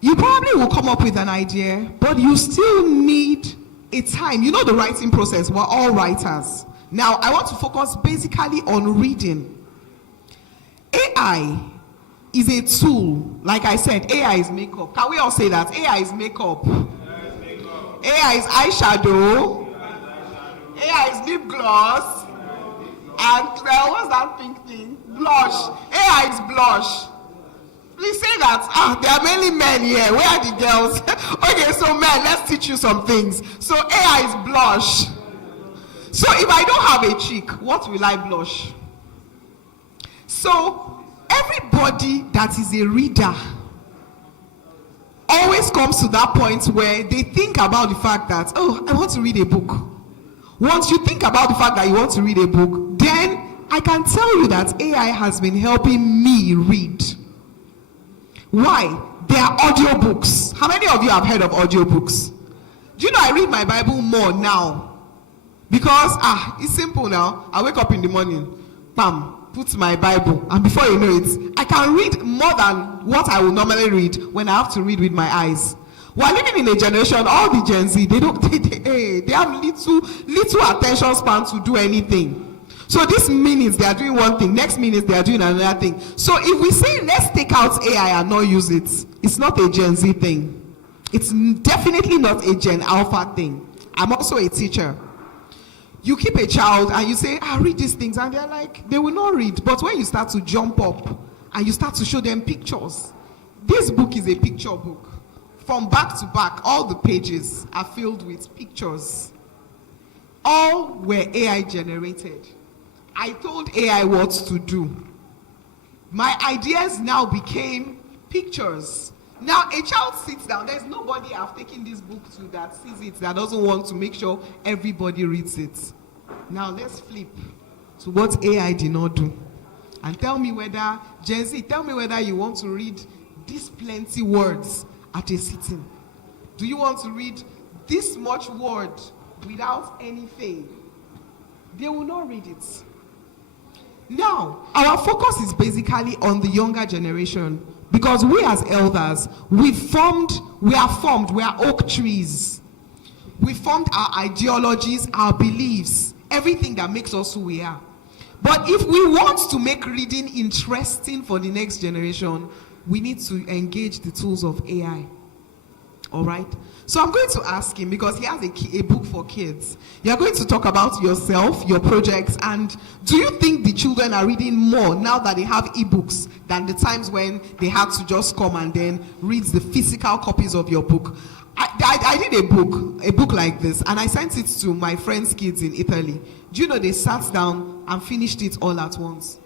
You probably will come up with an idea, but you still need a time. You know the writing process, we're all writers. Now, I want to focus basically on reading. AI is a tool. Like I said, AI is makeup. Can we all say that? AI is makeup. AI is eyeshadow. AI is lip gloss. And well, what's that pink thing? Blush. AI is blush. Please say that. There are many men here. Where are the girls? Okay, so men, let's teach you some things. So AI is blush. So if I don't have a cheek, what will I blush? So everybody that is a reader always comes to that point where they think about the fact that, oh, I want to read a book. Once you think about the fact that you want to read a book, then I can tell you that AI has been helping me read. Why? There are audiobooks. How many of you have heard of audiobooks? Do you know I read my Bible more now? Because, it's simple now. I wake up in the morning, bam, put my Bible, and before you know it, I can read more than what I would normally read when I have to read with my eyes. We're living in a generation, all the Gen Z, they have little attention span to do anything. So this minutes they are doing one thing, next minute they are doing another thing. So if we say let's take out AI and not use it, it's not a Gen Z thing. It's definitely not a Gen Alpha thing. I'm also a teacher. You keep a child and you say, read these things, and they're like, they will not read. But when you start to jump up and you start to show them pictures, this book is a picture book. From back to back, all the pages are filled with pictures. All were AI generated. I told AI what to do. My ideas now became pictures. Now a child sits down, there's nobody I've taken this book to that sees it, that doesn't want to make sure everybody reads it. Now let's flip to what AI did not do. And tell me whether, Gen Z, tell me whether you want to read these plenty words at a sitting. Do you want to read this much word without anything? They will not read it. Now, our focus is basically on the younger generation, because we as elders, we are oak trees. We formed our ideologies, our beliefs, everything that makes us who we are. But if we want to make reading interesting for the next generation, we need to engage the tools of AI. All right? So I'm going to ask him, because he has a book for kids. You're going to talk about yourself, your projects, and do you think the children are reading more now that they have ebooks than the times when they had to just come and then read the physical copies of your book? I did a book like this, and I sent it to my friends' kids in Italy. Do you know they sat down and finished it all at once?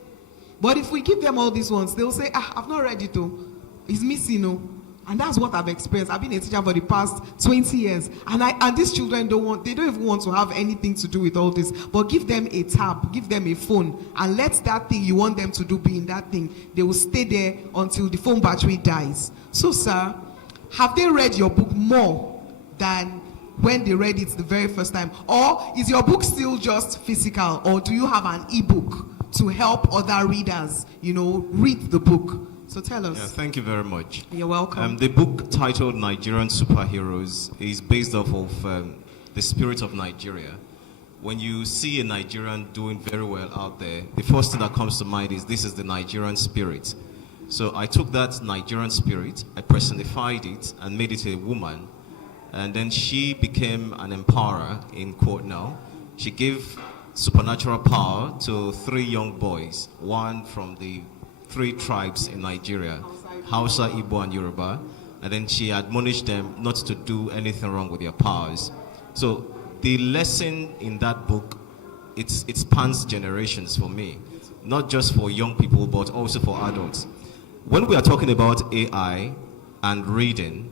But if we give them all these ones, they'll say, I've not read it though. It's missing, no. And that's what I've experienced. I've been a teacher for the past 20 years. And these children don't even want to have anything to do with all this. But give them a tab, give them a phone, and let that thing you want them to do be in that thing. They will stay there until the phone battery dies. So, sir, have they read your book more than when they read it the very first time? Or is your book still just physical? Or do you have an ebook to help other readers, read the book? So tell us. Yeah, thank you very much. You're welcome. The book titled Nigerian Superheroes is based off of the spirit of Nigeria. When you see a Nigerian doing very well out there, the first thing that comes to mind is this is the Nigerian spirit. So I took that Nigerian spirit, I personified it and made it a woman. And then she became an empowerer in court now. She gave supernatural power to 3 young boys, one from the 3 tribes in Nigeria, Hausa, Igbo, and Yoruba. And then she admonished them not to do anything wrong with their powers. So the lesson in that book, it spans generations for me. not just for young people, but also for adults. When we are talking about AI and reading,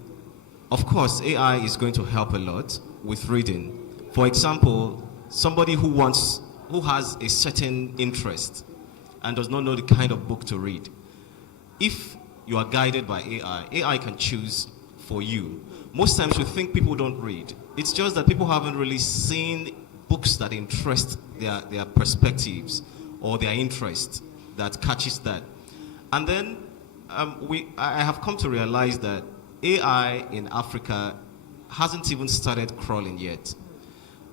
of course, AI is going to help a lot with reading. For example, somebody who has a certain interest and does not know the kind of book to read. If you are guided by AI, AI can choose for you. Most times we think people don't read. It's just that people haven't really seen books that interest their perspectives or their interest that catches that. And then I have come to realize that AI in Africa hasn't even started crawling yet.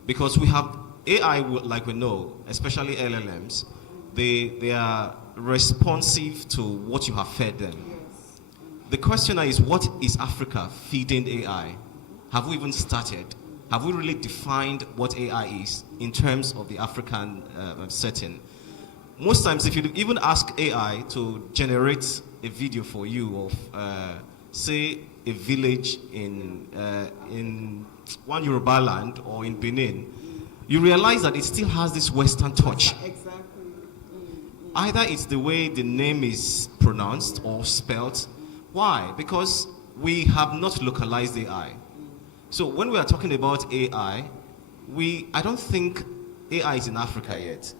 Because we have AI, like we know, especially LLMs, they are responsive to what you have fed them. Yes. The question is, what is Africa feeding AI? Have we even started? Have we really defined what AI is in terms of the African setting? Most times, if you even ask AI to generate a video for you of, say, a village in one Yoruba land or in Benin, you realize that it still has this Western touch. Exactly. Either it's the way the name is pronounced or spelt. Why? Because we have not localized AI. So when we are talking about AI, I don't think AI is in Africa yet.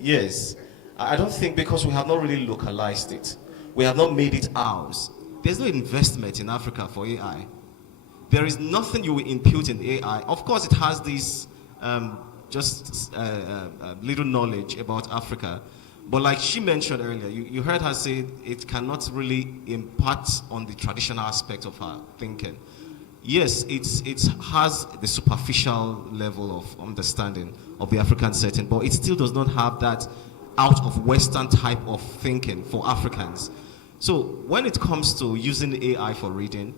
Yes, I don't think, because we have not really localized it. We have not made it ours. There's no investment in Africa for AI. There is nothing you will impute in AI. Of course, it has this little knowledge about Africa. But like she mentioned earlier, you heard her say it cannot really impart on the traditional aspect of her thinking. Yes, it has the superficial level of understanding of the African setting, but it still does not have that out of Western type of thinking for Africans. So when it comes to using AI for reading,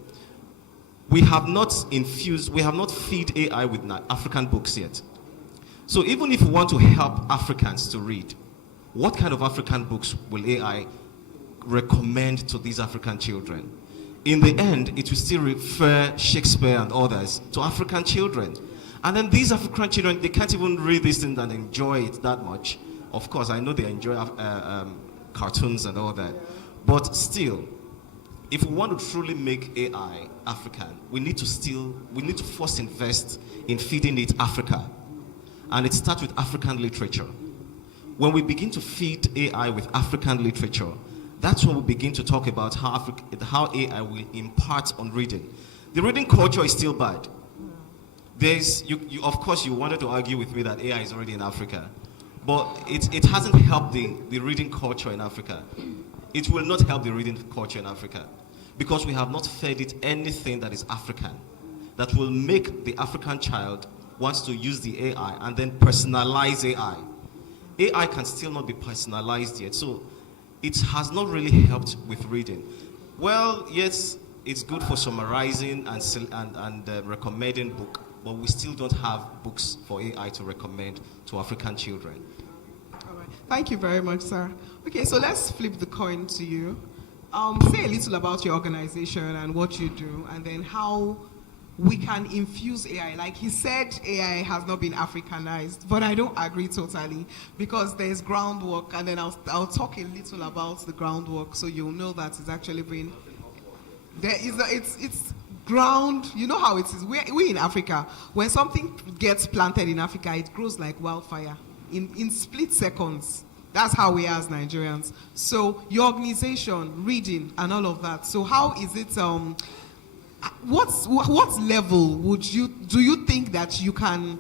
we have not feed AI with African books yet. So even if we want to help Africans to read, what kind of African books will AI recommend to these African children? In the end, it will still refer Shakespeare and others to African children. And then these African children, they can't even read these things and enjoy it that much. Of course, I know they enjoy cartoons and all that. But still, if we want to truly make AI African, we need to first invest in feeding it Africa. And it starts with African literature. When we begin to feed AI with African literature, that's when we begin to talk about how AI will impart on reading. The reading culture is still bad. Of course, you wanted to argue with me that AI is already in Africa, but it hasn't helped the reading culture in Africa. It will not help the reading culture in Africa because we have not fed it anything that is African, that will make the African child wants to use the AI and then personalize AI. AI can still not be personalized yet, so it has not really helped with reading. Well, yes, it's good for summarizing and recommending book, but we still don't have books for AI to recommend to African children. All right. Thank you very much, sir. Okay, so let's flip the coin to you. Say a little about your organization and what you do, and then how we can infuse AI. Like he said, AI has not been Africanized, but I don't agree totally because there's groundwork, and then I'll talk a little about the groundwork so you'll know that it's actually been, it's ground, you know how it is. We in Africa, when something gets planted in Africa, it grows like wildfire in split seconds. That's how we are as Nigerians. So your organization, reading and all of that. So how is it, what level do you think that you can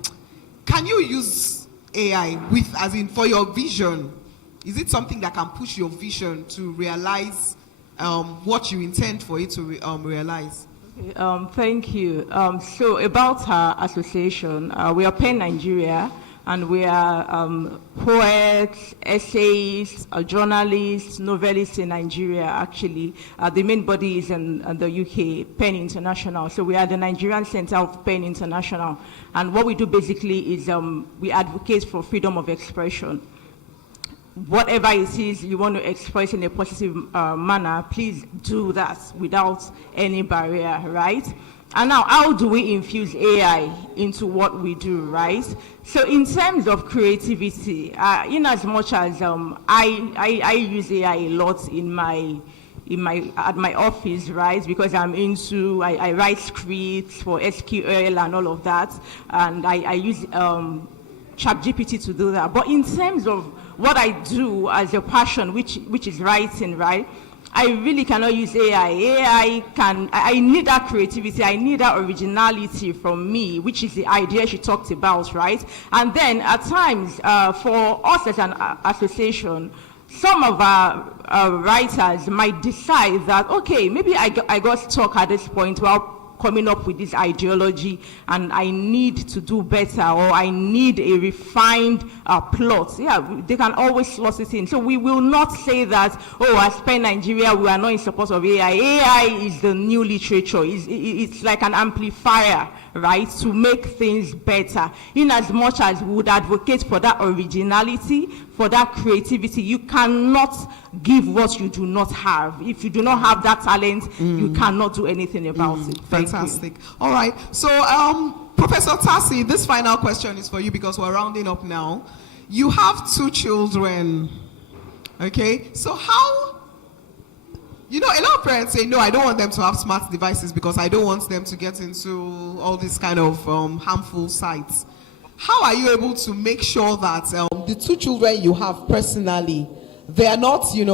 you use AI with, as in for your vision? Is it something that can push your vision to realize what you intend for it to realize? Thank you. So about our association, we are PEN Nigeria, and we are poets, essayists, journalists, novelists in Nigeria, actually. The main body is in the UK, PEN International. So we are the Nigerian Center of PEN International. And what we do basically is we advocate for freedom of expression. Whatever it is you want to express in a positive manner, please do that without any barrier, right? And now, how do we infuse AI into what we do, right? So in terms of creativity, in as much as I use AI a lot at my office, right? Because I write scripts for SQL and all of that, and I use ChatGPT to do that. But in terms of what I do as a passion, which is writing, right? I really cannot use AI. I need that creativity, I need that originality from me, which is the idea she talked about, right? And then at times, for us as an association, some of our writers might decide that, okay, maybe I got stuck at this point while coming up with this ideology and I need to do better, or I need a refined plot. Yeah, they can always slot it in. So we will not say that, oh, as per Nigeria, we are not in support of AI. AI is the new literature. It's like an amplifier, right, to make things better. In as much as we would advocate for that originality, for that creativity, you cannot give what you do not have. If you do not have that talent, you cannot do anything about it. Fantastic. All right. So, Professor Tasi, this final question is for you because we're rounding up now. You have 2 children. Okay. So how, a lot of parents say, no, I don't want them to have smart devices because I don't want them to get into all these kind of harmful sites. How are you able to make sure that the 2 children you have personally, they are not, they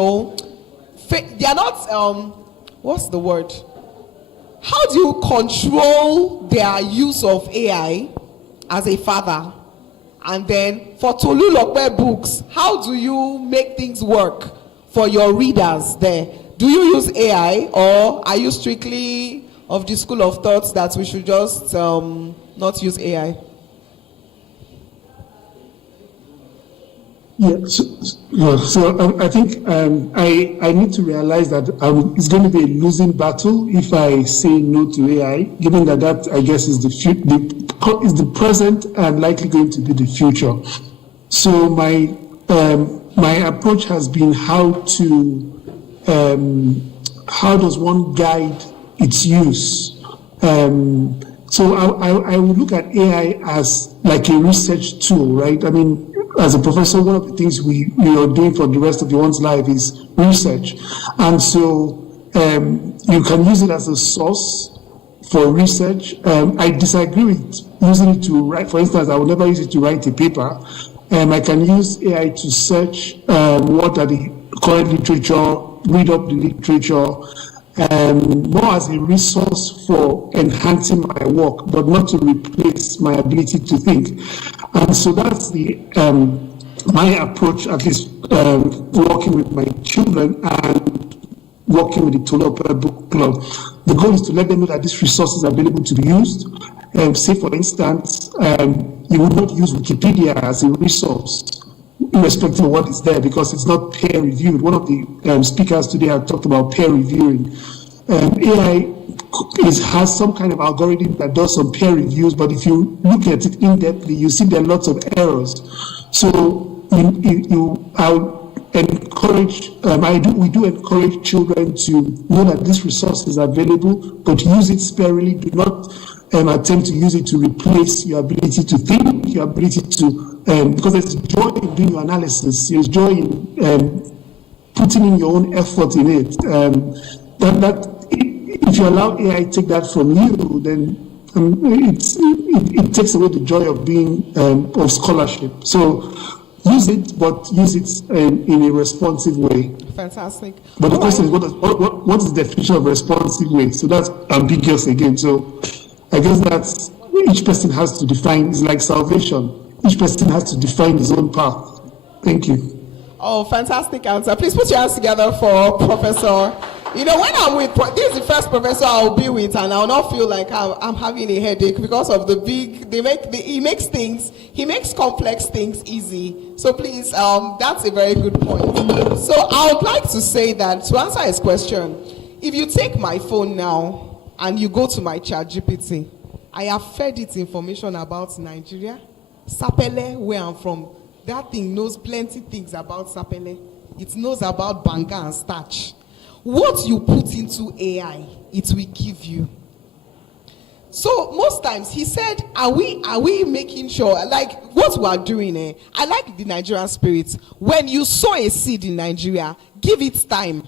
are not, what's the word? How do you control their use of AI as a father? And then for Tolulope books, how do you make things work for your readers there? Do you use AI, or are you strictly of the school of thought that we should just not use AI? Yeah, so I think I need to realize that it's going to be a losing battle if I say no to AI, given that I guess is the present and likely going to be the future. So my approach has been how does one guide its use? So I would look at AI as like a research tool, right? I mean, as a professor, one of the things we are doing for the rest of one's life is research. And so you can use it as a source for research. I disagree with using it to write. For instance, I would never use it to write a paper. I can use AI to search what are the current literature, read up the literature, more as a resource for enhancing my work, but not to replace my ability to think. And so that's my approach, at least working with my children and working with the Tolulope Book Club. The goal is to let them know that this resource is available to be used. Say, for instance, you would not use Wikipedia as a resource, irrespective of what is there, because it's not peer reviewed. One of the speakers today had talked about peer reviewing. AI has some kind of algorithm that does some peer reviews, but if you look at it in-depthly, you see there are lots of errors. So I'll encourage, we do encourage children to know that this resource is available, but use it sparingly. Do not attempt to use it to replace your ability to think, your ability to, because there's joy in doing your analysis, there's joy in putting in your own effort in it. If you allow AI to take that from you, then it takes away the joy of being of scholarship. So use it, but use it in a responsive way. Fantastic. But the question is, what is the definition of responsive way? So that's ambiguous again. So I guess that's each person has to define. It's like salvation. Each person has to define his own path. Thank you. Oh, fantastic answer. Please put your hands together for Professor. When I'm with, this is the first professor I'll be with, and I'll not feel like I'm having a headache because of he makes complex things easy. So please, that's a very good point. So I would like to say that, to answer his question, if you take my phone now and you go to my ChatGPT, I have fed it information about Nigeria, Sapele, where I'm from. That thing knows plenty things about Sapele. It knows about Banga and starch. What you put into AI, it will give you. So most times he said, are we making sure, like what we are doing, I like the Nigerian spirit. When you sow a seed in Nigeria, give it time.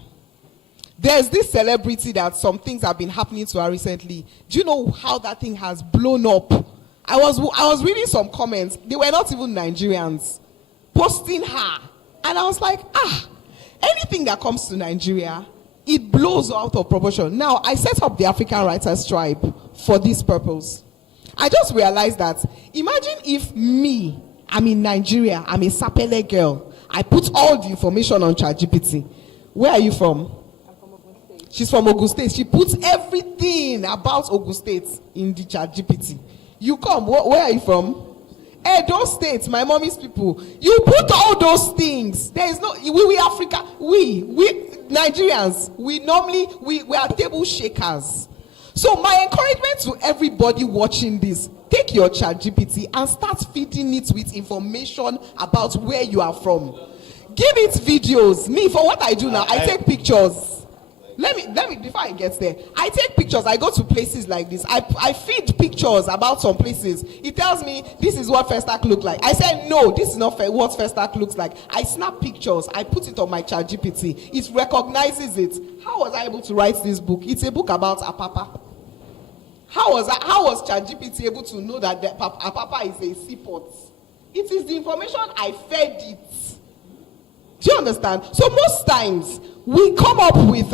There's this celebrity that some things have been happening to her recently. Do you know how that thing has blown up? I was reading some comments. They were not even Nigerians posting her. And I was like, anything that comes to Nigeria, it blows out of proportion. Now, I set up the African Writers Tribe for this purpose. I just realized that, imagine if me, I'm in Nigeria, I'm a Sapele girl, I put all the information on ChatGPT. Where are you from? I'm from Ogun State. She's from Ogun State. She puts everything about Ogun State in the ChatGPT. You come, where are you from? Those states, my mommy's people. You put all those things. There is no, we Africa, we Nigerians, we are table shakers. So my encouragement to everybody watching this, take your ChatGPT and start feeding it with information about where you are from. Give it videos. Me, for what I do now, I take pictures. Let me, before I get there, I take pictures. I go to places like this. I feed pictures about some places. It tells me this is what Festac look like. I said, no, this is not what Festac looks like. I snap pictures. I put it on my ChatGPT. It recognizes it. How was I able to write this book? It's a book about Apapa. How was ChatGPT able to know that Apapa is a seaport? It is the information I fed it. Do you understand? So most times we come up with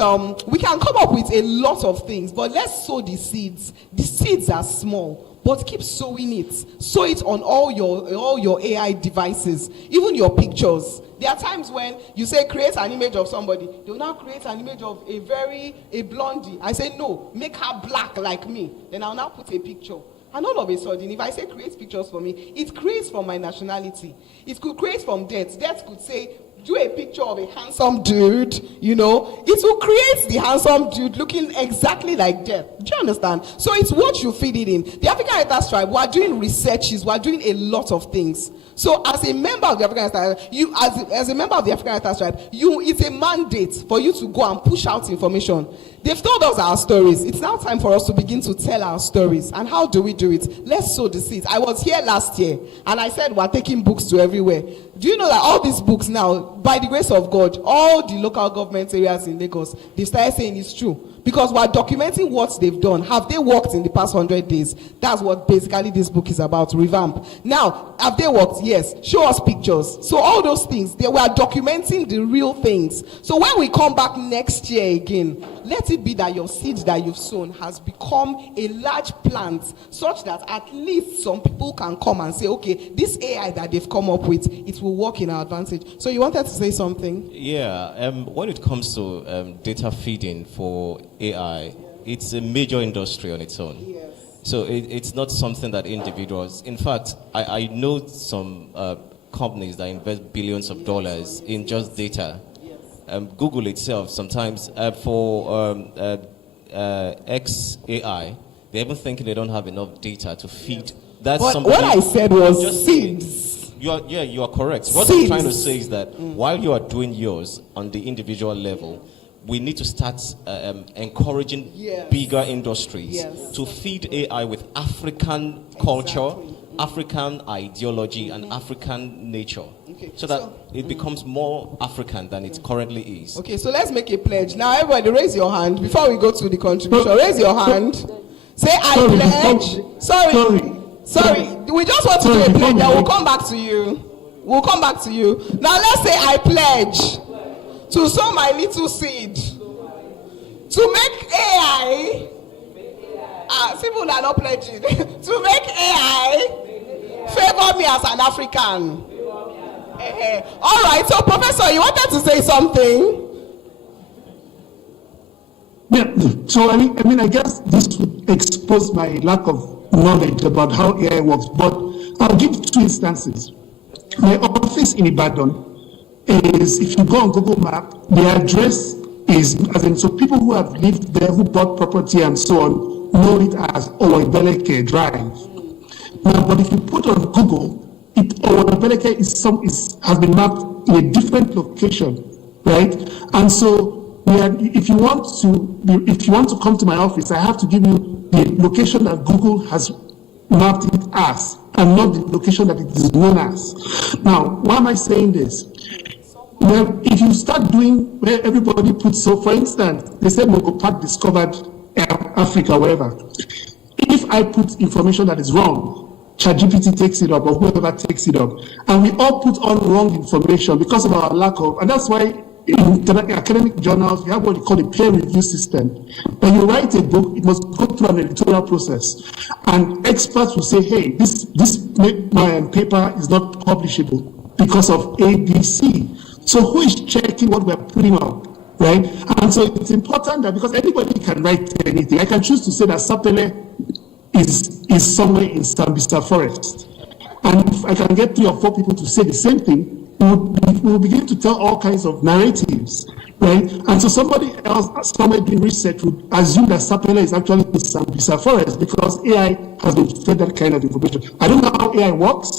we can come up with a lot of things, but let's sow the seeds. The seeds are small, but keep sowing it. Sow it on all your AI devices, even your pictures. There are times when you say create an image of somebody, they will now create an image of a blondie. I say no, make her black like me. Then I'll now put a picture. And all of a sudden, if I say create pictures for me, it creates from my nationality. It could create from death. Death could say, do a picture of a handsome dude, you know. It will create the handsome dude looking exactly like death. Do you understand? So it's what you feed it in. The African Writers Tribe, we are doing researches, we are doing a lot of things. So as a member of the African Writers Tribe, as a member of the African Writers Tribe, it's a mandate for you to go and push out information. They've told us our stories. It's now time for us to begin to tell our stories. And how do we do it? Let's sow the seeds. I was here last year, and I said we're taking books to everywhere. Do you know that all these books now, by the grace of God, all the local government areas in Lagos, they've started saying it's true. Because we're documenting what they've done. Have they worked in the past 100 days? That's what basically this book is about, revamp. Now, have they worked? Yes. Show us pictures. So all those things, we are documenting the real things. So when we come back next year again, let it be that your seed that you've sown has become a large plant, such that at least some people can come and say, okay, this AI that they've come up with, it will work in our advantage. So you wanted to say something? Yeah, when it comes to data feeding for AI, it's a major industry on its own. Yes. So it's not something that individuals, in fact, I know some companies that invest billions of dollars in just data. Google itself sometimes for XAI, they're even thinking they don't have enough data to feed. That's but what I said was just seeds. You are correct. What I'm trying to say is that while you are doing yours on the individual level, we need to start encouraging bigger industries to feed AI with African culture, African ideology, and African nature. So that it becomes more African than it currently is. Okay, so let's make a pledge. Now, everybody raise your hand before we go to the contribution. Raise your hand. Say, I pledge. Sorry. We just want to do a pledge. Then we'll come back to you. We'll come back to you. Now, let's say, I pledge to sow my little seed to make AI. People are not pledging. To make AI favor me as an African. All right, so Professor, you wanted to say something? Yeah, so I guess this would expose my lack of knowledge about how AI works, but I'll give 2 instances. My office in Ibadan is, if you go on Google Map, the address is, so people who have lived there, who bought property and so on, know it as Owebeleke Drive. Now, but if you put on Google, Owebeleke has been mapped in a different location, right? And so if you want to come to my office, I have to give you the location that Google has mapped it as, and not the location that it is known as. Now, why am I saying this? Well, if you start doing where everybody puts, so for instance, they said Mongo Park discovered Africa, wherever. If I put information that is wrong, ChatGPT takes it up, or whoever takes it up, and we all put on wrong information because of our lack of, and that's why in academic journals, we have what we call a peer review system. When you write a book, it must go through an editorial process. And experts will say, hey, this paper is not publishable because of A, B, C. So who is checking what we're putting up, right? And so it's important that, because anybody can write anything. I can choose to say that Sapele is somewhere in Sambisa Forest. And if I can get 3 or 4 people to say the same thing, we'll begin to tell all kinds of narratives, right? And so somebody else, somewhere doing research, would assume that Sapele is actually in Sambisa Forest because AI has been fed that kind of information. I don't know how AI works,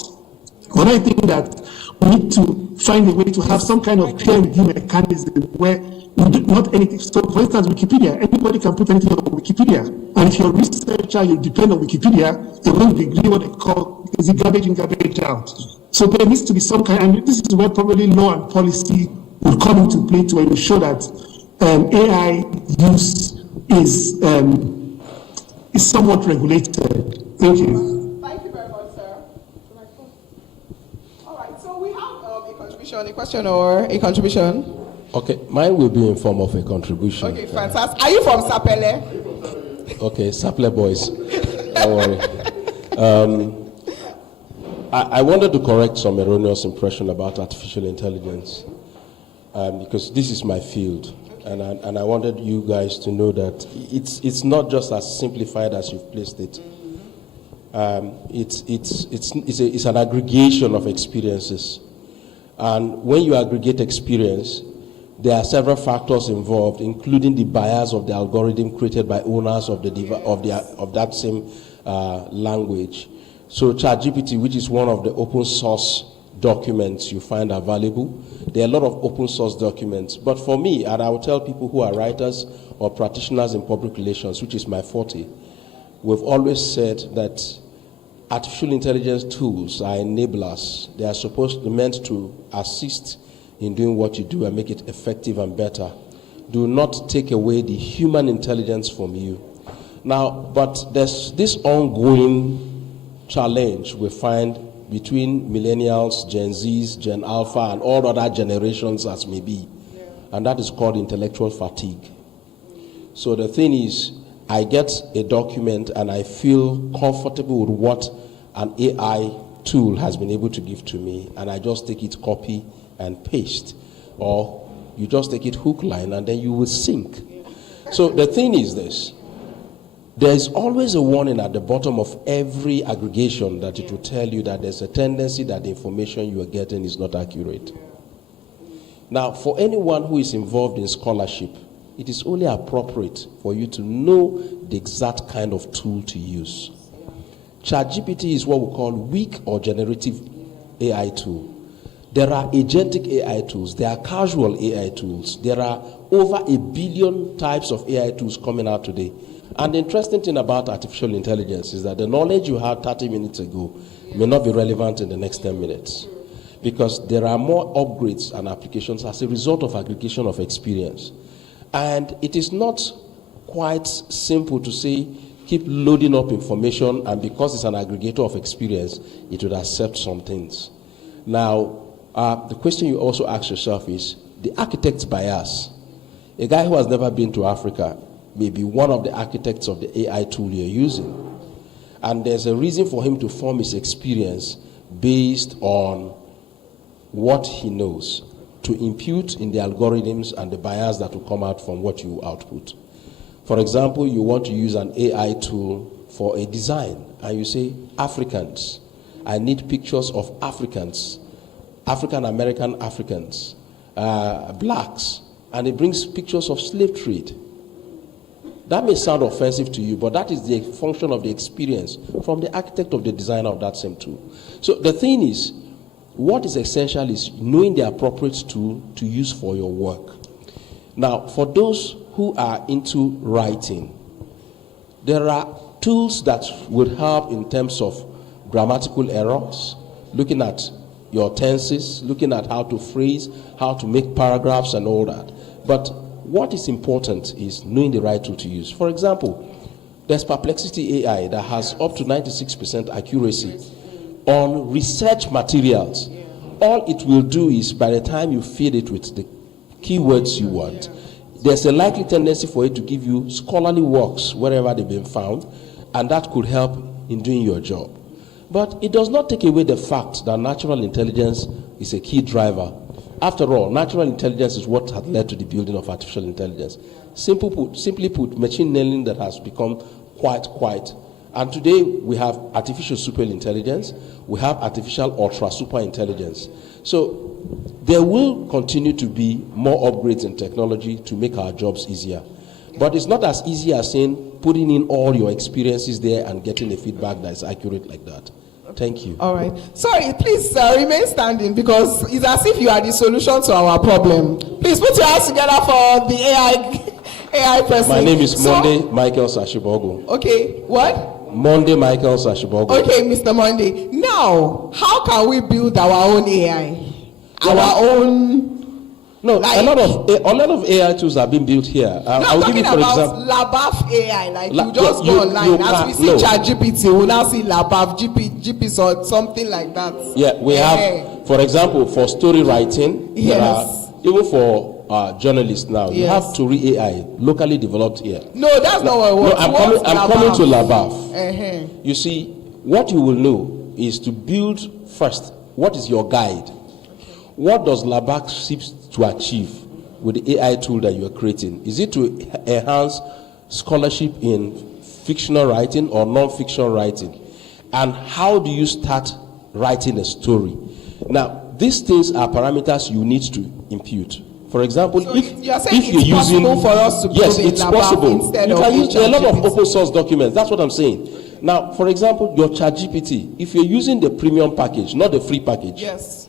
but I think that we need to find a way to have some kind of peer review mechanism where we do not anything. So, for instance, Wikipedia, anybody can put anything on Wikipedia. And if you're a researcher, you depend on Wikipedia, you're going to be what they call is it garbage in, garbage out. So there needs to be some kind, and this is where probably law and policy will come into play to ensure that AI use is somewhat regulated. Thank you. Thank you very much, sir. All right, so we have a contribution, a question or a contribution. Okay, mine will be in form of a contribution. Okay, fantastic. Are you from Sapele? Okay, Sapele boys. Don't worry. I wanted to correct some erroneous impression about artificial intelligence because this is my field, and I wanted you guys to know that it's not just as simplified as you've placed it. It's an aggregation of experiences, and when you aggregate experience, there are several factors involved, including the bias of the algorithm created by owners of that same language. So ChatGPT, which is one of the open source documents you find available, there are a lot of open source documents. But for me, and I will tell people who are writers or practitioners in public relations, which is my forte, we've always said that artificial intelligence tools are enablers. They are meant to assist in doing what you do and make it effective and better. Do not take away the human intelligence from you. Now, but there's this ongoing challenge we find between millennials, Gen Zs, Gen Alpha, and all other generations as may be. And that is called intellectual fatigue. So the thing is, I get a document and I feel comfortable with what an AI tool has been able to give to me, and I just take it, copy and paste. Or you just take it hook, line, and then you will sink. So the thing is this. There's always a warning at the bottom of every aggregation that it will tell you that there's a tendency that the information you are getting is not accurate. Now, for anyone who is involved in scholarship, it is only appropriate for you to know the exact kind of tool to use. ChatGPT is what we call weak or generative AI tool. There are agentic AI tools. There are casual AI tools. There are over 1 billion types of AI tools coming out today. And the interesting thing about artificial intelligence is that the knowledge you had 30 minutes ago may not be relevant in the next 10 minutes. Because there are more upgrades and applications as a result of aggregation of experience. And it is not quite simple to say, keep loading up information, and because it's an aggregator of experience, it would accept some things. Now, the question you also ask yourself is, the architect's bias. A guy who has never been to Africa may be one of the architects of the AI tool you're using. And there's a reason for him to form his experience based on what he knows, to impute in the algorithms and the bias that will come out from what you output. For example, you want to use an AI tool for a design, and you say, Africans. I need pictures of Africans, African-American Africans, blacks, and it brings pictures of slave trade. That may sound offensive to you, but that is the function of the experience from the architect of the designer of that same tool. So the thing is, what is essential is knowing the appropriate tool to use for your work. Now, for those who are into writing, There are tools that would help in terms of grammatical errors, looking at your tenses, looking at how to phrase, how to make paragraphs and all that. But what is important is knowing the right tool to use. For example, there's Perplexity AI that has up to 96% accuracy on research materials. All it will do is, by the time you feed it with the keywords you want, there's a likely tendency for it to give you scholarly works wherever they've been found, and that could help in doing your job. But it does not take away the fact that natural intelligence is a key driver. After all, natural intelligence is what has led to the building of artificial intelligence. Simply put, machine learning that has become quite. And today we have artificial super intelligence, we have artificial ultra super intelligence. So there will continue to be more upgrades in technology to make our jobs easier. But it's not as easy as saying putting in all your experiences there and getting a feedback that is accurate like that. Thank you. All right. Sorry, please remain standing because it's as if you are the solution to our problem. Please put your hands together for the AI person. My name is Monday Michael Sashibogo. Okay, what? Monday Michael Sashibogo. Okay, Mr. Monday. Now, how can we build our own AI? Our own... No, a lot of AI tools have been built here. I'm talking about LABAF AI. Like you just go online. As we see ChatGPT, we'll now see LABAF, GP or something like that. Yeah, we have, for example, for story writing, yes. Even for journalists now, you have Tori AI, locally developed here. No, that's not what it was. No, I'm coming to LABAF. You see, what you will know is to build first, what is your guide? What does LABAF seek to achieve with the AI tool that you are creating? Is it to enhance scholarship in fictional writing or non-fiction writing? And how do you start writing a story? Now, these things are parameters you need to impute. For example, so if you're using, possible for us to yes, build it's possible. Instead you of can use a lot of open source documents. That's what I'm saying. Now, for example, your ChatGPT, if you're using the premium package, not the free package, yes,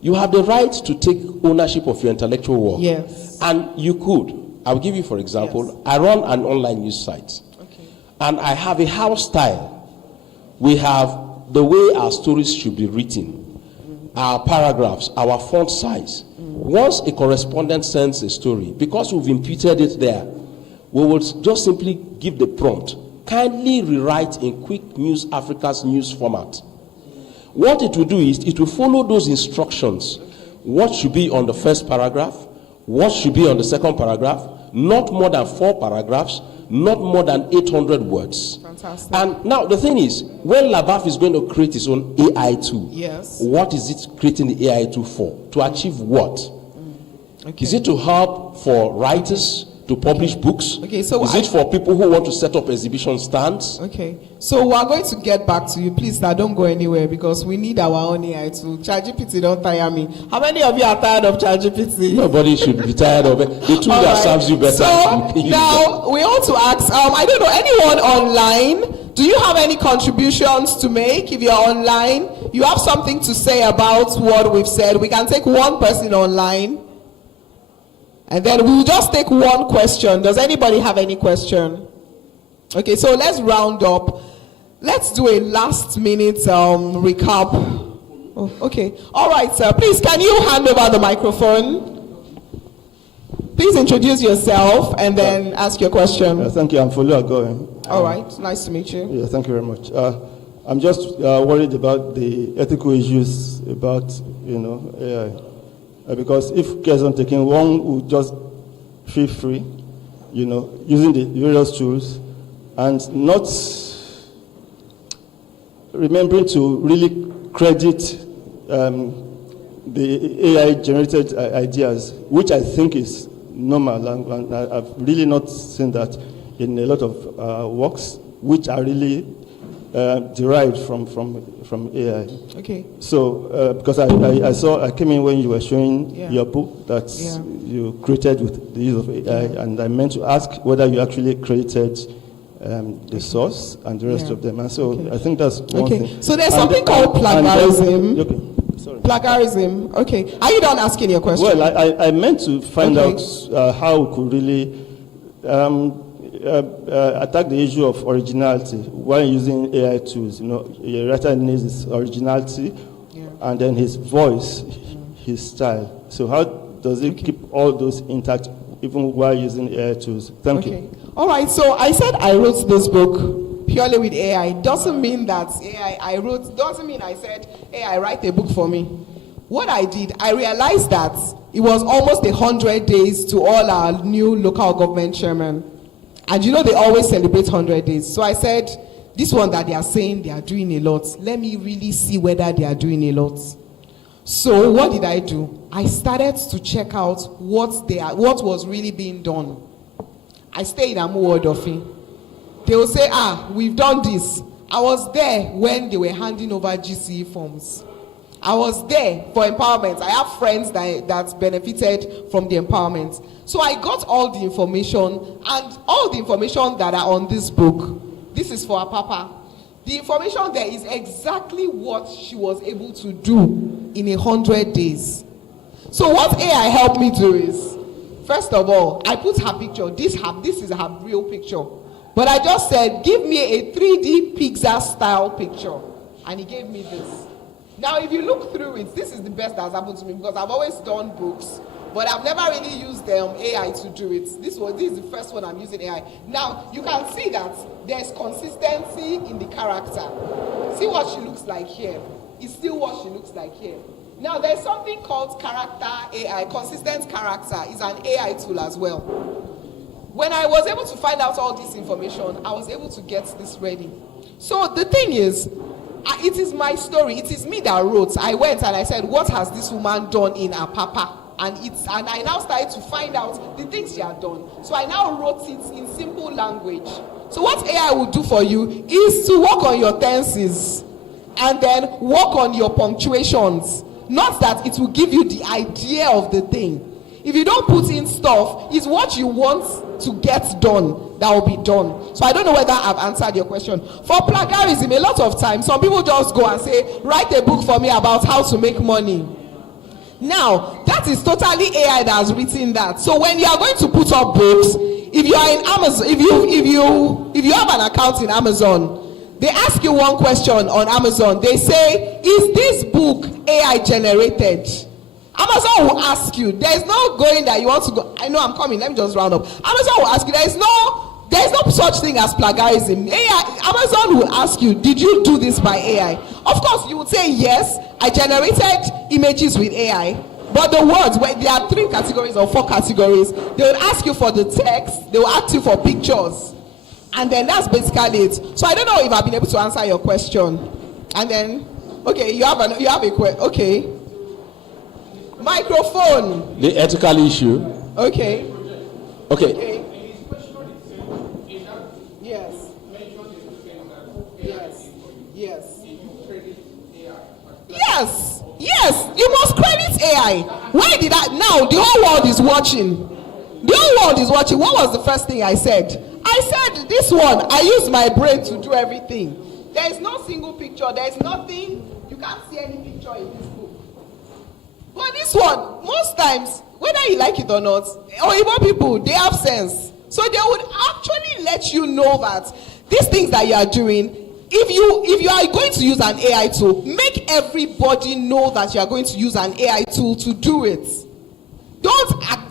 you have the right to take ownership of your intellectual work. Yes. And you could. I'll give you, for example, I run an online news site. Okay. And I have a house style. We have the way our stories should be written, our paragraphs, our font size. Once a correspondent sends a story, because we've imputed it there, we will just simply give the prompt. Kindly rewrite in Quick News Africa's news format. What it will do is it will follow those instructions. What should be on the first paragraph, what should be on the second paragraph, not more than 4 paragraphs, not more than 800 words. Fantastic. And now the thing is, when LABAF is going to create its own AI tool, yes, what is it creating the AI tool for? To achieve what? Okay. Is it to help for writers to publish books? Okay, so is it for people who want to set up exhibition stands? Okay, so we are going to get back to you. Please, don't go anywhere because we need our own AI tool. ChatGPT don't tire me. How many of you are tired of ChatGPT? Nobody should be tired of it. The tool that serves you better. So now we want to ask. I don't know, anyone online? Do you have any contributions to make? If you're online, you have something to say about what we've said. We can take one person online. And then we'll just take one question. Does anybody have any question? Okay, so let's round up. Let's do a last minute recap. Oh, okay. All right, sir. Please, can you hand over the microphone? Please introduce yourself and then ask your question. Thank you. I'm Folu Agorin. All right. Nice to meet you. Yeah, thank you very much. I'm just worried about the ethical issues about, AI. Because if cares on taking, one will just feel free, using the various tools and not remembering to really credit the AI-generated ideas, which I think is normal, and I've really not seen that in a lot of works, which are really derived from AI. Okay. So, because I came in when you were showing your book that you created with the use of AI, and I meant to ask whether you actually created the source and the rest of them. And so I think that's one thing. So there's something called plagiarism. Plagiarism. Okay. Are you done asking your question? Well, I meant to find out how we could really attack the issue of originality when using AI tools. You know, a writer needs his originality, and then his voice, his style. So how does he keep all those intact even while using AI tools? Thank you. All right, so I said I wrote this book purely with AI. Doesn't mean that AI I wrote, doesn't mean I said, hey, I write a book for me. What I did, I realized that it was almost 100 days to all our new local government chairmen. And you know they always celebrate 100 days. So I said, this one that they are saying they are doing a lot, let me really see whether they are doing a lot. So what did I do? I started to check out what was really being done. I stay in Amuwodofi. They will say, we've done this. I was there when they were handing over GCE forms. I was there for empowerment. I have friends that benefited from the empowerment. So I got all the information, and all the information that are on this book, this is for Apapa. The information there is exactly what she was able to do in 100 days. So what AI helped me do is, first of all, I put her picture. This is her real picture. But I just said, give me a 3D Pixar style picture. And he gave me this. Now, if you look through it, this is the best that has happened to me because I've always done books, but I've never really used AI to do it. This is the first one I'm using AI. Now, you can see that there's consistency in the character. See what she looks like here. It's still what she looks like here. Now, there's something called character AI. Consistent character is an AI tool as well. When I was able to find out all this information, I was able to get this ready. So the thing is, it is my story. It is me that wrote. I went and I said, what has this woman done in Apapa? And I now started to find out the things she had done. So I now wrote it in simple language. So what AI will do for you is to work on your tenses and then work on your punctuations. Not that it will give you the idea of the thing. If you don't put in stuff, it's what you want to get done that will be done. So I don't know whether I've answered your question. For plagiarism, a lot of times, some people just go and say, write a book for me about how to make money. Now, that is totally AI that has written that. So when you are going to put up books, if you are in Amazon, if you have an account in Amazon, they ask you one question on Amazon. They say, is this book AI generated? Amazon will ask you. There's no going that you want to go. I know I'm coming. Let me just round up. Amazon will ask you. There's no such thing as plagiarism. Amazon will ask you, did you do this by AI? Of course, you would say, yes, I generated images with AI. But the words, there are 3 categories or 4 categories. They will ask you for the text. They will ask you for pictures. And then that's basically it. So I don't know if I've been able to answer your question. And then, okay, you have a question. Okay. Microphone. The ethical issue. Okay. Okay. Yes. Yes. You must credit AI. Why did I? Now the whole world is watching. The whole world is watching. What was the first thing I said? I said this one. I use my brain to do everything. There is no single picture. There is nothing. You can't see any picture in this book. But this one, most times, whether you like it or not, or even people, they have sense. So they would actually let you know that these things that you are doing, if you are going to use an AI tool, make everybody know that you are going to use an AI tool to do it.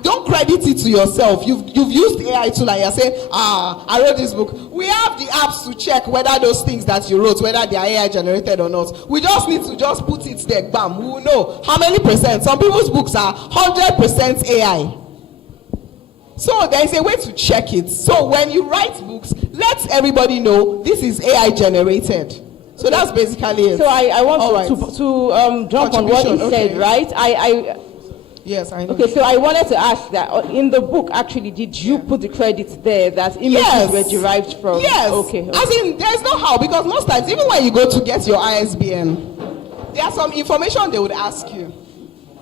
Don't credit it to yourself. You've used the AI tool and you're saying, I wrote this book. We have the apps to check whether those things that you wrote, whether they are AI generated or not. We just need to just put it there, bam. We will know how many percent. Some people's books are 100% AI. So there is a way to check it. So when you write books, let everybody know this is AI generated. So that's basically it. So I want to jump on what he said, right? Yes, I know. Okay, so I wanted to ask that in the book, actually, did you put the credits there that images were derived from? Yes. Okay. As in, there's no how, because most times, even when you go to get your ISBN, there's some information they would ask you.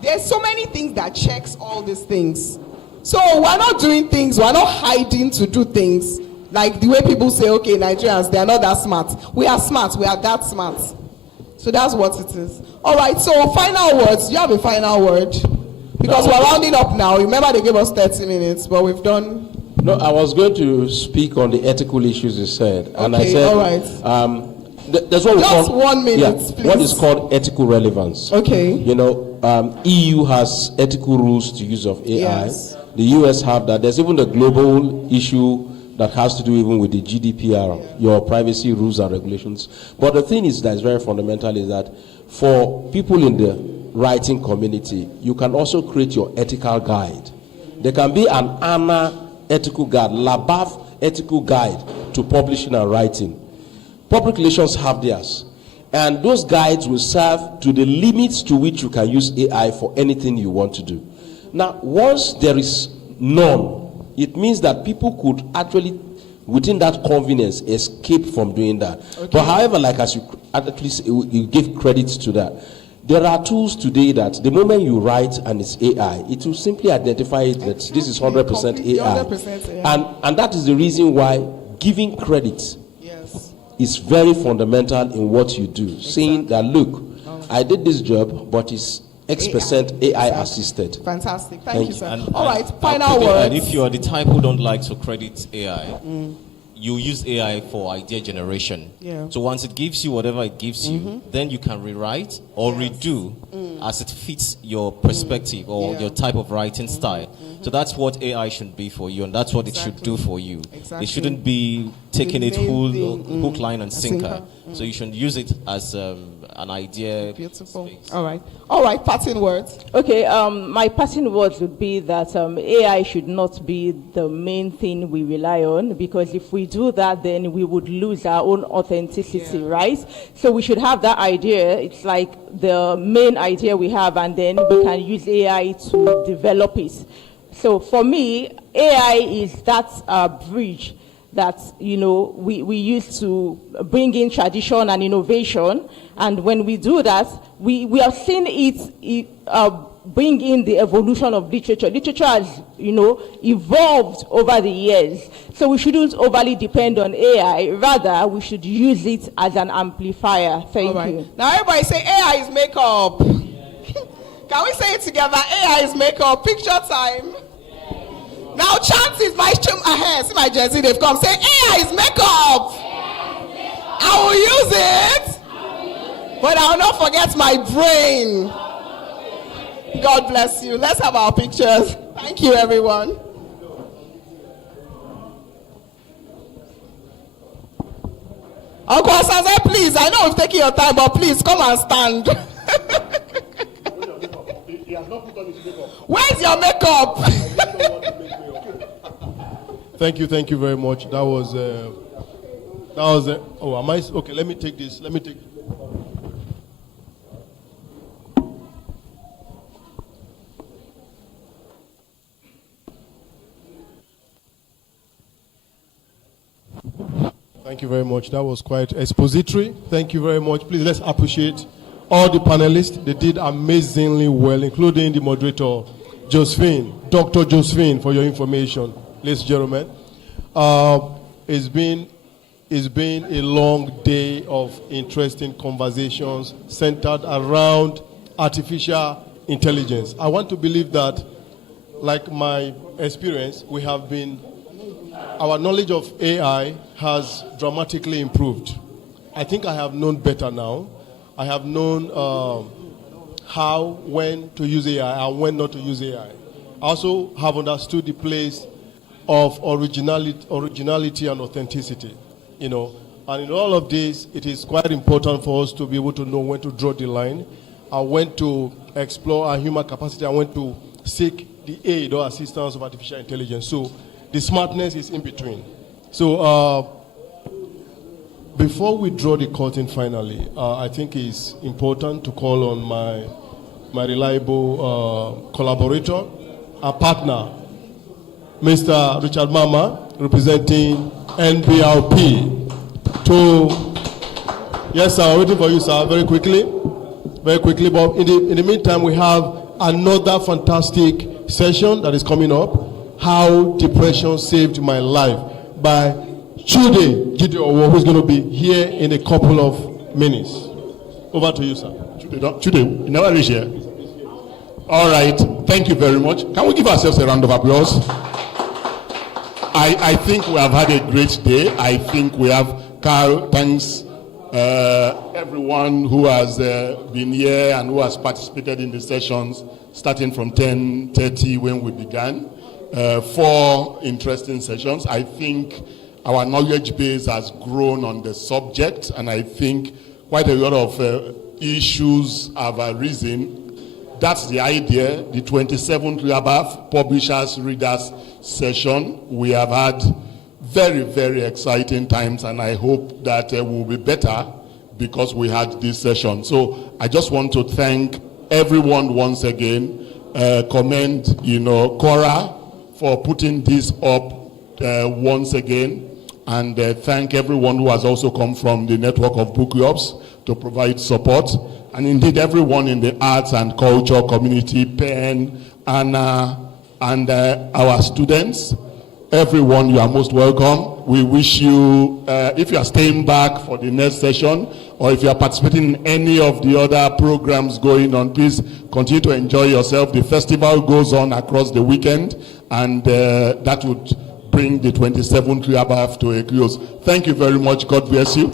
There's so many things that checks all these things. So we're not doing things, we're not hiding to do things. Like the way people say, okay, Nigerians, they are not that smart. We are smart, we are that smart. So that's what it is. All right, so final words. You have a final word? Because we're rounding up now. Remember they gave us 30 minutes, but we've done No, I was going to speak on the ethical issues you said, and I Okay, said, all right. there's what we Just call 1 minute, yeah, what please. is called ethical relevance. Okay. You know, EU has ethical rules to use of AI. Yes. The US have that. There's even the global issue that has to do even with the GDPR, your privacy rules and regulations. But the thing is that is very fundamental is that for people in the writing community, you can also create your ethical guide. There can be an ANA ethical guide, LABAF ethical guide to publishing and writing. Public relations have theirs. And those guides will serve to the limits to which you can use AI for anything you want to do. Now, once there is none, it means that people could actually, within that convenience, escape from doing that. Okay. But however, like as you at least you give credit to that, there are tools today that the moment you write and it's AI, it will simply identify it that this is 100% AI. 100% AI. And that is the reason why giving credit is very fundamental in what you do. Exactly. Saying that, look, I did this job, but it's X% AI assisted. Fantastic. Thank you, sir. And all right, final words. And if you are the type who don't like to credit AI, you use AI for idea generation. Yeah. So once it gives you whatever it gives you, then you can rewrite or redo as it fits your perspective or your type of writing style. So that's what AI should be for you, and that's what it should do for you. Exactly. It shouldn't be taking it hook, line, and sinker. So you should use it as an idea. Beautiful. Space. All right. All right, parting words. Okay, my parting words would be that AI should not be the main thing we rely on, because if we do that, then we would lose our own authenticity, right? So we should have that idea. It's like the main idea we have, and then we can use AI to develop it. So for me, AI is that bridge that, you know, we use to bring in tradition and innovation. And when we do that, we have seen it bring in the evolution of literature. Literature has, you know, evolved over the years. So we shouldn't overly depend on AI. Rather, we should use it as an amplifier. Thank you. Now everybody say AI is makeup. Can we say it together? AI is makeup. Picture time. Now chances my see my jersey, they've come. Say AI is makeup. I will use it. But I will not forget my brain. God bless you. Let's have our pictures. Thank you, everyone. Uncle Osaze, please. I know we've taken your time, but please come and stand. He has not put on his makeup. Where's your makeup? Thank you very much. That was oh, am I okay? Let me take this. Thank you very much. That was quite expository. Thank you very much. Please, let's appreciate all the panelists. They did amazingly well, including the moderator, Josephine, Dr. Josephine, for your information, ladies and gentlemen. It's been a long day of interesting conversations centered around artificial intelligence. I want to believe that, like my experience, our knowledge of AI has dramatically improved. I think I have known better now. I have known how, when to use AI and when not to use AI. I also have understood the place of originality and authenticity, you know. And in all of this, it is quite important for us to be able to know when to draw the line and when to explore our human capacity and when to seek the aid or assistance of artificial intelligence. So the smartness is in between. So before we draw the curtain finally, I think it's important to call on my reliable collaborator, a partner, Mr. Richard Mama, representing NBRP. Yes, sir, I'm waiting for you, sir, very quickly. But in the meantime, we have another fantastic session that is coming up, How Depression Saved My Life, by Chude Gideowo, who's going to be here in a couple of minutes. Over to you, sir. Chude, you never reach here. All right, thank you very much. Can we give ourselves a round of applause? I think we have had a great day. I think we have, Carl, thanks everyone who has been here and who has participated in the sessions starting from 10:30 when we began. 4 interesting sessions. I think our knowledge base has grown on the subject, and I think quite a lot of issues have arisen. That's the idea. The 27th LABAF Publishers Readers session. We have had very, very exciting times, and I hope that we'll be better because we had this session. So I just want to thank everyone once again. Commend, CORA for putting this up once again, and thank everyone who has also come from the network of book clubs to provide support, and indeed everyone in the arts and culture community, Penn, Anna, and our students. Everyone, you are most welcome. We wish you, if you are staying back for the next session, or if you are participating in any of the other programs going on, please continue to enjoy yourself. The festival goes on across the weekend, and that would bring the 27th LABAF to a close. Thank you very much. God bless you.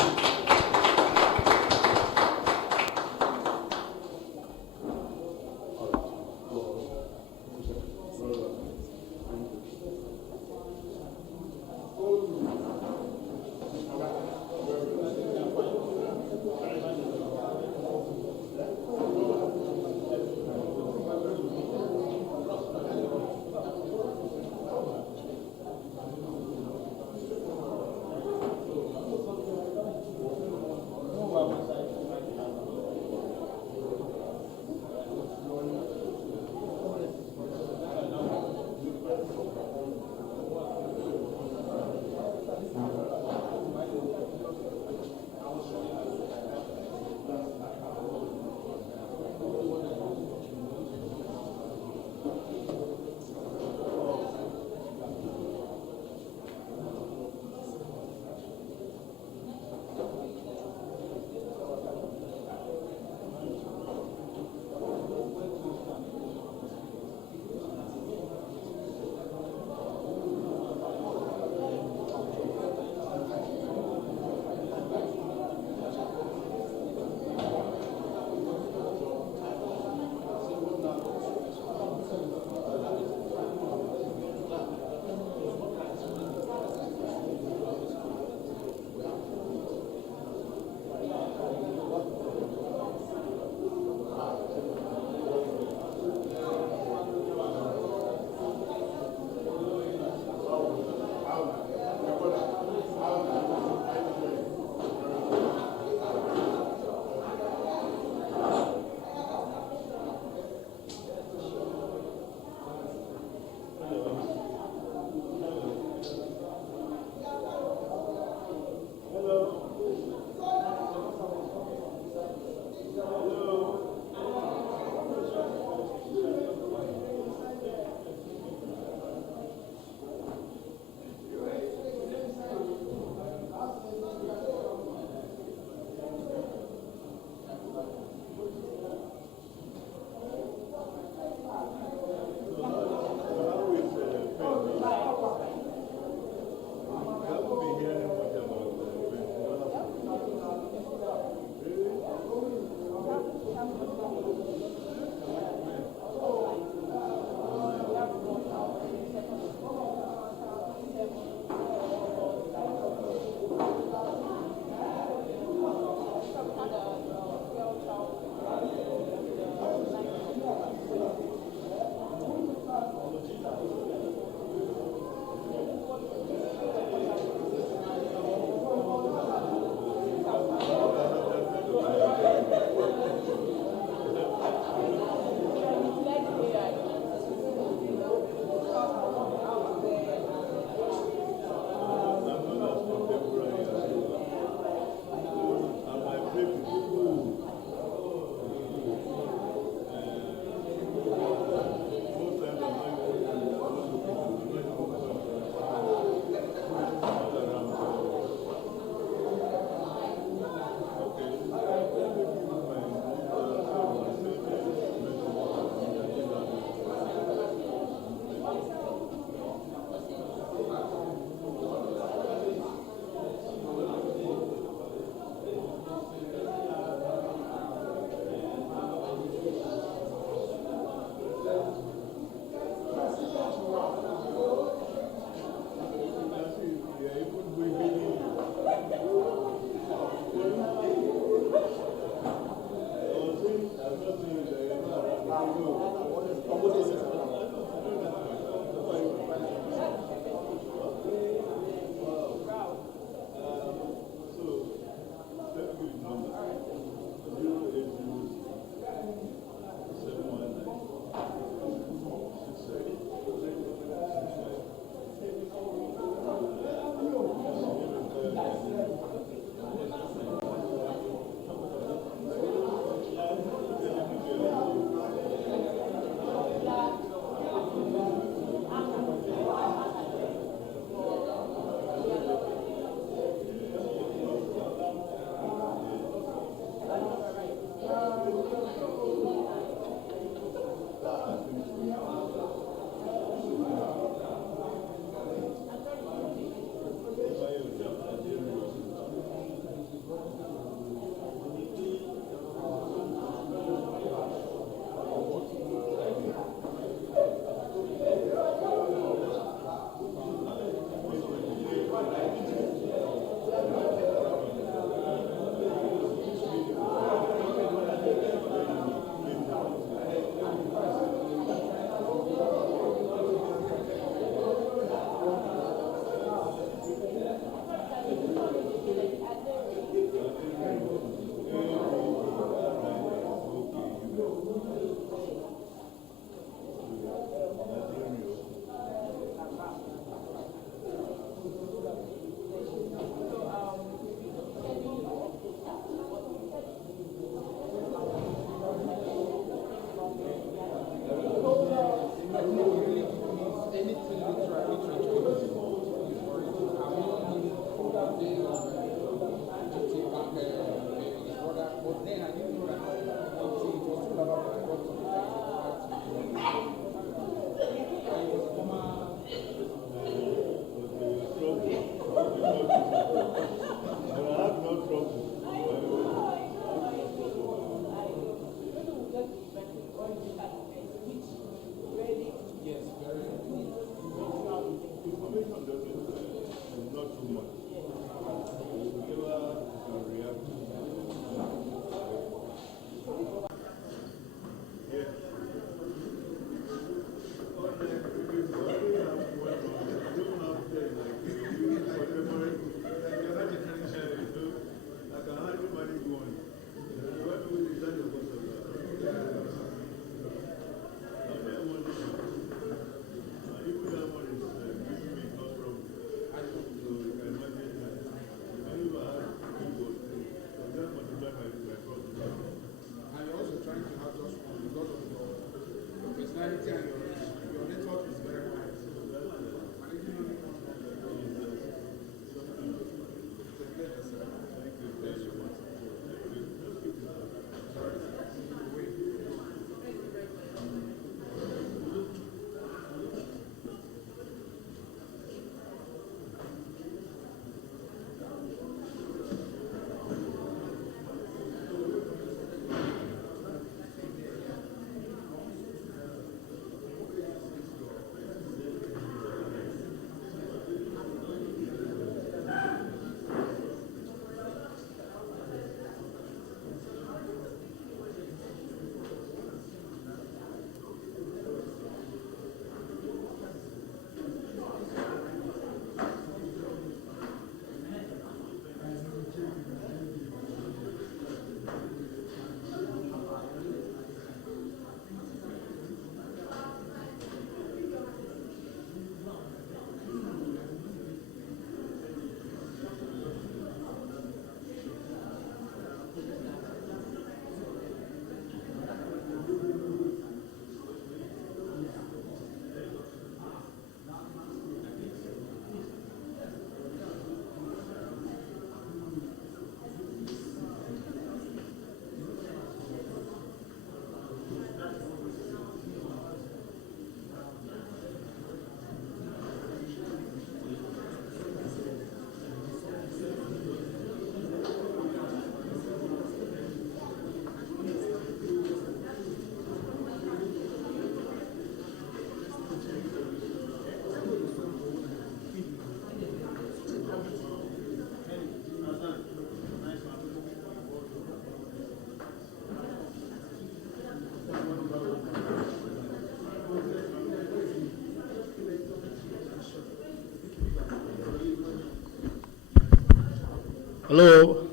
Hello.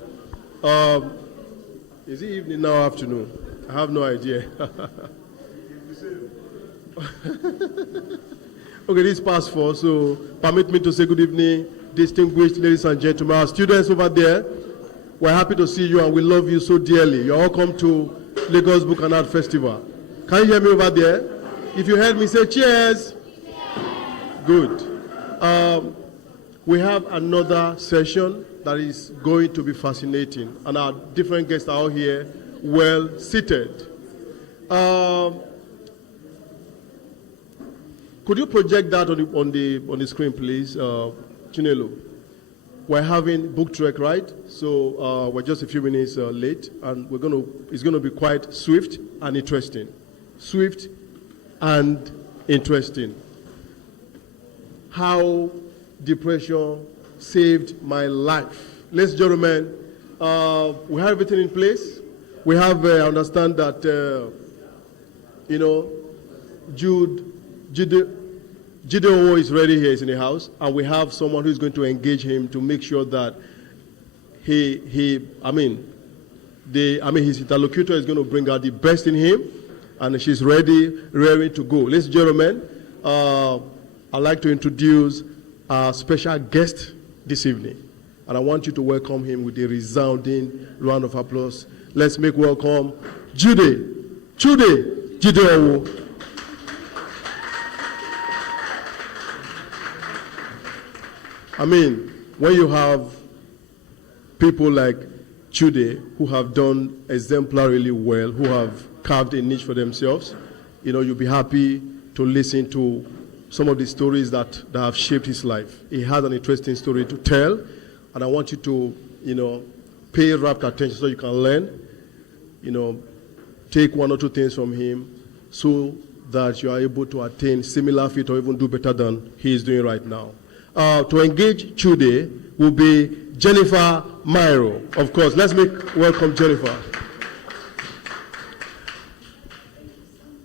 Is it evening now or afternoon? I have no idea. Okay, this is past 4, so permit me to say good evening, distinguished ladies and gentlemen. Our students over there, we're happy to see you and we love you so dearly. You're welcome to Lagos Book and Art Festival. Can you hear me over there? If you heard me, say cheers. Good. We have another session that is going to be fascinating, and our different guests are all here, well seated. Could you project that on the screen, please, Chinelo? We're having book trek, right? So we're just a few minutes late, and it's gonna be quite swift and interesting. Swift and interesting. How depression saved my life. Ladies and gentlemen, we have everything in place. We have, I understand that, Jide is ready here, he's in the house, and we have someone who's going to engage him to make sure that his interlocutor is going to bring out the best in him, and she's ready to go. Ladies and gentlemen, I'd like to introduce our special guest this evening, and I want you to welcome him with a resounding round of applause. Let's make welcome Jide Owo. I mean, when you have people like Chude who have done exemplarily well, who have carved a niche for themselves, you'll be happy to listen to some of the stories that have shaped his life. He has an interesting story to tell, and I want you to, pay rapt attention so you can learn, take one or two things from him so that you are able to attain similar feat or even do better than he is doing right now. To engage Chude will be Jennifer Myro. Of course, let's welcome Jennifer.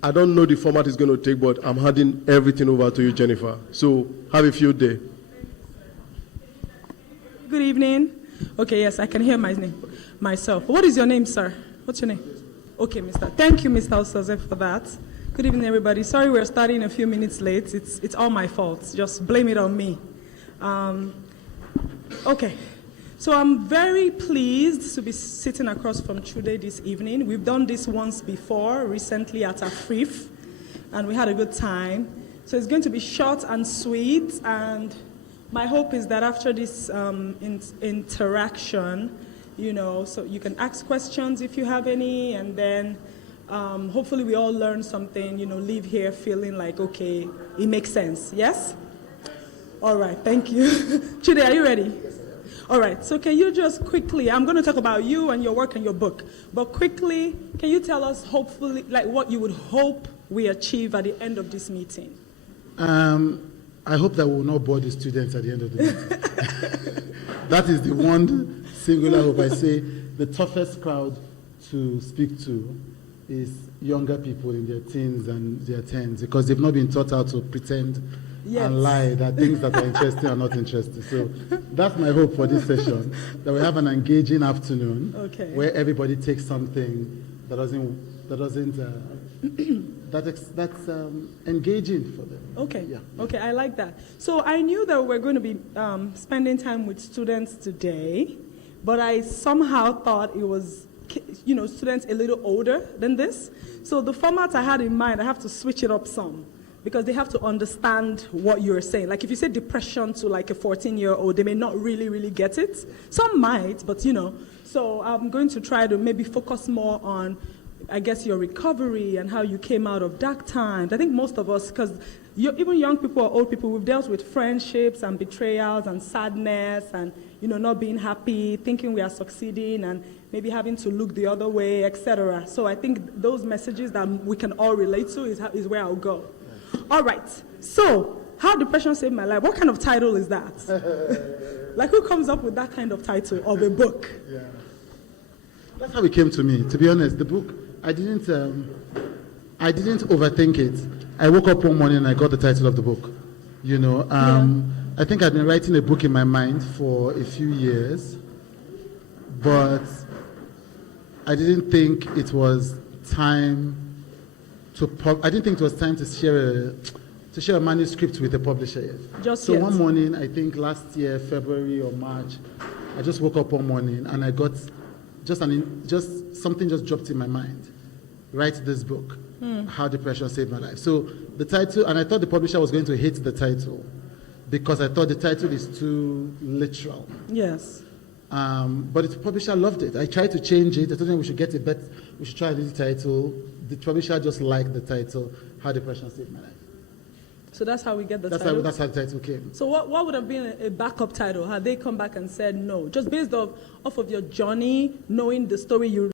I don't know the format it's going to take, but I'm handing everything over to you, Jennifer. So have a field day. Good evening. Okay, yes, I can hear my name myself. What is your name, sir? What's your name? Okay, Thank you, Mr. Osaze, for that. Good evening, everybody. Sorry we're starting a few minutes late. It's all my fault. Just blame it on me. Okay, so I'm very pleased to be sitting across from Chude this evening. We've done this once before, recently at Afrif, and we had a good time. So it's going to be short and sweet, and my hope is that after this interaction, so you can ask questions if you have any, and then hopefully we all learn something, leave here feeling like, okay, it makes sense, yes? All right, thank you. Chude, are you ready? All right, so can you just quickly, I'm going to talk about you and your work and your book, but quickly, can you tell us hopefully, like what you would hope we achieve at the end of this meeting? I hope that we will not bore the students at the end of the meeting. That is the one singular hope. I say the toughest crowd to speak to is younger people in their teens and their tens, because they've not been taught how to pretend and lie that things that are interesting are not interesting. So that's my hope for this session, that we have an engaging afternoon where everybody takes something that's engaging for them. Okay. Yeah. Okay, I like that. So I knew that we're going to be spending time with students today, but I somehow thought it was, students a little older than this. So the format I had in mind, I have to switch it up some, because they have to understand what you're saying. Like if you say depression to like a 14-year-old, they may not really get it. Some might, but So I'm going to try to maybe focus more on, I guess, your recovery and how you came out of dark times. I think most of us, because even young people or old people, we've dealt with friendships and betrayals and sadness and, not being happy, thinking we are succeeding and maybe having to look the other way, etc. So I think those messages that we can all relate to is where I'll go. All right, so how depression saved my life. What kind of title is that? Like who comes up with that kind of title of a book? Yeah. That's how it came to me. To be honest, the book, I didn't overthink it. I woke up one morning and I got the title of the book. I think I'd been writing a book in my mind for a few years. but I didn't think it was time I didn't think it was time to share a manuscript with a publisher yet. Just so yet. one morning, I think last year, February or March, I just woke up one morning and I got something just dropped in my mind. Write this book, How Depression Saved My Life. So the title, and I thought the publisher was going to hate the title because I thought the title is too literal. Yes. But the publisher loved it. I tried to change it. I told them we should try a new title. The publisher just liked the title, How Depression Saved My Life. So that's how we get the title? That's how the title came. So what would have been a backup title had they come back and said no? Just based off of your journey, knowing the story you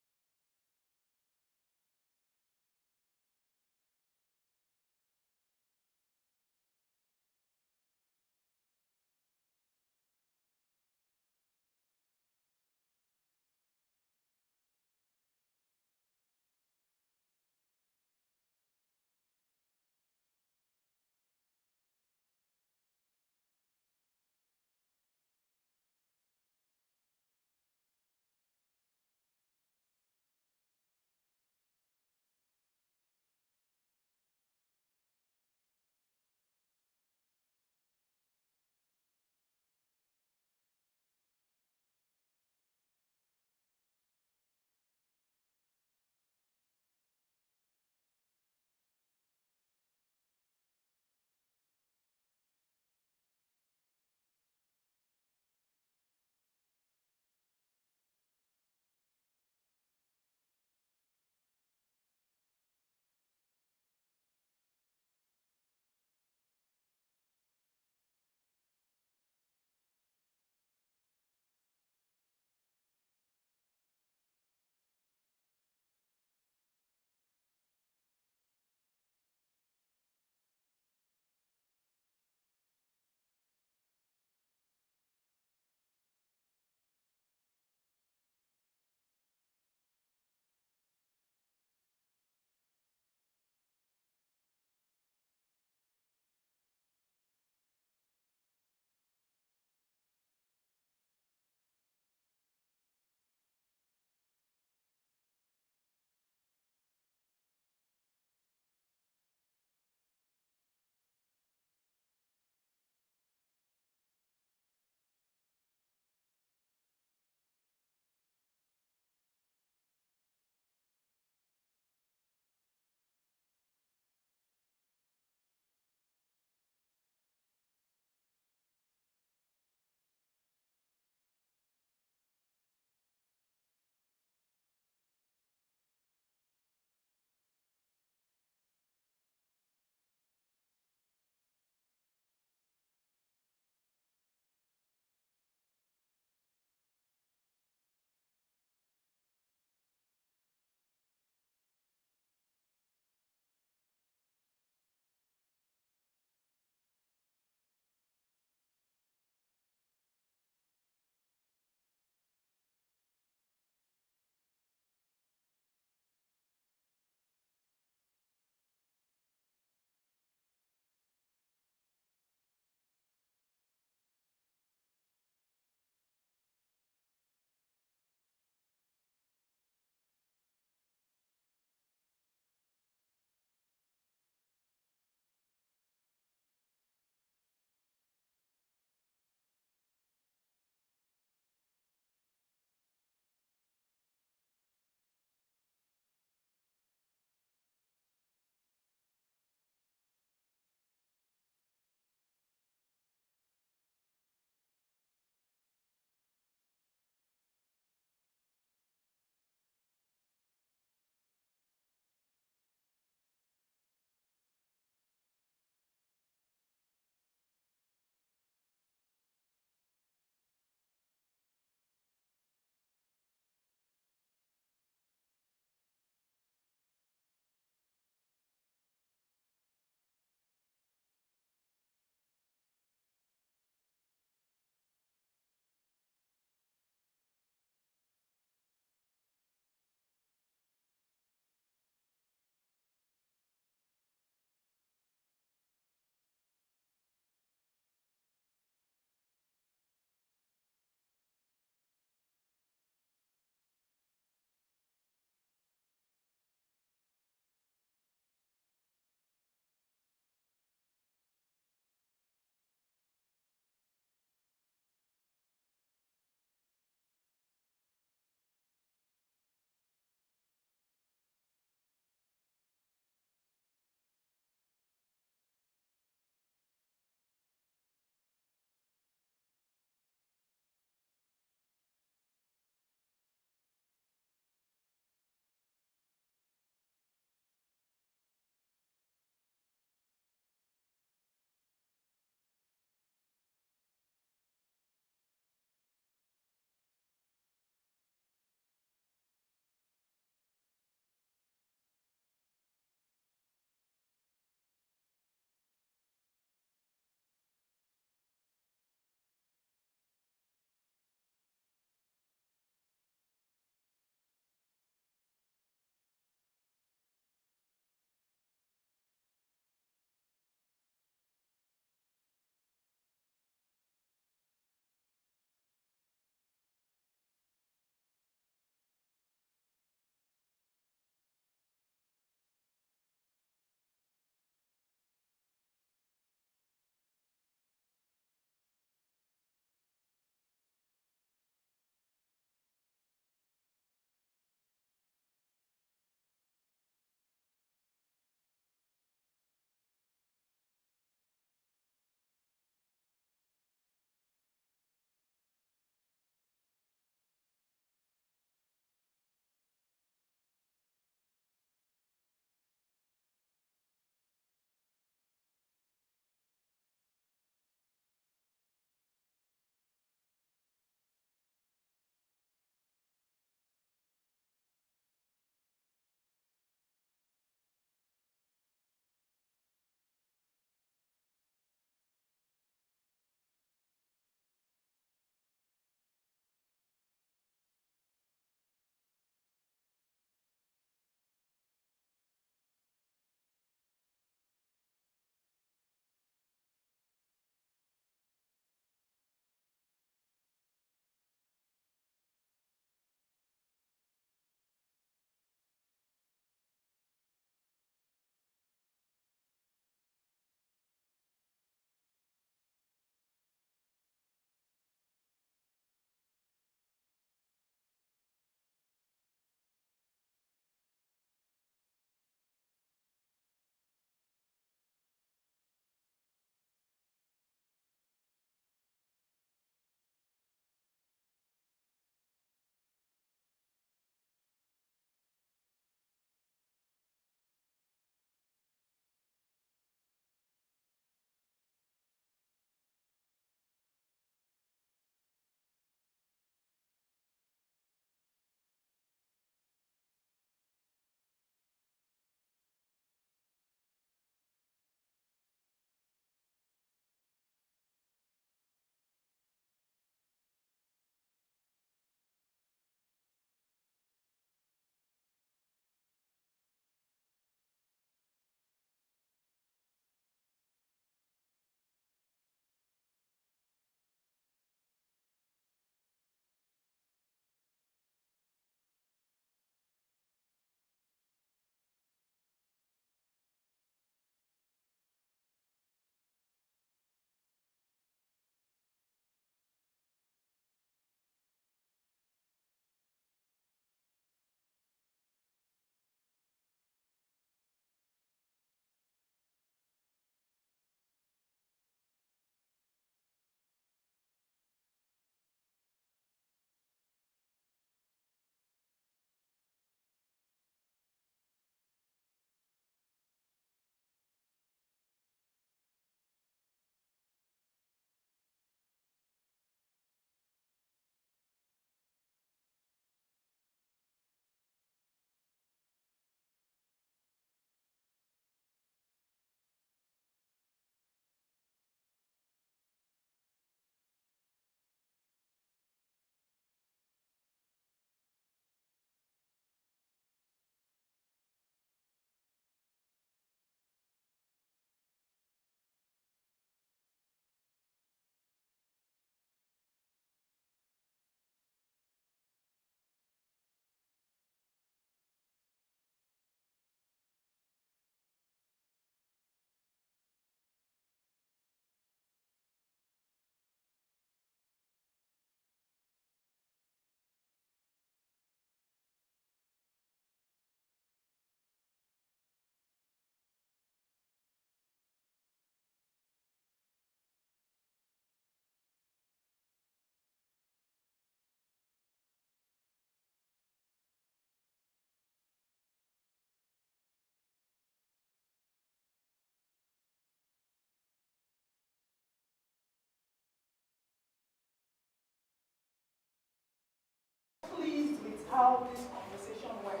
how this conversation went.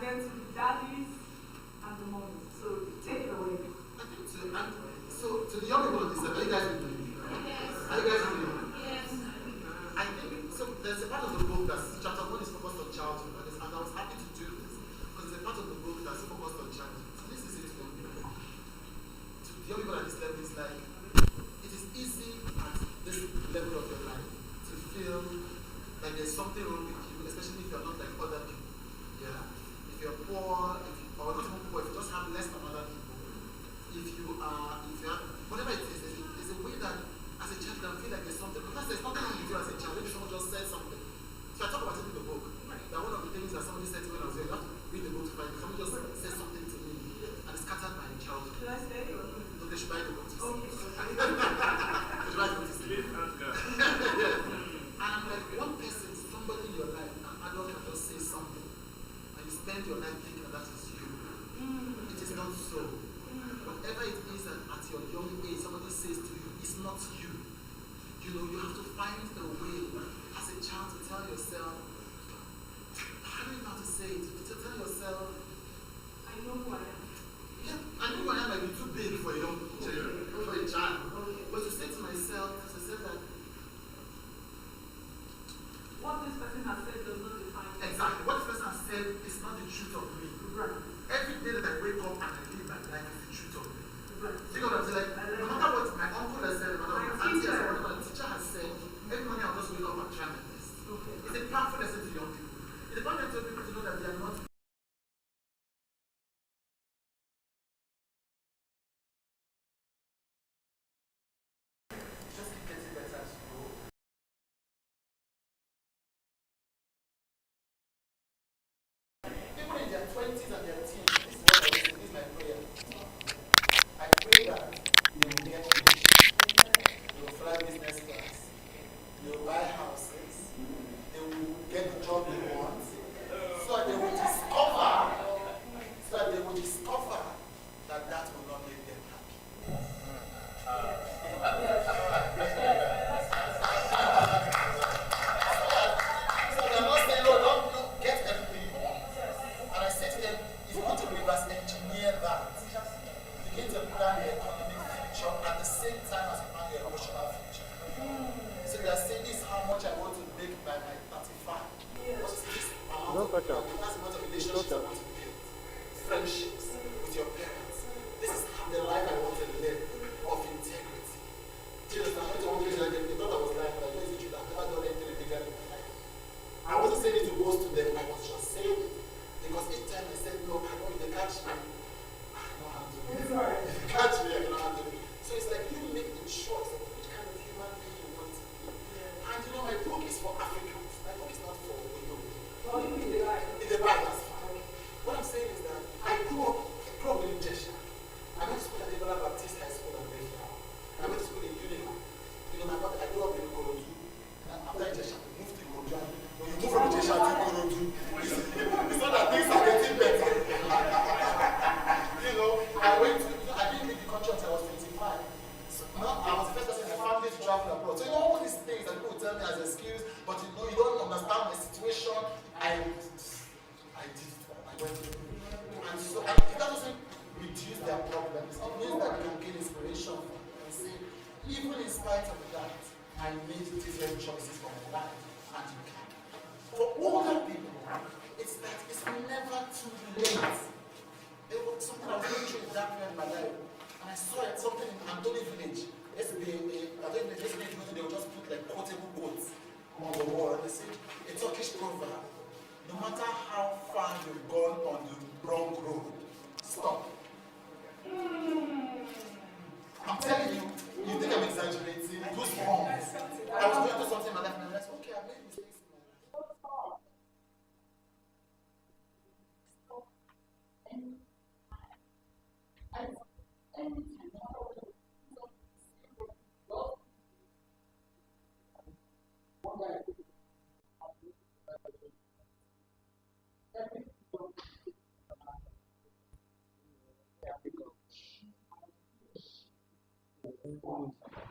then to the daddies and the moms. So take it away. So to the young people on this side, are you guys with me? Yes. Are you guys with me? Yes. I think so. There's a part of the book that's chapter 1 is focused on childhood, and I was happy to do this because there's a part of the book that's focused on childhood. So this is it to young people. To the young people at this level, is like it is easy at this level of your life to feel like there's something wrong with you, especially if you're not like other people. Yeah. If you're poor, or not even poor, if you just have less than other people. If you have, whatever it is, there's a way that as a child you can feel like there's something. Because there's nothing wrong with you as a child. Maybe someone just said something. So I talk about it in the book. That one of the things that somebody said to me when I was there, you have to read the book to find it. Someone just said something to me and it scattered my childhood. Should I stay? No, they should buy the book to see. Okay. They should buy the book to see. And I'm like, one person, somebody in your life, an adult can just say something. And you spend your life thinking that is you. It is not so. Whatever it is that at your young age somebody says to you, it's not you. You know, you have to find a way as a child to tell yourself, I don't know how to say it, to tell yourself, I know who I am. Yeah, I know who I am might be too big for a young child, for a child. Okay. But to say to myself, to say that what this person has said does not define me. Exactly. What this person has said is not the truth of me. Right. Every day that I wake up and I live my life is the truth of me. You know what I'm saying? Like, no matter what my uncle has said, no matter what my auntie has said, whatever the teacher has said, every morning I'll just wake up and try my best. Okay. It's a powerful lesson to young people. It's a powerful lesson to people to know that they are not. Just keep getting better as you go. People in their 20s and their teens, this is what I always say, this is my prayer. I pray that they will get rich, they will fly business class, they will buy houses, they will get the job they want, so that they will discover that that will not make them happy. So they're not saying, no, don't get everything. And I say to them, if you want to reverse engineer that, begin to plan your economic future at the same time as you plan your emotional future. So they are saying, this is how much I want to make by my 35. What is this amount of relationships I want to build? Friendships with your parents. This is the life I want to live of integrity. Jesus, I went to one place and they thought I was lying, but I know it's the truth. I've never done anything illegal in my life. I wasn't saying it to boast to them, I was just saying it. Because each time I said, no, I know if they catch me, I know how to do it. If they catch me, I know how to do it. So it's like you make the choice of which kind of human being you want to be. And you know, my book is for Africans. My book is not for Europe. In the Bible, that's fine. What I'm saying is that I grew up in Jesha. I went to school at Ebola Baptist High School and Jesha. I went to school in Union. You know, I grew up in Korodu. After Jesha, we moved to Korodu. When you move from Jesha to Korodu, it's not that things are getting better. You know, I didn't leave the country until I was 25. So now I was the first person in my family to travel abroad. So you know all these things that people tell me as excuse, but you know you don't understand my situation. I did it. I went through. And so it doesn't reduce their problems. It means that you can gain inspiration from it and say, even in spite of that, I made different choices for my life, and you can. For older people, it's like it's never too late. There was something I was going through in that period in my life, and I saw it, something in Antoni village. Yesterday, they would just put like quotable quotes on the wall, and they say, a Turkish proverb, no matter how far you've gone on the wrong road, stop. I'm telling you, you think I'm exaggerating, those forms. I was going through something in my life, and I realized, okay, I've made mistakes in my life.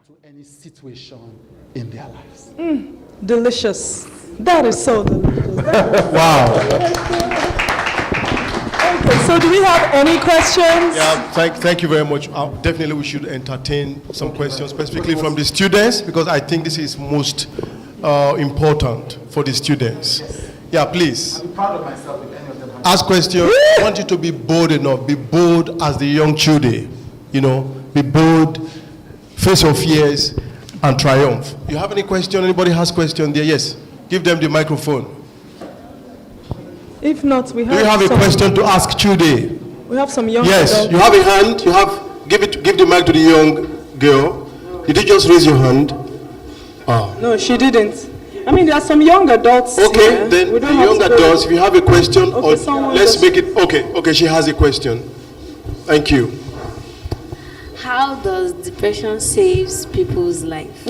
To any situation in their lives. Delicious. That is so delicious. Wow. So do we have any questions? Yeah, thank you very much. Definitely we should entertain some questions, specifically from the students, because I think this is most important for the students. Yeah, please. I'm proud of myself if any of them have Ask questions. I want you to be bold enough. Be bold as the young children. You know, be bold, face your fears, and triumph. You have any question? Anybody has question there? Yes. Give them the microphone. If not, we have. Do you have a question to ask Chude? We have some young. Yes. adults. You have a hand. You have. Give the mic to the young girl. Did you just raise your hand? Oh. No, she didn't. I mean, there are some young adults. Okay, here. then We the don't have young to go- adults, if you have a question, Okay, or someone let's just- make it. Okay, she has a question. Thank you. How does depression saves people's life?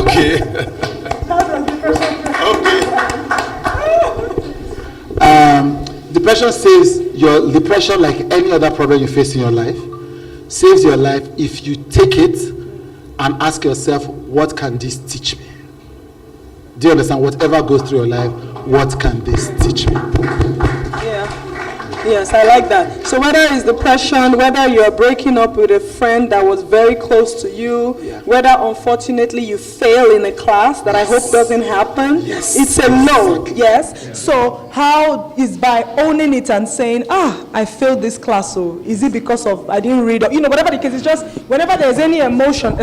Okay. Depression saves your depression, like any other problem you face in your life, saves your life if you take it and ask yourself, what can this teach me? Do you understand? Whatever goes through your life, what can this teach me? Yeah. Yes, I like that. So whether it's depression, whether you're breaking up with a friend that was very close to you, whether unfortunately you fail in a class that I hope doesn't happen, it's a load, yes? So how is by owning it and saying, I failed this class, so is it because of I didn't read, whatever the case, it's just whenever there's any emotion,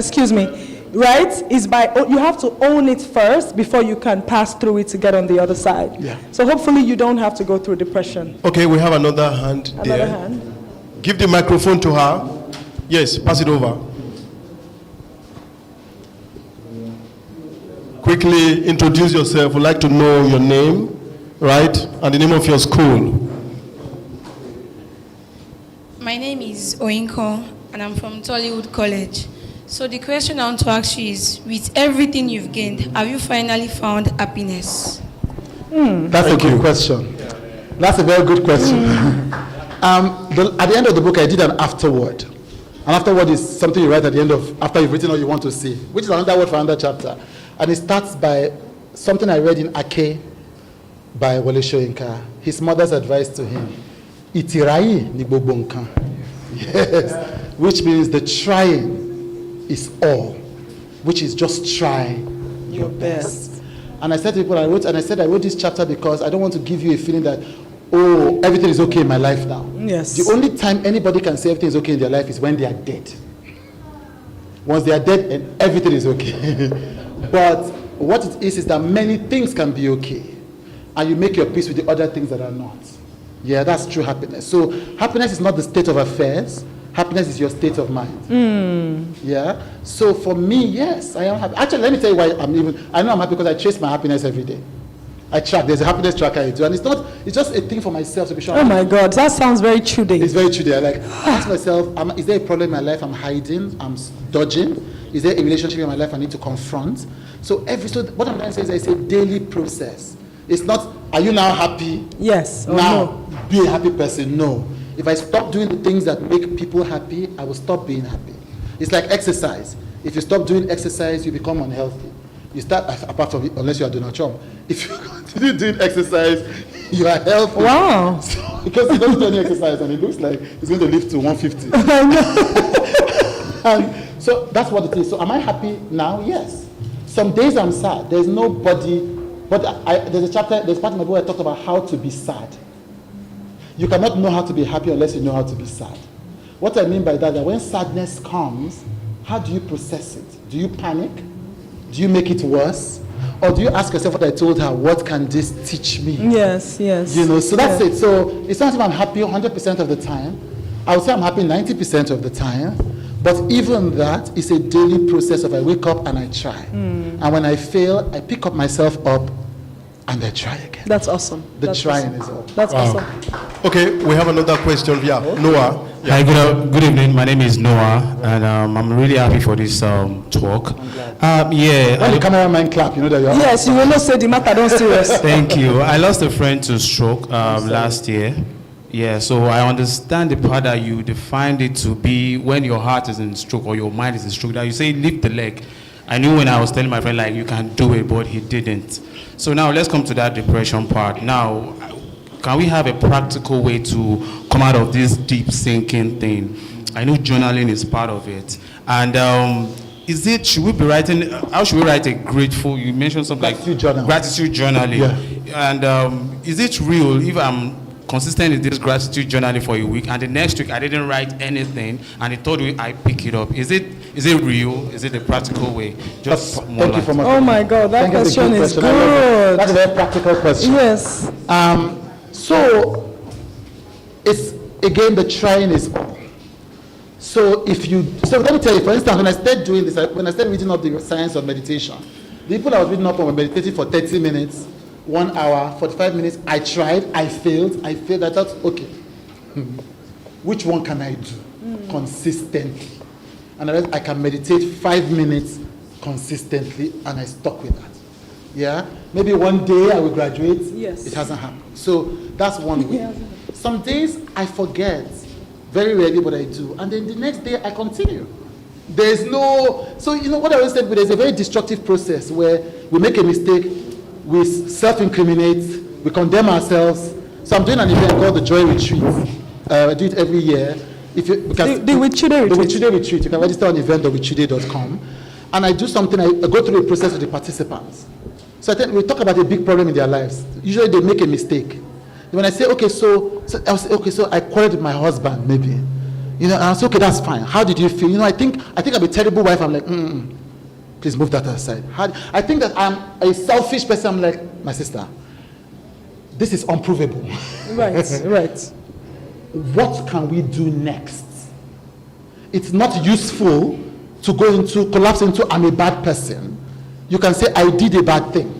right, is by, you have to own it first before you can pass through it to get on the other side. Yeah. So hopefully you don't have to go through depression. Okay, we have another hand there. Another hand. Give the microphone to her. Yes, pass it over. Quickly introduce yourself. We'd like to know your name, right, and the name of your school. My name is Oinko, and I'm from Tollywood College. So the question I want to ask you is, with everything you've gained, have you finally found happiness? That's a good question. That's a very good question. At the end of the book, I did an afterword. An afterword is something you write at the end of, after you've written all you want to say, which is another word for another chapter. And it starts by something I read in Ake by Wole Soyinka. His mother's advice to him, Itirai ni gbogbo nkan. Yes, which means the trying is all, which is just try your best. And I said to people, I wrote this chapter because I don't want to give you a feeling that, oh, everything is okay in my life now. Yes. The only time anybody can say everything is okay in their life is when they are dead. Once they are dead, and everything is okay. But what it is that many things can be okay, and you make your peace with the other things that are not. Yeah, that's true happiness. So happiness is not the state of affairs. Happiness is your state of mind. Yeah. So for me, yes, I am happy. Actually, let me tell you why I know I'm happy because I chase my happiness every day. I track. There's a happiness tracker I do, and it's just a thing for myself to be sure. Oh my God, that sounds very true. It's very true. I ask myself, is there a problem in my life I'm hiding, I'm dodging? Is there a relationship in my life I need to confront? So what I'm trying to say is it's a daily process. It's not, are you now happy? Yes. Now, be a happy person. No. If I stop doing the things that make people happy, I will stop being happy. It's like exercise. If you stop doing exercise, you become unhealthy. You start, apart from, unless you are Donald Trump, if you continue doing exercise, you are healthy. Wow. So, because he doesn't do any exercise and it looks like he's going to live to 150. And so that's what it is. So am I happy now? Yes. Some days I'm sad. There's nobody, but there's a chapter, there's part of my book I talked about how to be sad. You cannot know how to be happy unless you know how to be sad. What I mean by that, that when sadness comes, how do you process it? Do you panic? Do you make it worse? Or do you ask yourself what I told her, what can this teach me? Yes, yes. So that's it. So it's not as if I'm happy 100% of the time. I would say I'm happy 90% of the time. But even that is a daily process of I wake up and I try. And when I fail, I pick up myself up and I try again. That's awesome. That's trying awesome. Is all. That's awesome. Okay, we have another question. Yeah, Noah. Yeah. Hi, good evening. My name is Noah, and I'm really happy for this talk. When the cameraman clap, you know that you're Yes, you will not say the matter, don't serious. Thank you. I lost a friend to stroke last year. Yeah, so I understand the part that you defined it to be when your heart is in stroke or your mind is in stroke, that you say lift the leg. I knew when I was telling my friend, like, you can do it, but he didn't. So now let's come to that depression part. Now, can we have a practical way to come out of this deep thinking thing? I know journaling is part of it. And should we be writing, how should we write a grateful, you mentioned something Gratitude journal. Gratitude journaling. Yeah. And is it real if I'm consistent in this gratitude journaling for a week and the next week I didn't write anything and the third week I pick it up? Is it real? Is it a practical way? Just more Thank you for Oh my God, that question is good. That's a very practical question. Yes. So it's again the trying is all. So let me tell you, for instance, when I started doing this, when I started reading up the science of meditation, the people I was reading up on were meditating for 30 minutes, 1 hour, 45 minutes. I tried, I failed. I thought, okay, which one can I do consistently? And I realized I can meditate 5 minutes consistently, and I stuck with that. Yeah, maybe one day I will graduate. Yes. It hasn't happened. So that's one way. Some days I forget, very rarely, but I do, and then the next day I continue. There's no, so you know what I always said, there's a very destructive process where we make a mistake, we self-incriminate, we condemn ourselves. So I'm doing an event called the Joy Retreat. I do it every year. The Wichide Retreat. You can register on event.wichide.com. And I do something, I go through a process with the participants. So I think we talk about a big problem in their lives. Usually they make a mistake. When I say, okay, so I quarreled with my husband, maybe. You know, and I say, okay, that's fine. How did you feel? You know, I think I'm a terrible wife. I'm like, please move that aside. I think that I'm a selfish person. I'm like, my sister, this is unprovable. Right. What can we do next? It's not useful to collapse into I'm a bad person. You can say, I did a bad thing.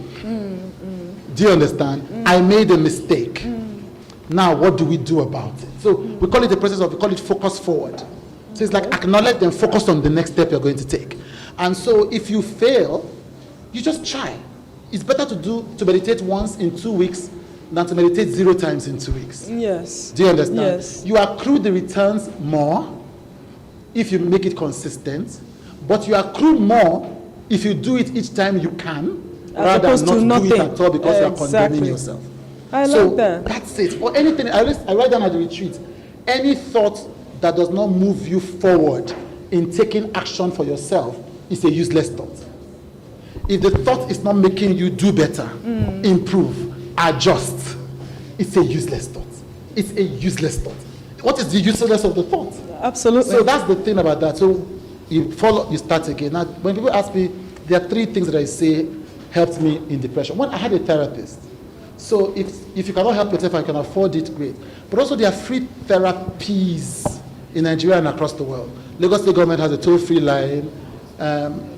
Do you understand? I made a mistake. Now, what do we do about it? So we call it focus forward. So it's like acknowledge and focus on the next step you're going to take. And so if you fail, you just try. It's better to meditate once in 2 weeks than to meditate 0 times in 2 weeks. Yes. Do you understand? Yes. You accrue the returns more if you make it consistent, but you accrue more if you do it each time you can, rather than not do it at all because you are condemning yourself. I like that. That's it. Or anything, I write down at the retreat, any thought that does not move you forward in taking action for yourself is a useless thought. If the thought is not making you do better, improve, adjust, it's a useless thought. It's a useless thought. What is the usefulness of the thought? Absolutely. So that's the thing about that. So you start again. Now, when people ask me, there are 3 things that I say helped me in depression. One, I had a therapist. So if you cannot help yourself and you can afford it, great. But also there are free therapies in Nigeria and across the world. Lagos State government has a toll-free line.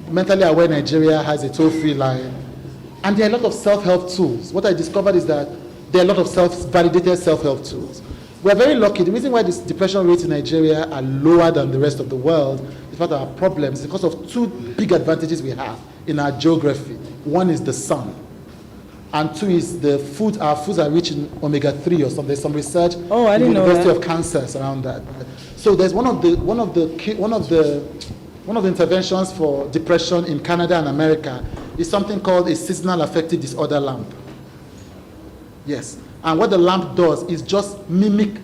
Mentally Aware Nigeria has a toll-free line. And there are a lot of self-help tools. What I discovered is that there are a lot of validated self-help tools. We're very lucky. The reason why this depression rates in Nigeria are lower than the rest of the world, despite our problems, is because of 2 big advantages we have in our geography. One is the sun, and 2 is the food. Our foods are rich in omega-3 or something. There's some research in the University of Kansas around that. So there's one of the interventions for depression in Canada and America is something called a seasonal affective disorder lamp. Yes. And what the lamp does is just mimic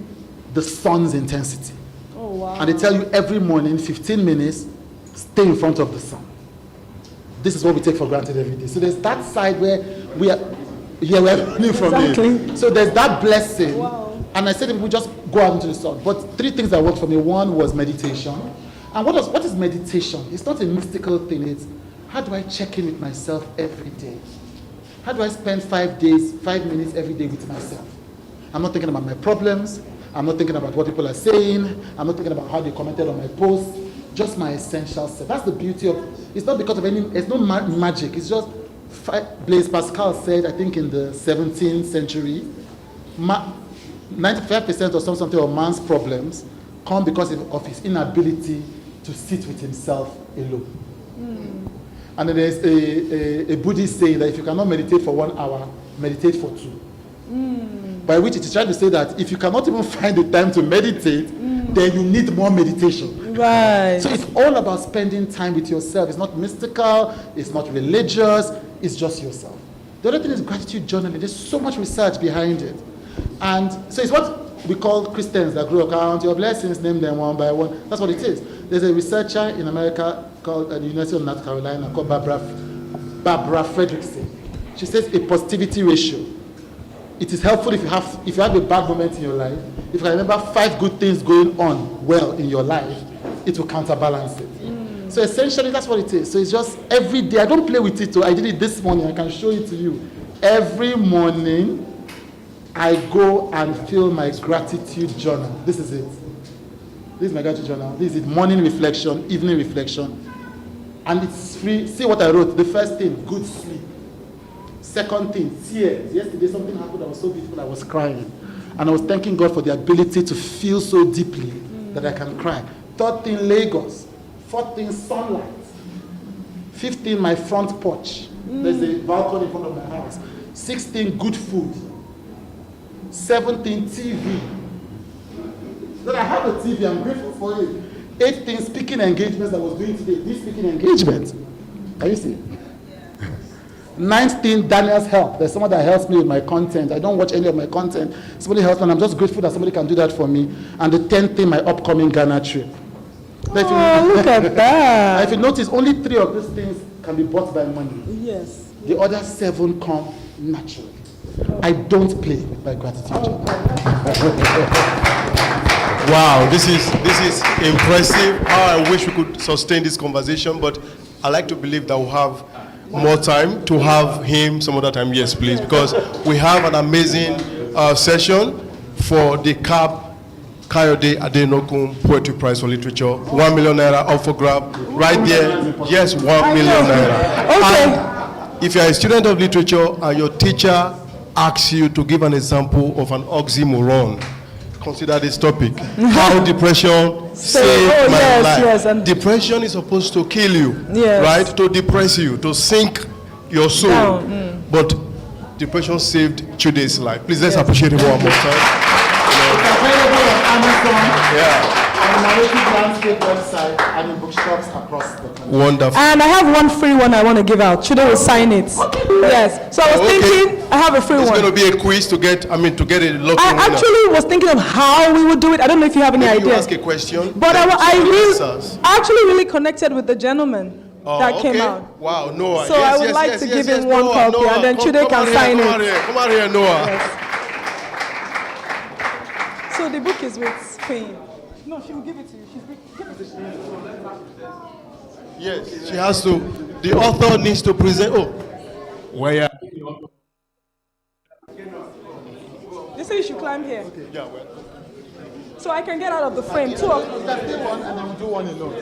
the sun's intensity. Oh, wow. And they tell you every morning, 15 minutes, stay in front of the sun. This is what we take for granted every day. So there's that side where we're running from it. So there's that blessing. Wow. And I said we just go out into the sun. But 3 things that worked for me. One was meditation. And what is meditation? It's not a mystical thing. It's how do I check in with myself every day? How do I spend 5 minutes every day with myself? I'm not thinking about my problems. I'm not thinking about what people are saying. I'm not thinking about how they commented on my post. Just my essential self. That's the beauty of, it's not because of it's no magic. It's just, Blaise Pascal said, I think in the 17th century, 95% or something of man's problems come because of his inability to sit with himself alone. And then there's a Buddhist saying that if you cannot meditate for 1 hour, meditate for 2. By which it is trying to say that if you cannot even find the time to meditate, then you need more meditation. Right. So it's all about spending time with yourself. It's not mystical, it's not religious, it's just yourself. The other thing is gratitude journaling. There's so much research behind it. And so it's what we call Christians that grow. Count your blessings, name them one by one. That's what it is. There's a researcher in America called at the University of North Carolina called Barbara Fredrickson. She says a positivity ratio. It is helpful if you have a bad moment in your life. If you can remember 5 good things going on well in your life, it will counterbalance it. So essentially, that's what it is. So it's just every day. I don't play with it. I did it this morning. I can show it to you. Every morning, I go and fill my gratitude journal. This is it. This is my gratitude journal. This is it. Morning reflection, evening reflection. And it's free. See what I wrote. The first thing, good sleep. Second thing, tears. Yesterday, something happened that was so beautiful, I was crying. And I was thanking God for the ability to feel so deeply that I can cry. Third thing, Lagos. Fourth thing, sunlight. 15, my front porch. There's a balcony in front of my house. 16, good food. 17, TV. Then I have a TV, I'm grateful for it. 18, speaking engagements that I was doing today. This speaking engagement. Can you see? 19, Daniel's help. There's someone that helps me with my content. I don't watch any of my content. Somebody helps me, and I'm just grateful that somebody can do that for me. And the 10th thing, my upcoming Ghana trip. Look at that. If you notice, only 3 of these things can be bought by money. Yes. The other 7 come naturally. I don't play with my gratitude. Wow, this is impressive. How I wish we could sustain this conversation, but I like to believe that we'll have more time to have him some other time. Yes, please, because we have an amazing session for the CAB Kayode Adenokun Poetry Prize for Literature. 1 million naira up for grab. Right there. Yes, 1 million naira. Okay. And if you're a student of literature and your teacher asks you to give an example of an oxymoron, consider this topic. How depression saved my life. Yes, and depression is supposed to kill you, yes, right? To depress you, to sink your soul. Down. But depression saved Chude's life. Please let's appreciate him one more time. It's available on Amazon, Yeah. on the Narrative Landscape website, and in bookshops across the country. Wonderful. And I have one free one I want to give out. Chude will sign it. Yes. So I was thinking, I have a free It's one. going to be a quiz to get a lucky winner. I actually was thinking of how we would do it. I don't know if you have any If you idea. ask a question, But I answers. actually really connected with the gentleman that came out. Wow, Noah. So I would like to give him one Noah, copy, and then Chude can sign it. Come on here, Noah. Yes. So the book is with Spain. No, she will give it to you. Yes, she has to. The author needs to present. Oh, where? They say you should climb here. Okay. Yeah, well. So I can get out of the frame. 2 of them. Let's do one, and then we'll do one alone.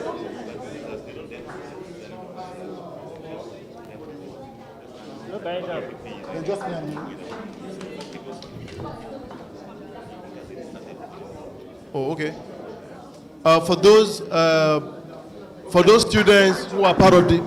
Just me and you. Oh, okay. For those students who are part of the